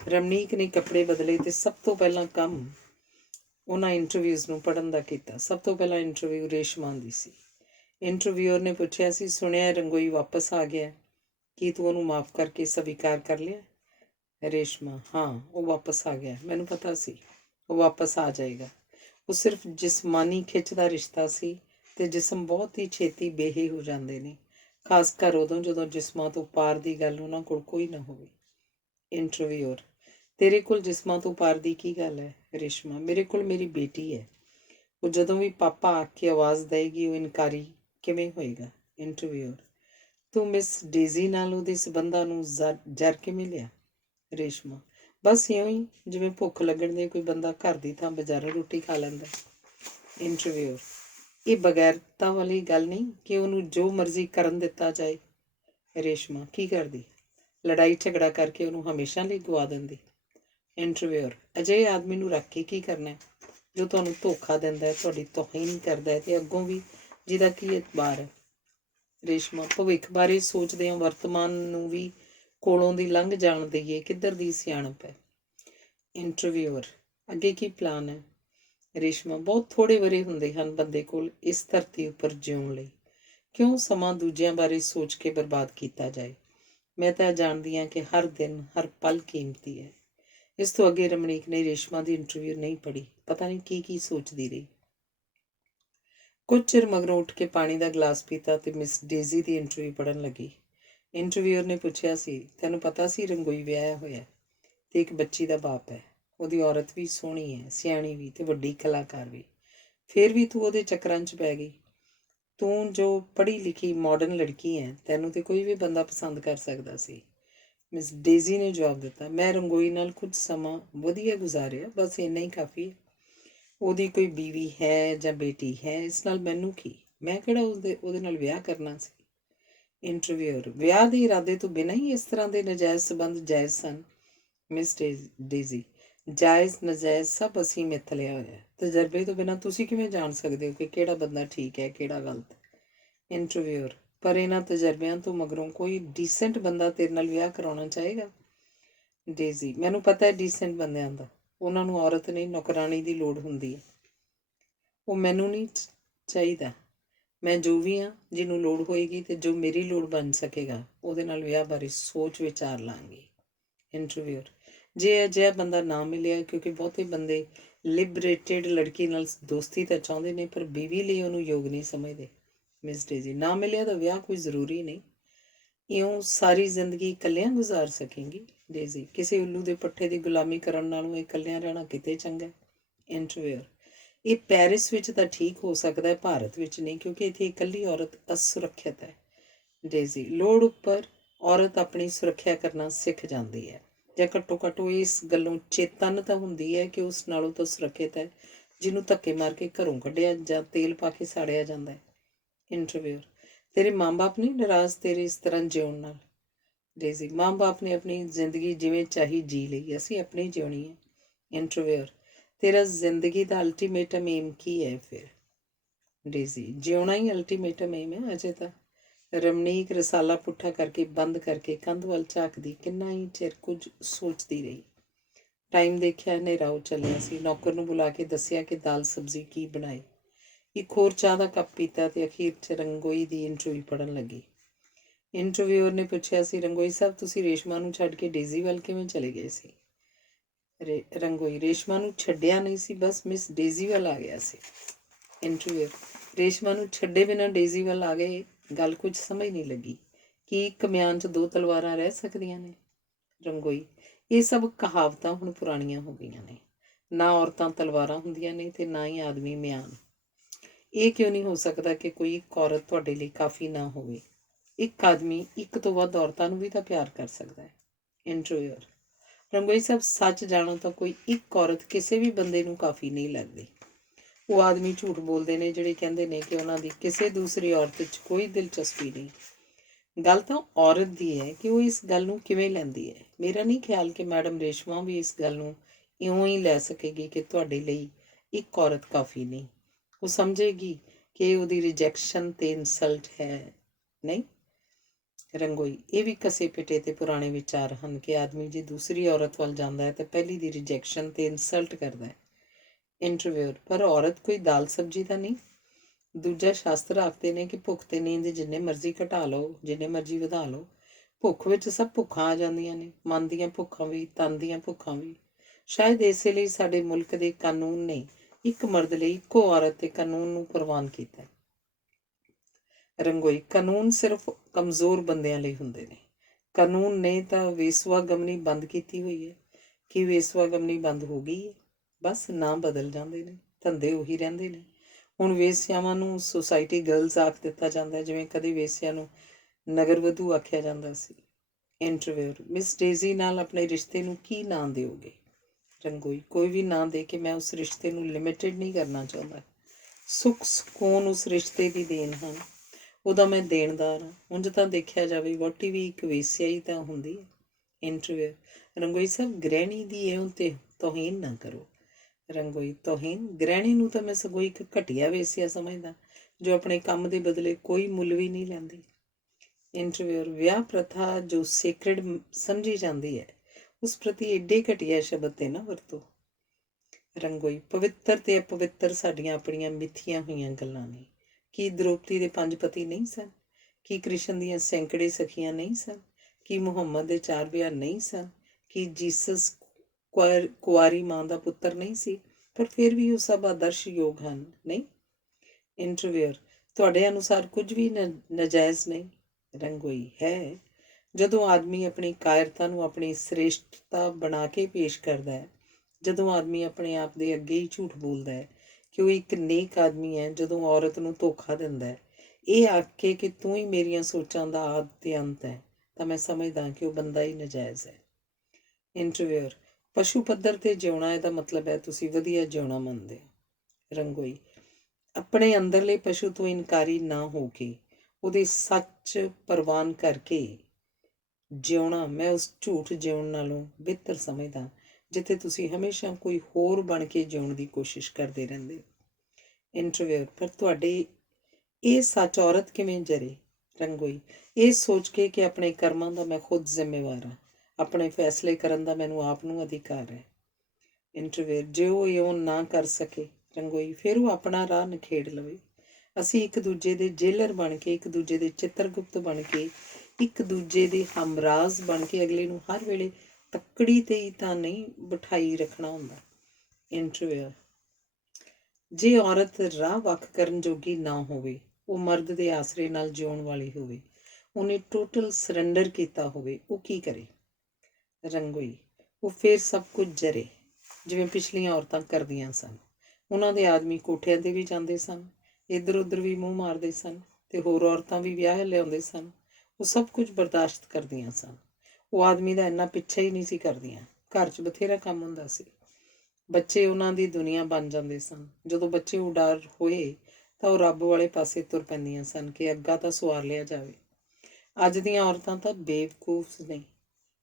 ਰਮਨੀਕ ਨੇ ਕੱਪੜੇ ਬਦਲੇ ਤੇ ਸਭ ਤੋਂ ਪਹਿਲਾਂ ਕੰਮ ਉਹਨਾਂ ਇੰਟਰਵਿਊਜ਼ ਨੂੰ ਪੜ੍ਹਨ ਦਾ ਕੀਤਾ। ਸਭ ਤੋਂ ਪਹਿਲਾਂ ਇੰਟਰਵਿਊ ਰੇਸ਼ਮਾ ਦੀ ਸੀ। ਇੰਟਰਵਿਊਅਰ ਨੇ ਪੁੱਛਿਆ ਸੀ, ਸੁਣਿਆ ਰੰਗੋਈ ਵਾਪਸ ਆ ਗਿਆ, ਕੀ ਤੂੰ ਉਹਨੂੰ ਮਾਫ਼ ਕਰਕੇ ਸਵੀਕਾਰ ਕਰ ਲਿਆ? ਰੇਸ਼ਮਾ, ਹਾਂ, ਉਹ ਵਾਪਸ ਆ ਗਿਆ। ਮੈਨੂੰ ਪਤਾ ਸੀ ਉਹ ਵਾਪਸ ਆ ਜਾਏਗਾ। ਉਹ ਸਿਰਫ ਜਿਸਮਾਨੀ ਖਿੱਚ ਦਾ ਰਿਸ਼ਤਾ ਸੀ ਤੇ ਜਿਸਮ ਬਹੁਤ ਹੀ ਛੇਤੀ ਬੇਹੇ ਹੋ ਜਾਂਦੇ ਨੇ, ਖਾਸ ਕਰ ਉਦੋਂ ਜਦੋਂ ਜਿਸਮਾਂ ਤੋਂ ਪਾਰ ਦੀ ਗੱਲ ਉਹਨਾਂ ਕੋਲ ਕੋਈ ਨਾ ਹੋਵੇ। ਇੰਟਰਵਿਊਅਰ, ਤੇਰੇ ਕੋਲ ਜਿਸਮਾਂ ਤੋਂ ਪਾਰ ਦੀ ਕੀ ਗੱਲ ਹੈ? ਰੇਸ਼ਮਾ, ਮੇਰੇ ਕੋਲ ਮੇਰੀ ਬੇਟੀ ਹੈ। ਉਹ ਜਦੋਂ ਵੀ ਪਾਪਾ ਆ ਕੇ ਆਵਾਜ਼ ਦੇਏਗੀ ਉਹ ਇਨਕਾਰੀ ਕਿਵੇਂ ਹੋਏਗਾ? ਇੰਟਰਵਿਊਅਰ, ਤੂੰ ਮਿਸ ਡੇਜ਼ੀ ਨਾਲ ਉਹਦੇ ਸਬੰਧਾਂ ਨੂੰ ਜਰ ਕਿਵੇਂ ਲਿਆ? ਰੇਸ਼ਮਾ, ਬਸ ਇਉਂ ਹੀ, ਜਿਵੇਂ ਭੁੱਖ ਲੱਗਣ ਦੇ ਕੋਈ ਬੰਦਾ ਘਰ ਦੀ ਥਾਂ ਬਾਜ਼ਾਰੋਂ ਰੋਟੀ ਖਾ ਲੈਂਦਾ। ਇੰਟਰਵਿਊਅਰ, ਇਹ ਬਗੈਰਤਾ ਵਾਲੀ ਗੱਲ ਨਹੀਂ ਕਿ ਉਹਨੂੰ ਜੋ ਮਰਜ਼ੀ ਕਰਨ ਦਿੱਤਾ ਜਾਏ? ਰੇਸ਼ਮਾ, ਕੀ ਕਰਦੀ? ਲੜਾਈ ਝਗੜਾ ਕਰਕੇ ਉਹਨੂੰ ਹਮੇਸ਼ਾ ਲਈ ਗਵਾ ਦਿੰਦੀ। ਇੰਟਰਵਿਊਅਰ, ਅਜਿਹੇ ਆਦਮੀ ਨੂੰ ਰੱਖ ਕੇ ਕੀ ਕਰਨਾ ਜੋ ਤੁਹਾਨੂੰ ਧੋਖਾ ਦਿੰਦਾ ਹੈ, ਤੁਹਾਡੀ ਤੋਹੀਨ ਕਰਦਾ ਹੈ ਤੇ ਅੱਗੋਂ ਵੀ ਜਿਹਦਾ ਕੀ ਇਤਬਾਰ ਹੈ? ਰੇਸ਼ਮਾ, ਭਵਿੱਖ ਬਾਰੇ ਸੋਚਦੇ ਹਾਂ, ਵਰਤਮਾਨ ਨੂੰ ਵੀ ਕੋਲੋਂ ਦੀ ਲੰਘ ਜਾਣ ਦੇਈਏ, ਕਿੱਧਰ ਦੀ ਸਿਆਣਪ ਹੈ? ਇੰਟਰਵਿਊਅਰ, ਅੱਗੇ ਕੀ ਪਲਾਨ ਹੈ? ਰੇਸ਼ਮਾ, ਬਹੁਤ ਥੋੜ੍ਹੇ ਵਰ੍ਹੇ ਹੁੰਦੇ ਹਨ ਬੰਦੇ ਕੋਲ ਇਸ ਧਰਤੀ ਉੱਪਰ ਜਿਉਣ ਲਈ। ਕਿਉਂ ਸਮਾਂ ਦੂਜਿਆਂ ਬਾਰੇ ਸੋਚ ਕੇ ਬਰਬਾਦ ਕੀਤਾ ਜਾਏ? ਮੈਂ ਤਾਂ ਜਾਣਦੀ ਹਾਂ ਕਿ ਹਰ ਦਿਨ, ਹਰ ਪਲ ਕੀਮਤੀ ਹੈ। ਇਸ ਤੋਂ ਅੱਗੇ ਰਮਨੀਕ ਨੇ ਰੇਸ਼ਮਾ ਦੀ ਇੰਟਰਵਿਊ ਨਹੀਂ ਪੜ੍ਹੀ। ਪਤਾ ਨਹੀਂ ਕੀ ਸੋਚਦੀ ਰਹੀ। ਕੁਝ ਚਿਰ ਮਗਰੋਂ ਉੱਠ ਕੇ ਪਾਣੀ ਦਾ ਗਲਾਸ ਪੀਤਾ ਤੇ ਮਿਸ ਡੇਜ਼ੀ ਦੀ ਇੰਟਰਵਿਊ ਪੜ੍ਹਨ ਲੱਗੀ। ਇੰਟਰਵਿਊਅਰ ਨੇ ਪੁੱਛਿਆ ਸੀ, ਤੈਨੂੰ ਪਤਾ ਸੀ ਰੰਗੋਈ ਵਿਆਹਿਆ ਹੋਇਆ ਤੇ ਇੱਕ ਬੱਚੀ ਦਾ ਬਾਪ ਹੈ? ਉਹਦੀ ਔਰਤ ਵੀ ਸੋਹਣੀ ਹੈ, ਸਿਆਣੀ ਵੀ ਤੇ ਵੱਡੀ ਕਲਾਕਾਰ ਵੀ। ਫਿਰ ਵੀ ਤੂੰ ਉਹਦੇ ਚੱਕਰਾਂ 'ਚ ਪੈ ਗਈ। ਤੂੰ ਜੋ ਪੜ੍ਹੀ ਲਿਖੀ ਮਾਡਰਨ ਲੜਕੀ ਹੈ, ਤੈਨੂੰ ਤੇ ਕੋਈ ਵੀ ਬੰਦਾ ਪਸੰਦ ਕਰ ਸਕਦਾ ਸੀ। ਮਿਸ ਡੇਜ਼ੀ ਨੇ ਜਵਾਬ ਦਿੱਤਾ, ਮੈਂ ਰੰਗੋਈ ਨਾਲ ਕੁਝ ਸਮਾਂ ਵਧੀਆ ਗੁਜ਼ਾਰਿਆ, ਬਸ ਇੰਨਾ ਹੀ ਕਾਫੀ ਹੈ। ਉਹਦੀ ਕੋਈ ਬੀਵੀ ਹੈ ਜਾਂ ਬੇਟੀ ਹੈ, ਇਸ ਨਾਲ ਮੈਨੂੰ ਕੀ? ਮੈਂ ਕਿਹੜਾ ਉਹਦੇ ਨਾਲ ਵਿਆਹ ਕਰਨਾ ਸੀ? ਇੰਟਰਵਿਊਅਰ, ਵਿਆਹ ਦੇ ਇਰਾਦੇ ਤੋਂ ਬਿਨਾਂ ਹੀ ਇਸ ਤਰ੍ਹਾਂ ਦੇ ਨਜਾਇਜ਼ ਸੰਬੰਧ ਜਾਇਜ਼ ਸਨ? ਮਿਸ ਡੇਜ਼ੀ, ਜਾਇਜ਼ ਨਜਾਇਜ਼ ਸਭ ਅਸੀਂ ਮਿੱਥ ਲਿਆ ਹੋਇਆ। ਤਜਰਬੇ ਤੋਂ ਬਿਨਾਂ ਤੁਸੀਂ ਕਿਵੇਂ ਜਾਣ ਸਕਦੇ ਹੋ ਕਿ ਕਿਹੜਾ ਬੰਦਾ ਠੀਕ ਹੈ, ਕਿਹੜਾ ਗਲਤ? ਇੰਟਰਵਿਊਅਰ, ਪਰ ਇਹਨਾਂ ਤਜਰਬਿਆਂ ਤੋਂ ਮਗਰੋਂ ਕੋਈ ਡੀਸੈਂਟ ਬੰਦਾ ਤੇਰੇ ਨਾਲ ਵਿਆਹ ਕਰਾਉਣਾ ਚਾਹੇਗਾ? ਡੇਜ਼ੀ, ਮੈਨੂੰ ਪਤਾ ਹੈ ਡੀਸੈਂਟ ਬੰਦਿਆਂ ਦਾ, ਉਹਨਾਂ ਨੂੰ ਔਰਤ ਨਹੀਂ ਨੌਕਰਾਣੀ ਦੀ ਲੋੜ ਹੁੰਦੀ ਹੈ। ਉਹ ਮੈਨੂੰ ਨਹੀਂ ਚਾਹੀਦਾ। ਮੈਂ ਜੋ ਵੀ ਹਾਂ, ਜਿਹਨੂੰ ਲੋੜ ਹੋਏਗੀ ਤੇ ਜੋ ਮੇਰੀ ਲੋੜ ਬਣ ਸਕੇਗਾ, ਉਹਦੇ ਨਾਲ ਵਿਆਹ ਬਾਰੇ ਸੋਚ ਵਿਚਾਰ ਲਾਂਗੀ। ਇੰਟਰਵਿਊਅਰ, ਜੇ ਅਜਿਹਾ ਬੰਦਾ ਨਾ ਮਿਲਿਆ, ਕਿਉਂਕਿ ਬਹੁਤੇ ਬੰਦੇ ਲਿਬਰੇਟਡ ਲੜਕੀ ਨਾਲ ਦੋਸਤੀ ਤਾਂ ਚਾਹੁੰਦੇ ਨੇ ਪਰ ਬੀਵੀ ਲਈ ਉਹਨੂੰ ਯੋਗ ਨਹੀਂ ਸਮਝਦੇ। ਮਿਸ ਡੇਜ਼ੀ, ਨਾ ਮਿਲਿਆ ਤਾਂ ਵਿਆਹ ਕੋਈ ਜ਼ਰੂਰੀ ਨਹੀਂ। ਇਉਂ ਸਾਰੀ ਜ਼ਿੰਦਗੀ ਇਕੱਲਿਆਂ ਗੁਜ਼ਾਰ ਸਕੇਂਗੀ? ਡੇਜ਼ੀ, ਕਿਸੇ ਉੱਲੂ ਦੇ ਪੱਠੇ ਦੀ ਗੁਲਾਮੀ ਕਰਨ ਨਾਲੋਂ ਇਕੱਲਿਆਂ ਰਹਿਣਾ ਕਿਤੇ ਚੰਗਾ। ਇੰਟਰਵਿਊਅਰ, ਇਹ ਪੈਰਿਸ ਵਿੱਚ ਤਾਂ ਠੀਕ ਹੋ ਸਕਦਾ ਹੈ, ਭਾਰਤ ਵਿੱਚ ਨਹੀਂ, ਕਿਉਂਕਿ ਇੱਥੇ ਇਕੱਲੀ ਔਰਤ ਅਸੁਰੱਖਿਅਤ ਹੈ। ਡੇਜ਼ੀ, ਲੋੜ ਉੱਪਰ ਔਰਤ ਆਪਣੀ ਸੁਰੱਖਿਆ ਕਰਨਾ ਸਿੱਖ ਜਾਂਦੀ ਹੈ। ਜਾਂ ਘੱਟੋ ਘੱਟ ਉਹ ਇਸ ਗੱਲੋਂ ਚੇਤਨ ਤਾਂ ਹੁੰਦੀ ਹੈ ਕਿ ਉਸ ਨਾਲੋਂ ਤਾਂ ਸੁਰੱਖਿਅਤ ਹੈ ਜਿਹਨੂੰ ਧੱਕੇ ਮਾਰ ਕੇ ਘਰੋਂ ਕੱਢਿਆ ਜਾਂ ਤੇਲ ਪਾ ਕੇ ਸਾੜਿਆ ਜਾਂਦਾ ਹੈ। ਇੰਟਰਵਿਊਅਰ, ਤੇਰੇ ਮਾਂ-ਬਾਪ ਨਹੀਂ ਨਾਰਾਜ਼ ਤੇਰੇ ਇਸ ਤਰ੍ਹਾਂ ਜਿਉਣ ਨਾਲ? ਡੇਜ਼ੀ, ਮਾਂ-ਬਾਪ ਨੇ ਆਪਣੀ ਜ਼ਿੰਦਗੀ ਜਿਵੇਂ ਚਾਹੀ ਜੀ ਲਈ, ਅਸੀਂ ਆਪਣੀ ਜਿਉਣੀ ਹੈ। ਇੰਟਰਵਿਊਅਰ, ਤੇਰਾ ਜ਼ਿੰਦਗੀ ਦਾ ਅਲਟੀਮੇਟਮ ਏਮ ਕੀ ਹੈ ਫਿਰ? ਡੇਜ਼ੀ, ਜਿਉਣਾ ਹੀ ਅਲਟੀਮੇਟਮ ਏਮ ਹੈ। ਅਜੇ ਤਾਂ ਰਮਣੀਕ ਰਸਾਲਾ ਪੁੱਠਾ ਕਰਕੇ ਬੰਦ ਕਰਕੇ ਕੰਧ ਵੱਲ ਝਾਕਦੀ ਕਿੰਨਾ ਹੀ ਚਿਰ ਕੁਝ ਸੋਚਦੀ ਰਹੀ। ਟਾਈਮ ਦੇਖਿਆ, ਹਨੇਰਾ ਹੋ ਚੱਲਿਆ ਸੀ। ਨੌਕਰ ਨੂੰ ਬੁਲਾ ਕੇ ਦੱਸਿਆ ਕਿ ਦਾਲ ਸਬਜ਼ੀ ਕੀ ਬਣਾਏ। ਇੱਕ ਹੋਰ ਚਾਹ ਦਾ ਕੱਪ ਪੀਤਾ ਤੇ ਅਖੀਰ 'ਚ ਰੰਗੋਈ ਦੀ ਇੰਟਰਵਿਊ ਪੜ੍ਹਨ ਲੱਗੀ। ਇੰਟਰਵਿਊਅਰ ਨੇ ਪੁੱਛਿਆ ਸੀ, ਰੰਗੋਈ ਸਾਹਿਬ ਤੁਸੀਂ ਰੇਸ਼ਮਾ ਨੂੰ ਛੱਡ ਕੇ ਡੇਜ਼ੀ ਵੱਲ ਕਿਵੇਂ ਚਲੇ ਗਏ ਸੀ? ਰੰਗੋਈ, ਰੇਸ਼ਮਾ ਨੂੰ ਛੱਡਿਆ ਨਹੀਂ ਸੀ, ਬਸ ਮਿਸ ਡੇਜ਼ੀ ਵੱਲ ਆ ਗਿਆ ਸੀ। ਇੰਟਰਵਿਊਅਰ, ਰੇਸ਼ਮਾ ਨੂੰ ਛੱਡੇ ਬਿਨਾਂ ਡੇਜ਼ੀ ਵੱਲ ਆ ਗਏ? ਗੱਲ ਕੁਝ ਸਮਝ ਨਹੀਂ ਲੱਗੀ। ਕੀ ਇੱਕ ਮਿਆਨ 'ਚ ਦੋ ਤਲਵਾਰਾਂ ਰਹਿ ਸਕਦੀਆਂ ਨੇ? ਰੰਗੋਈ, ਇਹ ਸਭ ਕਹਾਵਤਾਂ ਹੁਣ ਪੁਰਾਣੀਆਂ ਹੋ ਗਈਆਂ ਨੇ। ਨਾ ਔਰਤਾਂ ਤਲਵਾਰਾਂ ਹੁੰਦੀਆਂ ਨੇ ਤੇ ਨਾ ਹੀ ਆਦਮੀ ਮਿਆਨ। ਇਹ ਕਿਉਂ ਨਹੀਂ ਹੋ ਸਕਦਾ ਕਿ ਕੋਈ ਇੱਕ ਔਰਤ ਤੁਹਾਡੇ ਲਈ ਕਾਫੀ ਨਾ ਹੋਵੇ? ਇੱਕ ਆਦਮੀ ਇੱਕ ਤੋਂ ਵੱਧ ਔਰਤਾਂ ਨੂੰ ਵੀ ਤਾਂ ਪਿਆਰ ਕਰ ਸਕਦਾ ਹੈ। ਇੰਟਰਵਿਊਅਰ, ਰੰਗੋਈ ਸਾਹਿਬ ਸੱਚ ਜਾਣੋ ਤਾਂ ਕੋਈ ਇੱਕ ਔਰਤ ਕਿਸੇ ਵੀ ਬੰਦੇ ਨੂੰ ਕਾਫੀ ਨਹੀਂ ਲੱਗਦੀ। ਉਹ ਆਦਮੀ ਝੂਠ ਬੋਲਦੇ ਨੇ ਜਿਹੜੇ ਕਹਿੰਦੇ ਨੇ ਕਿ ਉਹਨਾਂ ਦੀ ਕਿਸੇ ਦੂਸਰੀ ਔਰਤ 'ਚ ਕੋਈ ਦਿਲਚਸਪੀ ਨਹੀਂ। ਗੱਲ ਤਾਂ ਔਰਤ ਦੀ ਹੈ ਕਿ ਉਹ ਇਸ ਗੱਲ ਨੂੰ ਕਿਵੇਂ ਲੈਂਦੀ ਹੈ। ਮੇਰਾ ਨਹੀਂ ਖਿਆਲ ਕਿ ਮੈਡਮ ਰੇਸ਼ਮਾ ਵੀ ਇਸ ਗੱਲ ਨੂੰ ਇਉਂ ਹੀ ਲੈ ਸਕੇਗੀ ਕਿ ਤੁਹਾਡੇ ਲਈ ਇੱਕ ਔਰਤ ਕਾਫੀ ਨਹੀਂ। ਉਹ ਸਮਝੇਗੀ ਕਿ ਇਹ ਉਹਦੀ ਰਿਜੈਕਸ਼ਨ ਤੇ ਇਨਸਲਟ ਹੈ। ਨਹੀਂ ਰੰਗੋਈ, ਇਹ ਵੀ ਕਸੇ ਪਿਟੇ ਤੇ ਪੁਰਾਣੇ ਵਿਚਾਰ ਹਨ ਕਿ ਆਦਮੀ ਜੇ ਦੂਸਰੀ ਔਰਤ ਵੱਲ ਜਾਂਦਾ ਹੈ ਤਾਂ ਪਹਿਲੀ ਦੀ ਰਿਜੈਕਸ਼ਨ ਤੇ ਇਨਸਲਟ ਕਰਦਾ ਹੈ। ਇੰਟਰਵਿਊਅਰ, ਪਰ ਔਰਤ ਕੋਈ ਦਾਲ ਸਬਜ਼ੀ ਤਾਂ ਨਹੀਂ। ਦੂਜਾ ਸ਼ਾਸਤਰ ਆਖਦੇ ਨੇ ਕਿ ਭੁੱਖ ਤੇ ਨੀਂਦ ਜਿੰਨੇ ਮਰਜ਼ੀ ਘਟਾ ਲਓ, ਜਿੰਨੇ ਮਰਜ਼ੀ ਵਧਾ ਲਓ, ਭੁੱਖ ਵਿੱਚ ਸਭ ਭੁੱਖਾਂ ਆ ਜਾਂਦੀਆਂ ਨੇ, ਮਨ ਦੀਆਂ ਭੁੱਖਾਂ ਵੀ, ਤਨ ਦੀਆਂ ਭੁੱਖਾਂ ਵੀ। ਸ਼ਾਇਦ ਇਸੇ ਲਈ ਸਾਡੇ ਮੁਲਕ ਦੇ ਕਾਨੂੰਨ ਨੇ ਇੱਕ ਮਰਦ ਲਈ ਇੱਕੋ ਔਰਤ ਦੇ ਕਾਨੂੰਨ ਨੂੰ ਪ੍ਰਵਾਨ ਕੀਤਾ। ਰੰਗੋਈ, ਕਾਨੂੰਨ ਸਿਰਫ ਕਮਜ਼ੋਰ ਬੰਦਿਆਂ ਲਈ ਹੁੰਦੇ ਨੇ। ਕਾਨੂੰਨ ਨੇ ਤਾਂ ਵੇਸਵਾਗਮਨੀ ਬੰਦ ਕੀਤੀ ਹੋਈ ਹੈ। ਕੀ ਵੇਸਵਾਗਮਨੀ ਬੰਦ ਹੋ ਗਈ ਹੈ? ਬਸ ਨਾਂ ਬਦਲ ਜਾਂਦੇ ਨੇ, ਧੰਦੇ ਉਹੀ ਰਹਿੰਦੇ ਨੇ। ਹੁਣ ਵੇਸਿਆਵਾਂ ਨੂੰ ਸੁਸਾਇਟੀ ਗਰਲਜ਼ ਆਖ ਦਿੱਤਾ ਜਾਂਦਾ, ਜਿਵੇਂ ਕਦੇ ਵੇਸਿਆ ਨੂੰ ਨਗਰ ਵਧੂ ਆਖਿਆ ਜਾਂਦਾ ਸੀ। ਇੰਟਰਵਿਊਅਰ, ਮਿਸ ਡੇਜ਼ੀ ਨਾਲ ਆਪਣੇ ਰਿਸ਼ਤੇ ਨੂੰ ਕੀ ਨਾਂ ਦਿਓਗੇ? ਰੰਗੋਈ, ਕੋਈ ਵੀ ਨਾਂ ਦੇ ਕੇ ਮੈਂ ਉਸ ਰਿਸ਼ਤੇ ਨੂੰ ਲਿਮਿਟਿਡ ਨਹੀਂ ਕਰਨਾ ਚਾਹੁੰਦਾ। ਸੁੱਖ ਸਕੂਨ ਉਸ ਰਿਸ਼ਤੇ ਦੀ ਦੇਣ ਹਨ, ਉਹਦਾ ਮੈਂ ਦੇਣਦਾਰ ਹਾਂ। ਉਂਝ ਤਾਂ ਦੇਖਿਆ ਜਾਵੇ ਵਹੁਟੀ ਵੀ ਇੱਕ ਵੇਸਿਆ ਹੀ ਤਾਂ ਹੁੰਦੀ ਹੈ। ਇੰਟਰਵਿਊਅਰ, ਰੰਗੋਈ ਸਾਹਿਬ ਗ੍ਰਹਿਣੀ ਦੀ ਇਉਂ ਤੇ ਤੋਹੀਨ ਨਾ ਕਰੋ। ਰੰਗੋਈ, ਤੋਹੀਨ? ਗ੍ਰਹਿਣੀ ਨੂੰ ਤਾਂ ਮੈਂ ਸਗੋਂ ਇੱਕ ਘਟੀਆ ਵੇਸਿਆ ਸਮਝਦਾ ਜੋ ਆਪਣੇ ਕੰਮ ਦੇ ਬਦਲੇ ਕੋਈ ਮੁੱਲ ਵੀ ਨਹੀਂ ਲੈਂਦੀ। ਇੰਟਰਵਿਊਅਰ, ਵਿਆਹ ਪ੍ਰਥਾ ਜੋ ਸੇਕਰੇਡ ਸਮਝੀ ਜਾਂਦੀ ਹੈ ਉਸ ਪ੍ਰਤੀ ਏਡੇ ਘਟੀਆ ਸ਼ਬਦ ਤੇ ਨਾ ਵਰਤੋ। ਰੰਗੋਈ, ਪਵਿੱਤਰ ਤੇ ਅਪਵਿੱਤਰ ਸਾਡੀਆਂ ਆਪਣੀਆਂ ਮਿੱਥੀਆਂ ਹੋਈਆਂ ਗੱਲਾਂ ਨੇ। ਕੀ ਦ੍ਰੋਪਦੀ ਦੇ 5 ਪਤੀ ਨਹੀਂ ਸਨ? ਕੀ ਕ੍ਰਿਸ਼ਨ ਦੀਆਂ ਸੈਂਕੜੇ ਸਖੀਆਂ ਨਹੀਂ ਸਨ? ਕੀ ਮੁਹੰਮਦ ਦੇ 4 ਵਿਆਹ ਨਹੀਂ ਸਨ? ਕੀ ਜੀਸਸ ਕੁਆਰੀ ਮਾਂ ਦਾ ਪੁੱਤਰ ਨਹੀਂ ਸੀ? ਪਰ ਫਿਰ ਵੀ ਉਹ ਸਭ ਆਦਰਸ਼ਯੋਗ ਹਨ, ਨਹੀਂ? ਇੰਟਰਵਿਊਅਰ, ਤੁਹਾਡੇ ਅਨੁਸਾਰ ਕੁਝ ਵੀ ਨਾਜਾਇਜ਼ ਨਹੀਂ? ਰੰਗੋਈ, ਹੈ। ਜਦੋਂ ਆਦਮੀ ਆਪਣੀ ਕਾਇਰਤਾ ਨੂੰ ਆਪਣੀ ਸ੍ਰੇਸ਼ਟਤਾ ਬਣਾ ਕੇ ਪੇਸ਼ ਕਰਦਾ ਹੈ, ਜਦੋਂ ਆਦਮੀ ਆਪਣੇ ਆਪ ਦੇ ਅੱਗੇ ਹੀ ਝੂਠ ਬੋਲਦਾ ਹੈ ਕਿ ਉਹ ਇੱਕ ਨੇਕ ਆਦਮੀ ਹੈ, ਜਦੋਂ ਔਰਤ ਨੂੰ ਧੋਖਾ ਦਿੰਦਾ ਹੈ ਇਹ ਆਖ ਕੇ ਕਿ ਤੂੰ ਹੀ ਮੇਰੀਆਂ ਸੋਚਾਂ ਦਾ ਆਦ ਤੇ ਅੰਤ ਹੈ, ਤਾਂ ਮੈਂ ਸਮਝਦਾ ਕਿ ਉਹ ਬੰਦਾ ਹੀ ਨਾਜਾਇਜ਼ ਹੈ। ਇੰਟਰਵਿਊਅਰ, ਪਸ਼ੂ ਪੱਧਰ ਤੇ ਜਿਉਣਾ ਇਹਦਾ ਮਤਲਬ ਹੈ ਤੁਸੀਂ ਵਧੀਆ ਜਿਉਣਾ ਮੰਨਦੇ ਹੋ। ਰੰਗੋਈ, ਆਪਣੇ ਅੰਦਰਲੇ ਪਸ਼ੂ ਤੋਂ ਇਨਕਾਰੀ ਨਾ ਹੋ ਕੇ ਉਹਦੇ ਸੱਚ ਪ੍ਰਵਾਨ ਕਰਕੇ ਜਿਉਣਾ ਮੈਂ ਉਸ ਝੂਠ ਜਿਉਣ ਨਾਲੋਂ ਬਿਹਤਰ ਸਮਝਦਾ ਜਿੱਥੇ ਤੁਸੀਂ ਹਮੇਸ਼ਾ ਕੋਈ ਹੋਰ ਬਣ ਕੇ ਜਿਉਣ ਦੀ ਕੋਸ਼ਿਸ਼ ਕਰਦੇ ਰਹਿੰਦੇ ਹੋ। ਇੰਟਰਵਿਊਅਰ, ਪਰ ਤੁਹਾਡੇ ਇਹ ਸੱਚ ਔਰਤ ਕਿਵੇਂ ਜਰੇ? ਰੰਗੋਈ, ਇਹ ਸੋਚ ਕੇ ਕਿ ਆਪਣੇ ਕਰਮਾਂ ਦਾ ਮੈਂ ਖੁਦ ਜ਼ਿੰਮੇਵਾਰ ਹਾਂ, ਆਪਣੇ ਫੈਸਲੇ ਕਰਨ ਦਾ ਮੈਨੂੰ ਆਪ ਨੂੰ ਅਧਿਕਾਰ ਹੈ। ਇੰਟਰਵਿਊਅਰ, ਜੇ ਉਹ ਇਉਂ ਨਾ ਕਰ ਸਕੇ ਰੰਗੋਈ, ਫਿਰ ਉਹ ਆਪਣਾ ਰਾਹ ਨਿਖੇੜ ਲਵੇ। ਅਸੀਂ ਇੱਕ ਦੂਜੇ ਦੇ ਜੇਲਰ ਬਣ ਕੇ, ਇੱਕ ਦੂਜੇ ਦੇ ਚਿੱਤਰਗੁਪਤ ਬਣ ਕੇ, ਇੱਕ ਦੂਜੇ ਦੇ ਹਮਰਾਜ਼ ਬਣ ਕੇ ਅਗਲੇ ਨੂੰ ਹਰ ਵੇਲੇ ਤੱਕੜੀ ਤੇ ਹੀ ਤਾਂ ਨਹੀਂ ਬਿਠਾਈ ਰੱਖਣਾ ਹੁੰਦਾ। ਇੰਟਰਵਿਊਅਰ, ਜੇ ਔਰਤ ਰਾਹ ਵੱਖ ਕਰਨ ਜੋਗੀ ਨਾ ਹੋਵੇ, ਉਹ ਮਰਦ ਦੇ ਆਸਰੇ ਨਾਲ ਜਿਉਣ ਵਾਲੀ ਹੋਵੇ, ਉਹਨੇ ਟੋਟਲ ਸਰੈਂਡਰ ਕੀਤਾ ਹੋਵੇ, ਉਹ ਕੀ ਕਰੇ? ਰੰਗੋਈ, ਉਹ ਫਿਰ ਸਭ ਕੁਝ ਜਰੇ ਜਿਵੇਂ ਪਿਛਲੀਆਂ ਔਰਤਾਂ ਕਰਦੀਆਂ ਸਨ। ਉਹਨਾਂ ਦੇ ਆਦਮੀ ਕੋਠਿਆਂ 'ਤੇ ਵੀ ਜਾਂਦੇ ਸਨ, ਇੱਧਰ ਉੱਧਰ ਵੀ ਮੂੰਹ ਮਾਰਦੇ ਸਨ ਤੇ ਹੋਰ ਔਰਤਾਂ ਵੀ ਵਿਆਹ ਲਿਆਉਂਦੇ ਸਨ। ਉਹ ਸਭ ਕੁਝ ਬਰਦਾਸ਼ਤ ਕਰਦੀਆਂ ਸਨ। ਉਹ ਆਦਮੀ ਦਾ ਇੰਨਾ ਪਿੱਛਾ ਹੀ ਨਹੀਂ ਸੀ ਕਰਦੀਆਂ। ਘਰ 'ਚ ਬਥੇਰਾ ਕੰਮ ਹੁੰਦਾ ਸੀ। ਬੱਚੇ ਉਹਨਾਂ ਦੀ ਦੁਨੀਆ ਬਣ ਜਾਂਦੇ ਸਨ। ਜਦੋਂ ਬੱਚੇ ਉਡਾਰ ਹੋਏ ਤਾਂ ਉਹ ਰੱਬ ਵਾਲੇ ਪਾਸੇ ਤੁਰ ਪੈਂਦੀਆਂ ਸਨ ਕਿ ਅੱਗਾ ਤਾਂ ਸਵਾਰ ਲਿਆ ਜਾਵੇ। ਅੱਜ ਦੀਆਂ ਔਰਤਾਂ ਤਾਂ ਬੇਵਕੂਫ ਨੇ।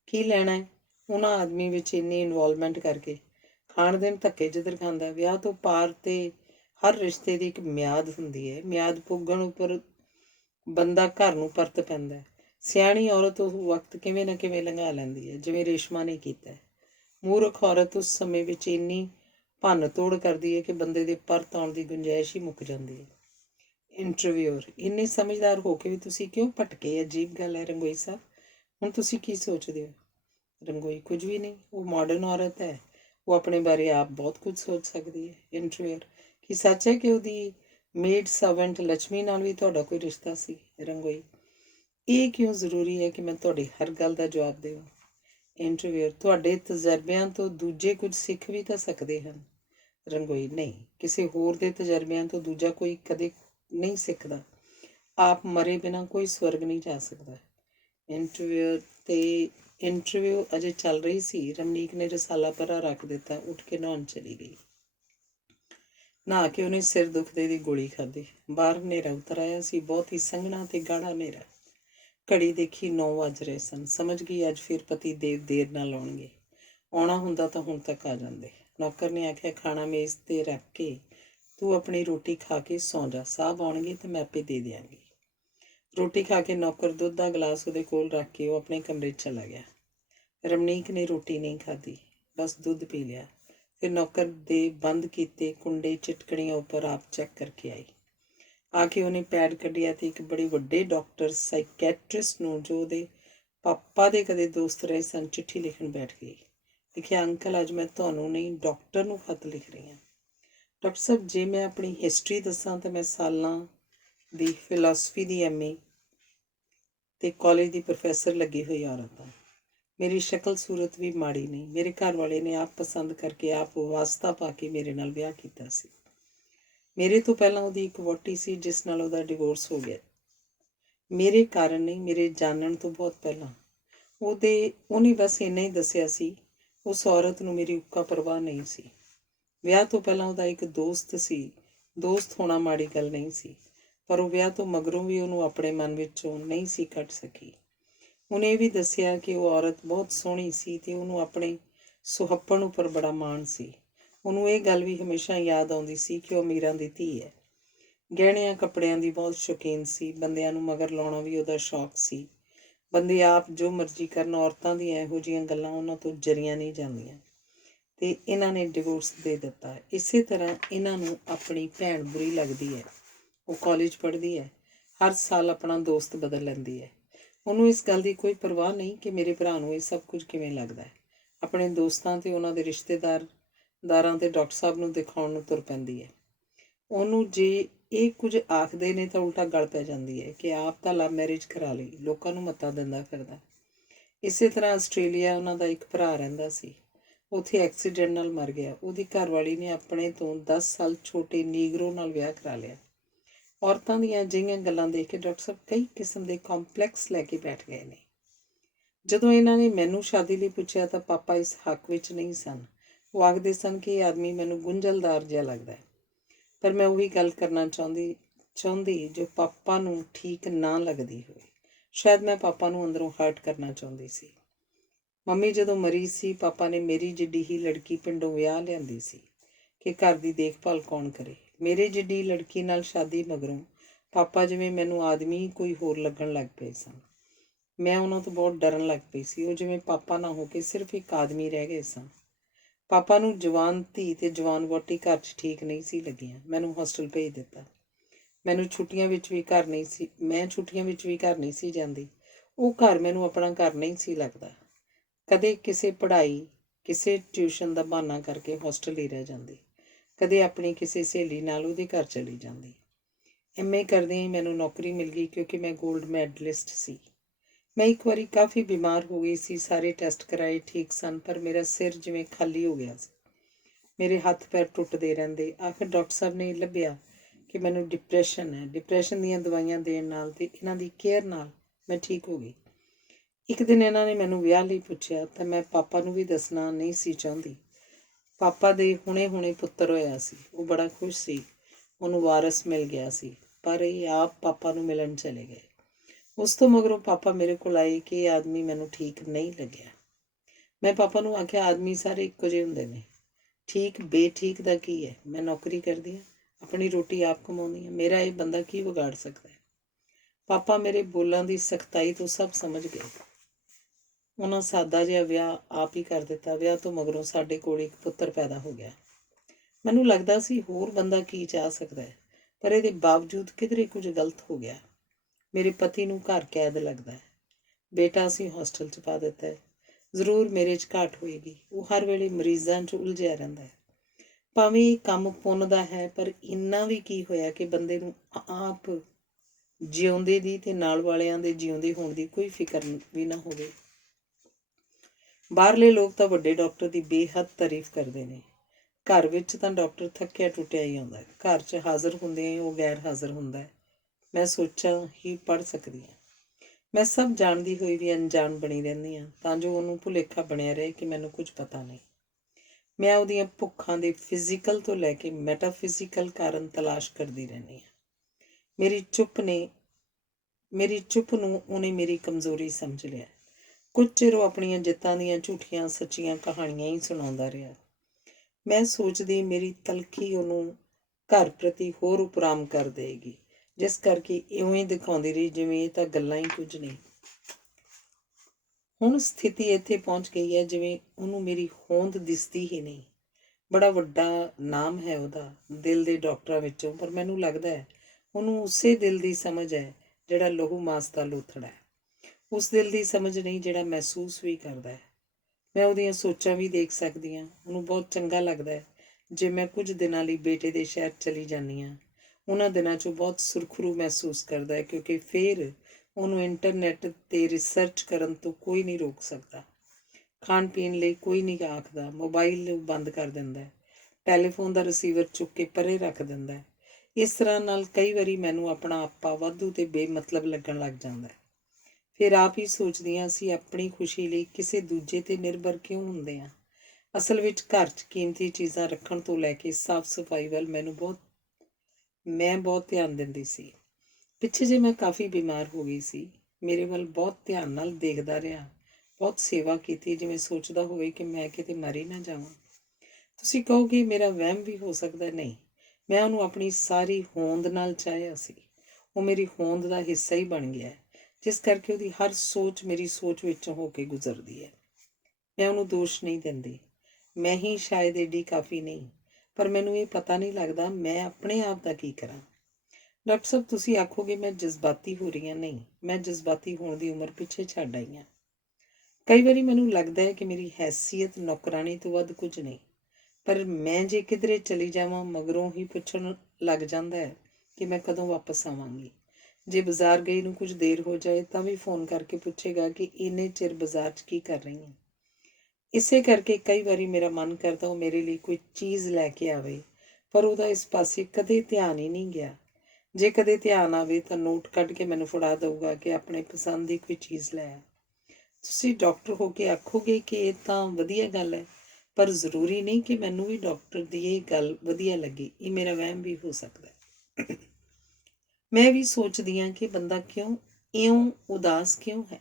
ਕੀ ਲੈਣਾ ਹੈ ਉਹਨਾਂ ਆਦਮੀ ਵਿੱਚ ਇੰਨੀ ਇਨਵੋਲਵਮੈਂਟ ਕਰਕੇ। ਖਾਣ ਦੇਣ ਧੱਕੇ ਜਿੱਧਰ ਖਾਂਦਾ। ਵਿਆਹ ਤੋਂ ਪਾਰ ਤੇ ਹਰ ਰਿਸ਼ਤੇ ਦੀ ਇੱਕ ਮਿਆਦ ਹੁੰਦੀ ਹੈ। ਮਿਆਦ ਪੁੱਗਣ ਉੱਪਰ ਬੰਦਾ ਘਰ ਨੂੰ ਪਰਤ ਪੈਂਦਾ। ਸਿਆਣੀ ਔਰਤ ਉਹ ਵਕਤ ਕਿਵੇਂ ਨਾ ਕਿਵੇਂ ਲੰਘਾ ਲੈਂਦੀ ਹੈ, ਜਿਵੇਂ ਰੇਸ਼ਮਾ ਨੇ ਕੀਤਾ। ਮੂਰਖ ਔਰਤ ਉਸ ਸਮੇਂ ਵਿੱਚ ਇੰਨੀ ਭੰਨ ਤੋੜ ਕਰਦੀ ਹੈ ਕਿ ਬੰਦੇ ਦੇ ਪਰਤ ਆਉਣ ਦੀ ਗੁੰਜਾਇਸ਼ ਹੀ ਮੁੱਕ ਜਾਂਦੀ ਹੈ। ਇੰਟਰਵਿਊਅਰ: ਇੰਨੇ ਸਮਝਦਾਰ ਹੋ ਕੇ ਵੀ ਤੁਸੀਂ ਕਿਉਂ ਭਟਕੇ? ਅਜੀਬ ਗੱਲ ਹੈ ਰੰਗੋਈ ਸਾਹਿਬ। ਹੁਣ ਤੁਸੀਂ ਕੀ ਸੋਚਦੇ ਹੋ? ਰੰਗੋਈ: ਕੁਝ ਵੀ ਨਹੀਂ। ਉਹ ਮਾਡਰਨ ਔਰਤ ਹੈ। ਉਹ ਆਪਣੇ ਬਾਰੇ ਆਪ ਬਹੁਤ ਕੁਝ ਸੋਚ ਸਕਦੀ ਹੈ। ਇੰਟਰਵਿਊਅਰ: ਕੀ ਸੱਚ ਹੈ ਕਿ ਉਹਦੀ ਮੇਡ ਸਰਵੈਂਟ ਲక్ష్ਮੀ ਨਾਲ ਵੀ ਤੁਹਾਡਾ ਕੋਈ ਰਿਸ਼ਤਾ ਸੀ? ਰੰਗੋਈ: ਇਹ ਕਿਉਂ ਜ਼ਰੂਰੀ ਹੈ ਕਿ ਮੈਂ ਤੁਹਾਡੀ ਹਰ ਗੱਲ ਦਾ ਜਵਾਬ ਦੇਵਾਂ? ਇੰਟਰਵਿਊਅਰ: ਤੁਹਾਡੇ ਤਜਰਬਿਆਂ ਤੋਂ ਦੂਜੇ ਕੁਝ ਸਿੱਖ ਵੀ ਤਾਂ ਸਕਦੇ ਹਨ। ਰੰਗੋਈ: ਨਹੀਂ, ਕਿਸੇ ਹੋਰ ਦੇ ਤਜਰਬਿਆਂ ਤੋਂ ਦੂਜਾ ਕੋਈ ਕਦੇ ਨਹੀਂ ਸਿੱਖਦਾ। ਆਪ ਮਰੇ ਬਿਨਾਂ ਕੋਈ ਸਵਰਗ ਨਹੀਂ ਜਾ ਸਕਦਾ। ਇੰਟਰਵਿਊਅਰ: ਤੇ ਇੰਟਰਵਿਊ ਅਜੇ ਚੱਲ ਰਹੀ ਸੀ। ਰਮਨੀਕ ਨੇ ਰਸਾਲਾ ਭਰਾ ਰੱਖ ਦਿੱਤਾ, ਉੱਠ ਕੇ ਨਹਾਉਣ ਚਲੀ ਗਈ। ਨਹਾ ਕੇ ਉਹਨੇ ਸਿਰ ਦੁਖਦੇ ਦੀ ਗੋਲੀ ਖਾਧੀ। ਬਾਹਰ ਹਨੇਰਾ ਉਤਰ ਆਇਆ ਸੀ, ਬਹੁਤ ਹੀ ਸੰਘਣਾ ਤੇ ਗਾੜਾ ਹਨੇਰਾ। ਘੜੀ ਦੇਖੀ 9 ਵੱਜ ਰਹੇ ਸਨ। ਸਮਝ ਗਈ ਅੱਜ ਫਿਰ ਪਤੀ ਦੇਵ ਦੇਰ ਨਾਲ ਆਉਣਗੇ। ਆਉਣਾ ਹੁੰਦਾ ਤਾਂ ਹੁਣ ਤੱਕ ਆ ਜਾਂਦੇ। ਨੌਕਰ ਨੇ ਆਖਿਆ, ਖਾਣਾ ਮੇਜ਼ 'ਤੇ ਰੱਖ ਕੇ ਤੂੰ ਆਪਣੀ ਰੋਟੀ ਖਾ ਕੇ ਸੌਂ ਜਾ। ਸਾਹਿਬ ਆਉਣਗੇ ਤਾਂ ਮੈਂ ਆਪੇ ਦੇ ਦਿਆਂਗੀ। ਰੋਟੀ ਖਾ ਕੇ ਨੌਕਰ ਦੁੱਧ ਦਾ ਗਲਾਸ ਉਹਦੇ ਕੋਲ ਰੱਖ ਕੇ ਉਹ ਆਪਣੇ ਕਮਰੇ 'ਚ ਚਲਾ ਗਿਆ। ਰਮਨੀਕ ਨੇ ਰੋਟੀ ਨਹੀਂ ਖਾਧੀ, ਬਸ ਦੁੱਧ ਪੀ ਲਿਆ। ਫਿਰ ਨੌਕਰ ਦੇ ਬੰਦ ਕੀਤੇ ਕੁੰਡੇ ਚਿਟਕਣੀਆਂ ਉੱਪਰ ਆਪ ਚੈੱਕ ਕਰਕੇ ਆਈ। ਆ ਕੇ ਉਹਨੇ ਪੈਡ ਕੱਢਿਆ ਤੇ ਇੱਕ ਬੜੇ ਵੱਡੇ ਡਾਕਟਰ ਸਾਈਕੈਟਰਿਸਟ ਨੂੰ, ਜੋ ਉਹਦੇ ਪਾਪਾ ਦੇ ਕਦੇ ਦੋਸਤ ਰਹੇ ਸਨ, ਚਿੱਠੀ ਲਿਖਣ ਬੈਠ ਗਈ। ਲਿਖਿਆ, ਅੰਕਲ ਅੱਜ ਮੈਂ ਤੁਹਾਨੂੰ ਨਹੀਂ ਡਾਕਟਰ ਨੂੰ ਖਤ ਲਿਖ ਰਹੀ ਹਾਂ। ਡਾਕਟਰ ਸਾਹਿਬ, ਜੇ ਮੈਂ ਆਪਣੀ ਹਿਸਟਰੀ ਦੱਸਾਂ ਤਾਂ ਮੈਂ ਸਾਲਾਂ ਦੀ ਫਿਲਾਸਫੀ ਦੀ MA ਤੇ ਕਾਲਜ ਦੀ ਪ੍ਰੋਫੈਸਰ ਲੱਗੀ ਹੋਈ ਔਰਤ ਹਾਂ। ਮੇਰੀ ਸ਼ਕਲ ਸੂਰਤ ਵੀ ਮਾੜੀ ਨਹੀਂ। ਮੇਰੇ ਘਰ ਵਾਲੇ ਨੇ ਆਪ ਪਸੰਦ ਕਰਕੇ ਆਪ ਵਾਸਤਾ ਪਾ ਕੇ ਮੇਰੇ ਨਾਲ ਵਿਆਹ ਕੀਤਾ ਸੀ। ਮੇਰੇ ਤੋਂ ਪਹਿਲਾਂ ਉਹਦੀ ਇੱਕ ਵਹੁਟੀ ਸੀ ਜਿਸ ਨਾਲ ਉਹਦਾ ਡਿਵੋਰਸ ਹੋ ਗਿਆ। ਮੇਰੇ ਕਾਰਨ ਨਹੀਂ, ਮੇਰੇ ਜਾਣਨ ਤੋਂ ਬਹੁਤ ਪਹਿਲਾਂ। ਉਹਨੇ ਬਸ ਇੰਨਾ ਹੀ ਦੱਸਿਆ ਸੀ। ਉਸ ਔਰਤ ਨੂੰ ਮੇਰੀ ਉੱਕਾ ਪਰਵਾਹ ਨਹੀਂ ਸੀ। ਵਿਆਹ ਤੋਂ ਪਹਿਲਾਂ ਉਹਦਾ ਇੱਕ ਦੋਸਤ ਸੀ। ਦੋਸਤ ਹੋਣਾ ਮਾੜੀ ਗੱਲ ਨਹੀਂ ਸੀ, ਪਰ ਉਹ ਵਿਆਹ ਤੋਂ ਮਗਰੋਂ ਵੀ ਉਹਨੂੰ ਆਪਣੇ ਮਨ ਵਿੱਚੋਂ ਨਹੀਂ ਸੀ ਕੱਢ ਸਕੀ। ਉਹਨੇ ਇਹ ਵੀ ਦੱਸਿਆ ਕਿ ਉਹ ਔਰਤ ਬਹੁਤ ਸੋਹਣੀ ਸੀ ਤੇ ਉਹਨੂੰ ਆਪਣੇ ਸੁਹੱਪਣ ਉੱਪਰ ਬੜਾ ਮਾਣ ਸੀ। ਉਹਨੂੰ ਇਹ ਗੱਲ ਵੀ ਹਮੇਸ਼ਾ ਯਾਦ ਆਉਂਦੀ ਸੀ ਕਿ ਉਹ ਅਮੀਰਾਂ ਦੀ ਧੀ ਹੈ। ਗਹਿਣਿਆਂ ਕੱਪੜਿਆਂ ਦੀ ਬਹੁਤ ਸ਼ੌਕੀਨ ਸੀ। ਬੰਦਿਆਂ ਨੂੰ ਮਗਰ ਲਾਉਣਾ ਵੀ ਉਹਦਾ ਸ਼ੌਕ ਸੀ। ਬੰਦੇ ਆਪ ਜੋ ਮਰਜ਼ੀ ਕਰਨ, ਔਰਤਾਂ ਦੀਆਂ ਇਹੋ ਜਿਹੀਆਂ ਗੱਲਾਂ ਉਹਨਾਂ ਤੋਂ ਜਰੀਆਂ ਨਹੀਂ ਜਾਂਦੀਆਂ। ਤੇ ਇਹਨਾਂ ਨੇ ਡਿਵੋਰਸ ਦੇ ਦਿੱਤਾ। ਇਸੇ ਤਰ੍ਹਾਂ ਇਹਨਾਂ ਨੂੰ ਆਪਣੀ ਭੈਣ ਬੁਰੀ ਲੱਗਦੀ ਹੈ। ਉਹ ਕਾਲਜ ਪੜ੍ਹਦੀ ਹੈ। ਹਰ ਸਾਲ ਆਪਣਾ ਦੋਸਤ ਬਦਲ ਲੈਂਦੀ ਹੈ। ਉਹਨੂੰ ਇਸ ਗੱਲ ਦੀ ਕੋਈ ਪਰਵਾਹ ਨਹੀਂ ਕਿ ਮੇਰੇ ਭਰਾ ਨੂੰ ਇਹ ਸਭ ਕੁਝ ਕਿਵੇਂ ਲੱਗਦਾ ਹੈ। ਆਪਣੇ ਦੋਸਤਾਂ ਤੇ ਉਹਨਾਂ ਦੇ ਰਿਸ਼ਤੇਦਾਰਾਂ ਤੇ ਡਾਕਟਰ ਸਾਹਿਬ ਨੂੰ ਦਿਖਾਉਣ ਨੂੰ ਤੁਰ ਪੈਂਦੀ ਹੈ। ਉਹਨੂੰ ਜੇ ਇਹ ਕੁਝ ਆਖਦੇ ਨੇ ਤਾਂ ਉਲਟਾ ਗਲ ਪੈ ਜਾਂਦੀ ਹੈ ਕਿ ਆਪ ਤਾਂ ਲਵ ਮੈਰਿਜ ਕਰਾ ਲਈ, ਲੋਕਾਂ ਨੂੰ ਮੱਤਾ ਦਿੰਦਾ ਫਿਰਦਾ। ਇਸੇ ਤਰ੍ਹਾਂ ਆਸਟ੍ਰੇਲੀਆ ਉਹਨਾਂ ਦਾ ਇੱਕ ਭਰਾ ਰਹਿੰਦਾ ਸੀ। ਉੱਥੇ ਐਕਸੀਡੈਂਟ ਨਾਲ ਮਰ ਗਿਆ। ਉਹਦੀ ਘਰਵਾਲੀ ਨੇ ਆਪਣੇ ਤੋਂ 10 ਸਾਲ ਛੋਟੇ ਨੀਗਰੋ ਨਾਲ ਵਿਆਹ ਕਰਾ ਲਿਆ। ਔਰਤਾਂ ਦੀਆਂ ਅਜਿਹੀਆਂ ਗੱਲਾਂ ਦੇਖ ਕੇ ਡਾਕਟਰ ਸਾਹਿਬ ਕਈ ਕਿਸਮ ਦੇ ਕੰਪਲੈਕਸ ਲੈ ਕੇ ਬੈਠ ਗਏ ਨੇ। ਜਦੋਂ ਇਹਨਾਂ ਨੇ ਮੈਨੂੰ ਸ਼ਾਦੀ ਲਈ ਪੁੱਛਿਆ ਤਾਂ ਪਾਪਾ ਇਸ ਹੱਕ ਵਿੱਚ ਨਹੀਂ ਸਨ। ਉਹ ਆਖਦੇ ਸਨ ਕਿ ਇਹ ਆਦਮੀ ਮੈਨੂੰ ਗੁੰਝਲਦਾਰ ਜਿਹਾ ਲੱਗਦਾ ਹੈ। ਪਰ ਮੈਂ ਉਹੀ ਗੱਲ ਕਰਨਾ ਚਾਹੁੰਦੀ ਜੋ ਪਾਪਾ ਨੂੰ ਠੀਕ ਨਾ ਲੱਗਦੀ ਹੋਵੇ। ਸ਼ਾਇਦ ਮੈਂ ਪਾਪਾ ਨੂੰ ਅੰਦਰੋਂ ਹਰਟ ਕਰਨਾ ਚਾਹੁੰਦੀ ਸੀ। ਮੰਮੀ ਜਦੋਂ ਮਰੀ ਸੀ, ਪਾਪਾ ਨੇ ਮੇਰੀ ਜਿੱਡੀ ਹੀ ਲੜਕੀ ਪਿੰਡੋਂ ਵਿਆਹ ਲਿਆਂਦੀ ਸੀ ਕਿ ਘਰ ਦੀ ਦੇਖਭਾਲ ਕੌਣ ਕਰੇ। ਮੇਰੇ ਜਿੱਡੀ ਲੜਕੀ ਨਾਲ ਸ਼ਾਦੀ ਮਗਰੋਂ ਪਾਪਾ ਜਿਵੇਂ ਮੈਨੂੰ ਆਦਮੀ ਕੋਈ ਹੋਰ ਲੱਗਣ ਲੱਗ ਪਏ ਸਨ। ਮੈਂ ਉਹਨਾਂ ਤੋਂ ਬਹੁਤ ਡਰਨ ਲੱਗ ਪਈ ਸੀ। ਉਹ ਜਿਵੇਂ ਪਾਪਾ ਨਾ ਹੋ ਕੇ ਸਿਰਫ ਇੱਕ ਆਦਮੀ ਰਹਿ ਗਏ ਸਨ। ਪਾਪਾ ਨੂੰ ਜਵਾਨ ਧੀ ਤੇ ਜਵਾਨ ਵਹੁਟੀ ਘਰ 'ਚ ਠੀਕ ਨਹੀਂ ਸੀ ਲੱਗੀਆਂ। ਮੈਨੂੰ ਹੋਸਟਲ ਭੇਜ ਦਿੱਤਾ। ਮੈਂ ਛੁੱਟੀਆਂ ਵਿੱਚ ਵੀ ਘਰ ਨਹੀਂ ਸੀ ਜਾਂਦੀ। ਉਹ ਘਰ ਮੈਨੂੰ ਆਪਣਾ ਘਰ ਨਹੀਂ ਸੀ ਲੱਗਦਾ। ਕਦੇ ਕਿਸੇ ਪੜ੍ਹਾਈ, ਕਿਸੇ ਟਿਊਸ਼ਨ ਦਾ ਬਹਾਨਾ ਕਰਕੇ ਹੋਸਟਲ ਹੀ ਰਹਿ ਜਾਂਦੀ। ਕਦੇ ਆਪਣੀ ਕਿਸੇ ਸਹੇਲੀ ਨਾਲ ਉਹਦੇ ਘਰ ਚਲੀ ਜਾਂਦੀ। MA ਕਰਦਿਆਂ ਹੀ ਮੈਨੂੰ ਨੌਕਰੀ ਮਿਲ ਗਈ ਕਿਉਂਕਿ ਮੈਂ ਗੋਲਡ ਮੈਡਲਿਸਟ ਸੀ। ਮੈਂ ਇੱਕ ਵਾਰੀ ਕਾਫੀ ਬਿਮਾਰ ਹੋ ਗਈ ਸੀ। ਸਾਰੇ ਟੈਸਟ ਕਰਾਏ, ਠੀਕ ਸਨ, ਪਰ ਮੇਰਾ ਸਿਰ ਜਿਵੇਂ ਖਾਲੀ ਹੋ ਗਿਆ ਸੀ। ਮੇਰੇ ਹੱਥ ਪੈਰ ਟੁੱਟਦੇ ਰਹਿੰਦੇ। ਆਖਿਰ ਡਾਕਟਰ ਸਾਹਿਬ ਨੇ ਲੱਭਿਆ ਕਿ ਮੈਨੂੰ ਡਿਪਰੈਸ਼ਨ ਹੈ। ਡਿਪਰੈਸ਼ਨ ਦੀਆਂ ਦਵਾਈਆਂ ਦੇਣ ਨਾਲ ਤੇ ਇਹਨਾਂ ਦੀ ਕੇਅਰ ਨਾਲ ਮੈਂ ਠੀਕ ਹੋ ਗਈ। ਇੱਕ ਦਿਨ ਇਹਨਾਂ ਨੇ ਮੈਨੂੰ ਵਿਆਹ ਲਈ ਪੁੱਛਿਆ ਤਾਂ ਮੈਂ ਪਾਪਾ ਨੂੰ ਵੀ ਦੱਸਣਾ ਨਹੀਂ ਸੀ ਚਾਹੁੰਦੀ। ਪਾਪਾ ਦੇ ਹੁਣੇ ਪੁੱਤਰ ਹੋਇਆ ਸੀ। ਉਹ ਬੜਾ ਖੁਸ਼ ਸੀ, ਉਹਨੂੰ ਵਾਰਸ ਮਿਲ ਗਿਆ ਸੀ, ਪਰ ਇਹ ਆਪ ਪਾਪਾ ਨੂੰ ਮਿਲਣ ਚਲੇ ਗਏ। ਉਸ ਤੋਂ ਮਗਰੋਂ ਪਾਪਾ ਮੇਰੇ ਕੋਲ ਆਏ ਕਿ ਇਹ ਆਦਮੀ ਮੈਨੂੰ ਠੀਕ ਨਹੀਂ ਲੱਗਿਆ। ਮੈਂ ਪਾਪਾ ਨੂੰ ਆਖਿਆ, ਆਦਮੀ ਸਾਰੇ ਇੱਕੋ ਜਿਹੇ ਹੁੰਦੇ ਨੇ, ਠੀਕ ਬੇਠੀਕ ਦਾ ਕੀ ਹੈ? ਮੈਂ ਨੌਕਰੀ ਕਰਦੀ ਹਾਂ, ਆਪਣੀ ਰੋਟੀ ਆਪ ਕਮਾਉਂਦੀ ਹਾਂ, ਮੇਰਾ ਇਹ ਬੰਦਾ ਕੀ ਵਿਗਾੜ ਸਕਦਾ ਹੈ? ਪਾਪਾ ਮੇਰੇ ਬੋਲਾਂ ਦੀ ਸਖਤਾਈ ਤੋਂ ਸਭ ਸਮਝ ਗਏ। ਉਹਨਾਂ ਸਾਦਾ ਜਿਹਾ ਵਿਆਹ ਆਪ ਹੀ ਕਰ ਦਿੱਤਾ। ਵਿਆਹ ਤੋਂ ਮਗਰੋਂ ਸਾਡੇ ਕੋਲ ਇੱਕ ਪੁੱਤਰ ਪੈਦਾ ਹੋ ਗਿਆ। ਮੈਨੂੰ ਲੱਗਦਾ ਸੀ ਹੋਰ ਬੰਦਾ ਕੀ ਚਾਹ ਸਕਦਾ ਹੈ, ਪਰ ਇਹਦੇ ਬਾਵਜੂਦ ਕਿਧਰੇ ਕੁਝ ਗਲਤ ਹੋ ਗਿਆ। ਮੇਰੇ ਪਤੀ ਨੂੰ ਘਰ ਕੈਦ ਲੱਗਦਾ ਹੈ। ਬੇਟਾ ਅਸੀਂ ਹੋਸਟਲ 'ਚ ਪਾ ਦਿੱਤਾ ਹੈ। ਜ਼ਰੂਰ ਮੇਰੇ 'ਚ ਘਾਟ ਹੋਏਗੀ। ਉਹ ਹਰ ਵੇਲੇ ਮਰੀਜ਼ਾਂ 'ਚ ਉਲਝਿਆ ਰਹਿੰਦਾ ਹੈ। ਭਾਵੇਂ ਇਹ ਕੰਮ ਪੁੰਨ ਦਾ ਹੈ, ਪਰ ਇੰਨਾ ਵੀ ਕੀ ਹੋਇਆ ਕਿ ਬੰਦੇ ਨੂੰ ਆਪ ਜਿਉਂਦੇ ਦੀ ਤੇ ਨਾਲ ਵਾਲਿਆਂ ਦੇ ਜਿਉਂਦੇ ਹੋਣ ਦੀ ਕੋਈ ਫਿਕਰ ਵੀ ਨਾ ਹੋਵੇ। ਬਾਹਰਲੇ ਲੋਕ ਤਾਂ ਵੱਡੇ ਡਾਕਟਰ ਦੀ ਬੇਹੱਦ ਤਾਰੀਫ ਕਰਦੇ ਨੇ। ਘਰ ਵਿੱਚ ਤਾਂ ਡਾਕਟਰ ਥੱਕਿਆ ਟੁੱਟਿਆ ਹੀ ਆਉਂਦਾ ਹੈ। ਘਰ 'ਚ ਹਾਜ਼ਰ ਹੁੰਦੇ ਉਹ ਗੈਰ ਹਾਜ਼ਰ ਹੁੰਦਾ ਹੈ। ਮੈਂ ਸੋਚਾਂ ਹੀ ਪੜ੍ਹ ਸਕਦੀ ਹਾਂ। ਮੈਂ ਸਭ ਜਾਣਦੀ ਹੋਈ ਵੀ ਅਣਜਾਣ ਬਣੀ ਰਹਿੰਦੀ ਹਾਂ, ਤਾਂ ਜੋ ਉਹਨੂੰ ਭੁਲੇਖਾ ਬਣਿਆ ਰਹੇ ਕਿ ਮੈਨੂੰ ਕੁਝ ਪਤਾ ਨਹੀਂ। ਮੈਂ ਉਹਦੀਆਂ ਭੁੱਖਾਂ ਦੇ ਫਿਜ਼ੀਕਲ ਤੋਂ ਲੈ ਕੇ ਮੈਟਾਫਿਜ਼ੀਕਲ ਕਾਰਨ ਤਲਾਸ਼ ਕਰਦੀ ਰਹਿੰਦੀ ਹਾਂ। ਮੇਰੀ ਚੁੱਪ ਨੂੰ ਉਹਨੇ ਮੇਰੀ ਕਮਜ਼ੋਰੀ ਸਮਝ ਲਿਆ। ਕੁਝ ਚਿਰ ਉਹ ਆਪਣੀਆਂ ਜਿੱਤਾਂ ਦੀਆਂ ਝੂਠੀਆਂ ਸੱਚੀਆਂ ਕਹਾਣੀਆਂ ਹੀ ਸੁਣਾਉਂਦਾ ਰਿਹਾ। ਮੈਂ ਸੋਚਦੀ ਮੇਰੀ ਤਲਖੀ ਉਹਨੂੰ ਘਰ ਪ੍ਰਤੀ ਹੋਰ ਉਪਰਾਮ ਕਰ ਦੇਗੀ, ਜਿਸ ਕਰਕੇ ਇਉਂ ਹੀ ਦਿਖਾਉਂਦੀ ਰਹੀ ਜਿਵੇਂ ਇਹ ਤਾਂ ਗੱਲਾਂ ਹੀ ਕੁਝ ਨਹੀਂ। ਹੁਣ ਸਥਿਤੀ ਇੱਥੇ ਪਹੁੰਚ ਗਈ ਹੈ ਜਿਵੇਂ ਉਹਨੂੰ ਮੇਰੀ ਹੋਂਦ ਦਿਸਦੀ ਹੀ ਨਹੀਂ। ਬੜਾ ਵੱਡਾ ਨਾਮ ਹੈ ਉਹਦਾ ਦਿਲ ਦੇ ਡਾਕਟਰਾਂ ਵਿੱਚੋਂ, ਪਰ ਮੈਨੂੰ ਲੱਗਦਾ ਹੈ ਉਹਨੂੰ ਉਸੇ ਦਿਲ ਦੀ ਸਮਝ ਹੈ ਜਿਹੜਾ ਲਹੂ ਮਾਸ ਦਾ ਲੋਥੜਾ ਹੈ। ਉਸ ਦਿਲ ਦੀ ਸਮਝ ਨਹੀਂ ਜਿਹੜਾ ਮਹਿਸੂਸ ਵੀ ਕਰਦਾ ਹੈ। ਮੈਂ ਉਹਦੀਆਂ ਸੋਚਾਂ ਵੀ ਦੇਖ ਸਕਦੀ ਹਾਂ। ਉਹਨੂੰ ਬਹੁਤ ਚੰਗਾ ਲੱਗਦਾ ਹੈ ਜੇ ਮੈਂ ਕੁਝ ਦਿਨਾਂ ਲਈ ਬੇਟੇ ਦੇ ਸ਼ਹਿਰ ਚਲੀ ਜਾਂਦੀ ਹਾਂ। ਉਹਨਾਂ ਦਿਨਾਂ 'ਚੋਂ ਬਹੁਤ ਸੁਰਖਰੂ ਮਹਿਸੂਸ ਕਰਦਾ ਹੈ, ਕਿਉਂਕਿ ਫਿਰ ਉਹਨੂੰ ਇੰਟਰਨੈੱਟ 'ਤੇ ਰਿਸਰਚ ਕਰਨ ਤੋਂ ਕੋਈ ਨਹੀਂ ਰੋਕ ਸਕਦਾ। ਖਾਣ ਪੀਣ ਲਈ ਕੋਈ ਨਹੀਂ ਆਖਦਾ। ਮੋਬਾਈਲ ਬੰਦ ਕਰ ਦਿੰਦਾ ਹੈ। ਟੈਲੀਫੋਨ ਦਾ ਰਿਸੀਵਰ ਚੁੱਕ ਕੇ ਪਰੇ ਰੱਖ ਦਿੰਦਾ ਹੈ। ਇਸ ਤਰ੍ਹਾਂ ਨਾਲ ਕਈ ਵਾਰੀ ਮੈਨੂੰ ਆਪਣਾ ਆਪਾ ਵਾਧੂ ਤੇ ਬੇਮਤਲਬ ਲੱਗਣ ਲੱਗ ਜਾਂਦਾ ਹੈ। ਫਿਰ ਆਪ ਹੀ ਸੋਚਦੀ ਹਾਂ, ਅਸੀਂ ਆਪਣੀ ਖੁਸ਼ੀ ਲਈ ਕਿਸੇ ਦੂਜੇ 'ਤੇ ਨਿਰਭਰ ਕਿਉਂ ਹੁੰਦੇ ਹਾਂ? ਅਸਲ ਵਿੱਚ ਘਰ 'ਚ ਕੀਮਤੀ ਚੀਜ਼ਾਂ ਰੱਖਣ ਤੋਂ ਲੈ ਕੇ ਸਾਫ਼ ਸਫਾਈ ਵੱਲ ਮੈਂ ਬਹੁਤ ਧਿਆਨ ਦਿੰਦੀ ਸੀ। ਪਿੱਛੇ ਜੇ ਮੈਂ ਕਾਫੀ ਬਿਮਾਰ ਹੋ ਗਈ ਸੀ। ਮੇਰੇ ਵੱਲ ਬਹੁਤ ਧਿਆਨ ਨਾਲ ਦੇਖਦਾ ਰਿਹਾ, ਬਹੁਤ ਸੇਵਾ ਕੀਤੀ, ਜਿਵੇਂ ਸੋਚਦਾ ਹੋਵੇ ਕਿ ਮੈਂ ਕਿਤੇ ਮਰ ਹੀ ਨਾ ਜਾਵਾਂ। ਤੁਸੀਂ ਕਹੋਗੇ ਮੇਰਾ ਵਹਿਮ ਵੀ ਹੋ ਸਕਦਾ। ਨਹੀਂ, ਮੈਂ ਉਹਨੂੰ ਆਪਣੀ ਸਾਰੀ ਹੋਂਦ ਨਾਲ ਚਾਹਿਆ ਸੀ। ਉਹ ਮੇਰੀ ਹੋਂਦ ਦਾ ਹਿੱਸਾ ਹੀ ਬਣ ਗਿਆ, ਜਿਸ ਕਰਕੇ ਉਹਦੀ ਹਰ ਸੋਚ ਮੇਰੀ ਸੋਚ ਵਿੱਚੋਂ ਹੋ ਕੇ ਗੁਜ਼ਰਦੀ ਹੈ। ਮੈਂ ਉਹਨੂੰ ਦੋਸ਼ ਨਹੀਂ ਦਿੰਦੀ। ਮੈਂ ਹੀ ਸ਼ਾਇਦ ਏਡੀ ਕਾਫੀ ਨਹੀਂ, ਪਰ ਮੈਨੂੰ ਇਹ ਪਤਾ ਨਹੀਂ ਲੱਗਦਾ ਮੈਂ ਆਪਣੇ ਆਪ ਦਾ ਕੀ ਕਰਾਂ। ਡਾਕਟਰ ਸਾਹਿਬ, ਤੁਸੀਂ ਆਖੋਗੇ ਮੈਂ ਜਜ਼ਬਾਤੀ ਹੋ ਰਹੀ ਹਾਂ। ਨਹੀਂ, ਮੈਂ ਜਜ਼ਬਾਤੀ ਹੋਣ ਦੀ ਉਮਰ ਪਿੱਛੇ ਛੱਡ ਆਈ ਹਾਂ। ਕਈ ਵਾਰੀ ਮੈਨੂੰ ਲੱਗਦਾ ਹੈ ਕਿ ਮੇਰੀ ਹੈਸੀਅਤ ਨੌਕਰਾਣੀ ਤੋਂ ਵੱਧ ਕੁਝ ਨਹੀਂ, ਪਰ ਮੈਂ ਜੇ ਕਿਧਰੇ ਚਲੀ ਜਾਵਾਂ ਮਗਰੋਂ ਹੀ ਪੁੱਛਣ ਲੱਗ ਜਾਂਦਾ ਹੈ ਕਿ ਮੈਂ ਕਦੋਂ ਵਾਪਸ ਆਵਾਂਗੀ। ਜੇ ਬਾਜ਼ਾਰ ਗਈ ਨੂੰ ਕੁਝ ਦੇਰ ਹੋ ਜਾਏ ਤਾਂ ਵੀ ਫੋਨ ਕਰਕੇ ਪੁੱਛੇਗਾ ਕਿ ਇੰਨੇ ਚਿਰ ਬਾਜ਼ਾਰ 'ਚ ਕੀ ਕਰ ਰਹੀ ਹਾਂ। ਇਸੇ ਕਰਕੇ ਕਈ ਵਾਰੀ ਮੇਰਾ ਮਨ ਕਰਦਾ ਉਹ ਮੇਰੇ ਲਈ ਕੋਈ ਚੀਜ਼ ਲੈ ਕੇ ਆਵੇ, ਪਰ ਉਹਦਾ ਇਸ ਪਾਸੇ ਕਦੇ ਧਿਆਨ ਹੀ ਨਹੀਂ ਗਿਆ। ਜੇ ਕਦੇ ਧਿਆਨ ਆਵੇ ਤਾਂ ਨੋਟ ਕੱਢ ਕੇ ਮੈਨੂੰ ਫੜਾ ਦਊਗਾ ਕਿ ਆਪਣੇ ਪਸੰਦ ਦੀ ਕੋਈ ਚੀਜ਼ ਲੈ ਆ। ਤੁਸੀਂ ਡਾਕਟਰ ਹੋ ਕੇ ਆਖੋਗੇ ਕਿ ਇਹ ਤਾਂ ਵਧੀਆ ਗੱਲ ਹੈ, ਪਰ ਜ਼ਰੂਰੀ ਨਹੀਂ ਕਿ ਮੈਨੂੰ ਵੀ ਡਾਕਟਰ ਦੀ ਇਹ ਗੱਲ ਵਧੀਆ ਲੱਗੇ। ਇਹ ਮੇਰਾ ਵਹਿਮ ਵੀ ਹੋ ਸਕਦਾ ਹੈ। ਮੈਂ ਵੀ ਸੋਚਦੀ ਹਾਂ ਕਿ ਬੰਦਾ ਕਿਉਂ ਇਉਂ ਉਦਾਸ ਕਿਉਂ ਹੈ।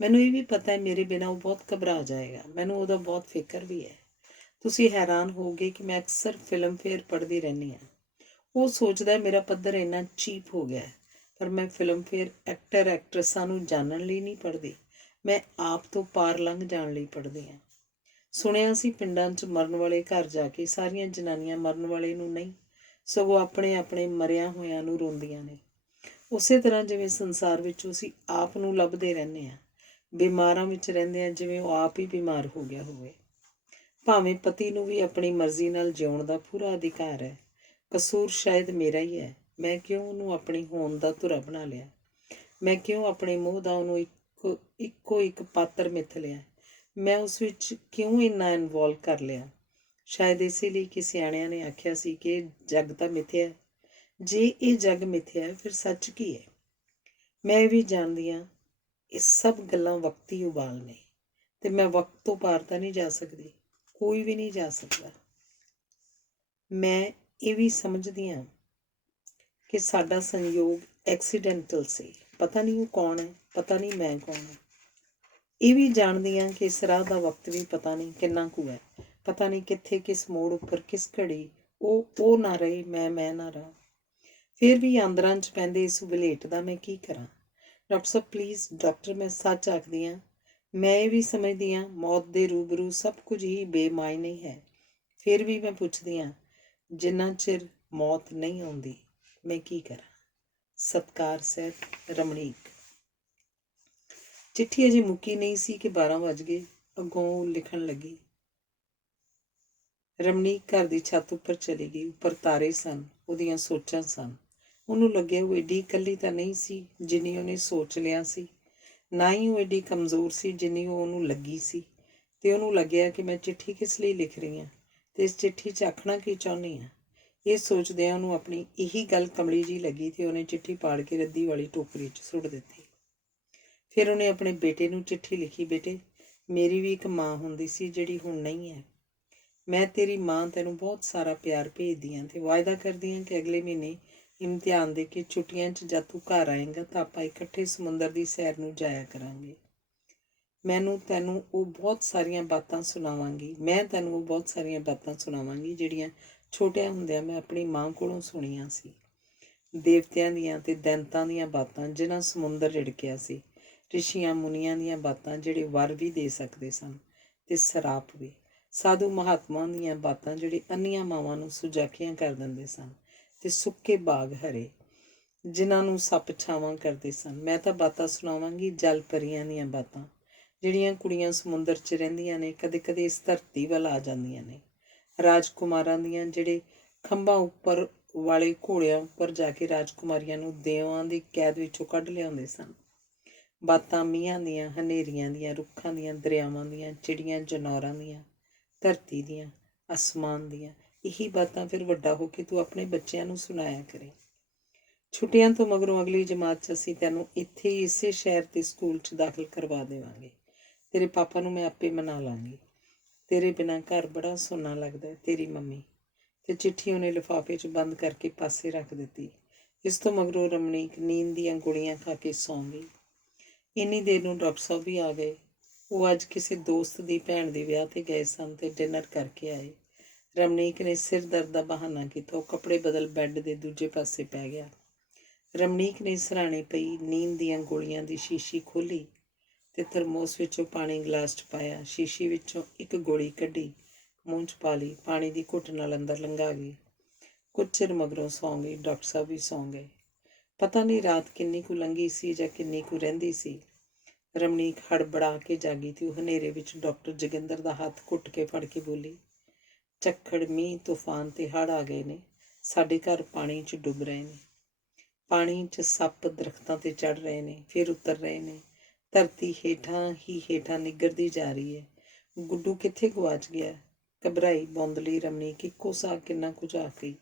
ਮੈਨੂੰ ਇਹ ਵੀ ਪਤਾ ਹੈ ਮੇਰੇ ਬਿਨਾਂ ਉਹ ਬਹੁਤ ਘਬਰਾ ਜਾਏਗਾ। ਮੈਨੂੰ ਉਹਦਾ ਬਹੁਤ ਫਿਕਰ ਵੀ ਹੈ। ਤੁਸੀਂ ਹੈਰਾਨ ਹੋਵੋਗੇ ਕਿ ਮੈਂ ਅਕਸਰ ਫਿਲਮਫੇਅਰ ਪੜ੍ਹਦੀ ਰਹਿੰਦੀ ਹਾਂ। ਉਹ ਸੋਚਦਾ ਮੇਰਾ ਪੱਧਰ ਇੰਨਾ ਚੀਪ ਹੋ ਗਿਆ, ਪਰ ਮੈਂ ਫਿਲਮਫੇਅਰ ਐਕਟਰ ਐਕਟਰਸਾਂ ਨੂੰ ਜਾਣਨ ਲਈ ਨਹੀਂ ਪੜ੍ਹਦੀ। ਮੈਂ ਆਪ ਤੋਂ ਪਾਰ ਲੰਘ ਜਾਣ ਲਈ ਪੜ੍ਹਦੀ ਹਾਂ। ਸੁਣਿਆ ਸੀ ਪਿੰਡਾਂ 'ਚ ਮਰਨ ਵਾਲੇ ਘਰ ਜਾ ਕੇ ਸਾਰੀਆਂ ਜਨਾਨੀਆਂ ਮਰਨ ਵਾਲੇ ਨੂੰ ਨਹੀਂ, ਸਗੋਂ ਆਪਣੇ ਆਪਣੇ ਮਰਿਆਂ ਹੋਇਆਂ ਨੂੰ ਰੋਂਦੀਆਂ ਨੇ। ਉਸੇ ਤਰ੍ਹਾਂ ਜਿਵੇਂ ਸੰਸਾਰ ਵਿੱਚ ਅਸੀਂ ਆਪ ਨੂੰ ਲੱਭਦੇ ਰਹਿੰਦੇ ਹਾਂ, ਬਿਮਾਰਾਂ ਵਿੱਚ ਰਹਿੰਦੇ ਹਾਂ, ਜਿਵੇਂ ਉਹ ਆਪ ਹੀ ਬਿਮਾਰ ਹੋ ਗਿਆ ਹੋਵੇ। ਭਾਵੇਂ ਪਤੀ ਨੂੰ ਵੀ ਆਪਣੀ ਮਰਜ਼ੀ ਨਾਲ ਜਿਉਣ ਦਾ ਪੂਰਾ ਅਧਿਕਾਰ ਹੈ। ਕਸੂਰ ਸ਼ਾਇਦ ਮੇਰਾ ਹੀ ਹੈ। ਮੈਂ ਕਿਉਂ ਉਹਨੂੰ ਆਪਣੀ ਹੋਂਦ ਦਾ ਧੁਰਾ ਬਣਾ ਲਿਆ? ਮੈਂ ਕਿਉਂ ਆਪਣੇ ਮੋਹ ਦਾ ਉਹਨੂੰ ਇੱਕੋ ਇੱਕ ਪਾਤਰ ਮਿਥ ਲਿਆ? ਮੈਂ ਉਸ ਵਿੱਚ ਕਿਉਂ ਇੰਨਾ ਇਨਵੋਲਵ ਕਰ ਲਿਆ? ਸ਼ਾਇਦ ਇਸੇ ਲਈ ਕਿ ਸਿਆਣਿਆਂ ਨੇ ਆਖਿਆ ਸੀ ਕਿ ਇਹ ਜੱਗ ਤਾਂ ਮਿਥਿਆ ਹੈ। ਜੇ ਇਹ ਜੱਗ ਮਿਥਿਆ ਹੈ ਫਿਰ ਸੱਚ ਕੀ ਹੈ? ਮੈਂ ਇਹ ਵੀ ਜਾਣਦੀ ਹਾਂ ਇਹ ਸਭ ਗੱਲਾਂ ਵਕਤੀ ਉਬਾਲ ਨੇ ਤੇ ਮੈਂ ਵਕਤ ਤੋਂ ਪਾਰ ਤਾਂ ਨਹੀਂ ਜਾ ਸਕਦੀ, ਕੋਈ ਵੀ ਨਹੀਂ ਜਾ ਸਕਦਾ। ਮੈਂ ਇਹ ਵੀ ਸਮਝਦੀ ਹਾਂ ਕਿ ਸਾਡਾ ਸੰਯੋਗ ਐਕਸੀਡੈਂਟਲ ਸੀ। ਪਤਾ ਨਹੀਂ ਉਹ ਕੌਣ ਹੈ, ਪਤਾ ਨਹੀਂ ਮੈਂ ਕੌਣ ਹਾਂ। ਇਹ ਵੀ ਜਾਣਦੀ ਹਾਂ ਕਿ ਇਸ ਰਾਹ ਦਾ ਵਕਤ ਵੀ ਪਤਾ ਨਹੀਂ ਕਿੰਨਾ ਕੁ ਹੈ, ਪਤਾ ਨਹੀਂ ਕਿੱਥੇ, ਕਿਸ ਮੋੜ ਉੱਪਰ, ਕਿਸ ਘੜੀ ਉਹ ਨਾ ਰਹੇ, ਮੈਂ ਨਾ ਰਹਾਂ। ਫਿਰ ਵੀ ਆਂਦਰਾਂ 'ਚ ਪੈਂਦੇ ਇਸ ਵਲੇਟ ਦਾ ਮੈਂ ਕੀ ਕਰਾਂ? ਡਾਕਟਰ ਸਾਹਿਬ ਪਲੀਜ਼, ਡਾਕਟਰ ਮੈਂ ਸੱਚ ਆਖਦੀ ਹਾਂ। ਮੈਂ ਇਹ ਵੀ ਸਮਝਦੀ ਹਾਂ ਮੌਤ ਦੇ ਰੂਬਰੂ ਸਭ ਕੁਝ ਹੀ ਬੇਮਾਇਨੇ ਹੈ। ਫਿਰ ਵੀ ਮੈਂ ਪੁੱਛਦੀ ਹਾਂ, ਜਿੰਨਾ ਚਿਰ ਮੌਤ ਨਹੀਂ ਆਉਂਦੀ ਮੈਂ ਕੀ ਕਰਾਂ? ਸਤਿਕਾਰ ਸਹਿਤ, ਰਮਣੀਕ। ਚਿੱਠੀ ਅਜੇ ਮੁੱਕੀ ਨਹੀਂ ਸੀ ਕਿ 12 ਵੱਜ ਗਏ। ਅੱਗੋਂ ਲਿਖਣ ਲੱਗੀ। ਰਮਣੀਕ ਘਰ ਦੀ ਛੱਤ ਉੱਪਰ ਚਲੀ ਗਈ। ਉੱਪਰ ਤਾਰੇ ਸਨ, ਉਹਦੀਆਂ ਸੋਚਾਂ ਸਨ। ਉਹਨੂੰ ਲੱਗਿਆ ਉਹ ਏਡੀ ਇਕੱਲੀ ਤਾਂ ਨਹੀਂ ਸੀ ਜਿੰਨੀ ਉਹਨੇ ਸੋਚ ਲਿਆ ਸੀ, ਨਾ ਹੀ ਉਹ ਏਡੀ ਕਮਜ਼ੋਰ ਸੀ ਜਿੰਨੀ ਉਹਨੂੰ ਲੱਗੀ ਸੀ। ਤੇ ਉਹਨੂੰ ਲੱਗਿਆ ਕਿ ਮੈਂ ਚਿੱਠੀ ਕਿਸ ਲਈ ਲਿਖ ਰਹੀ ਹਾਂ ਤੇ ਇਸ ਚਿੱਠੀ 'ਚ ਆਖਣਾ ਕੀ ਚਾਹੁੰਦੀ ਹਾਂ। ਇਹ ਸੋਚਦਿਆਂ ਉਹਨੂੰ ਆਪਣੀ ਇਹੀ ਗੱਲ ਕਮਲੀ ਜਿਹੀ ਲੱਗੀ ਤੇ ਉਹਨੇ ਚਿੱਠੀ ਪਾੜ ਕੇ ਰੱਦੀ ਵਾਲੀ ਟੋਕਰੀ 'ਚ ਸੁੱਟ ਦਿੱਤੀ। ਫਿਰ ਉਹਨੇ ਆਪਣੇ ਬੇਟੇ ਨੂੰ ਚਿੱਠੀ ਲਿਖੀ, ਬੇਟੇ ਮੇਰੀ ਵੀ ਇੱਕ ਮਾਂ ਹੁੰਦੀ ਸੀ ਜਿਹੜੀ ਹੁਣ ਨਹੀਂ ਹੈ। ਮੈਂ ਤੇਰੀ ਮਾਂ ਤੈਨੂੰ ਬਹੁਤ ਸਾਰਾ ਪਿਆਰ ਭੇਜਦੀ ਹਾਂ ਤੇ ਵਾਅਦਾ ਕਰਦੀ ਹਾਂ ਕਿ ਅਗਲੇ ਮਹੀਨੇ ਇਮਤਿਹਾਨ ਦੇ ਕੇ ਛੁੱਟੀਆਂ 'ਚ ਜਦ ਤੂੰ ਘਰ ਆਏਂਗਾ ਤਾਂ ਆਪਾਂ ਇਕੱਠੇ ਸਮੁੰਦਰ ਦੀ ਸੈਰ ਨੂੰ ਜਾਇਆ ਕਰਾਂਗੇ। ਮੈਂ ਤੈਨੂੰ ਉਹ ਬਹੁਤ ਸਾਰੀਆਂ ਬਾਤਾਂ ਸੁਣਾਵਾਂਗੀ ਜਿਹੜੀਆਂ ਛੋਟਿਆਂ ਹੁੰਦਿਆਂ ਮੈਂ ਆਪਣੀ ਮਾਂ ਕੋਲੋਂ ਸੁਣੀਆਂ ਸੀ। ਦੇਵਤਿਆਂ ਦੀਆਂ ਤੇ ਦੈਂਤਾਂ ਦੀਆਂ ਬਾਤਾਂ ਜਿਨ੍ਹਾਂ ਸਮੁੰਦਰ ਰਿੜਕਿਆ ਸੀ, ਰਿਸ਼ੀਆਂ ਮੁਨੀਆਂ ਦੀਆਂ ਬਾਤਾਂ ਜਿਹੜੇ ਵਰ ਵੀ ਦੇ ਸਕਦੇ ਸਨ ਤੇ ਸਰਾਪ ਵੀ, ਸਾਧੂ ਮਹਾਤਮਾ ਦੀਆਂ ਬਾਤਾਂ ਜਿਹੜੇ ਅੰਨੀਆਂ ਮਾਵਾਂ ਨੂੰ ਸੁਜਾਖੀਆਂ ਕਰ ਦਿੰਦੇ ਸਨ ਤੇ ਸੁੱਕੇ ਬਾਗ ਹਰੇ ਜਿਨ੍ਹਾਂ ਨੂੰ ਸੱਪ ਛਾਵਾਂ ਕਰਦੇ ਸਨ। ਮੈਂ ਤਾਂ ਬਾਤਾਂ ਸੁਣਾਵਾਂਗੀ ਜਲ ਪਰੀਆਂ ਦੀਆਂ ਬਾਤਾਂ, ਜਿਹੜੀਆਂ ਕੁੜੀਆਂ ਸਮੁੰਦਰ 'ਚ ਰਹਿੰਦੀਆਂ ਨੇ, ਕਦੇ ਕਦੇ ਇਸ ਧਰਤੀ ਵੱਲ ਆ ਜਾਂਦੀਆਂ ਨੇ। ਰਾਜਕੁਮਾਰਾਂ ਦੀਆਂ ਜਿਹੜੇ ਖੰਭਾਂ ਉੱਪਰ ਵਾਲੇ ਘੋੜਿਆਂ ਉੱਪਰ ਜਾ ਕੇ ਰਾਜਕੁਮਾਰੀਆਂ ਨੂੰ ਦੇਵਾਂ ਦੀ ਕੈਦ ਵਿੱਚੋਂ ਕੱਢ ਲਿਆਉਂਦੇ ਸਨ। ਬਾਤਾਂ ਮੀਂਹਾਂ ਦੀਆਂ, ਹਨੇਰੀਆਂ ਦੀਆਂ, ਰੁੱਖਾਂ ਦੀਆਂ, ਦਰਿਆਵਾਂ ਦੀਆਂ, ਚਿੜੀਆਂ ਜਨੌਰਾਂ ਦੀਆਂ, ਧਰਤੀ ਦੀਆਂ, ਅਸਮਾਨ ਦੀਆਂ। ਇਹੀ ਬਾਤਾਂ ਫਿਰ ਵੱਡਾ ਹੋ ਕੇ ਤੂੰ ਆਪਣੇ ਬੱਚਿਆਂ ਨੂੰ ਸੁਣਾਇਆ ਕਰੇ। ਛੁੱਟੀਆਂ ਤੋਂ ਮਗਰੋਂ ਅਗਲੀ ਜਮਾਤ 'ਚ ਅਸੀਂ ਤੈਨੂੰ ਇੱਥੇ ਹੀ ਇਸੇ ਸ਼ਹਿਰ ਦੇ ਸਕੂਲ 'ਚ ਦਾਖਲ ਕਰਵਾ ਦੇਵਾਂਗੇ। ਤੇਰੇ ਪਾਪਾ ਨੂੰ ਮੈਂ ਆਪੇ ਮਨਾ ਲਾਂਗੀ। ਤੇਰੇ ਬਿਨਾਂ ਘਰ ਬੜਾ ਸੁੰਨਾ ਲੱਗਦਾ, ਤੇਰੀ ਮੰਮੀ। ਤੇ ਚਿੱਠੀ ਉਹਨੇ ਲਿਫਾਫੇ 'ਚ ਬੰਦ ਕਰਕੇ ਪਾਸੇ ਰੱਖ ਦਿੱਤੀ। ਇਸ ਤੋਂ ਮਗਰੋਂ ਰਮਣੀਕ ਨੀਂਦ ਦੀਆਂ ਗੋਲੀਆਂ ਖਾ ਕੇ ਸੌਂ ਗਈ। ਇੰਨੀ ਦੇਰ ਨੂੰ ਡਾਕਟਰ ਸਾਹਿਬ ਵੀ ਆ ਗਏ। ਉਹ ਅੱਜ ਕਿਸੇ ਦੋਸਤ ਦੀ ਭੈਣ ਦੇ ਵਿਆਹ 'ਤੇ ਗਏ ਸਨ ਤੇ ਡਿਨਰ ਕਰਕੇ ਆਏ। ਰਮਣੀਕ ਨੇ ਸਿਰ ਦਰਦ ਦਾ ਬਹਾਨਾ ਕੀਤਾ। ਉਹ ਕੱਪੜੇ ਬਦਲ ਬੈੱਡ ਦੇ ਦੂਜੇ ਪਾਸੇ ਪੈ ਗਿਆ। ਰਮਣੀਕ ਨੇ ਸਿਰਹਾਣੇ ਪਈ ਨੀਂਦ ਦੀਆਂ ਗੋਲੀਆਂ ਦੀ ਸ਼ੀਸ਼ੀ ਖੋਲ੍ਹੀ ਤੇ ਥਰਮੋਸ ਵਿੱਚੋਂ ਪਾਣੀ ਗਲਾਸ 'ਚ ਪਾਇਆ। ਸ਼ੀਸ਼ੀ ਵਿੱਚੋਂ ਇੱਕ ਗੋਲੀ ਕੱਢੀ, ਮੂੰਹ 'ਚ ਪਾ ਲਈ, ਪਾਣੀ ਦੀ ਘੁੱਟ ਨਾਲ ਅੰਦਰ ਲੰਘਾ ਗਈ। ਕੁਝ ਚਿਰ ਮਗਰੋਂ ਸੌਂ ਗਈ। ਡਾਕਟਰ ਸਾਹਿਬ ਵੀ ਸੌਂ ਗਏ। ਪਤਾ ਨਹੀਂ ਰਾਤ ਕਿੰਨੀ ਕੁ ਲੰਘੀ ਸੀ ਜਾਂ ਕਿੰਨੀ ਕੁ ਰਹਿੰਦੀ ਸੀ। ਰਮਣੀਕ ਹੜਬੜਾ ਕੇ ਜਾਗੀ ਤੇ ਉਹ ਹਨੇਰੇ ਵਿੱਚ ਡਾਕਟਰ ਜੋਗਿੰਦਰ ਦਾ ਹੱਥ ਘੁੱਟ ਕੇ ਫੜ ਕੇ ਬੋਲੀ, ਝੱਖੜ, ਮੀਂਹ, ਤੂਫਾਨ ਤੇ ਹੜ੍ਹ ਆ ਗਏ ਨੇ। ਸਾਡੇ ਘਰ ਪਾਣੀ 'ਚ ਡੁੱਬ ਰਹੇ ਨੇ। ਪਾਣੀ 'ਚ ਸੱਪ ਦਰਖਤਾਂ 'ਤੇ ਚੜ੍ਹ ਰਹੇ ਨੇ, ਫਿਰ ਉਤਰ ਰਹੇ ਨੇ। ਧਰਤੀ ਹੇਠਾਂ ਹੀ ਹੇਠਾਂ ਨਿੱਘਰਦੀ ਜਾ ਰਹੀ ਹੈ। ਗੁੱਡੂ ਕਿੱਥੇ ਗੁਆਚ ਗਿਆ? ਘਬਰਾਈ ਬੌਂਦਲੀ ਰਮਣੀਕ ਇੱਕੋ ਸਾਹ ਕਿੰਨਾ ਕੁ ਆ ਗਈ।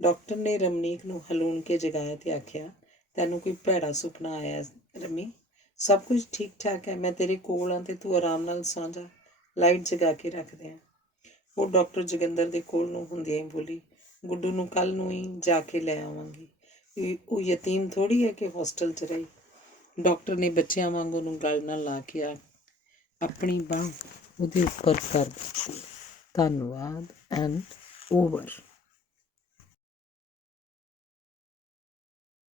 ਡਾਕਟਰ ਨੇ ਰਮਣੀਕ ਨੂੰ ਹਲੂਣ ਕੇ ਜਗਾਇਆ ਤੇ ਆਖਿਆ, ਤੈਨੂੰ ਕੋਈ ਭੈੜਾ ਸੁਪਨਾ ਆਇਆ ਰਮੀ? ਸਭ ਕੁਝ ਠੀਕ ਠਾਕ ਹੈ। ਮੈਂ ਤੇਰੇ ਕੋਲ ਹਾਂ ਤੇ ਤੂੰ ਆਰਾਮ ਨਾਲ ਸੌਂ ਜਾ। ਲਾਈਟ ਜਗਾ ਕੇ ਰੱਖਦੇ ਹਾਂ। ਉਹ ਡਾਕਟਰ ਜੋਗਿੰਦਰ ਦੇ ਕੋਲ ਨੂੰ ਹੁੰਦਿਆਂ ਹੀ ਬੋਲੀ, ਗੁੱਡੂ ਨੂੰ ਕੱਲ੍ਹ ਨੂੰ ਹੀ ਜਾ ਕੇ ਲੈ ਆਵਾਂਗੀ। ਉਹ ਯਤੀਮ ਥੋੜ੍ਹੀ ਹੈ ਕਿ ਹੋਸਟਲ 'ਚ ਰਹੇ। ਡਾਕਟਰ ਨੇ ਬੱਚਿਆਂ ਵਾਂਗ ਉਹਨੂੰ ਗਲ ਨਾਲ ਲਾ ਕੇ ਆਪਣੀ ਬਾਂਹ ਉਹਦੇ ਉੱਪਰ ਕਰ ਦਿੱਤੀ। ਧੰਨਵਾਦ ਐਂਡ ਓਵਰ।